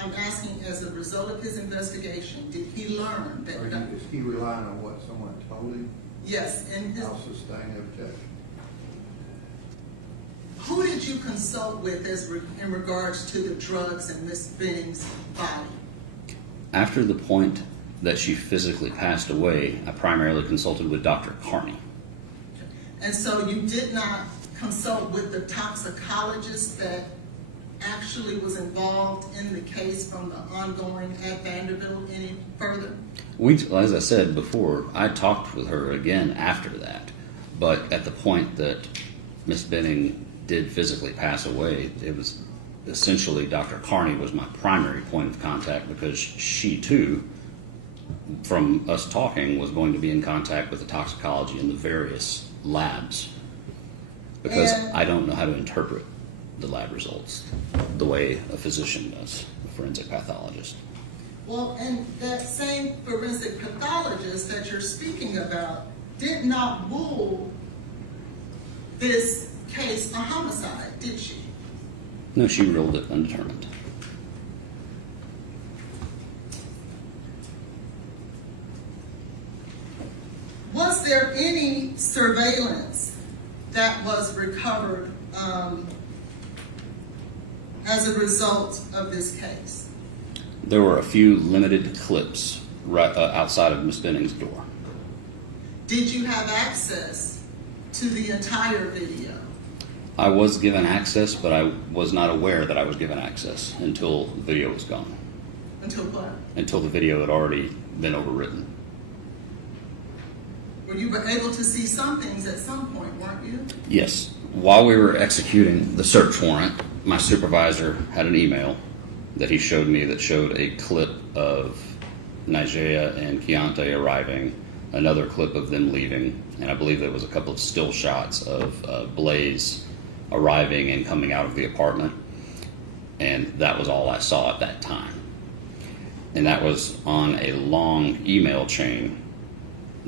I'm asking, as a result of his investigation, did he learn that? Is he relying on what someone told him? Yes, in his. I'll sustain the objection. Who did you consult with in regards to the drugs in Ms. Benning's body? After the point that she physically passed away, I primarily consulted with Dr. Carney. And so you did not consult with the toxicologist that actually was involved in the case from the ongoing at Vanderbilt any further? As I said before, I talked with her again after that, but at the point that Miss Benning did physically pass away, it was essentially Dr. Carney was my primary point of contact, because she too, from us talking, was going to be in contact with the toxicology in the various labs, because I don't know how to interpret the lab results the way a physician does, a forensic pathologist. Well, and that same forensic pathologist that you're speaking about did not rule this case a homicide, did she? No, she ruled it undetermined. Was there any surveillance that was recovered as a result of this case? There were a few limited clips right outside of Miss Benning's door. Did you have access to the entire video? I was given access, but I was not aware that I was given access until the video was gone. Until what? Until the video had already been overwritten. Well, you were able to see some things at some point, weren't you? Yes. While we were executing the search warrant, my supervisor had an email that he showed me that showed a clip of Nigea and Keontae arriving, another clip of them leaving, and I believe there was a couple of still shots of Blaise arriving and coming out of the apartment, and that was all I saw at that time. And that was on a long email chain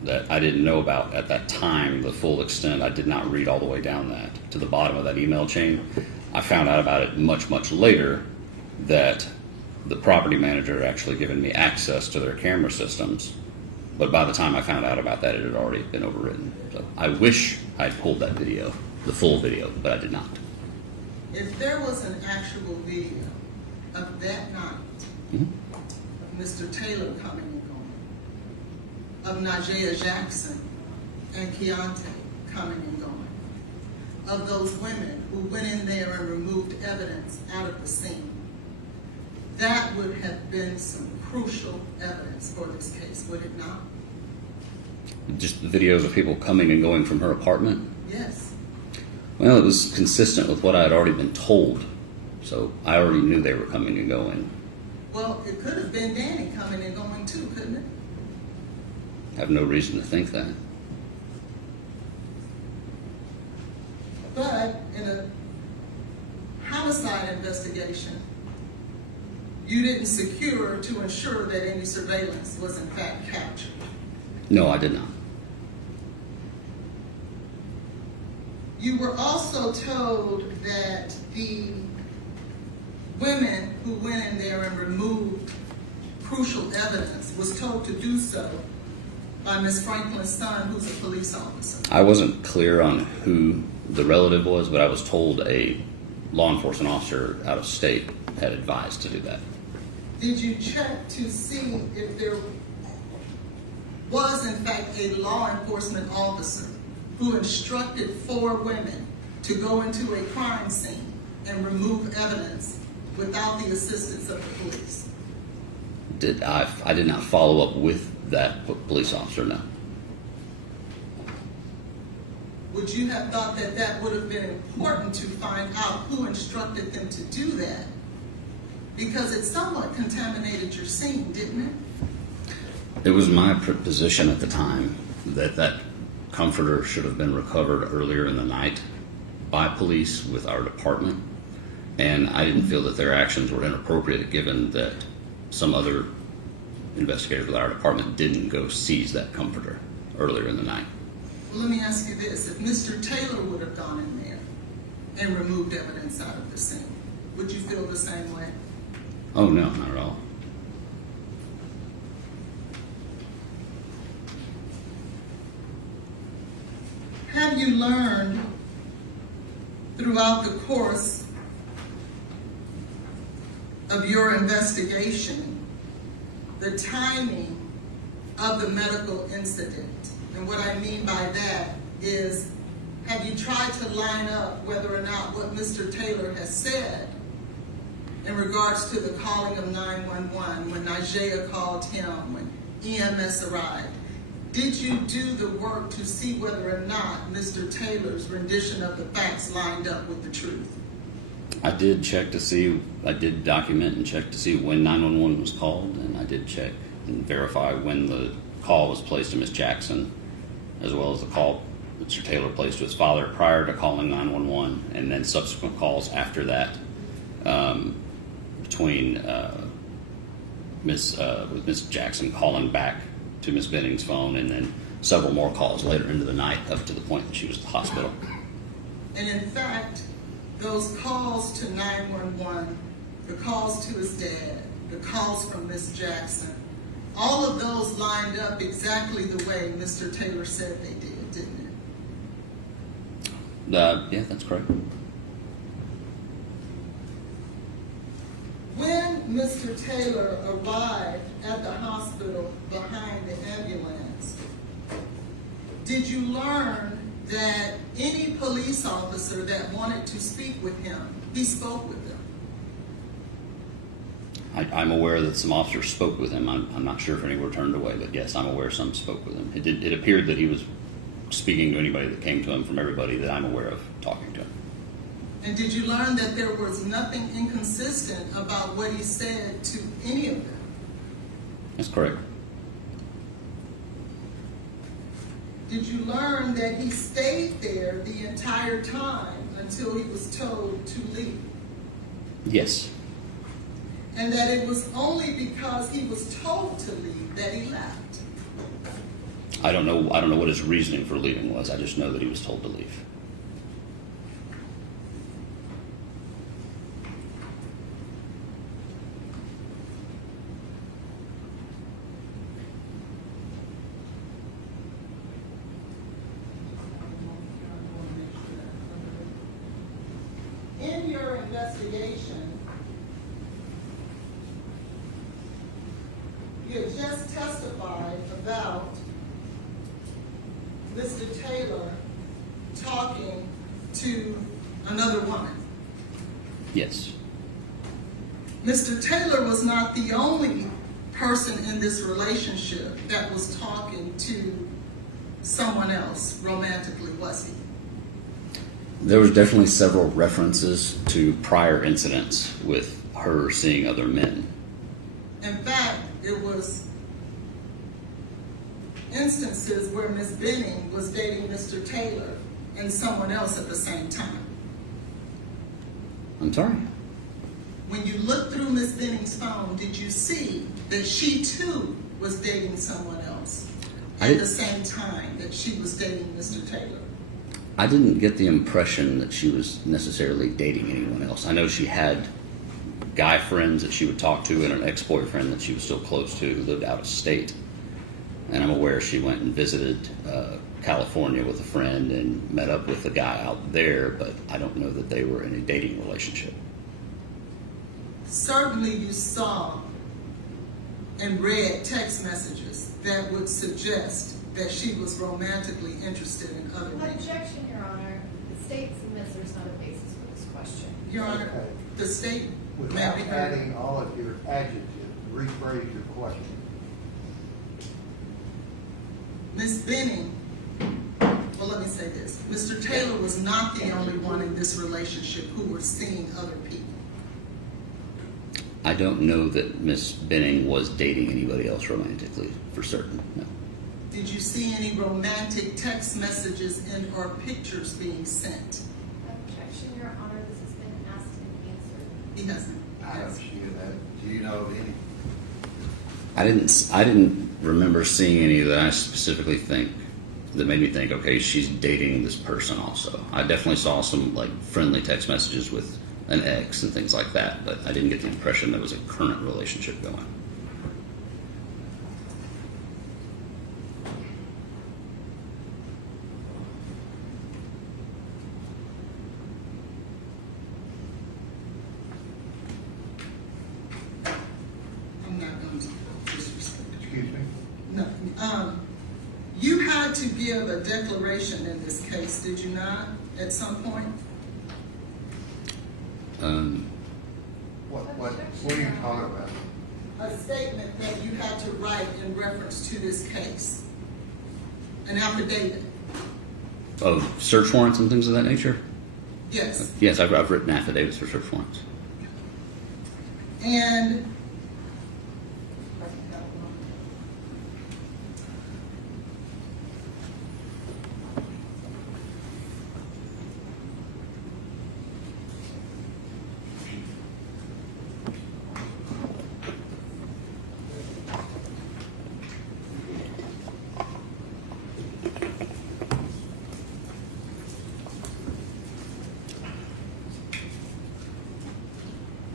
that I didn't know about at that time, the full extent. I did not read all the way down that to the bottom of that email chain. I found out about it much, much later, that the property manager had actually given me access to their camera systems. But by the time I found out about that, it had already been overwritten. So I wish I'd pulled that video, the full video, but I did not. If there was an actual video of that night, of Mr. Taylor coming and going, of Nigea Jackson and Keontae coming and going, of those women who went in there and removed evidence out of the scene, that would have been some crucial evidence for this case, would it not? Just the videos of people coming and going from her apartment? Yes. Well, it was consistent with what I had already been told So I already knew they were coming and going. Well, it could have been Danny coming and going too, couldn't it? I have no reason to think that. But in a homicide investigation, you didn't secure to ensure that any surveillance was in fact captured. No, I did not. You were also told that the women who went in there and removed crucial evidence was told to do so by Ms. Franklin's son, who's a police officer. I wasn't clear on who the relative was, but I was told a law enforcement officer out of state had advised to do that. Did you check to see if there was in fact a law enforcement officer who instructed 4 women to go into a crime scene and remove evidence without the assistance of the police? I did not follow up with that police officer, no. Would you have thought that that would have been important to find out who instructed them to do that? Because it somewhat contaminated your scene, didn't it? It was my position at the time that that comforter should have been recovered earlier in the night by police with our department, and I didn't feel that their actions were inappropriate given that some other investigators with our department didn't go seize that comforter earlier in the night. Well, let me ask you this. If Mr. Taylor would have gone in there and removed evidence out of the scene, would you feel the same way? Oh, no, not at all. Have you learned throughout the course of your investigation the timing of the medical incident? And what I mean by that is, have you tried to line up whether or not what Mr. Taylor has said in regards to the calling of 911, when Nigeria called him, when EMS arrived? Did you do the work to see whether or not Mr. Taylor's rendition of the facts lined up with the truth? I did check to see, I did document and check to see when 911 was called, and I did check and verify when the call was placed to Ms. Jackson, as well as the call Mr. Taylor placed to his father prior to calling 911, and then subsequent calls after that between with Ms. Jackson calling back to Ms. Benning's phone, and then several more calls later into the night up to the point that she was at the hospital. And in fact, those calls to 911, the calls to his dad, the calls from Ms. Jackson, all of those lined up exactly the way Mr. Taylor said they did, didn't it? Yeah, that's correct. When Mr. Taylor arrived at the hospital behind the ambulance, did you learn that any police officer that wanted to speak with him, he spoke with them? I'm aware that some officers spoke with him. I'm not sure if any were turned away, but yes, I'm aware some spoke with him. It appeared that he was speaking to anybody that came to him from everybody that I'm aware of talking to him. And did you learn that there was nothing inconsistent about what he said to any of them? That's correct. Did you learn that he stayed there the entire time until he was told to leave? Yes. And that it was only because he was told to leave that he left? I don't know what his reasoning for leaving was. I just know that he was told to leave. In your investigation, you have just testified about Mr. Taylor talking to another woman. Yes. Mr. Taylor was not the only person in this relationship that was talking to someone else romantically, was he? There was definitely several references to prior incidents with her seeing other men. In fact, it was instances where Ms. Benning was dating Mr. Taylor and someone else at the same time. I'm sorry? When you looked through Ms. Benning's phone, did you see that she too was dating someone else at the same time that she was dating Mr. Taylor? I didn't get the impression that she was necessarily dating anyone else. I know she had guy friends that she would talk to and an ex-boyfriend that she was still close to who lived out of state. And I'm aware she went and visited California with a friend and met up with a guy out there, but I don't know that they were in a dating relationship. Certainly you saw and read text messages that would suggest that she was romantically interested in other men. Objection, Your Honor. The state submits there's not a basis for this question. Your Honor, the state may Without be adding all of your adjectives, rephrase your question. Ms. Benning, well, let me say this. Mr. Taylor was not the only one in this relationship who were seeing other people. I don't know that Miss Benning was dating anybody else romantically, for certain, no. Did you see any romantic text messages and or pictures being sent? Objection, Your Honor. This has been asked and answered. He hasn't. I don't see that. Do you know of any? I didn't remember seeing any that I specifically think that made me think, okay, she's dating this person also. I definitely saw some like friendly text messages with an ex and things like that, but I didn't get the impression there was a current relationship going. I'm not going to disrespect. Excuse me? No. You had to give a declaration in this case, did you not, at some point? What are you talking about? A statement that you had to write in reference to this case. An affidavit. Of search warrants and things of that nature? Yes. Yes, I've written affidavits for search warrants. And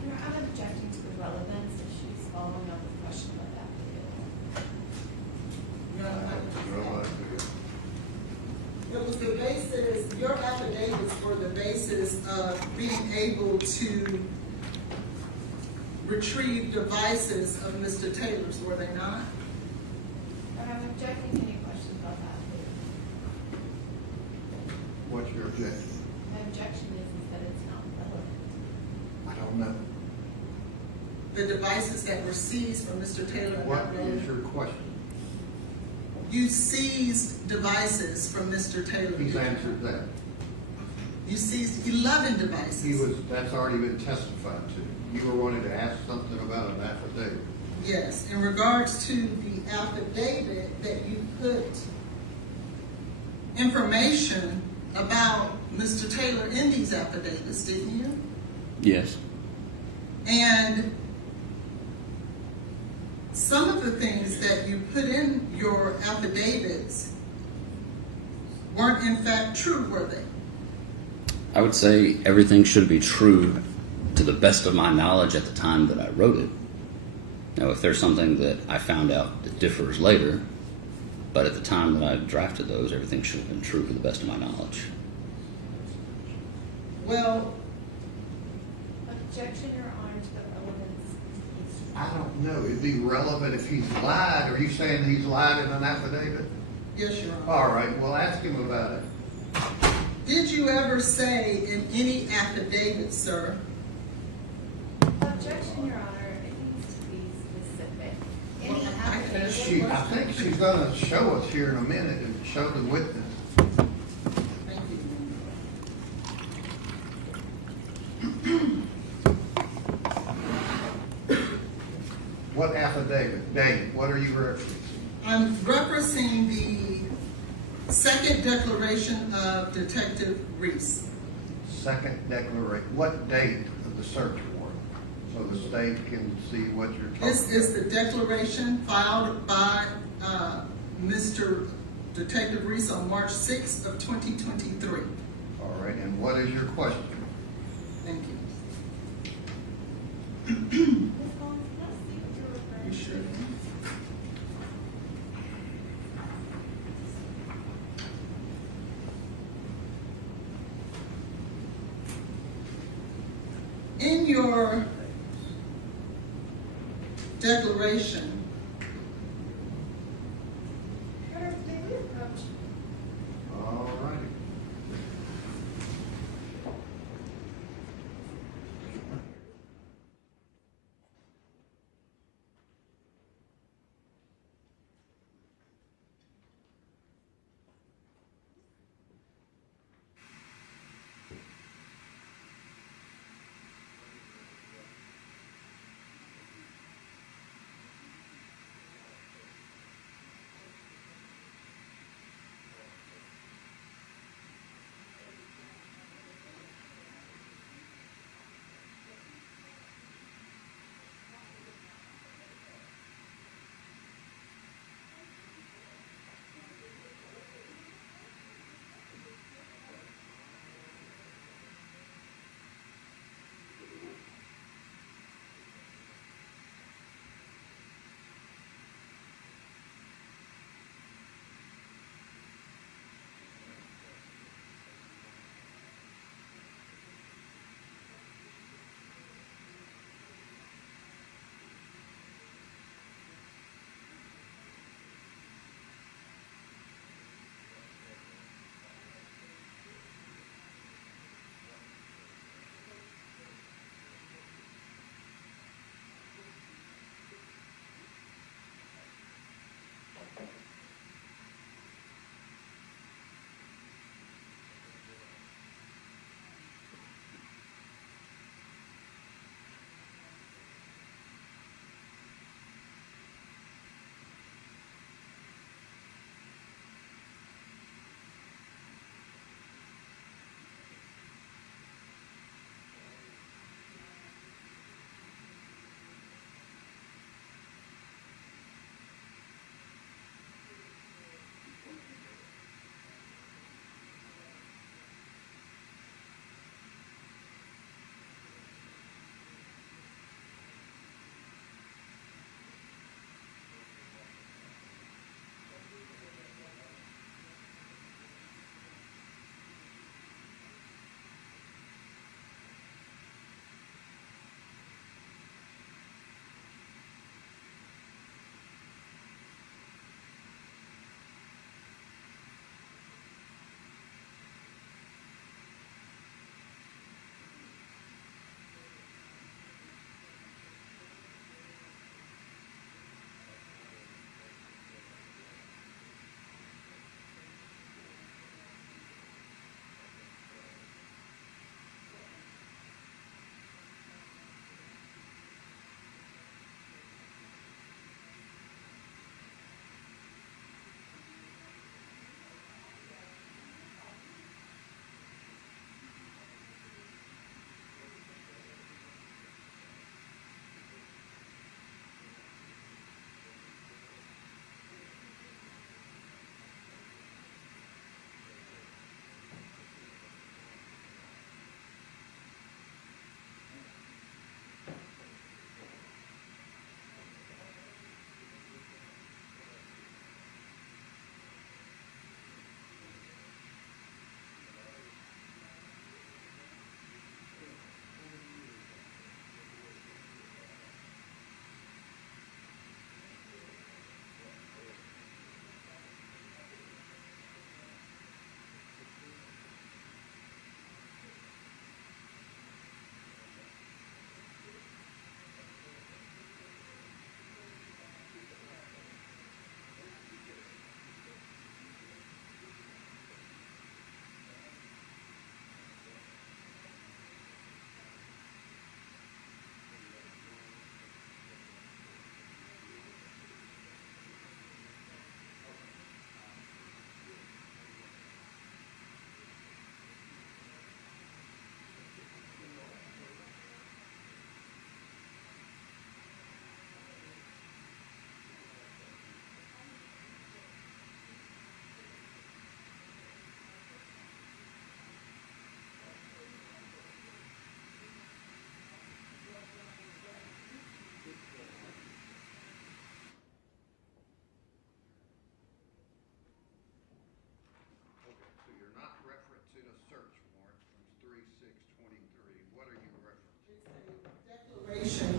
I'm objecting to the relevance if she's following up with a question about that. it was the basis, your affidavits were the basis of being able to retrieve devices of Mr. Taylor's, were they not? And I'm objecting to any questions about that. What's your objection? My objection is that it's not relevant. I don't know. The devices that were seized from Mr. Taylor. and What not is relevant. your question? You seized devices from Mr. Taylor. He's answered that. You seized 11 devices. That's already been testified to. You were wanting to ask something about an affidavit. Yes, in regards to the affidavit that you put information about Mr. Taylor in these affidavits, didn't you? Yes. And some of the things that you put in your affidavits weren't in fact true, were they? I would say everything should be true to the best of my knowledge at the time that I wrote it. Now, if there's something that I found out that differs later, but at the time that I drafted those, everything should have been true to the best of my knowledge. Well, Objection, Your Honor, to the relevance. I don't know. It'd be relevant if he's lied. Are you saying he's lied in an affidavit? yes, Your Honor. All right, well, ask him about it. Did you ever say in any affidavit, sir, Objection, Your Honor, it needs to be specific. Any Well, affidavit. I think she's going to show us here in a minute and show the witness. thank you. what are you referencing? I'm referencing the second declaration of Detective Reese. Second declaration, what date of the search warrant? So the state can see what you're talking about. This is the declaration filed by Mr. Detective Reese on March 6th of 2023. All right, and what is your question? Thank you. You sure? In your declaration, All righty.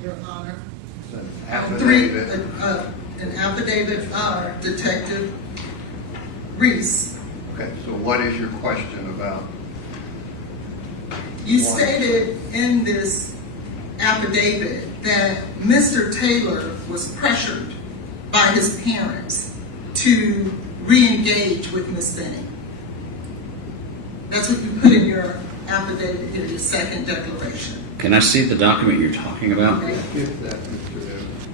Your Honor. It's an An affidavit, Detective Reese. Okay, so what is your question about? You Why? stated in this affidavit that Mr. Taylor was pressured by his parents to re-engage with Ms. Benning. That's what you put in your affidavit here, your second declaration. Can I see the document you're talking about? Okay. Give that, Mr. Evans.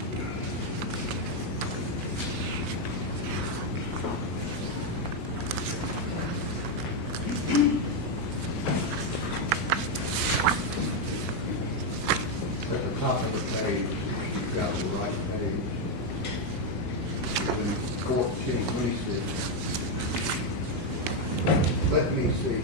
At the top of the page, you've got the right page. And 14, let me see. Let me see.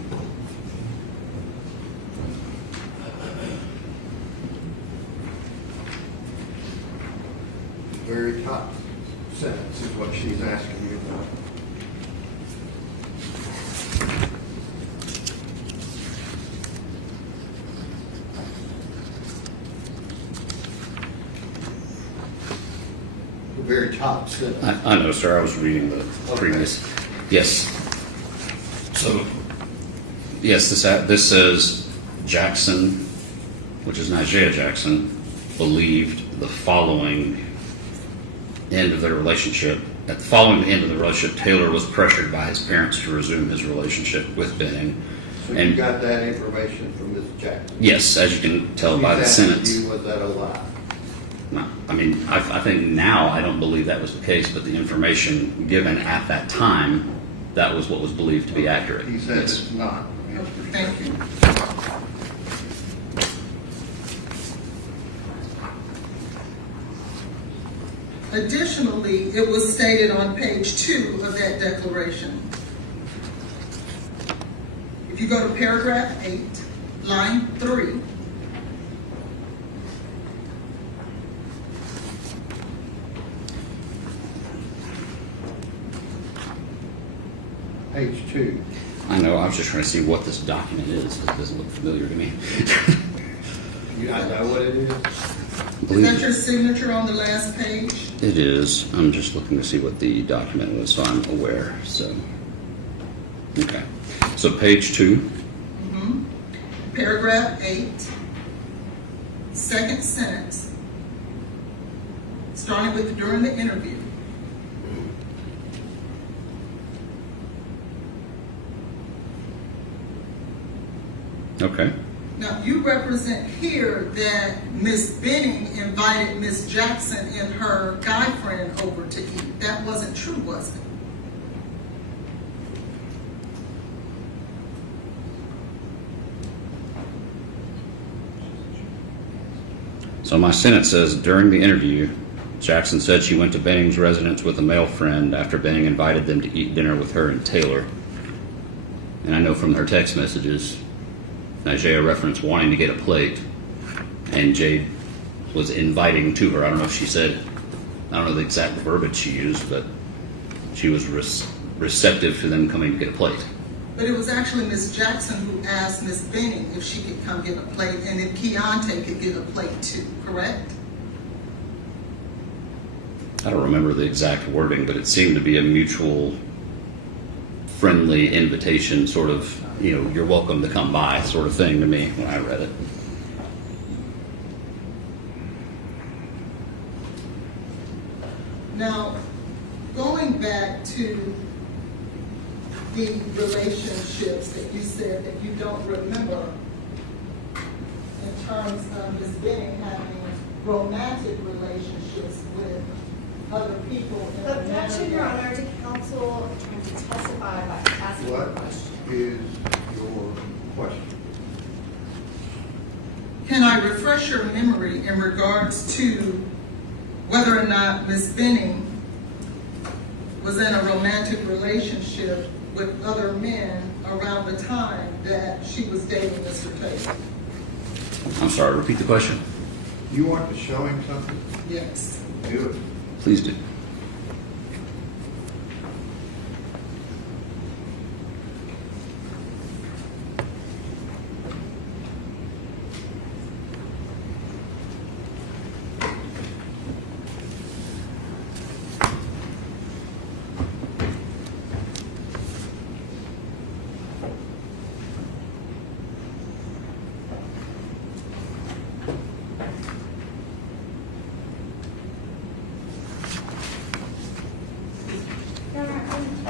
Very top sentence is what she's asking you about. The very top sentence. I know, sir. I was reading the previous. Yes. So, yes, this says Jackson, which is Nigel Jackson, believed the following end of their relationship. At the following end of the relationship, Taylor was pressured by his parents to resume his relationship with Benning. So you got that information from Ms. Jackson? Yes, as you can tell by the She's asking sentence. you, was that a lie? No, I mean, I think now I don't believe that was the case, but the information given at that time, that was what was believed to be accurate. He says Yes. it's not. Thank you. Additionally, it was stated on page 2 of that declaration. If you go to paragraph 8, line 3, Page 2. I know, I was just trying to see what this document is. It doesn't look familiar to me. You not know what it is? is that your signature on the last page? It is. I'm just looking to see what the document was, so I'm aware. So, okay. So page 2. Paragraph 8, second sentence, starting with during the interview. Okay. Now, you represent here that Ms. Benning invited Ms. Jackson and her guy friend over to eat. That wasn't true, was it? So my sentence says, during the interview, Jackson said she went to Benning's residence with a male friend after Benning invited them to eat dinner with her and Taylor. And I know from her text messages, Nigel referenced wanting to get a plate, and Jade was inviting to her. I don't know if she said, I don't know the exact verbiage she used, but she was receptive to them coming to get a plate. But it was actually Ms. Jackson who asked Ms. Benning if she could come get a plate and if Keontae could get a plate too, correct? I don't remember the exact wording, but it seemed to be a mutual friendly invitation, sort of, you know, you're welcome to come by sort of thing to me when I read it. Now, going back to the relationships that you said that you don't remember in terms of Ms. Benning having romantic relationships with other people in the Objection, Your manner Honor, to counsel trying to testify by asking a What question. is your question? Can I refresh your memory in regards to whether or not Ms. Benning was in a romantic relationship with other men around the time that she was dating Mr. Taylor? I'm sorry, repeat the question. You want to show him something? Yes. Do it. Please do.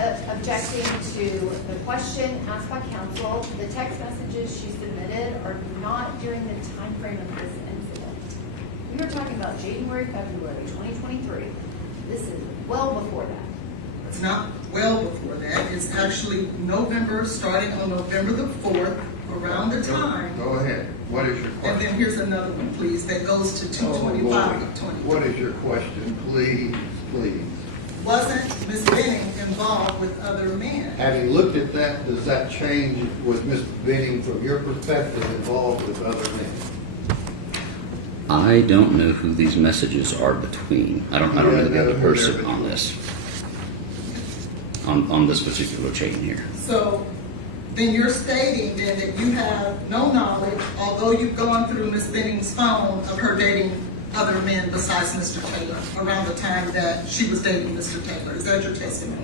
objecting to the question asked by counsel. The text messages she submitted are not during the time frame of this incident. We were talking about January, February 2023. This is well before that. It's not well before that. It's actually November, starting on November the 4th, around the time. Go ahead. What is your question? And then here's another one, please, that goes to 225 of 20. What is your question? Please, please. Wasn't Ms. Benning involved with other men? Having looked at that, does that change, was Ms. Benning, from your perspective, involved with other men? I don't know who these messages are between. I don't know the other person on this. On this particular chain here. So then you're stating then that you have no knowledge, although you've gone through Ms. Benning's phone, of her dating other men besides Mr. Taylor around the time that she was dating Mr. Taylor. Is that your testimony?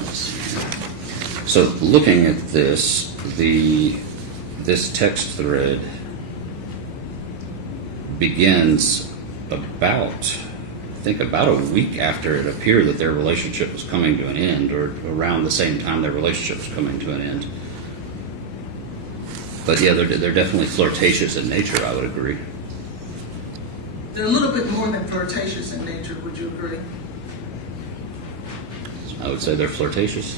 Let's see here. So looking at this, this text thread begins about a week after it appeared that their relationship was coming to an end, or around the same time their relationship was coming to an end. But yeah, they're definitely flirtatious in nature, I would agree. They're a little bit more than flirtatious in nature, would you agree? I would say they're flirtatious.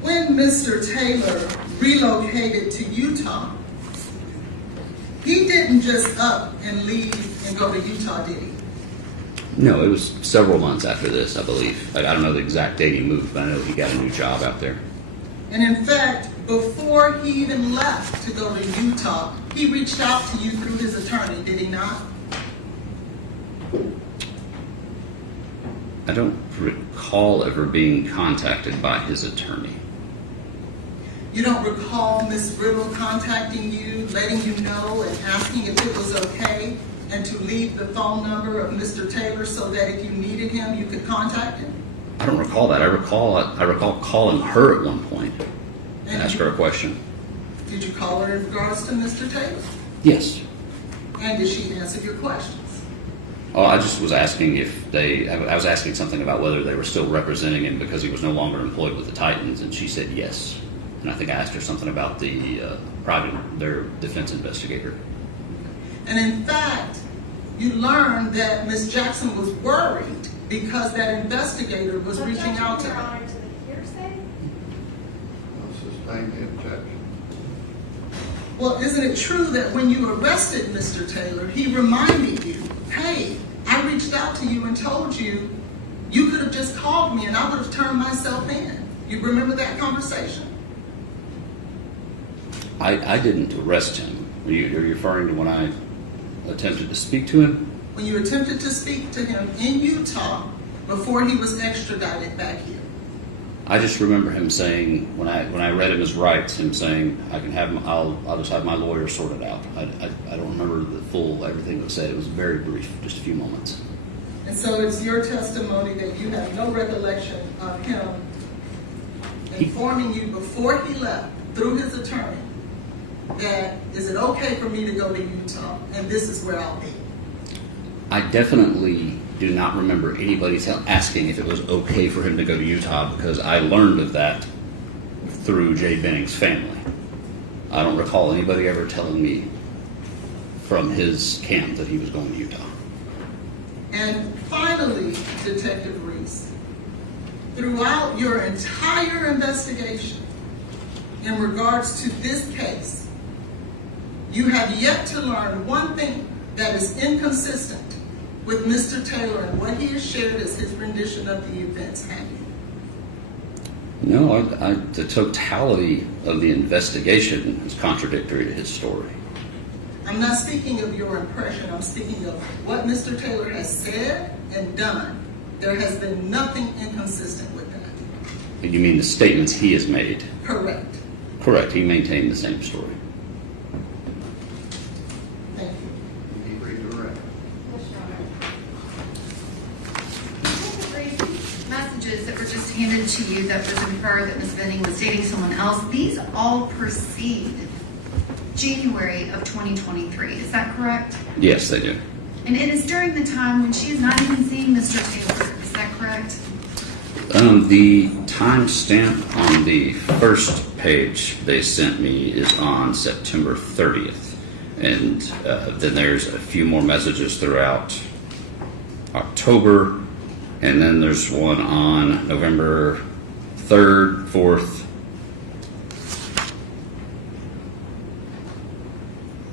When Mr. Taylor relocated to Utah, he didn't just up and leave and go to Utah, did he? No, it was several months after this, I believe. I don't know the exact date he moved, but I know he got a new job out there. And in fact, before he even left to go to Utah, he reached out to you through his attorney, did he not? I don't recall ever being contacted by his attorney. You don't recall Ms. Riddle contacting you, letting you know and asking if it was okay, and to leave the phone number of Mr. Taylor so that if you needed him, you could contact him? I don't recall that. I recall calling her at one point and ask her a question. Did you call her in regards to Mr. Taylor? Yes. And did she answer your questions? Oh, I just was asking I was asking something about whether they were still representing him because he was no longer employed with the Titans, and she said yes. And I think I asked her something about their defense investigator. And in fact, you learned that Ms. Jackson was worried because that investigator was reaching out to her. To the hearsay? Sustain the objection. Well, isn't it true that when you arrested Mr. Taylor, he reminded you, hey, I reached out to you and told you, you could have just called me and I would have turned myself in. You remember that conversation? I didn't arrest him. Are you referring to when I attempted to speak to him? When you attempted to speak to him in Utah before he was extradited back here. I just remember him saying, when I read him his rights, him saying, I'll just have my lawyer sort it out. I don't remember the full everything that was said. It was very brief, just a few moments. And so it's your testimony that you have no recollection of him informing you before he left through his attorney that, is it okay for me to go to Utah and this is where I'll be? I definitely do not remember anybody asking if it was okay for him to go to Utah, because I learned of that through Jade Benning's family. I don't recall anybody ever telling me from his camp that he was going to Utah. And finally, Detective Reese, throughout your entire investigation in regards to this case, you have yet to learn one thing that is inconsistent with Mr. Taylor and what he has shared as his rendition of the events, have you? No, the totality of the investigation is contradictory to his story. I'm not speaking of your impression. I'm speaking of what Mr. Taylor has said and done. There has been nothing inconsistent with that. You mean the statements he has made? Correct. Correct. He maintained the same story. Thank you. You redirect. Messages that were just handed to you that was inferred that Ms. Benning was dating someone else, these all precede January of 2023. Is that correct? Yes, they do. And it is during the time when she is not even seeing Mr. Taylor. correct? The timestamp on the first page they sent me is on September 30th. And then there's a few more messages throughout October. And then there's one on November 3rd, 4th.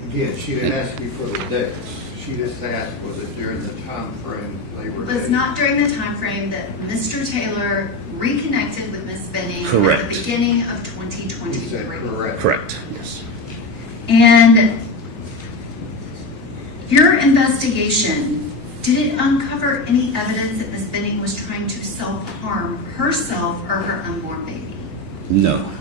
Again, she didn't ask me for the dates. She just asked, was it during the time frame Labor It was Day? not during the time frame that Mr. Taylor reconnected with Ms. Benning Correct. at the beginning of He 2023. said correct. Correct. Yes. And your investigation, did it uncover any evidence that Ms. Benning was trying to self-harm herself or her unborn baby? No.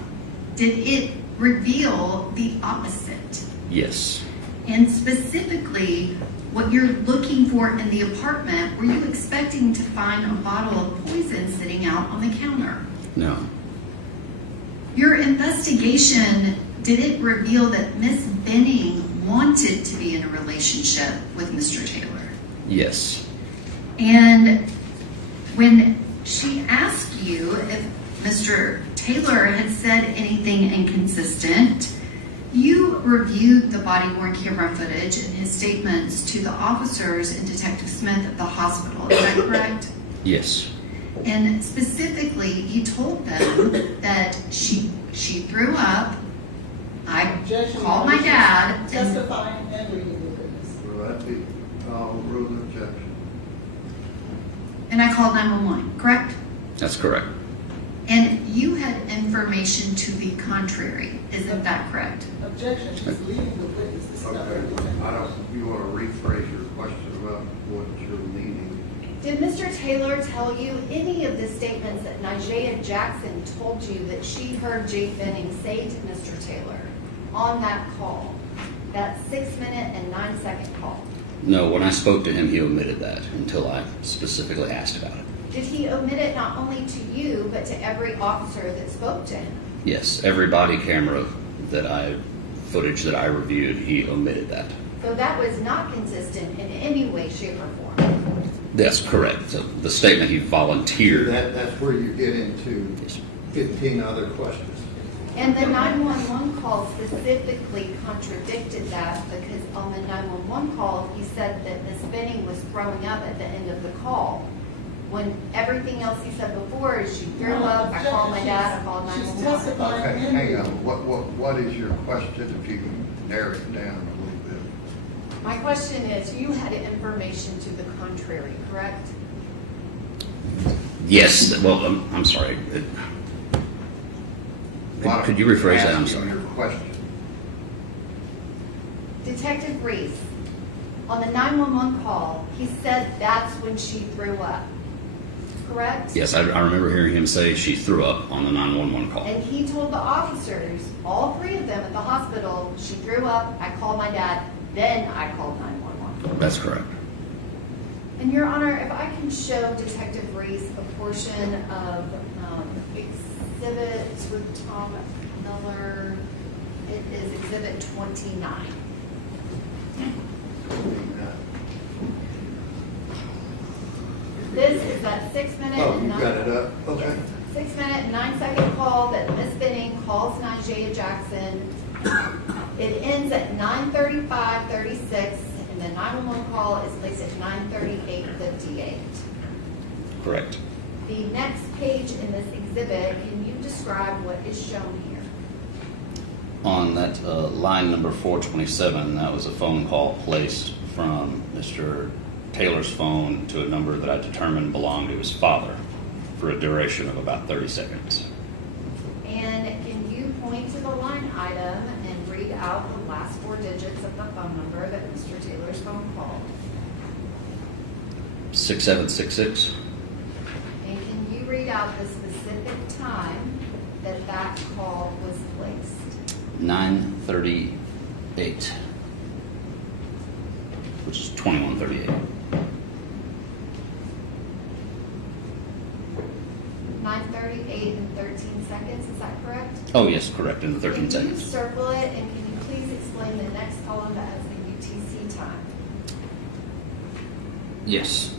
Did it reveal the opposite? Yes. And specifically, what you're looking for in the apartment, were you expecting to find a bottle of poison sitting out on the counter? No. Your investigation, did it reveal that Ms. Benning wanted to be in a relationship with Mr. Taylor? Yes. And when she asked you if Mr. Taylor had said anything inconsistent, you reviewed the body-worn camera footage and his statements to the officers and Detective Smith at the hospital. Is that correct? Yes. And specifically, you told them that she threw up. I called my dad. And, Testifying and reading the witness. Will that be rule of objection? and I called 911, correct? That's correct. And you had information to the contrary. Isn't that correct? Objection, she's leading the witness. This is not her Okay, defense. I don't, you want to rephrase your question about what you're meaning? Did Mr. Taylor tell you any of the statements that Nigea Jackson told you that she heard Jade Benning say to Mr. Taylor on that call, that 6-minute and 9-second call? No, when I spoke to him, he omitted that until I specifically asked about it. Did he omit it not only to you, but to every officer that spoke to him? Yes, every body camera footage that I reviewed, he omitted that. So that was not consistent in any way, shape, or form. That's correct. So the statement he volunteered. That's where you get into Yes. 15 other questions. And the 911 call specifically contradicted that, because on the 911 call, he said that Ms. Benning was throwing up at the end of the call. When everything else he said before is she threw up, I called my dad, I called She's 911. testifying Okay, and hang reading. on. What is your question, if you can narrow it down a little bit? My question is, you had information to the contrary, correct? Yes. Well, I'm sorry. Could you rephrase that? I'm Asking sorry. your question. Detective Reese, on the 911 call, he said that's when she threw up, correct? Yes, I remember hearing him say she threw up on the 911 call. And he told the officers, all three of them at the hospital, she threw up, I called my dad, then I called 911. That's correct. And Your Honor, if I can show Detective Reese a portion of exhibits with Tom Miller, it is exhibit 29. This is that 6-minute Oh, and you 9 got it up? Okay. 6-minute and 9-second call that Ms. Benning calls Nigea Jackson. It ends at 9:35:36, and the 911 call is placed at 9:38:58. Correct. The next page in this exhibit, can you describe what is shown here? On that line number 427, that was a phone call placed from Mr. Taylor's phone to a number that I determined belonged to his father for a duration of about 30 seconds. And can you point to the line item and read out the last 4 digits of the phone number that Mr. Taylor's phone called? 6766. And can you read out the specific time that that call was placed? 9:38, which is 21:38. 9:38 and 13 seconds, is that correct? Oh, yes, correct, in the 13 Can you seconds. circle it, and can you please explain the next column that has the UTC time? Yes.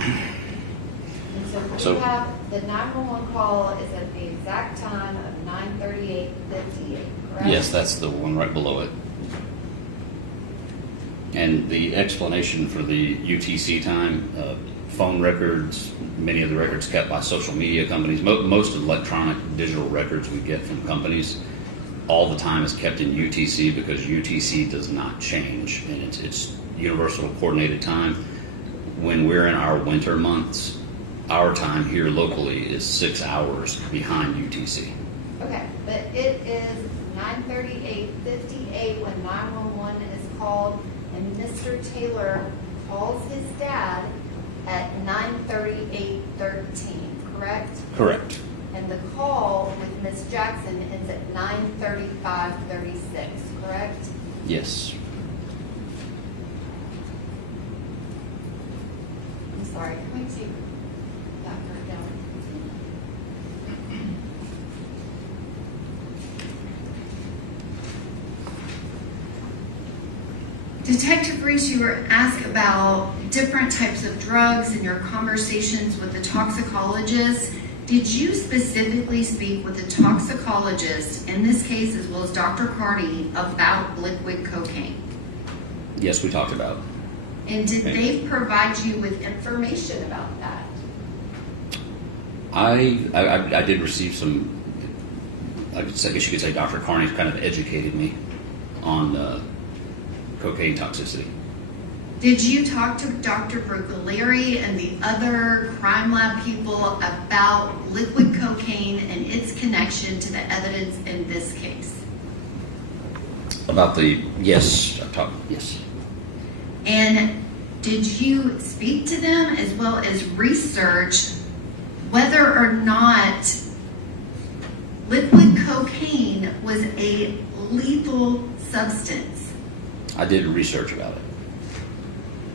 And So- we have, the 911 call is at the exact time of 9:38:58, correct? Yes, that's the one right below it. And the explanation for the UTC time, phone records, many of the records kept by social media companies, most electronic digital records we get from companies, all the time is kept in UTC because UTC does not change, and it's universal coordinated time. When we're in our winter months, our time here locally is 6 hours behind UTC. Okay, but it is 9:38:58 when 911 is called, and Mr. Taylor calls his dad at 9:38:13, correct? Correct. And the call with Ms. Jackson ends at 9:35:36, correct? Yes. I'm sorry, can we take that part down? Detective Reese, you were asked about different types of drugs in your conversations with the toxicologist. Did you specifically speak with the toxicologist in this case, as well as Dr. Carney, about liquid cocaine? Yes, we talked about it. And did they provide you with information about that? I did receive some, I guess you could say Dr. Carney kind of educated me on cocaine toxicity. Did you talk to Dr. Brocaleri and the other crime lab people about liquid cocaine and its connection to the evidence in this case? About yes, I've talked, yes. And did you speak to them as well as research whether or not liquid cocaine was a lethal substance? I did research about it.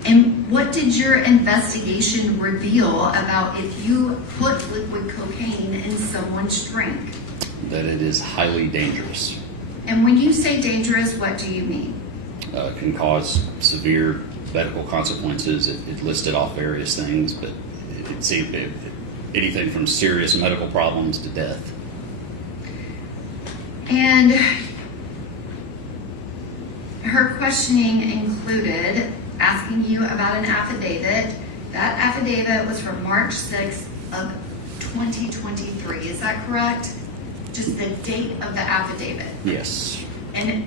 And what did your investigation reveal about if you put liquid cocaine in someone's drink? That it is highly dangerous. And when you say dangerous, what do you mean? Can cause severe medical consequences. It listed off various things, but anything from serious medical problems to death. And her questioning included asking you about an affidavit. That affidavit was from March 6th of 2023. Is that correct? Just the date of the affidavit. Yes. And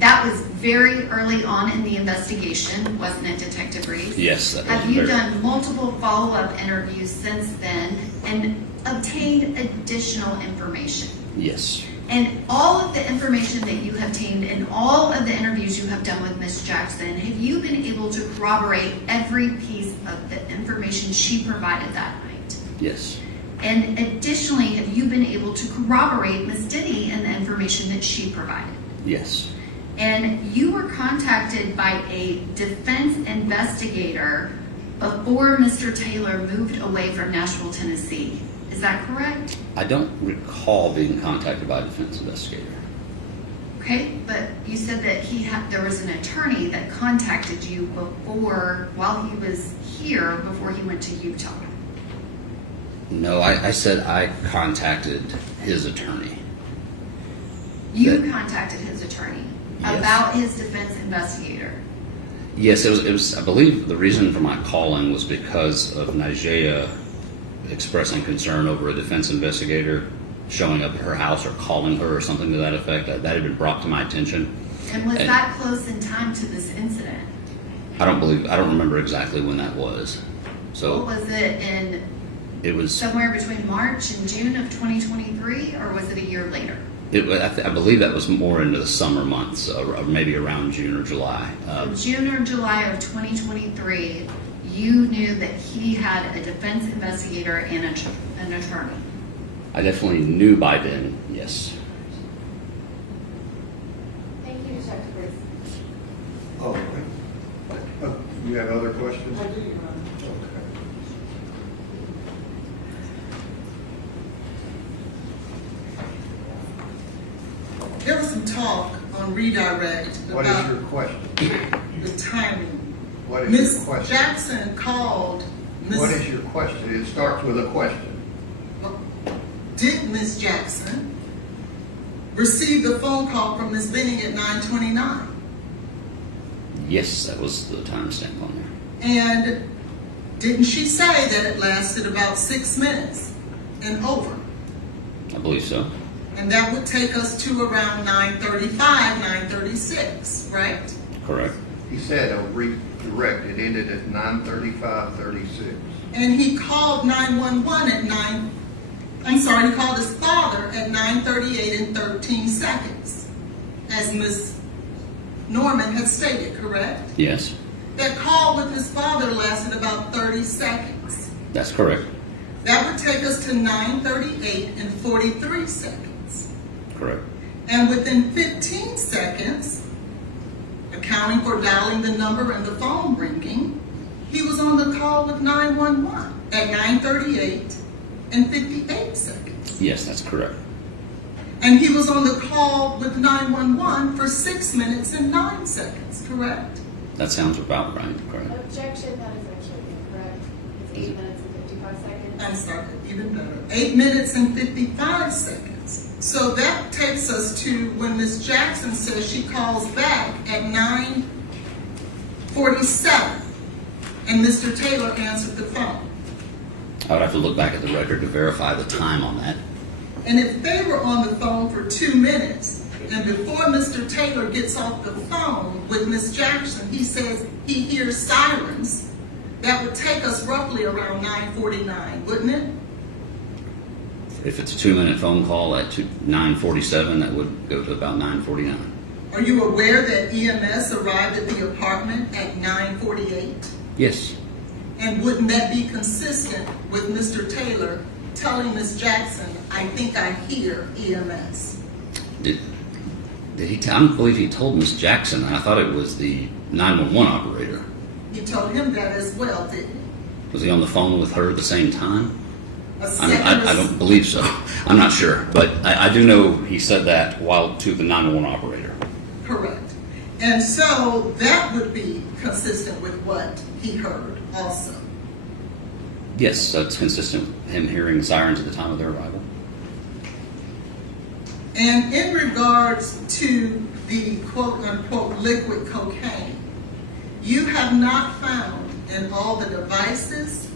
that was very early on in the investigation, wasn't it, Detective Reese? Yes. That Have was you very- done multiple follow-up interviews since then and obtained additional information? Yes. And all of the information that you have obtained and all of the interviews you have done with Ms. Jackson, have you been able to corroborate every piece of the information she provided that night? Yes. And additionally, have you been able to corroborate Ms. Denny and the information that she provided? Yes. And you were contacted by a defense investigator before Mr. Taylor moved away from Nashville, Tennessee. Is that correct? I don't recall being contacted by a defense investigator. Okay, but you said that there was an attorney that contacted you while he was here, before he went to Utah. No, I said I contacted his attorney. You contacted his attorney Yes. about his defense investigator. Yes, it was. I believe the reason for my calling was because of Nigeria expressing concern over a defense investigator showing up at her house or calling her or something to that effect. That had been brought to my attention. And was that close in time to this incident? I don't remember exactly when that was. So Was it in it was. somewhere between March and June of 2023, or was it a year later? I believe that was more into the summer months, or maybe around June or July. June or July of 2023, you knew that he had a defense investigator and an attorney. I definitely knew by then. Yes. Thank you, Detective Reese. Oh, okay. You have other questions? I do, Your Honor. There was some talk on redirect What is about your question? the timing. What is your Ms. question? Jackson called What is your question? It starts with a question. Did Ms. Jackson receive the phone call from Ms. Benning at 9:29? Yes, that was the timestamp on there. And didn't she say that it lasted about 6 minutes and over? I believe so. And that would take us to around 9:35, 9:36, right? Correct. He said a redirect. It ended at 9:35:36. And he called 911 at he called his father at 9:38 and 13 seconds, as Ms. Norman had stated, correct? Yes, That call with his father lasted about 30 seconds. that's correct. That would take us to 9:38 and 43 seconds. Correct. And within 15 seconds, accounting for dialing the number and the phone ringing, he was on the call with 911 at 9:38 and 58 seconds. Yes, that's correct. And he was on the call with 911 for 6 minutes and 9 seconds, correct? That sounds about right. Correct. Objection, that is actually incorrect. It's 8 minutes and 55 seconds. I'm sorry, even better. 8 minutes and 55 seconds. So that takes us to when Ms. Jackson says she calls back at 9:47 and Mr. Taylor answered the phone. I would have to look back at the record to verify the time on that. And if they were on the phone for 2 minutes, and before Mr. Taylor gets off the phone with Ms. Jackson, he says he hears sirens, that would take us roughly around 9:49, wouldn't it? If it's a 2-minute phone call at 9:47, that would go to about 9:49. Are you aware that EMS arrived at the apartment at 9:48? Yes. And wouldn't that be consistent with Mr. Taylor telling Ms. Jackson, I think I hear EMS? Did he? I don't believe he told Miss Jackson. I thought it was the 911 operator. He told him that as well, didn't he? Was he on the phone with her at the same time? A I don't believe so. I'm not sure, but I do know he said that while to the 911 operator. Correct. And so that would be consistent with what he heard also. Yes, that's consistent with him hearing sirens at the time of their arrival. And in regards to the quote-unquote liquid cocaine, you have not found in all the devices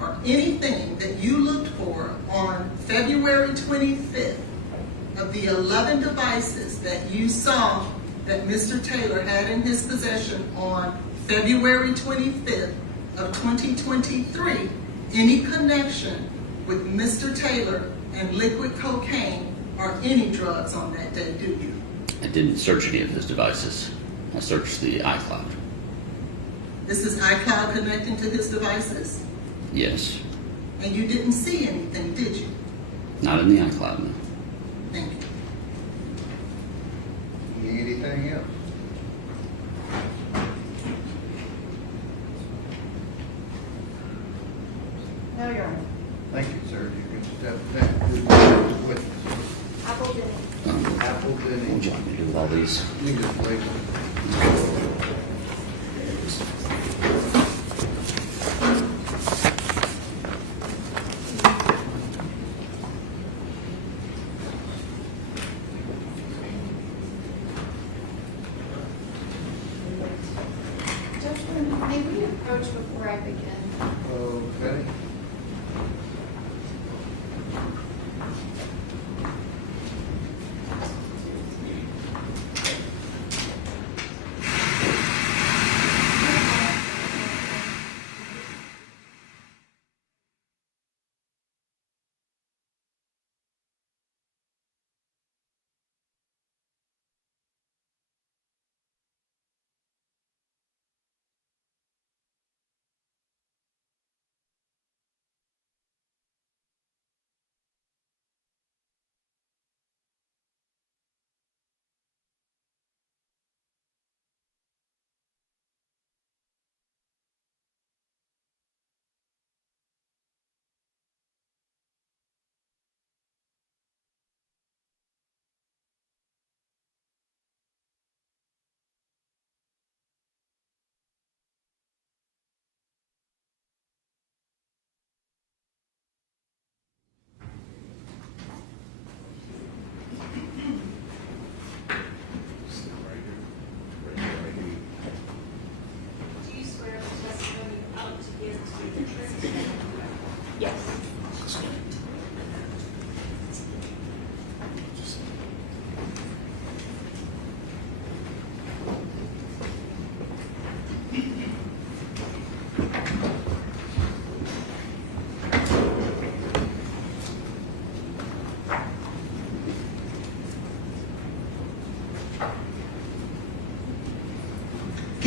or anything that you looked for on February 25th of the 11 devices that you saw that Mr. Taylor had in his possession on February 25th of 2023, any connection with Mr. Taylor and liquid cocaine or any drugs on that day, do you? I didn't search any of his devices. I searched the iCloud. This is iCloud connecting to his devices? Yes. And you didn't see anything, did you? Not in the iCloud, no. Thank you. Anything else? No, Your Honor. Thank you, sir. You can step back. Who's the witness? Apple Benning. Apple What Benning. would you like me to do with all these? You can just place them.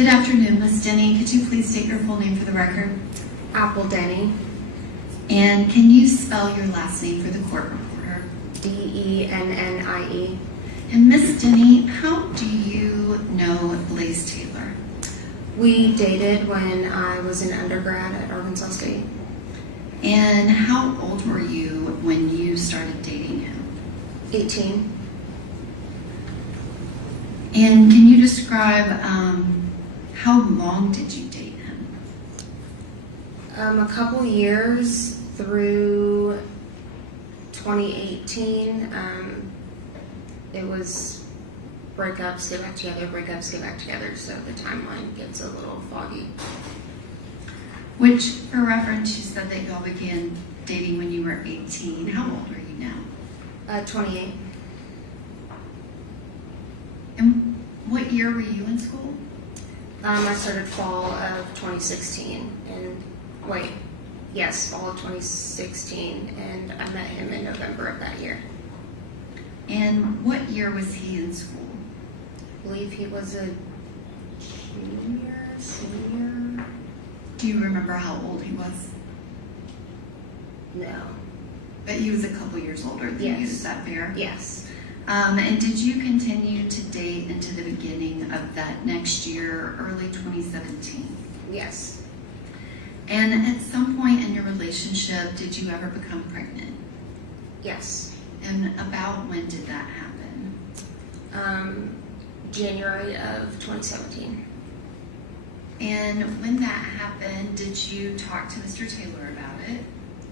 Good afternoon, Ms. Denny. Could you please state your full name for the record? Apple Denny, And can you spell your last name for the court reporter? Dennie. And Ms. Denny, how do you know Blaise Taylor? We dated when I was an undergrad at Arkansas State. And how old were you when you started dating him? 18. And can you describe how long did you date him? A couple years through 2018. It was breakups, get back together, breakups, get back together, so the timeline gets a little foggy. Which, for reference, you said that y'all began dating when you were 18. How old are you now? 28. And what year were you in school? I started fall of 2016, fall of 2016, and I met him in November of that year. And what year was he in school? I believe he was a senior. Do you remember how old he was? No. But he was a couple years older than you, is that fair? Yes. And did you continue to date into the beginning of that next year, early 2017? Yes. And at some point in your relationship, did you ever become pregnant? Yes. And about when did that happen? January of 2017. And when that happened, did you talk to Mr. Taylor about it?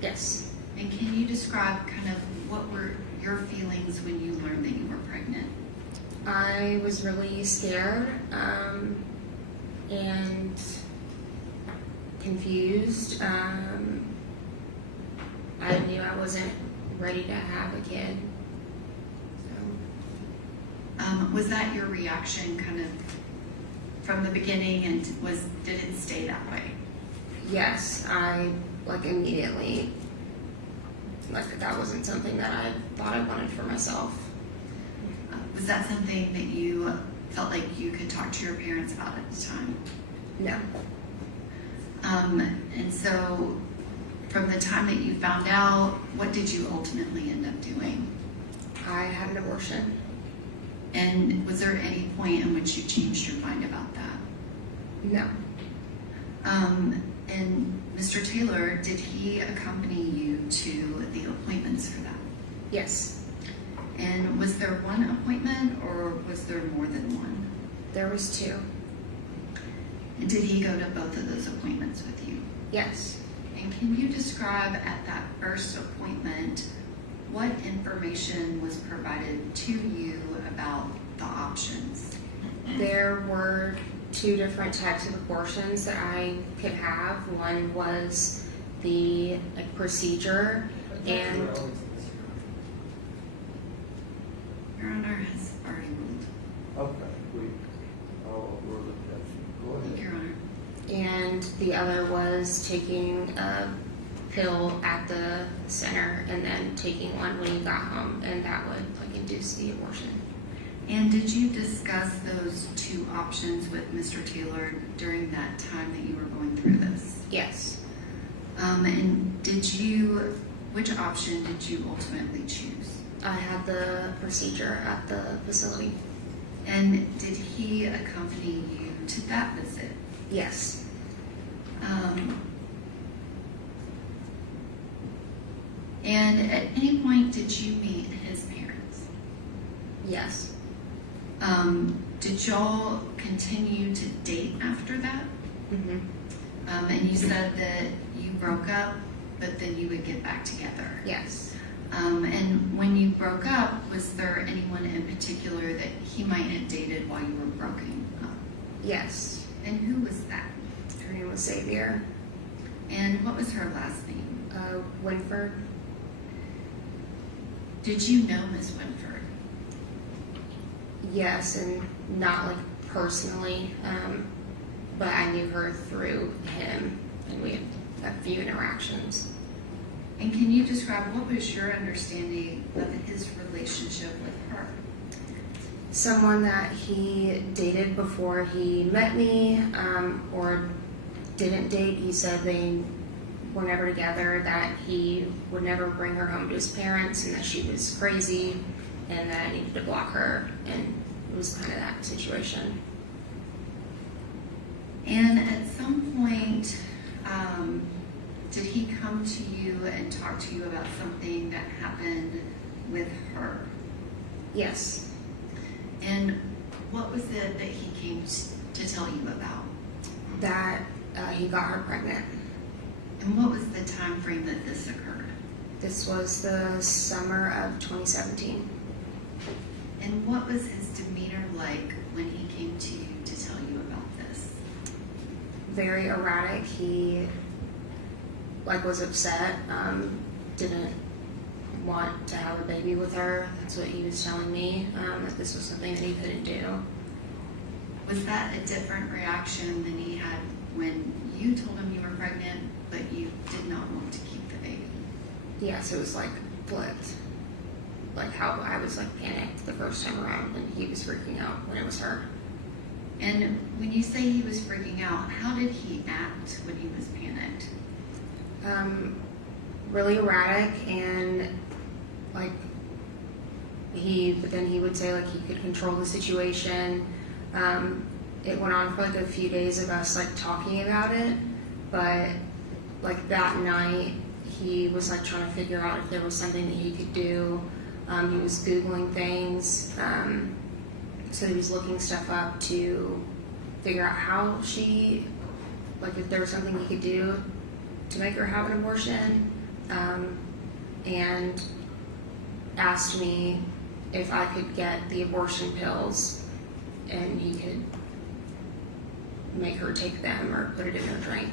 Yes. And can you describe kind of what were your feelings when you learned that you were pregnant? I was really scared and confused. I knew I wasn't ready to have a kid. Was that your reaction kind of from the beginning, and did it stay that way? Yes, I immediately, that wasn't something that I thought I wanted for myself. Was that something that you felt like you could talk to your parents about at the time? No. And so from the time that you found out, what did you ultimately end up doing? I had an abortion. And was there any point in which you changed your mind about that? No. And Mr. Taylor, did he accompany you to the appointments for that? Yes. And was there one appointment or was there more than one? There was 2. And did he go to both of those appointments with you? Yes. And can you describe at that first appointment what information was provided to you about the options? There were 2 different types of abortions that I could have. One was the procedure, and Your Honor has already ruled. Okay, we're looking go ahead. Your Honor. and the other was taking a pill at the center and then taking one when you got home, and that would induce the abortion. And did you discuss those 2 options with Mr. Taylor during that time that you were going through this? Yes. And which option did you ultimately choose? I had the procedure at the facility. And did he accompany you to that visit? Yes. And at any point did you meet his parents? Yes. Did y'all continue to date after that? Mm-hmm. And you said that you broke up, but then you would get back together. Yes. And when you broke up, was there anyone in particular that he might have dated while you were broken up? Yes. And who was that? Her name was Xavier. And what was her last name? Winford. Did you know Miss Winford? Yes, and not personally, but I knew her through him, and we had a few interactions. And can you describe what was your understanding of his relationship with her? Someone that he dated before he met me, or didn't date. He said they were never together, that he would never bring her home to his parents, and that she was crazy, and that I needed to block her, and it was kind of that situation. And at some point, did he come to you and talk to you about something that happened with her? Yes. And what was it that he came to tell you about? That he got her pregnant. And what was the time frame that this occurred? This was the summer of 2017. And what was his demeanor like when he came to you to tell you about this? Very erratic. He was upset, didn't want to have a baby with her. That's what he was telling me, that this was something that he couldn't do. Was that a different reaction than he had when you told him you were pregnant, but you did not want to keep the baby? Yes, it was flipped. How I was panicked the first time around, and he was freaking out when it was her. And when you say he was freaking out, how did he act when he was panicked? Really erratic, and but then he would say he could control the situation. It went on for a few days of us talking about it, but that night he was trying to figure out if there was something that he could do. He was Googling things, so he was looking stuff up to figure out how she, if there was something he could do to make her have an abortion, and asked me if I could get the abortion pills and he could make her take them or put it in her drink.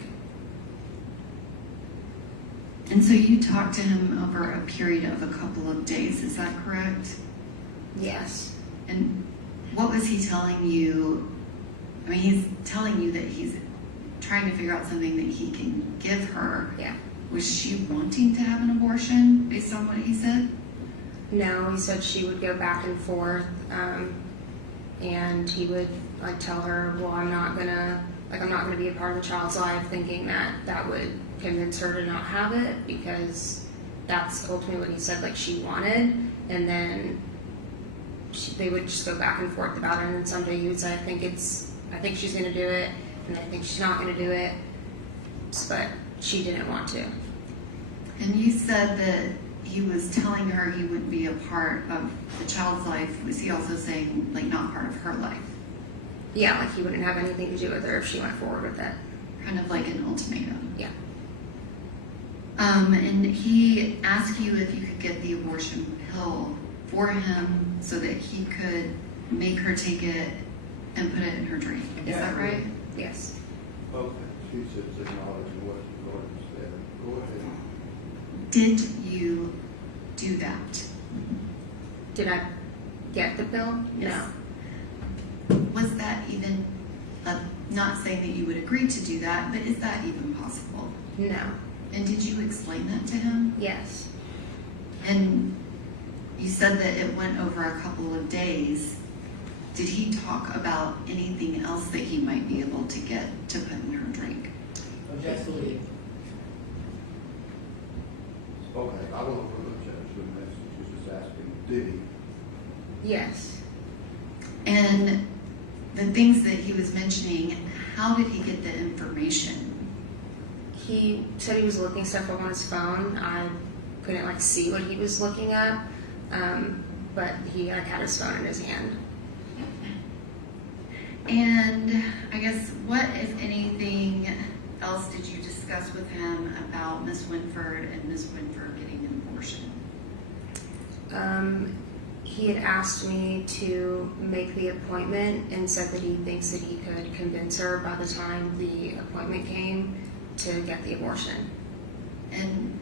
And so you talked to him over a period of a couple of days, is that correct? Yes. And what was he telling you? I mean, he's telling you that he's trying to figure out something that he can give her. Yeah. Was she wanting to have an abortion based on what he said? No, he said she would go back and forth, and he would tell her, well, I'm not gonna be a part of the child's life, thinking that would convince her to not have it, because that's ultimately what he said she wanted. And then they would just go back and forth about it, and then someday he would say, I think she's gonna do it, and I think she's not gonna do it, but she didn't want to. And you said that he was telling her he wouldn't be a part of the child's life. Was he also saying not part of her life? Yeah, he wouldn't have anything to do with her if she went forward with it. Kind of like an ultimatum. Yeah. And he asked you if you could get the abortion pill for him so that he could make her take it and put it in her drink. Is that right? Yes. Okay, she says acknowledging what Gordon said. Go ahead. Did you do that? Did I get the pill? Yes. No. Was that even, not saying that you would agree to do that, but is that even possible? No. And did you explain that to him? Yes. And you said that it went over a couple of days. Did he talk about anything else that he might be able to get to put in her drink? Objection. Okay, I don't know what the judge would message. She's just asking, did he? Yes. And the things that he was mentioning, how did he get the information? He said he was looking stuff up on his phone. I couldn't see what he was looking up, but he had his phone in his hand. And I guess what, if anything, else did you discuss with him about Miss Winford and Miss Winford getting an abortion? He had asked me to make the appointment and said that he thinks that he could convince her by the time the appointment came to get the abortion. And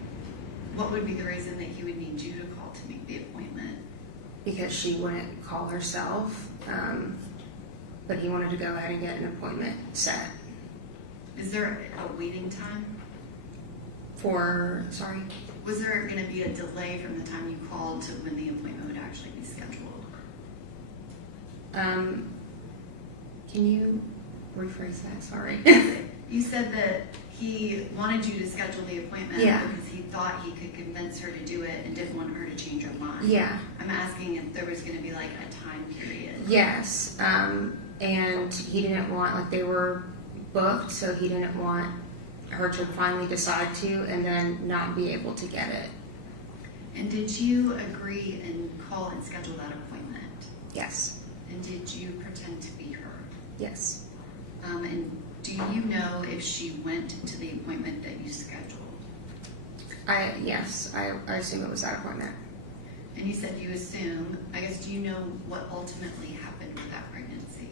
what would be the reason that he would need you to call to make the appointment? Because she wouldn't call herself, but he wanted to go ahead and get an appointment set. Is there a waiting time? Was there going to be a delay from the time you called to when the appointment would actually be scheduled? Can you rephrase that? Sorry. You said that he wanted you to schedule the appointment Yeah. because he thought he could convince her to do it and didn't want her to change her mind. Yeah. I'm asking if there was going to be like a time period. Yes. And he didn't want, like, they were booked, so he didn't want her to finally decide to and then not be able to get it. And did you agree and call and schedule that appointment? Yes. And did you pretend to be her? Yes. And do you know if she went to the appointment that you scheduled? Yes. I assume it was that appointment. And you said you assume. I guess, do you know what ultimately happened with that pregnancy?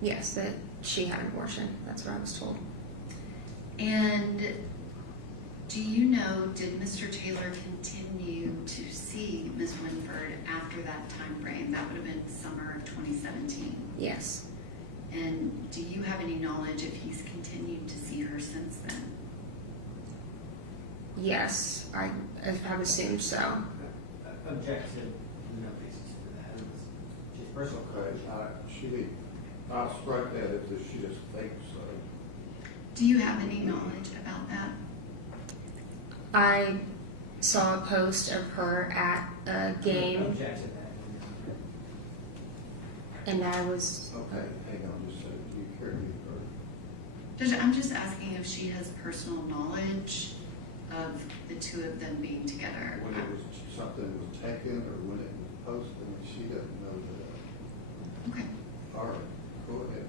Yes, that she had an abortion. That's what I was told. And do you know, did Mr. Taylor continue to see Ms. Winford after that time frame? That would have been summer of 2017. Yes. And do you have any knowledge if he's continued to see her since then? Yes, I have assumed so. Objection, no basis for that. It was just personal. Okay, I'll strike that if she just thinks so. Do you have any knowledge about that? I saw a post of her at a game, Objection to that. and I was. Okay, hang on just a second. You carry me I'm just asking if she has personal knowledge of the two of them being together. when it was something was taken or when it was posted, and she doesn't know that. Okay. All right, go ahead.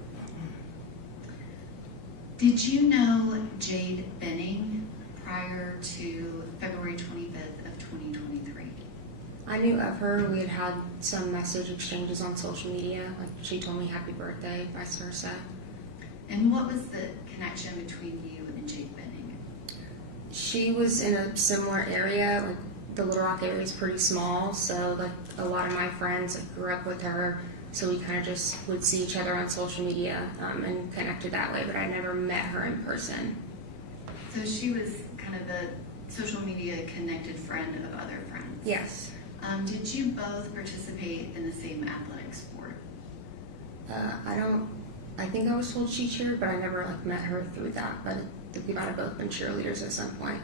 Did you know Jade Benning prior to February 25th of 2023? I knew of her. We had had some message exchanges on social media. Like, she told me happy birthday, vice versa. And what was the connection between you and Jade Benning? She was in a similar area. Like, the Little Rock area is pretty small, so like a lot of my friends grew up with her. So we kind of just would see each other on social media and connected that way. But I never met her in person. So she was kind of the social media connected friend of other friends. Yes. Did you both participate in the same athletic sport? I think I was told she cheered, but I never like met her through that. But we might have both been cheerleaders at some point.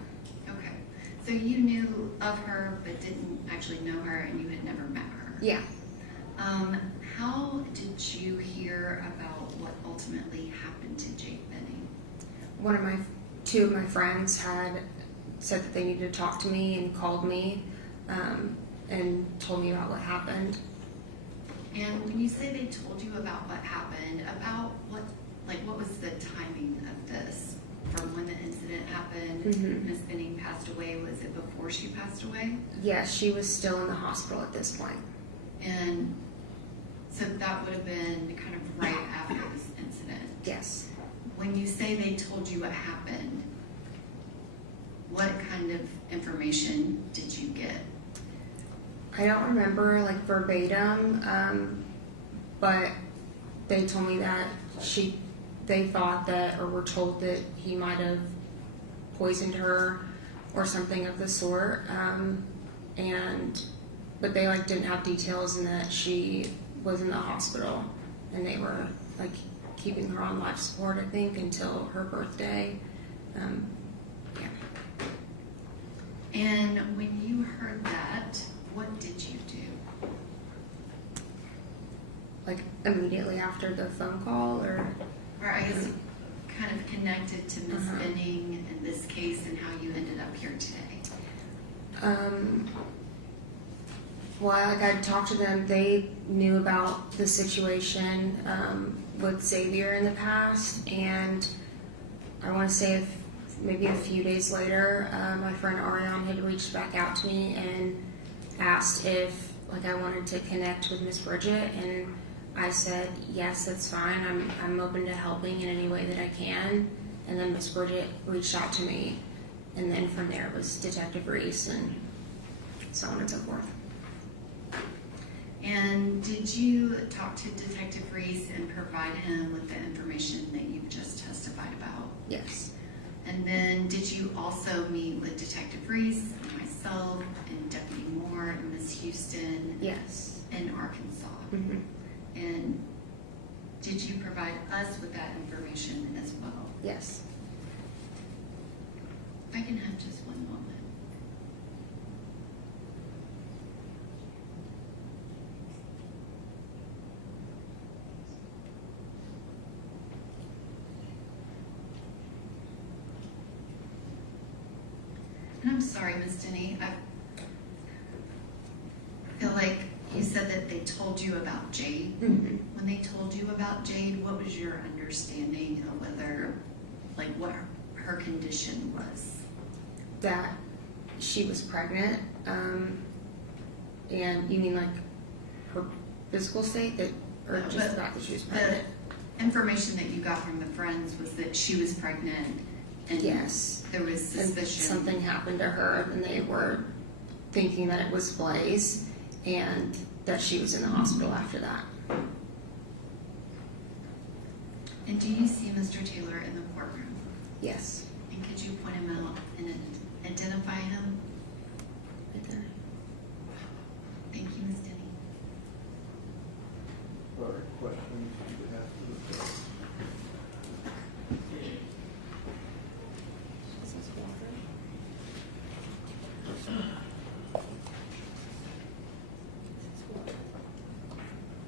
Okay. So you knew of her but didn't actually know her and you had never met her? Yeah. How did you hear about what ultimately happened to Jade Benning? Two of my friends had said that they needed to talk to me and called me and told me about what happened. And when you say they told you about what happened, about what was the timing of this? From when the incident happened, Ms. Benning passed away, was it before she passed away? Yes, she was still in the hospital at this point. And so that would have been kind of right after this incident. Yes. When you say they told you what happened, what kind of information did you get? I don't remember like verbatim, but they told me that they thought that, or were told that he might have poisoned her or something of the sort, but they like didn't have details, and that she was in the hospital and they were like keeping her on life support, I think, until her birthday. Yeah. And when you heard that, what did you do? Like immediately after the phone call, or I guess kind of connected to Ms. Benning and this case and how you ended up here today? Well, like I talked to them, they knew about the situation with Xavier in the past, and I want to say maybe a few days later, my friend Ariane had reached back out to me and asked if like I wanted to connect with Miss Bridget, and I said yes, that's fine. I'm open to helping in any way that I can. And then Miss Bridget reached out to me, and then from there was Detective Reese and so on and so forth. And did you talk to Detective Reese and provide him with the information that you've just testified about? Yes. And then did you also meet with Detective Reese and myself and Deputy Moore and Ms. Houston? Yes. In Arkansas? Mm-hmm. And did you provide us with that information as well? Yes. If I can have just one moment. And I'm sorry, Ms. Denny, I feel like you said that they told you about Jade. When they told you about Jade, what was your understanding of whether, like, what her condition was? That she was pregnant, and you mean like her physical state, that, or just the fact that she was pregnant? The information that you got from the friends was that she was pregnant, and Yes. there was And suspicion. something happened to her, and they were thinking that it was Blaise, and that she was in the hospital after that. And do you see Mr. Taylor in the courtroom? Yes. And could you point him out and identify him? Right there. Thank you, Ms. Denny. All right, questions you have for the judge?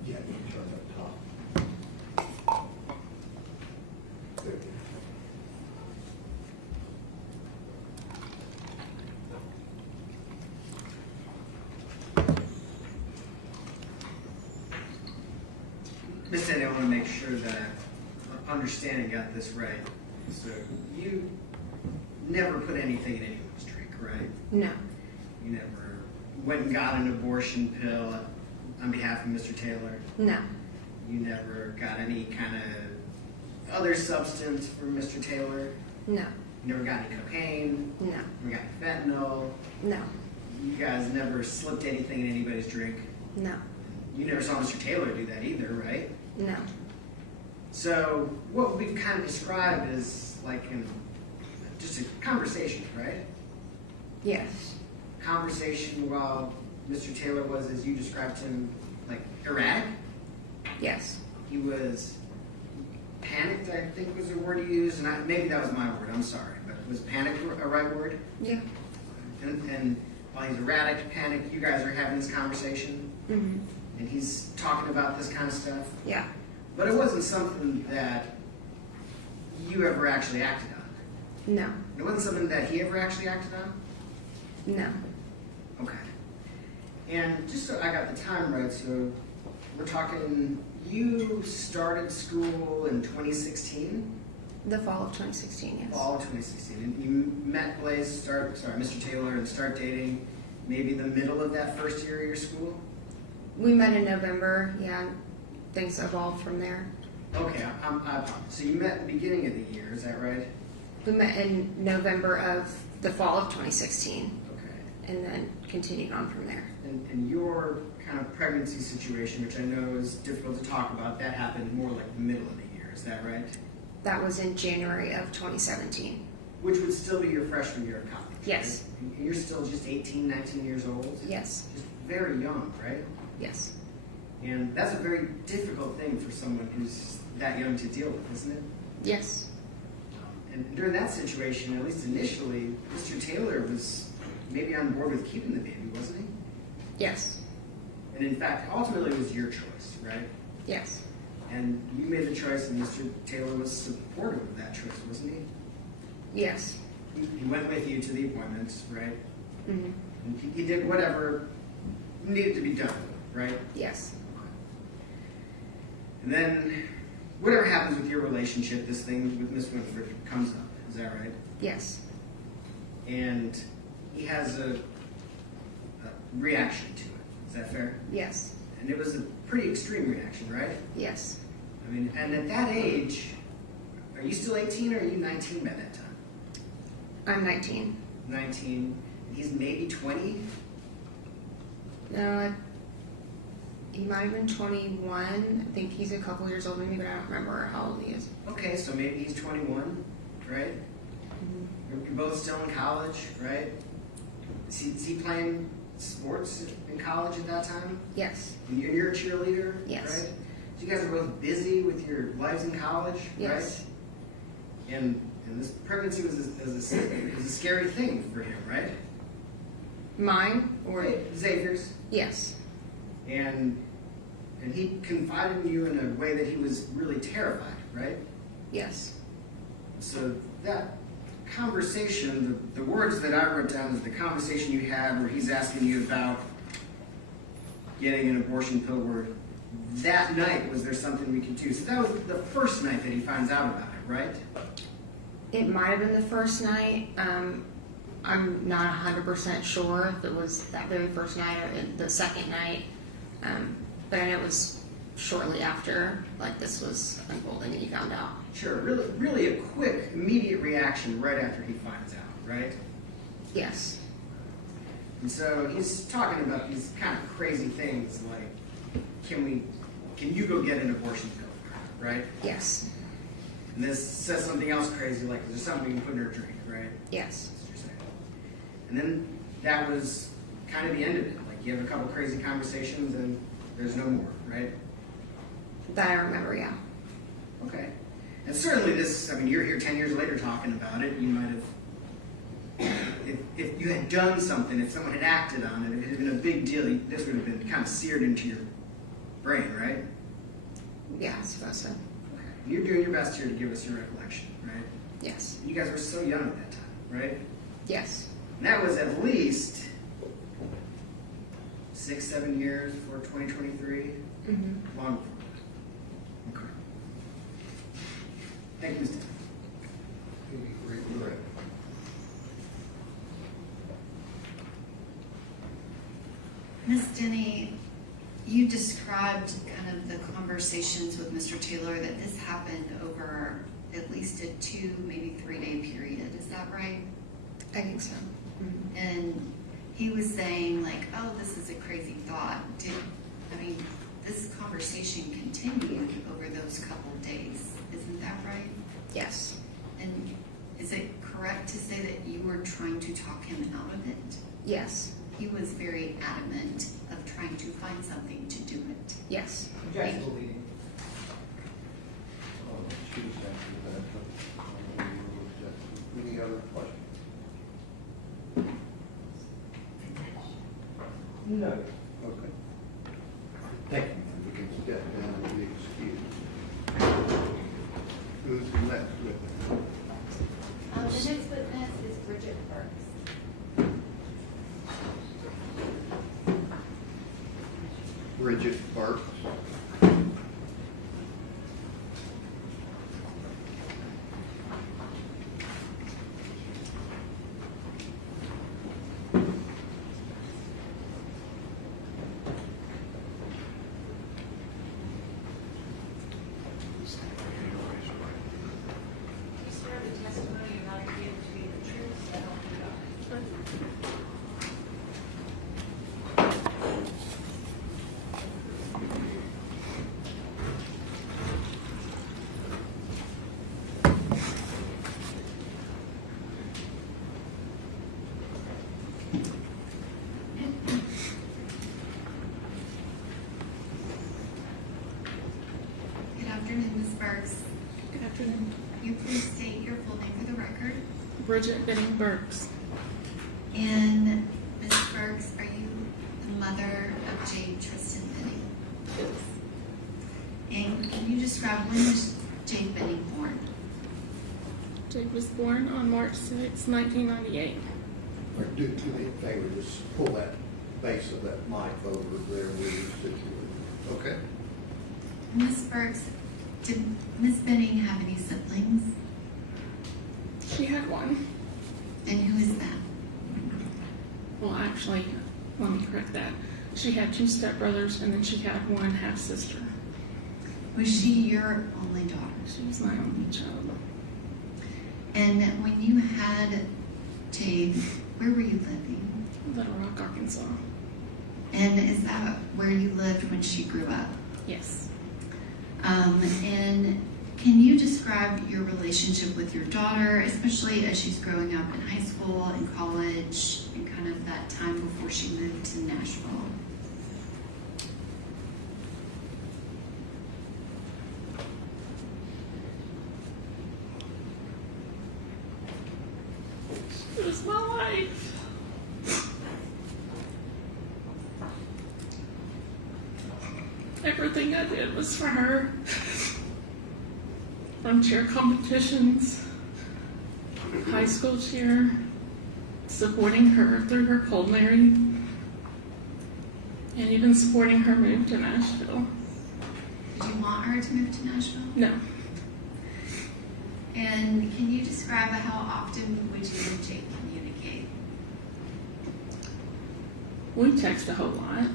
Yeah, you can turn that top. There you go. Ms. Denny, I want to make sure that I'm understanding, got this right. So you never put anything in anyone's drink, right? No. You never went and got an abortion pill on behalf of Mr. Taylor? No. You never got any kind of other substance from Mr. Taylor? No. You never got any cocaine? No. Never got any fentanyl? No. You guys never slipped anything in anybody's drink? No. You never saw Mr. Taylor do that either, right? No. So what we've kind of described is like just a conversation, right? Yes. Conversation while Mr. Taylor was, as you described him, like erratic. Yes. He was panicked, I think was the word he used, and maybe that was my word, I'm sorry, but was panic a right word? Yeah. And while he's erratic, panicked, you guys are having this conversation, Mm-hmm. and he's talking about this kind of stuff. Yeah. But it wasn't something that you ever actually acted on. No. It wasn't something that he ever actually acted on? No. Okay. And just so I got the time right, so we're talking, you started school in 2016? The fall of 2016, yes. Fall of 2016. And you met Blaise, Mr. Taylor, and start dating maybe the middle of that first year of your school? We met in November, yeah. Things evolved from there. Okay, I apologize. So you met at the beginning of the year, is that right? We met in November of the fall of 2016, Okay. and then continued on from there. And your kind of pregnancy situation, which I know is difficult to talk about, that happened more like the middle of the year, is that right? That was in January of 2017. Which would still be your freshman year of college. Yes. Right? And you're still just 18, 19 years old? Yes. Just very young, right? Yes. And that's a very difficult thing for someone who's that young to deal with, isn't it? Yes. And during that situation, at least initially, Mr. Taylor was maybe on board with keeping the baby, wasn't he? Yes. And in fact, ultimately it was your choice, right? Yes. And you made the choice, and Mr. Taylor was supportive of that choice, wasn't he? Yes. He went with you to the appointments, right? Mm-hmm. And he did whatever needed to be done, right? Yes. And then, whatever happens with your relationship, this thing with Miss Winford comes up. Is that right? Yes. And he has a reaction to it. Is that fair? Yes. And it was a pretty extreme reaction, right? Yes. I mean, and at that age, are you still 18 or are you 19 by that time? I'm 19. 19. He's maybe 20? No, he might have been 21. I think he's a couple years older than me, but I don't remember how old he is. Okay, so maybe he's 21, right? Mm-hmm. You're both still in college, right? Is he playing sports in college at that time? Yes. And you're a cheerleader? Yes. Right? you guys are both busy with your lives in college, Yes. right? And this pregnancy was a scary thing for him, right? Mine or Xavier's. yes. And he confided in you in a way that he was really terrified, right? Yes. So that conversation, the words that I wrote down is the conversation you had where he's asking you about getting an abortion pill where that night was there something we could do. So that was the first night that he finds out about it, right? It might have been the first night. I'm not 100% sure if it was that very first night or the second night. But I know it was shortly after, like, this was unfolding and you found out. Sure, really a quick, immediate reaction right after he finds out, right? Yes. And so he's talking about these kind of crazy things like, can you go get an abortion pill for her, right? Yes. And this says something else crazy like, is there something we can put in her drink, right? Yes. That's what you're saying. And then that was kind of the end of it. Like, you have a couple crazy conversations and there's no more, right? That I remember, yeah. Okay. And certainly this, I mean, you're here 10 years later talking about it. You might have, if you had done something, if someone had acted on it, if it had been a big deal, this would have been kind of seared into your brain, right? Yeah, I suppose so. Okay. And you're doing your best here to give us your recollection, right? Yes. You guys were so young at that time, right? Yes. And that was at least 6-7 years before 2023. Mm-hmm. Long before that. Okay. Thank you, Mr. Regret. Ms. Denny, you described kind of the conversations with Mr. Taylor that this happened over at least a 2, maybe 3-day period. Is that right? I think so. Mm-hmm. And he was saying like, oh, this is a crazy thought. This conversation continued over those couple of days. Isn't that right? Yes. And is it correct to say that you were trying to talk him out of it? Yes. He was very adamant of trying to find something to do it. Yes. Objectionable leading. She was asking that. Any other questions? No. Okay. Thank you. We can step down and be excused. Who's next witness? The next witness is Bridget Burks. Bridget Burks. You swear the testimony you're about to give to be the truth, so help you God. Good afternoon, Ms. Burks. Good afternoon. You please state your full name for the record. Bridget Benning Burks. And Ms. Burks, are you the mother of Jade Tristan Benning? And can you describe when was Jade Benning born? Jade was born on March 6, 1998. Or do me a favor, just pull that base of that mic over there where you're situated. Okay. Ms. Burks, did Ms. Benning have any siblings? She had one. And who is that? Well, actually, let me correct that. She had 2 stepbrothers, and then she had 1 half-sister. Was she your only daughter? She was my only child. And when you had Jade, where were you living? Little Rock, Arkansas. And is that where you lived when she grew up? Yes. And can you describe your relationship with your daughter, especially as she's growing up in high school and college, and kind of that time before she moved to Nashville? life. Everything I did was for her. From cheer competitions, high school cheer, supporting her through her culinary, and even supporting her move to Nashville. Did you want her to move to Nashville? No. And can you describe how often would you and Jade communicate? We text a whole lot.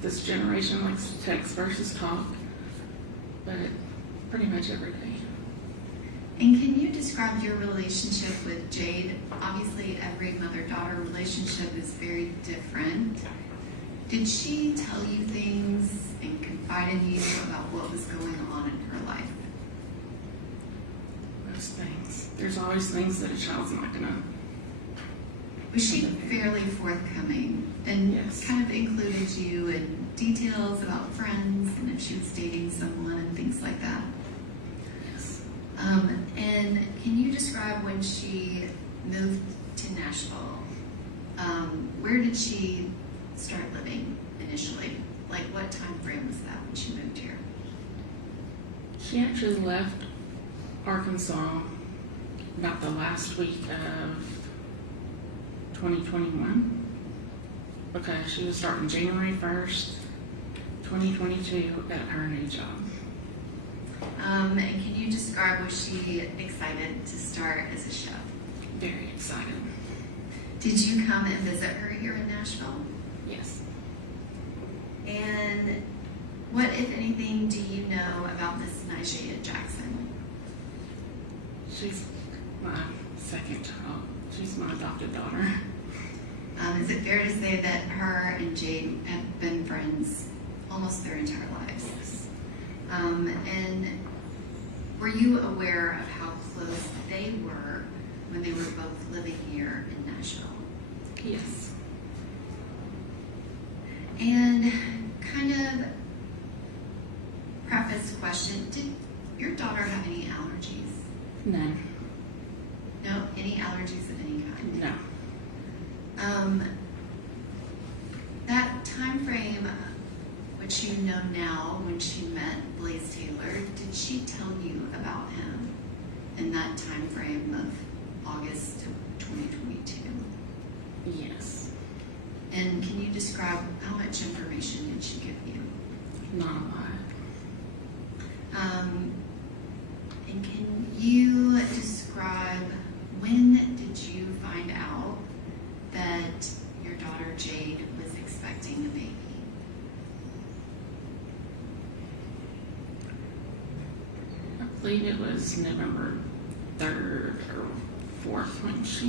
This generation likes to text versus talk, but pretty much every day. And can you describe your relationship with Jade? Obviously, every mother-daughter relationship is very different. Did she tell you things and confide in you about what was going on in her life? Most things. There's always things that a child's not gonna. Was she fairly forthcoming and Yes. kind of included you in details about friends and if she was dating someone and things like that? Yes. And can you describe when she moved to Nashville? Where did she start living initially? Like what time frame was that when she moved here? She actually left Arkansas about the last week of 2021 because she was starting January 1st, 2022 at her new job. And can you describe, was she excited to start as a chef? Very excited. Did you come and visit her here in Nashville? Yes. And what, if anything, do you know about Miss Nigella Jackson? She's my second child. She's my adopted daughter. Is it fair to say that her and Jade have been friends almost their entire lives? Yes. And were you aware of how close they were when they were both living here in Nashville? Yes. And kind of preface question, did your daughter have any allergies? None. No, any allergies of any kind? No. That time frame, which you know now when she met Blaise Taylor, did she tell you about him in that time frame of August of 2022? Yes. And can you describe how much information did she give you? Not a lot. And can you describe, when did you find out that your daughter Jade was expecting a baby? I believe it was November 3rd or 4th when she,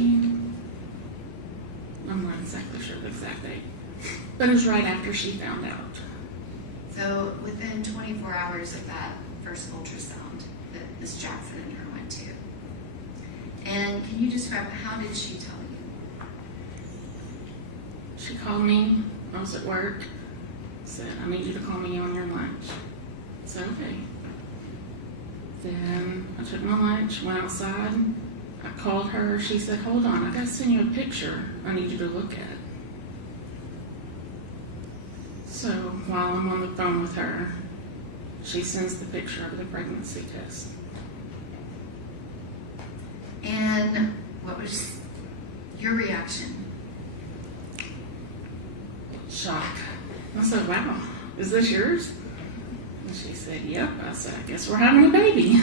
I'm not exactly sure the exact date, but it was right after she found out. So within 24 hours of that first ultrasound that Ms. Jackson and her went to. And can you describe, how did she tell you? She called me, I was at work, said, I need you to call me on your lunch. I said, okay. Then I took my lunch, went outside, I called her, she said, hold on, I gotta send you a picture I need you to look at. So while I'm on the phone with her, she sends the picture of the pregnancy test. And what was your reaction? Shock. I said, wow, is this yours? And she said, yep. I said, I guess we're having a baby.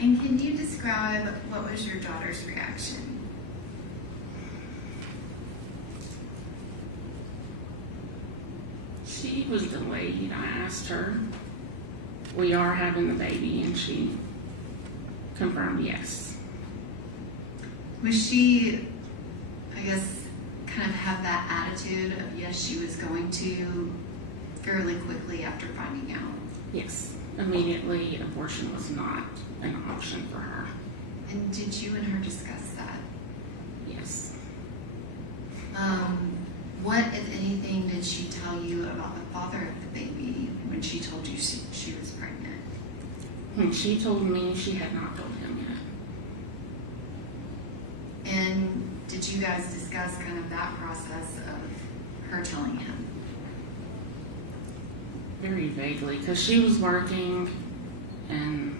And can you describe what was your daughter's reaction? She was delayed. I asked her, we are having the baby, and she confirmed yes. Was she, I guess, kind of have that attitude of yes, she was going to, fairly quickly after finding out? Yes. Immediately, abortion was not an option for her. And did you and her discuss that? Yes. What, if anything, did she tell you about the father of the baby when she told you she was pregnant? When she told me, she had not told him guys discuss kind of that process of her telling him? Very vaguely, because she was working, and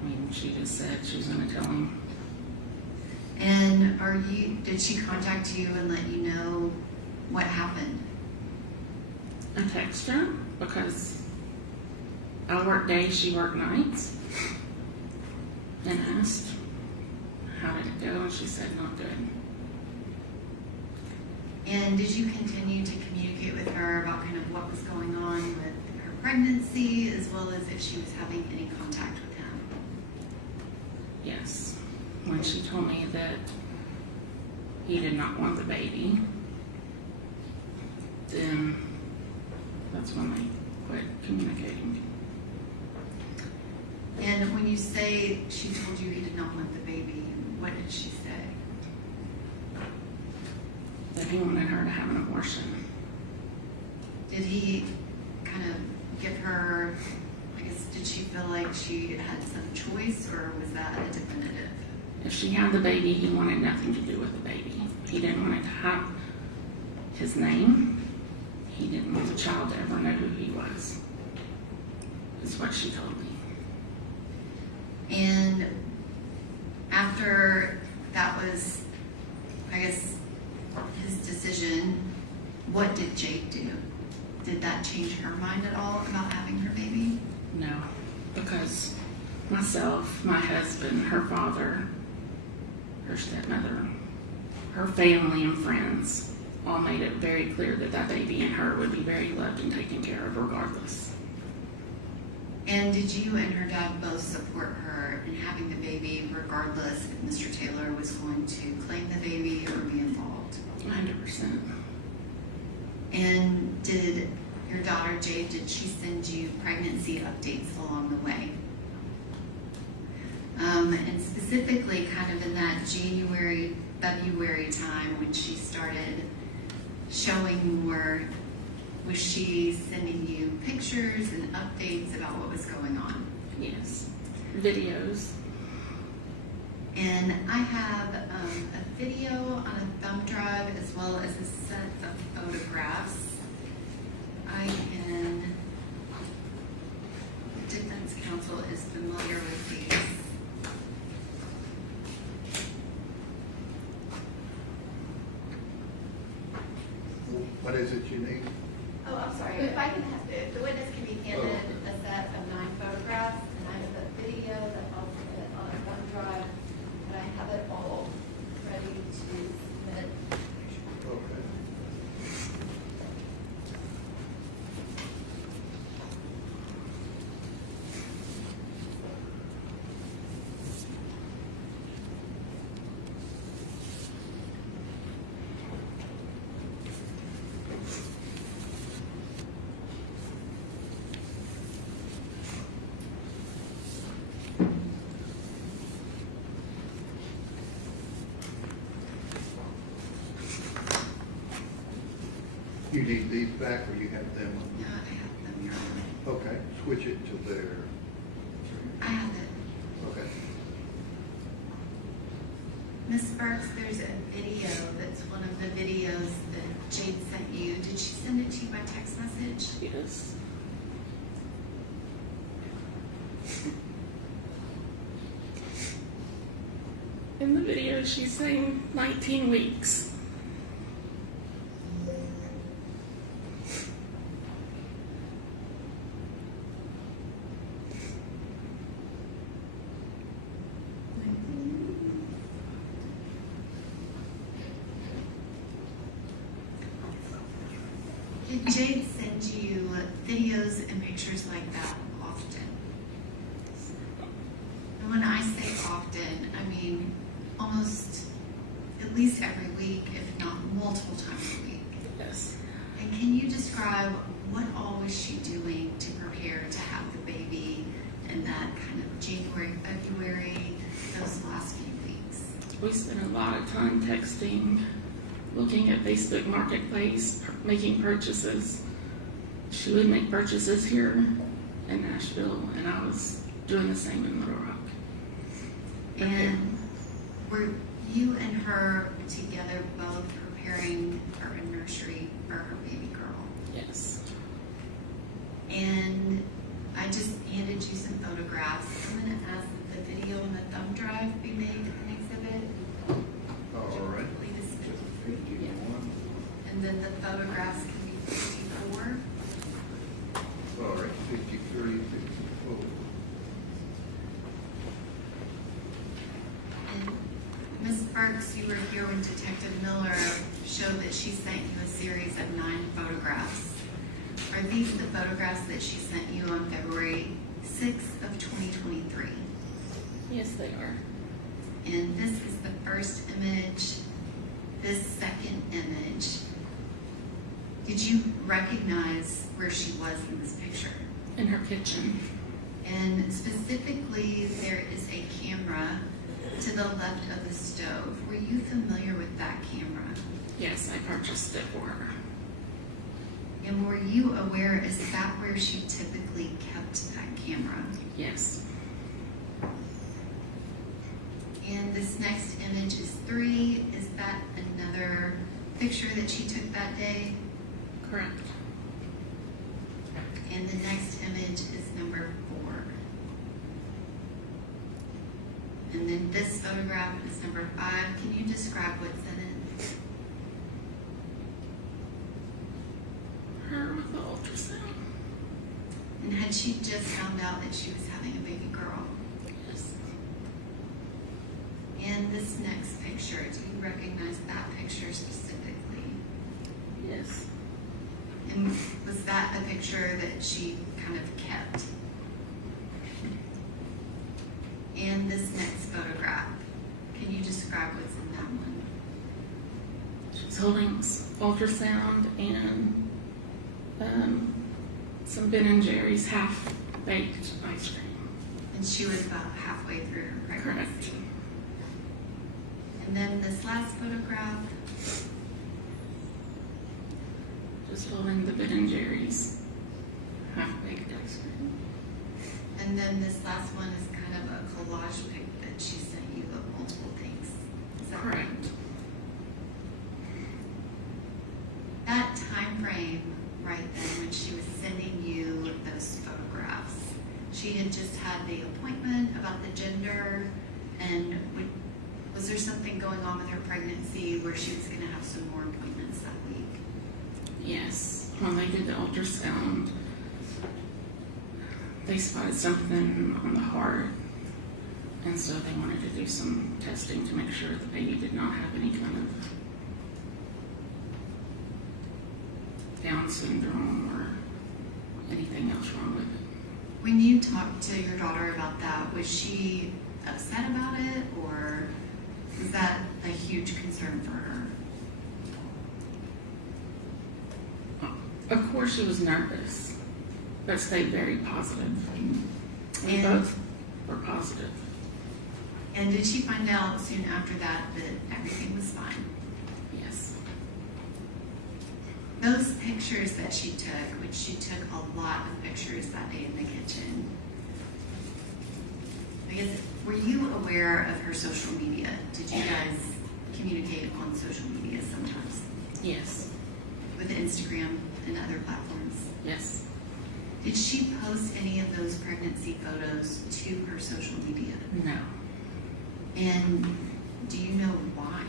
I mean, she just said she was going to tell him. And did she contact you and let you know what happened? I texted her because I work days, she worked nights, and asked how did it go, and she said not good. And did you continue to communicate with her about kind of what was going on with her pregnancy, as well as if she was having any contact with him? Yes. When she told me that he did not want the baby, then that's when they quit communicating. And when you say she told you he did not want the baby, what did she say? That he wanted her to have an abortion. Did he kind of give her, I guess, did she feel like she had some choice, or was that a definitive? If she had the baby, he wanted nothing to do with the baby. He didn't want it to have his name. He didn't want the child to ever know who he was, is what she told me. And after that was, I guess, his decision, what did Jade do? Did that change her mind at all about having her baby? No, because myself, my husband, her father, her stepmother, her family and friends all made it very clear that that baby and her would be very loved and taken care of regardless. And did you and her dad both support her in having the baby regardless if Mr. Taylor was going to claim the baby or be involved? 100%. And did your daughter Jade, did she send you pregnancy updates along the way? And specifically kind of in that January, February time when she started showing more, was she sending you pictures and updates about what was going on? Yes. Videos. And I have a video on a thumb drive as well as a set of photographs. I can, the defense counsel is familiar with these. What is it you need? Oh, I'm sorry, if I can have, if the witness can be handed a set of 9 photographs, and I have a video that I'll put on a thumb drive, and I have it all ready to submit. Okay. You need these back, or you have them? Yeah, I have them here. Okay, switch it to their, I have it. okay. Ms. Sparks, there's a video that's one of the videos that Jade sent you. Did she send it to you by text message? Yes. In the video, she's saying 19 weeks. Did Jade send you videos and pictures like that often? And when I say often, I mean almost at least every week, if not multiple times a week. Yes. And can you describe what all was she doing to prepare to have the baby in that kind of January, February, those last few weeks? We spent a lot of time texting, looking at Facebook Marketplace, making purchases. She would make purchases here in Nashville, and I was doing the same in Little Rock. And were you and her together both preparing for a nursery for her baby girl. Yes. And I just handed you some photographs. I'm going to ask that the video and the thumb drive be made an exhibit. All right. I believe it's 53. 51. And then the photographs can be 54. All right, 53, 54. And Ms. Burks, you were here when Detective Miller showed that she sent you a series of 9 photographs. Are these the photographs that she sent you on February 6th of 2023? Yes, they are. And this is the first image, this second image. Did you recognize where she was in this picture? In her kitchen. And specifically, there is a camera to the left of the stove. Were you familiar with that camera? Yes, I purchased it for her. And were you aware, is that where she typically kept that camera? Yes. And this next image is 3. Is that another picture that she took that day? Correct. And the next image is number 4. And then this photograph is number 5. Can you describe what's in it? Her with the ultrasound. And had she just found out that she was having a baby girl? Yes. And this next picture, do you recognize that picture specifically? Yes. And was that a picture that she kind of kept? And this next photograph, can you describe what's in that one? She's holding ultrasound and some Ben and Jerry's half-baked ice cream. And she was about halfway through her pregnancy. Correct. And then this last photograph, Just holding the Ben and Jerry's half-baked ice cream. and then this last one is kind of a collage pic that she sent you of multiple things. Is that right? Correct. That time frame right then when she was sending you those photographs, she had just had the appointment about the gender, and was there something going on with her pregnancy where she was going to have some more appointments that week? Yes. When they did the ultrasound, they spotted something on the heart, and so they wanted to do some testing to make sure the baby did not have any kind of Down syndrome or anything else wrong with it. When you talked to your daughter about that, was she upset about it, or was that a huge concern for her? Of course she was nervous, but stayed very positive. We And- both were positive. And did she find out soon after that everything was fine? Yes. Those pictures that she took, which she took a lot of pictures that day in the kitchen, I guess, were you aware of her social media? Did you guys communicate on social media sometimes? Yes. With Instagram and other platforms? Yes. Did she post any of those pregnancy photos to her social media? No. And do you know why?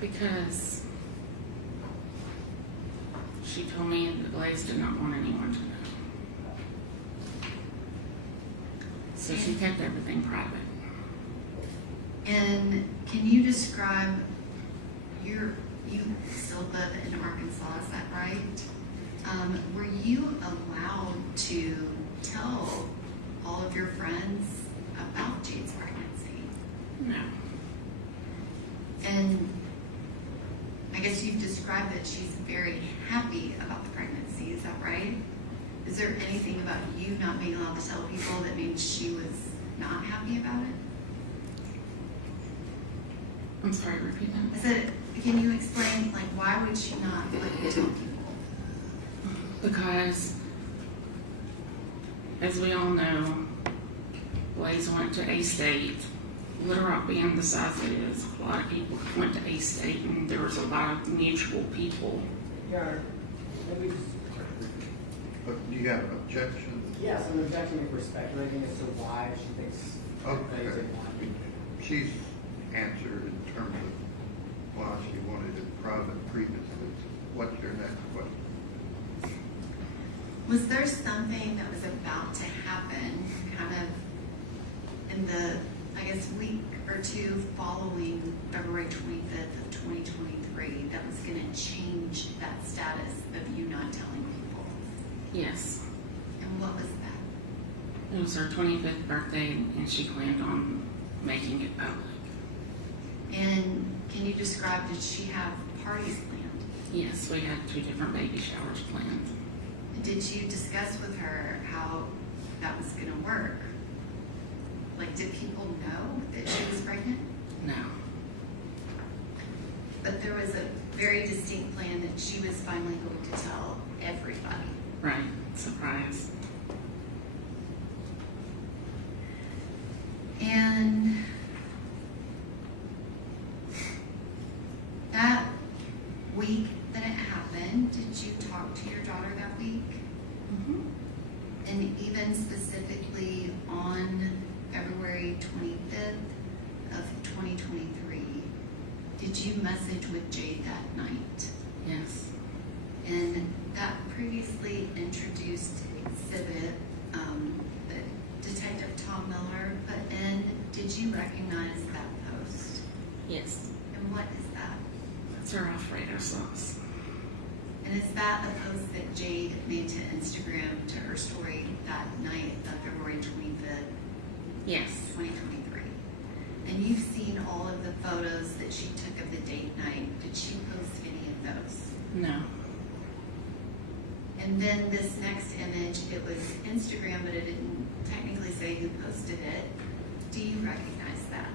Because she told me that Blaise did not want anyone to know. So she kept everything private. And can you describe you still live in Arkansas, is that right? Were you allowed to tell all of your friends about Jade's pregnancy? No. And I guess you've described that she's very happy about the pregnancy, is that right? Is there anything about you not being allowed to tell people that means she was not happy about it? I'm sorry, repeat that. I said, can you explain, like, why would she not let you tell people? Because, as we all know, Blaise went to A-State. Little Rock being the size it is, a lot of people went to A-State, and there was a lot of mutual people. Your Honor, maybe just, But do you have an objection? yes, I'm objecting if we're speculating as to why she thinks Okay. Blaise did not. She's answered in terms of why she wanted a private premises. What's your next question? Was there something that was about to happen kind of in the, I guess, week or two following February 25th of 2023 that was going to change that status of you not telling people? Yes, And what was that? it was her 25th birthday, and she planned on making it public. And can you describe, did she have parties planned? Yes, we had 2 different baby showers planned. Did you discuss with her how that was going to work? Like, did people know that she was pregnant? No. But there was a very distinct plan that she was finally going to tell everybody. Right, surprise. And that week that it happened, did you talk to your daughter that week? Mm-hmm. And even specifically on February 25th of 2023, did you message with Jade that night? Yes. And that previously introduced exhibit that Detective Tom Miller put in, did you recognize that post? Yes. And what is that? That's her Alfredo sauce. And is that the post that Jade made to Instagram to her story that night of February 25th, Yes. 2023? And you've seen all of the photos that she took of the date night. Did she post any of those? No. And then this next image, it was Instagram, but it didn't technically say who posted it. Do you recognize that?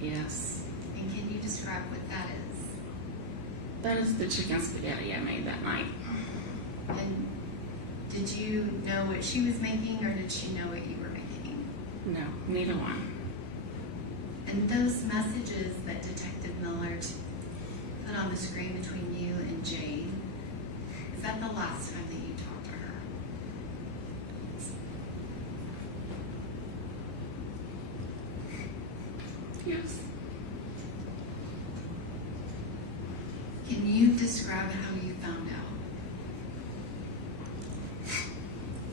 Yes. And can you describe what that is? That is the chicken spaghetti I made that night. And did you know what she was making, or did she know what you were making? No, neither one. And those messages that Detective Miller put on the screen between you and Jade, is that the last time that you talked to her? Yes. Can you describe how you found out?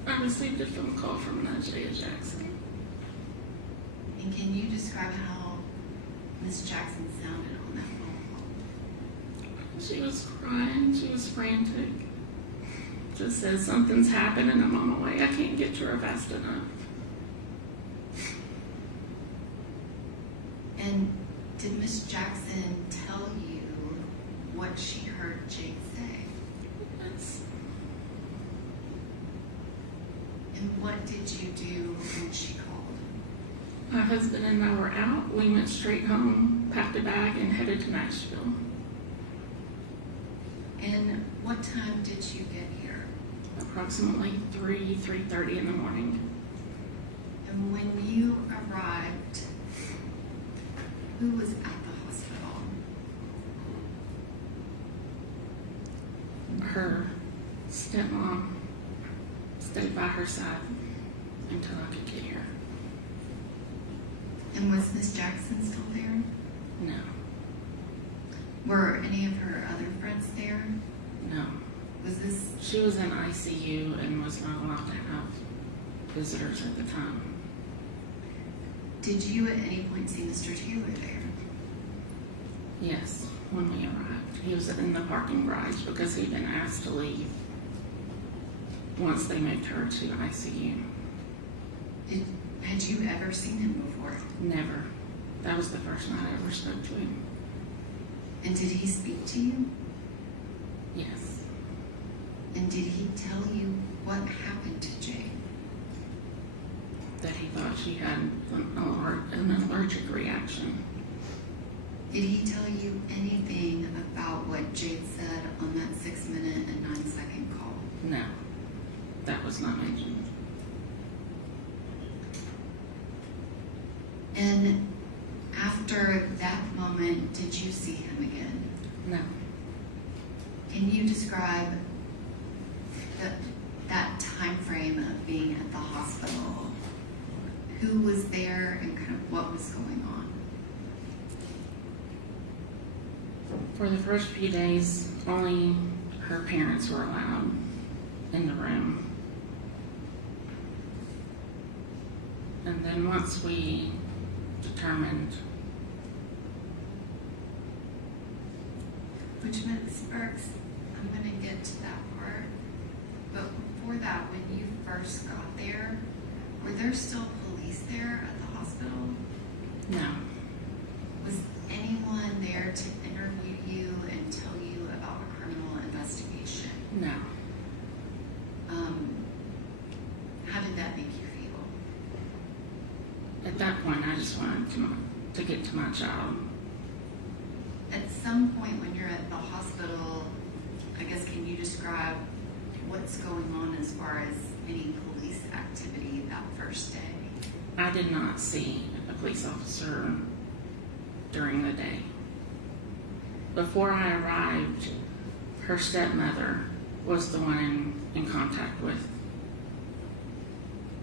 I received a phone call from Jade Jackson. And can you describe how Miss Jackson sounded on that phone call? She was crying. She was frantic. Just says something's happening. I'm on my way. I can't get to her fast enough. And did Miss Jackson tell you what she heard Jade say? Yes. And what did you do when she called? My husband and I were out. We went straight home, packed a bag, and headed to Nashville. And what time did you get here? Approximately 3:30 in the morning. And when you arrived, who was at the hospital? Her stepmom stayed by her side until I could get here. And was Miss Jackson still there? No. Were any of her other friends there? No. Was this, She was in ICU and was not allowed to have visitors at the time. did you at any point see Mr. Taylor there? Yes, when we arrived. He was in the parking garage because he'd been asked to leave once they moved her to ICU. Had you ever seen him before? Never. That was the first night I ever spoke to him. And did he speak to you? Yes. And did he tell you what happened to Jade? That he thought she had an allergic reaction. Did he tell you anything about what Jade said on that 6-minute and 9-second call? No. That was not mentioned. And after that moment, did you see him again? No. Can you describe that time frame of being at the hospital? Who was there and kind of what was going on? For the first few days, only her parents were allowed in the room. And then once we determined, Which Ms. Burks, I'm going to get to that part. But before that, when you first got there, were there still police there at the hospital? no, Was anyone there to interview you and tell you about a criminal investigation? no. How did that make you feel? At that point, I just wanted to get to my child. At some point when you're at the hospital, I guess, can you describe what's going on as far as any police activity that first day? I did not see a police officer during the day. Before I arrived, her stepmother was the one in contact with,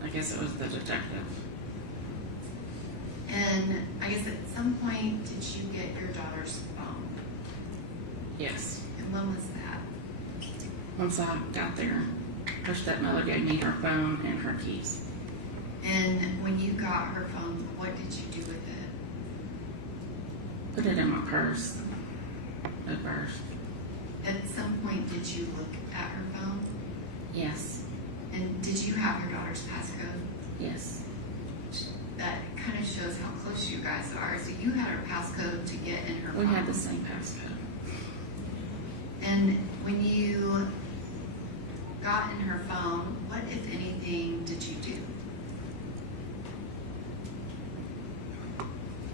I guess it was the detective. And I guess at some point, did you get your daughter's phone? Yes. And when was that? Once I got there, her stepmother gave me her phone and her keys. And when you got her phone, what did you do with it? Put it in my purse at first. At some point, did you look at her phone? Yes. And did you have your daughter's passcode? Yes. That kind of shows how close you guys are. So you had her passcode to get in her phone. We had the same passcode. And when you got in her phone, what, if anything, did you do?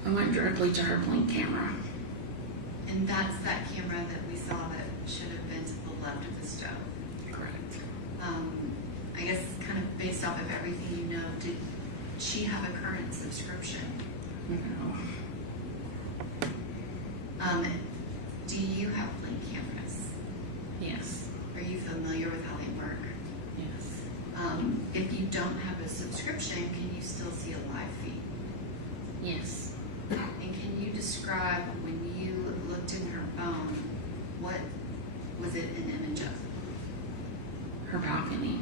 I went directly to her Blink camera. And that's that camera that we saw that should have been to the left of the stove. Correct. I guess kind of based off of everything you know, did she have a current subscription? No. Do you have Blink cameras? Yes. Are you familiar with how they work? Yes. If you don't have a subscription, can you still see a live feed? Yes. And can you describe when you looked in her phone, what was it an image of? Her balcony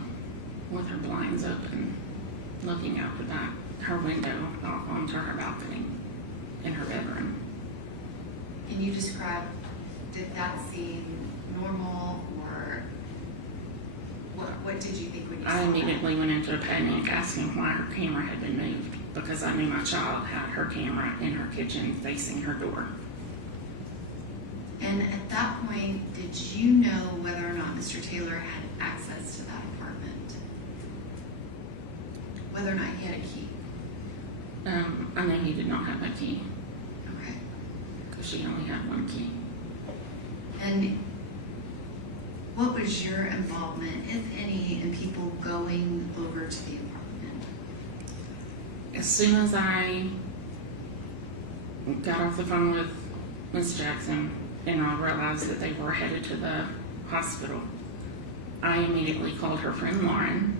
with her blinds open, looking out the back, her window off onto her balcony in her bedroom. Can you describe, did that seem normal, or what did you think when you saw I that? immediately went into a panic asking why her camera had been moved because I knew my child had her camera in her kitchen facing her door. And at that point, did you know whether or not Mr. Taylor had access to that apartment? Whether or not he had a key? I know he did not have a key Okay. because she only had one key. And what was your involvement, if any, in people going over to the apartment? As soon as I got off the phone with Ms. Jackson and I realized that they were headed to the hospital, I immediately called her friend Lauren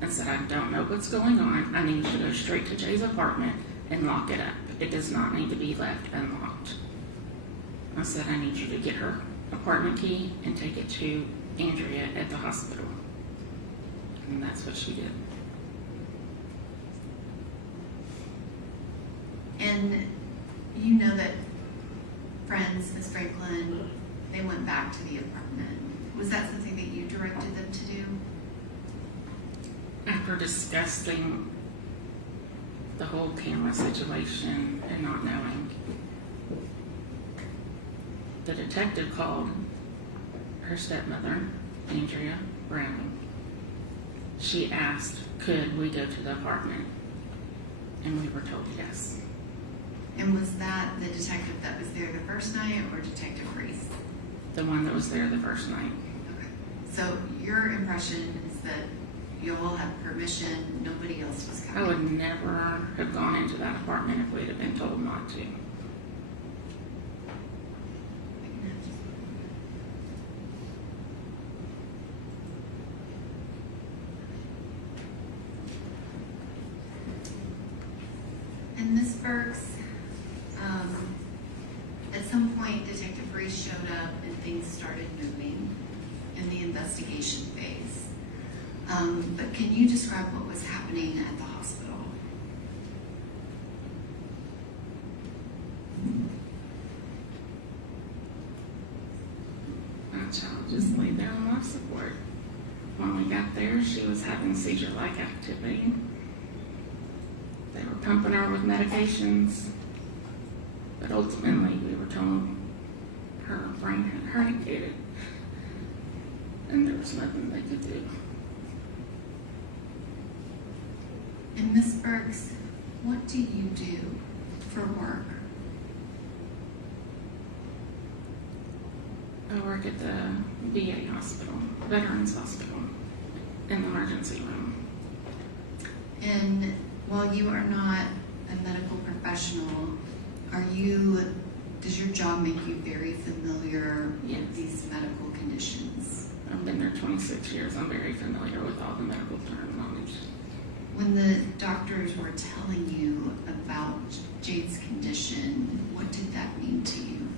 and said, I don't know what's going on. I need you to go straight to Jay's apartment and lock it up. It does not need to be left unlocked. I said, I need you to get her apartment key and take it to Andrea at the hospital. And that's what she did. And you know that friends, Ms. Franklin, they went back to the apartment. Was that something that you directed them to do? After discussing the whole camera situation and not knowing, the detective called her stepmother, Andrea Brown. She asked, could we go to the apartment? And we were told yes. And was that the detective that was there the first night, or Detective Reese? The one that was there the first night. Okay. So your impression is that you all had permission, nobody else was I coming? would never have gone into that apartment if we'd have been told not to. And Ms. Burks, at some point Detective Reese showed up and things started moving in the investigation phase. But can you describe what was happening at the hospital? My child just laid there on life support. When we got there, she was having seizure-like activity. They were pumping her with medications, but ultimately we were told her brain had herniated, and there was nothing they could do. And Ms. Burks, what do you do for work? I work at the VA hospital, Veterans Hospital, in the emergency room. And while you are not a medical professional, does your job make you very familiar Yes. with these medical conditions? I've been there 26 years. I'm very familiar with all the medical terminology. When the doctors were telling you about Jade's condition, what did that mean to you?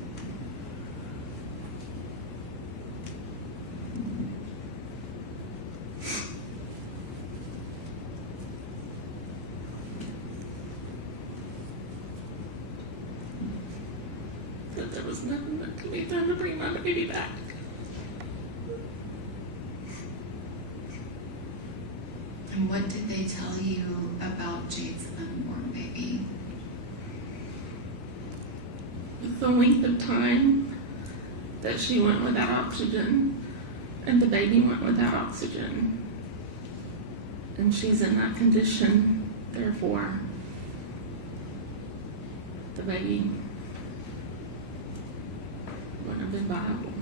That there was nothing that could be done to bring my baby back. And what did they tell you about Jade's unborn baby? The length of time that she went without oxygen and the baby went without oxygen. And she's in that condition, therefore, the baby wouldn't have been viable.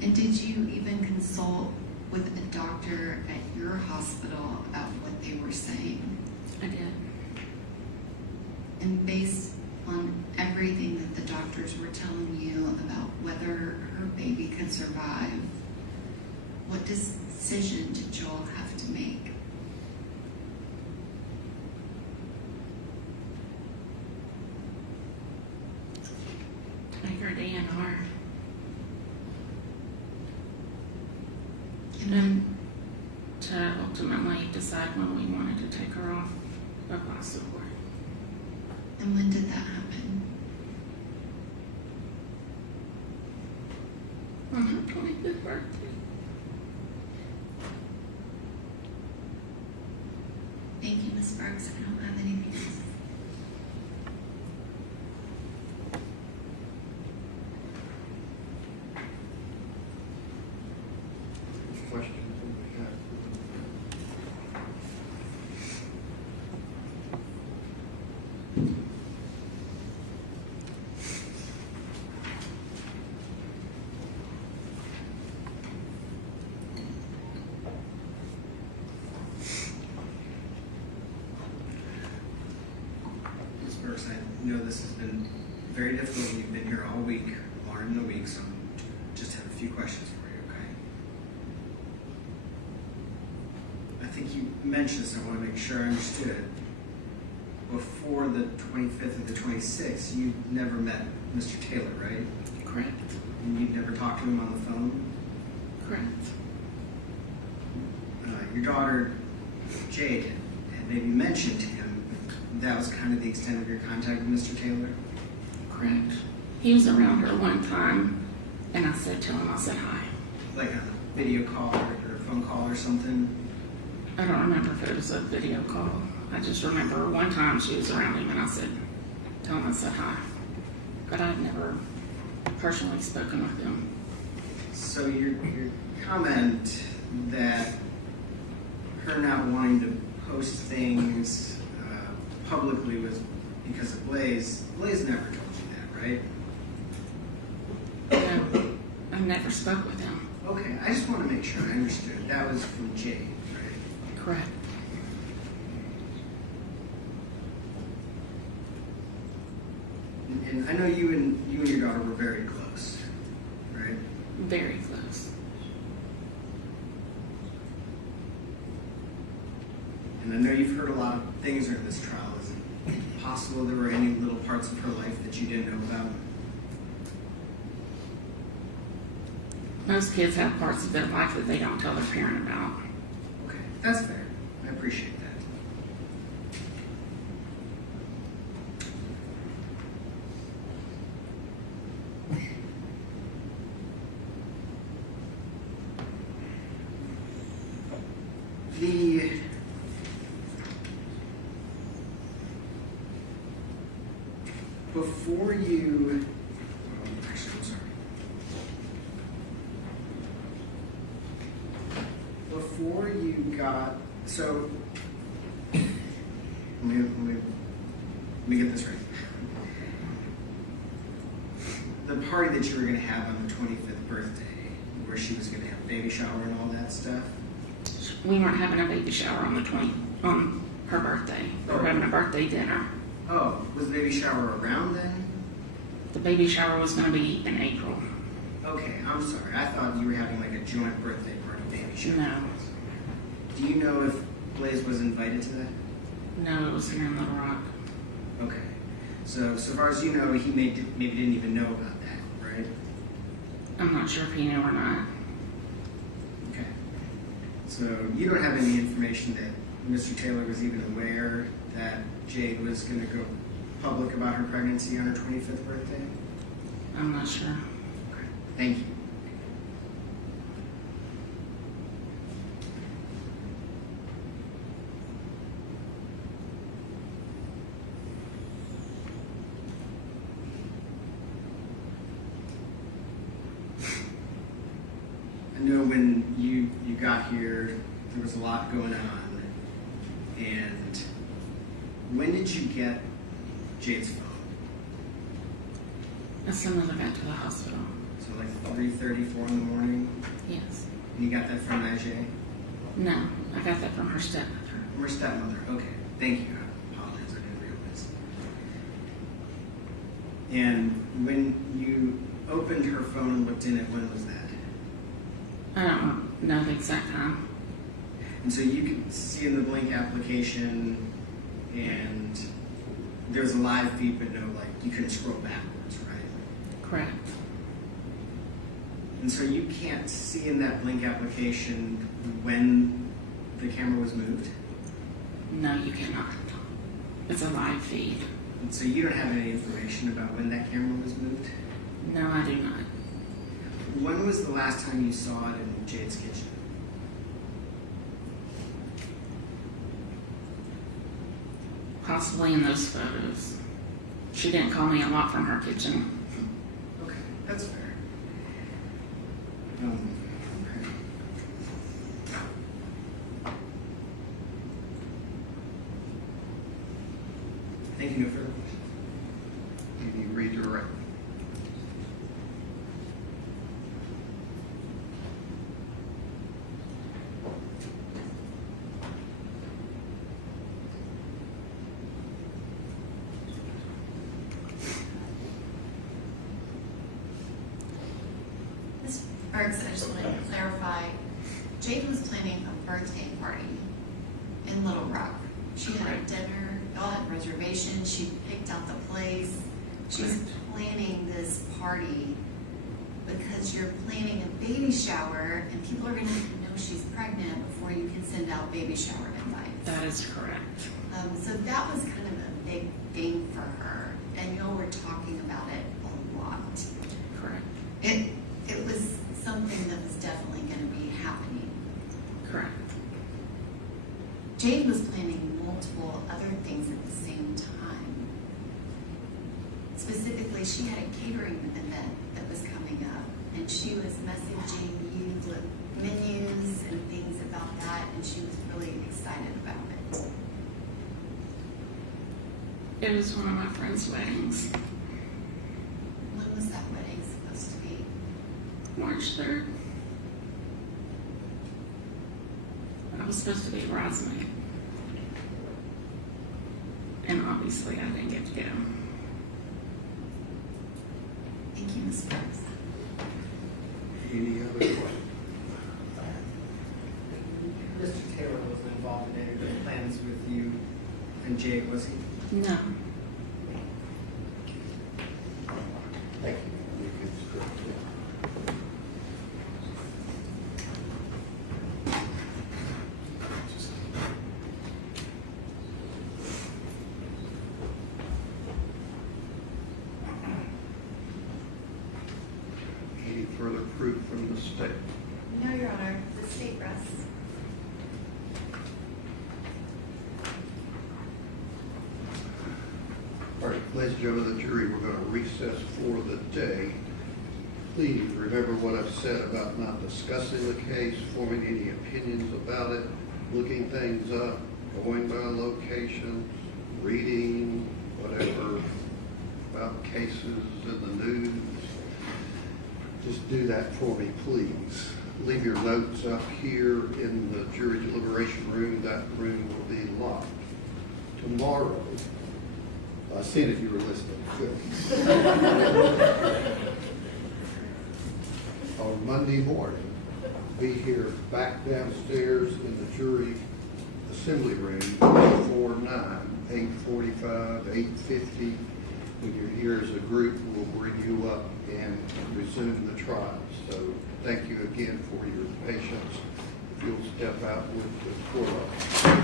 And did you even consult with a doctor at your hospital about what they were saying? I did. And based on everything that the doctors were telling you about whether her baby could survive, what decision did you all have to make? Make her DNR. And To ultimately decide when we wanted to take her off of life support. And when did that happen? On her 25th birthday. Thank you, Ms. Burks. I don't have anything else. Questions on behalf Ms. Burks, I know this has been very difficult. You've been here all week, longer than a week, so just have a few questions for you, okay? I think you mentioned this, I want to make sure I understood it. Before the 25th and the 26th, you never met Mr. Taylor, right? Correct. And you'd never talked to him on the phone? Correct. Your daughter, Jade, had maybe mentioned to him, that was kind of the extent of your contact with Mr. Taylor? Correct. He was around her one time, and I said to him, I said hi. Like a video call or a phone call or something? I don't remember if it was a video call. I just remember one time she was around him, and I said, tell him I said hi. But I've never personally spoken with him. So your comment that her not wanting to post things publicly was because of Blaise never told you that, right? No, I never spoke with him. Okay, I just want to make sure I understood. That was from Jade, right? Correct. And I know you and your daughter were very close, right? Very close. And I know you've heard a lot of things during this trial. Is it possible there were any little parts of her life that you didn't know about? Most kids have parts of their life that they don't tell their parent about. Okay, that's fair. I appreciate that. Before you, actually, I'm sorry. Before you got, so, let me get this right. The party that you were going to have on the 25th birthday, where she was going to have a baby shower and all that stuff. We weren't having a baby shower on her birthday. We were having a birthday dinner. Oh, was the baby shower around then? The baby shower was going to be in April. Okay, I'm sorry. I thought you were having like a joint birthday party baby shower. No. Do you know if Blaise was invited to that? No, it was here in Little Rock. Okay. So far as you know, he maybe didn't even know about that, right? I'm not sure if he knew or not. Okay. So you don't have any information that Mr. Taylor was even aware that Jade was going to go public about her pregnancy on her 25th birthday? I'm not sure. Okay. Thank you. I know when you got here, there was a lot going on. And when did you get Jade's phone? As soon as I got to the hospital. So like 3:30, 4 in the morning? Yes. And you got that from Ajay? No, I got that from her stepmother. From her stepmother. Okay. Thank you. I apologize. I didn't realize. And when you opened her phone and looked in it, when was that? I don't know the exact time. And so you could see in the Blink application, and there's a live feed, but no, like, you couldn't scroll backwards, right? Correct. And so you can't see in that Blink application when the camera was moved? No, you cannot. It's a live feed. And so you don't have any information about when that camera was moved? No, I do not. When was the last time you saw it in Jade's kitchen? Possibly in those photos. She didn't call me a lot from her kitchen. Okay, that's fair. Okay. Thank you. No further questions. Can you redirect? Ms. Bergson, I just wanted to clarify, Jade was planning a birthday party in Little Rock. She had a dinner, y'all had reservations, she picked out the place. She's planning this party because you're planning a baby shower and people are gonna know she's pregnant before you can send out baby shower invites. That is correct. So that was kind of a big thing for her, and y'all were talking about it a lot. Correct. It was something that was definitely going to be happening. Correct. Jade was planning multiple other things at the same time. Specifically, she had a catering event that was coming up, and she was messaging you with menus and things about that, and she was really excited about it. It was one of my friend's weddings. When was that wedding supposed to be? March 3rd. I was supposed to be a bridesmaid. And obviously I didn't get to go. Thank you, Ms. Brooks. Any other questions? Mr. Taylor wasn't involved in any of the plans with you and Jade, was he? No. Thank you. You can stretch it. Any further proof from the state? No, Your Honor, the state rests. All right, ladies and gentlemen of the jury, we're going to recess for the day. Please remember what I've said about not discussing the case, forming any opinions about it, looking things up, going by locations, reading whatever about cases in the news. Just do that for me, please. Leave your notes up here in the jury deliberation room. That room will be locked. Tomorrow, I seen if you were listening. Good. On Monday morning, be here back downstairs in the jury assembly room, 849, 845, 850. When you're here as a group, we'll bring you up and resume the trial. So thank you again for your patience. If you'll step out with the court officer.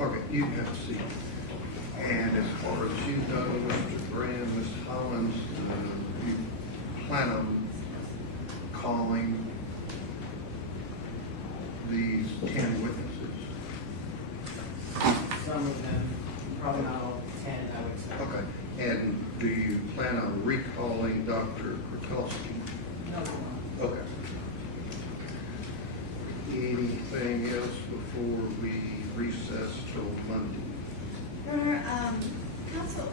Okay, you have a seat. And as far as you know, Mr. Graham, Ms. Hollins, you plan on calling these 10 witnesses? Some of them, probably not all 10, I would say. Okay, and do you plan on recalling Dr. Krakowski? No. Okay. Anything else before we recess till Monday? Your Honor, counsel,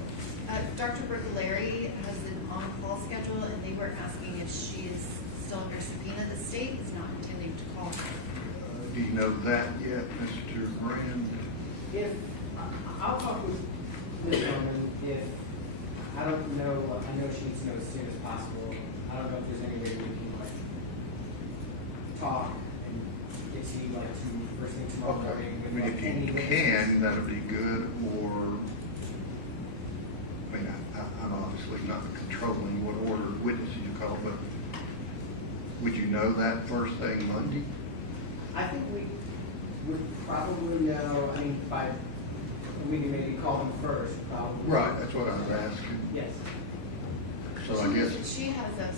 Dr. Bergolari has an on-call schedule, and they were asking if she is still under subpoena. The state is not intending to call her. Do you know that yet, Mr. Brand? If, I'll talk with Ms. Norman if, I don't know, I know she needs to know as soon as possible. I don't know if there's any way we can like talk and get to you like first thing tomorrow Okay. morning. I with, mean, like, if you any can, that'd be good, or, I mean, I'm obviously not controlling what order of witnesses you call, but would you know that first thing Monday? I think we would probably know, I mean, we can maybe call them first, probably. Right, that's what I was asking. Yes. So I guess, She has a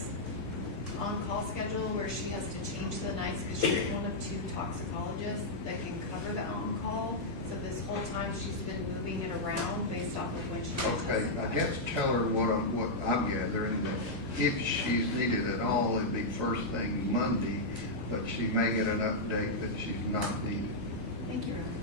on-call schedule where she has to change the nights because she's one of 2 toxicologists that can cover the on-call. So this whole time she's been moving it around based off of when she gets okay, I guess tell her what I'm gathering, that if she's needed at all, it'd be first thing Monday, but she may get an update that she's not needed. Thank you, Ron.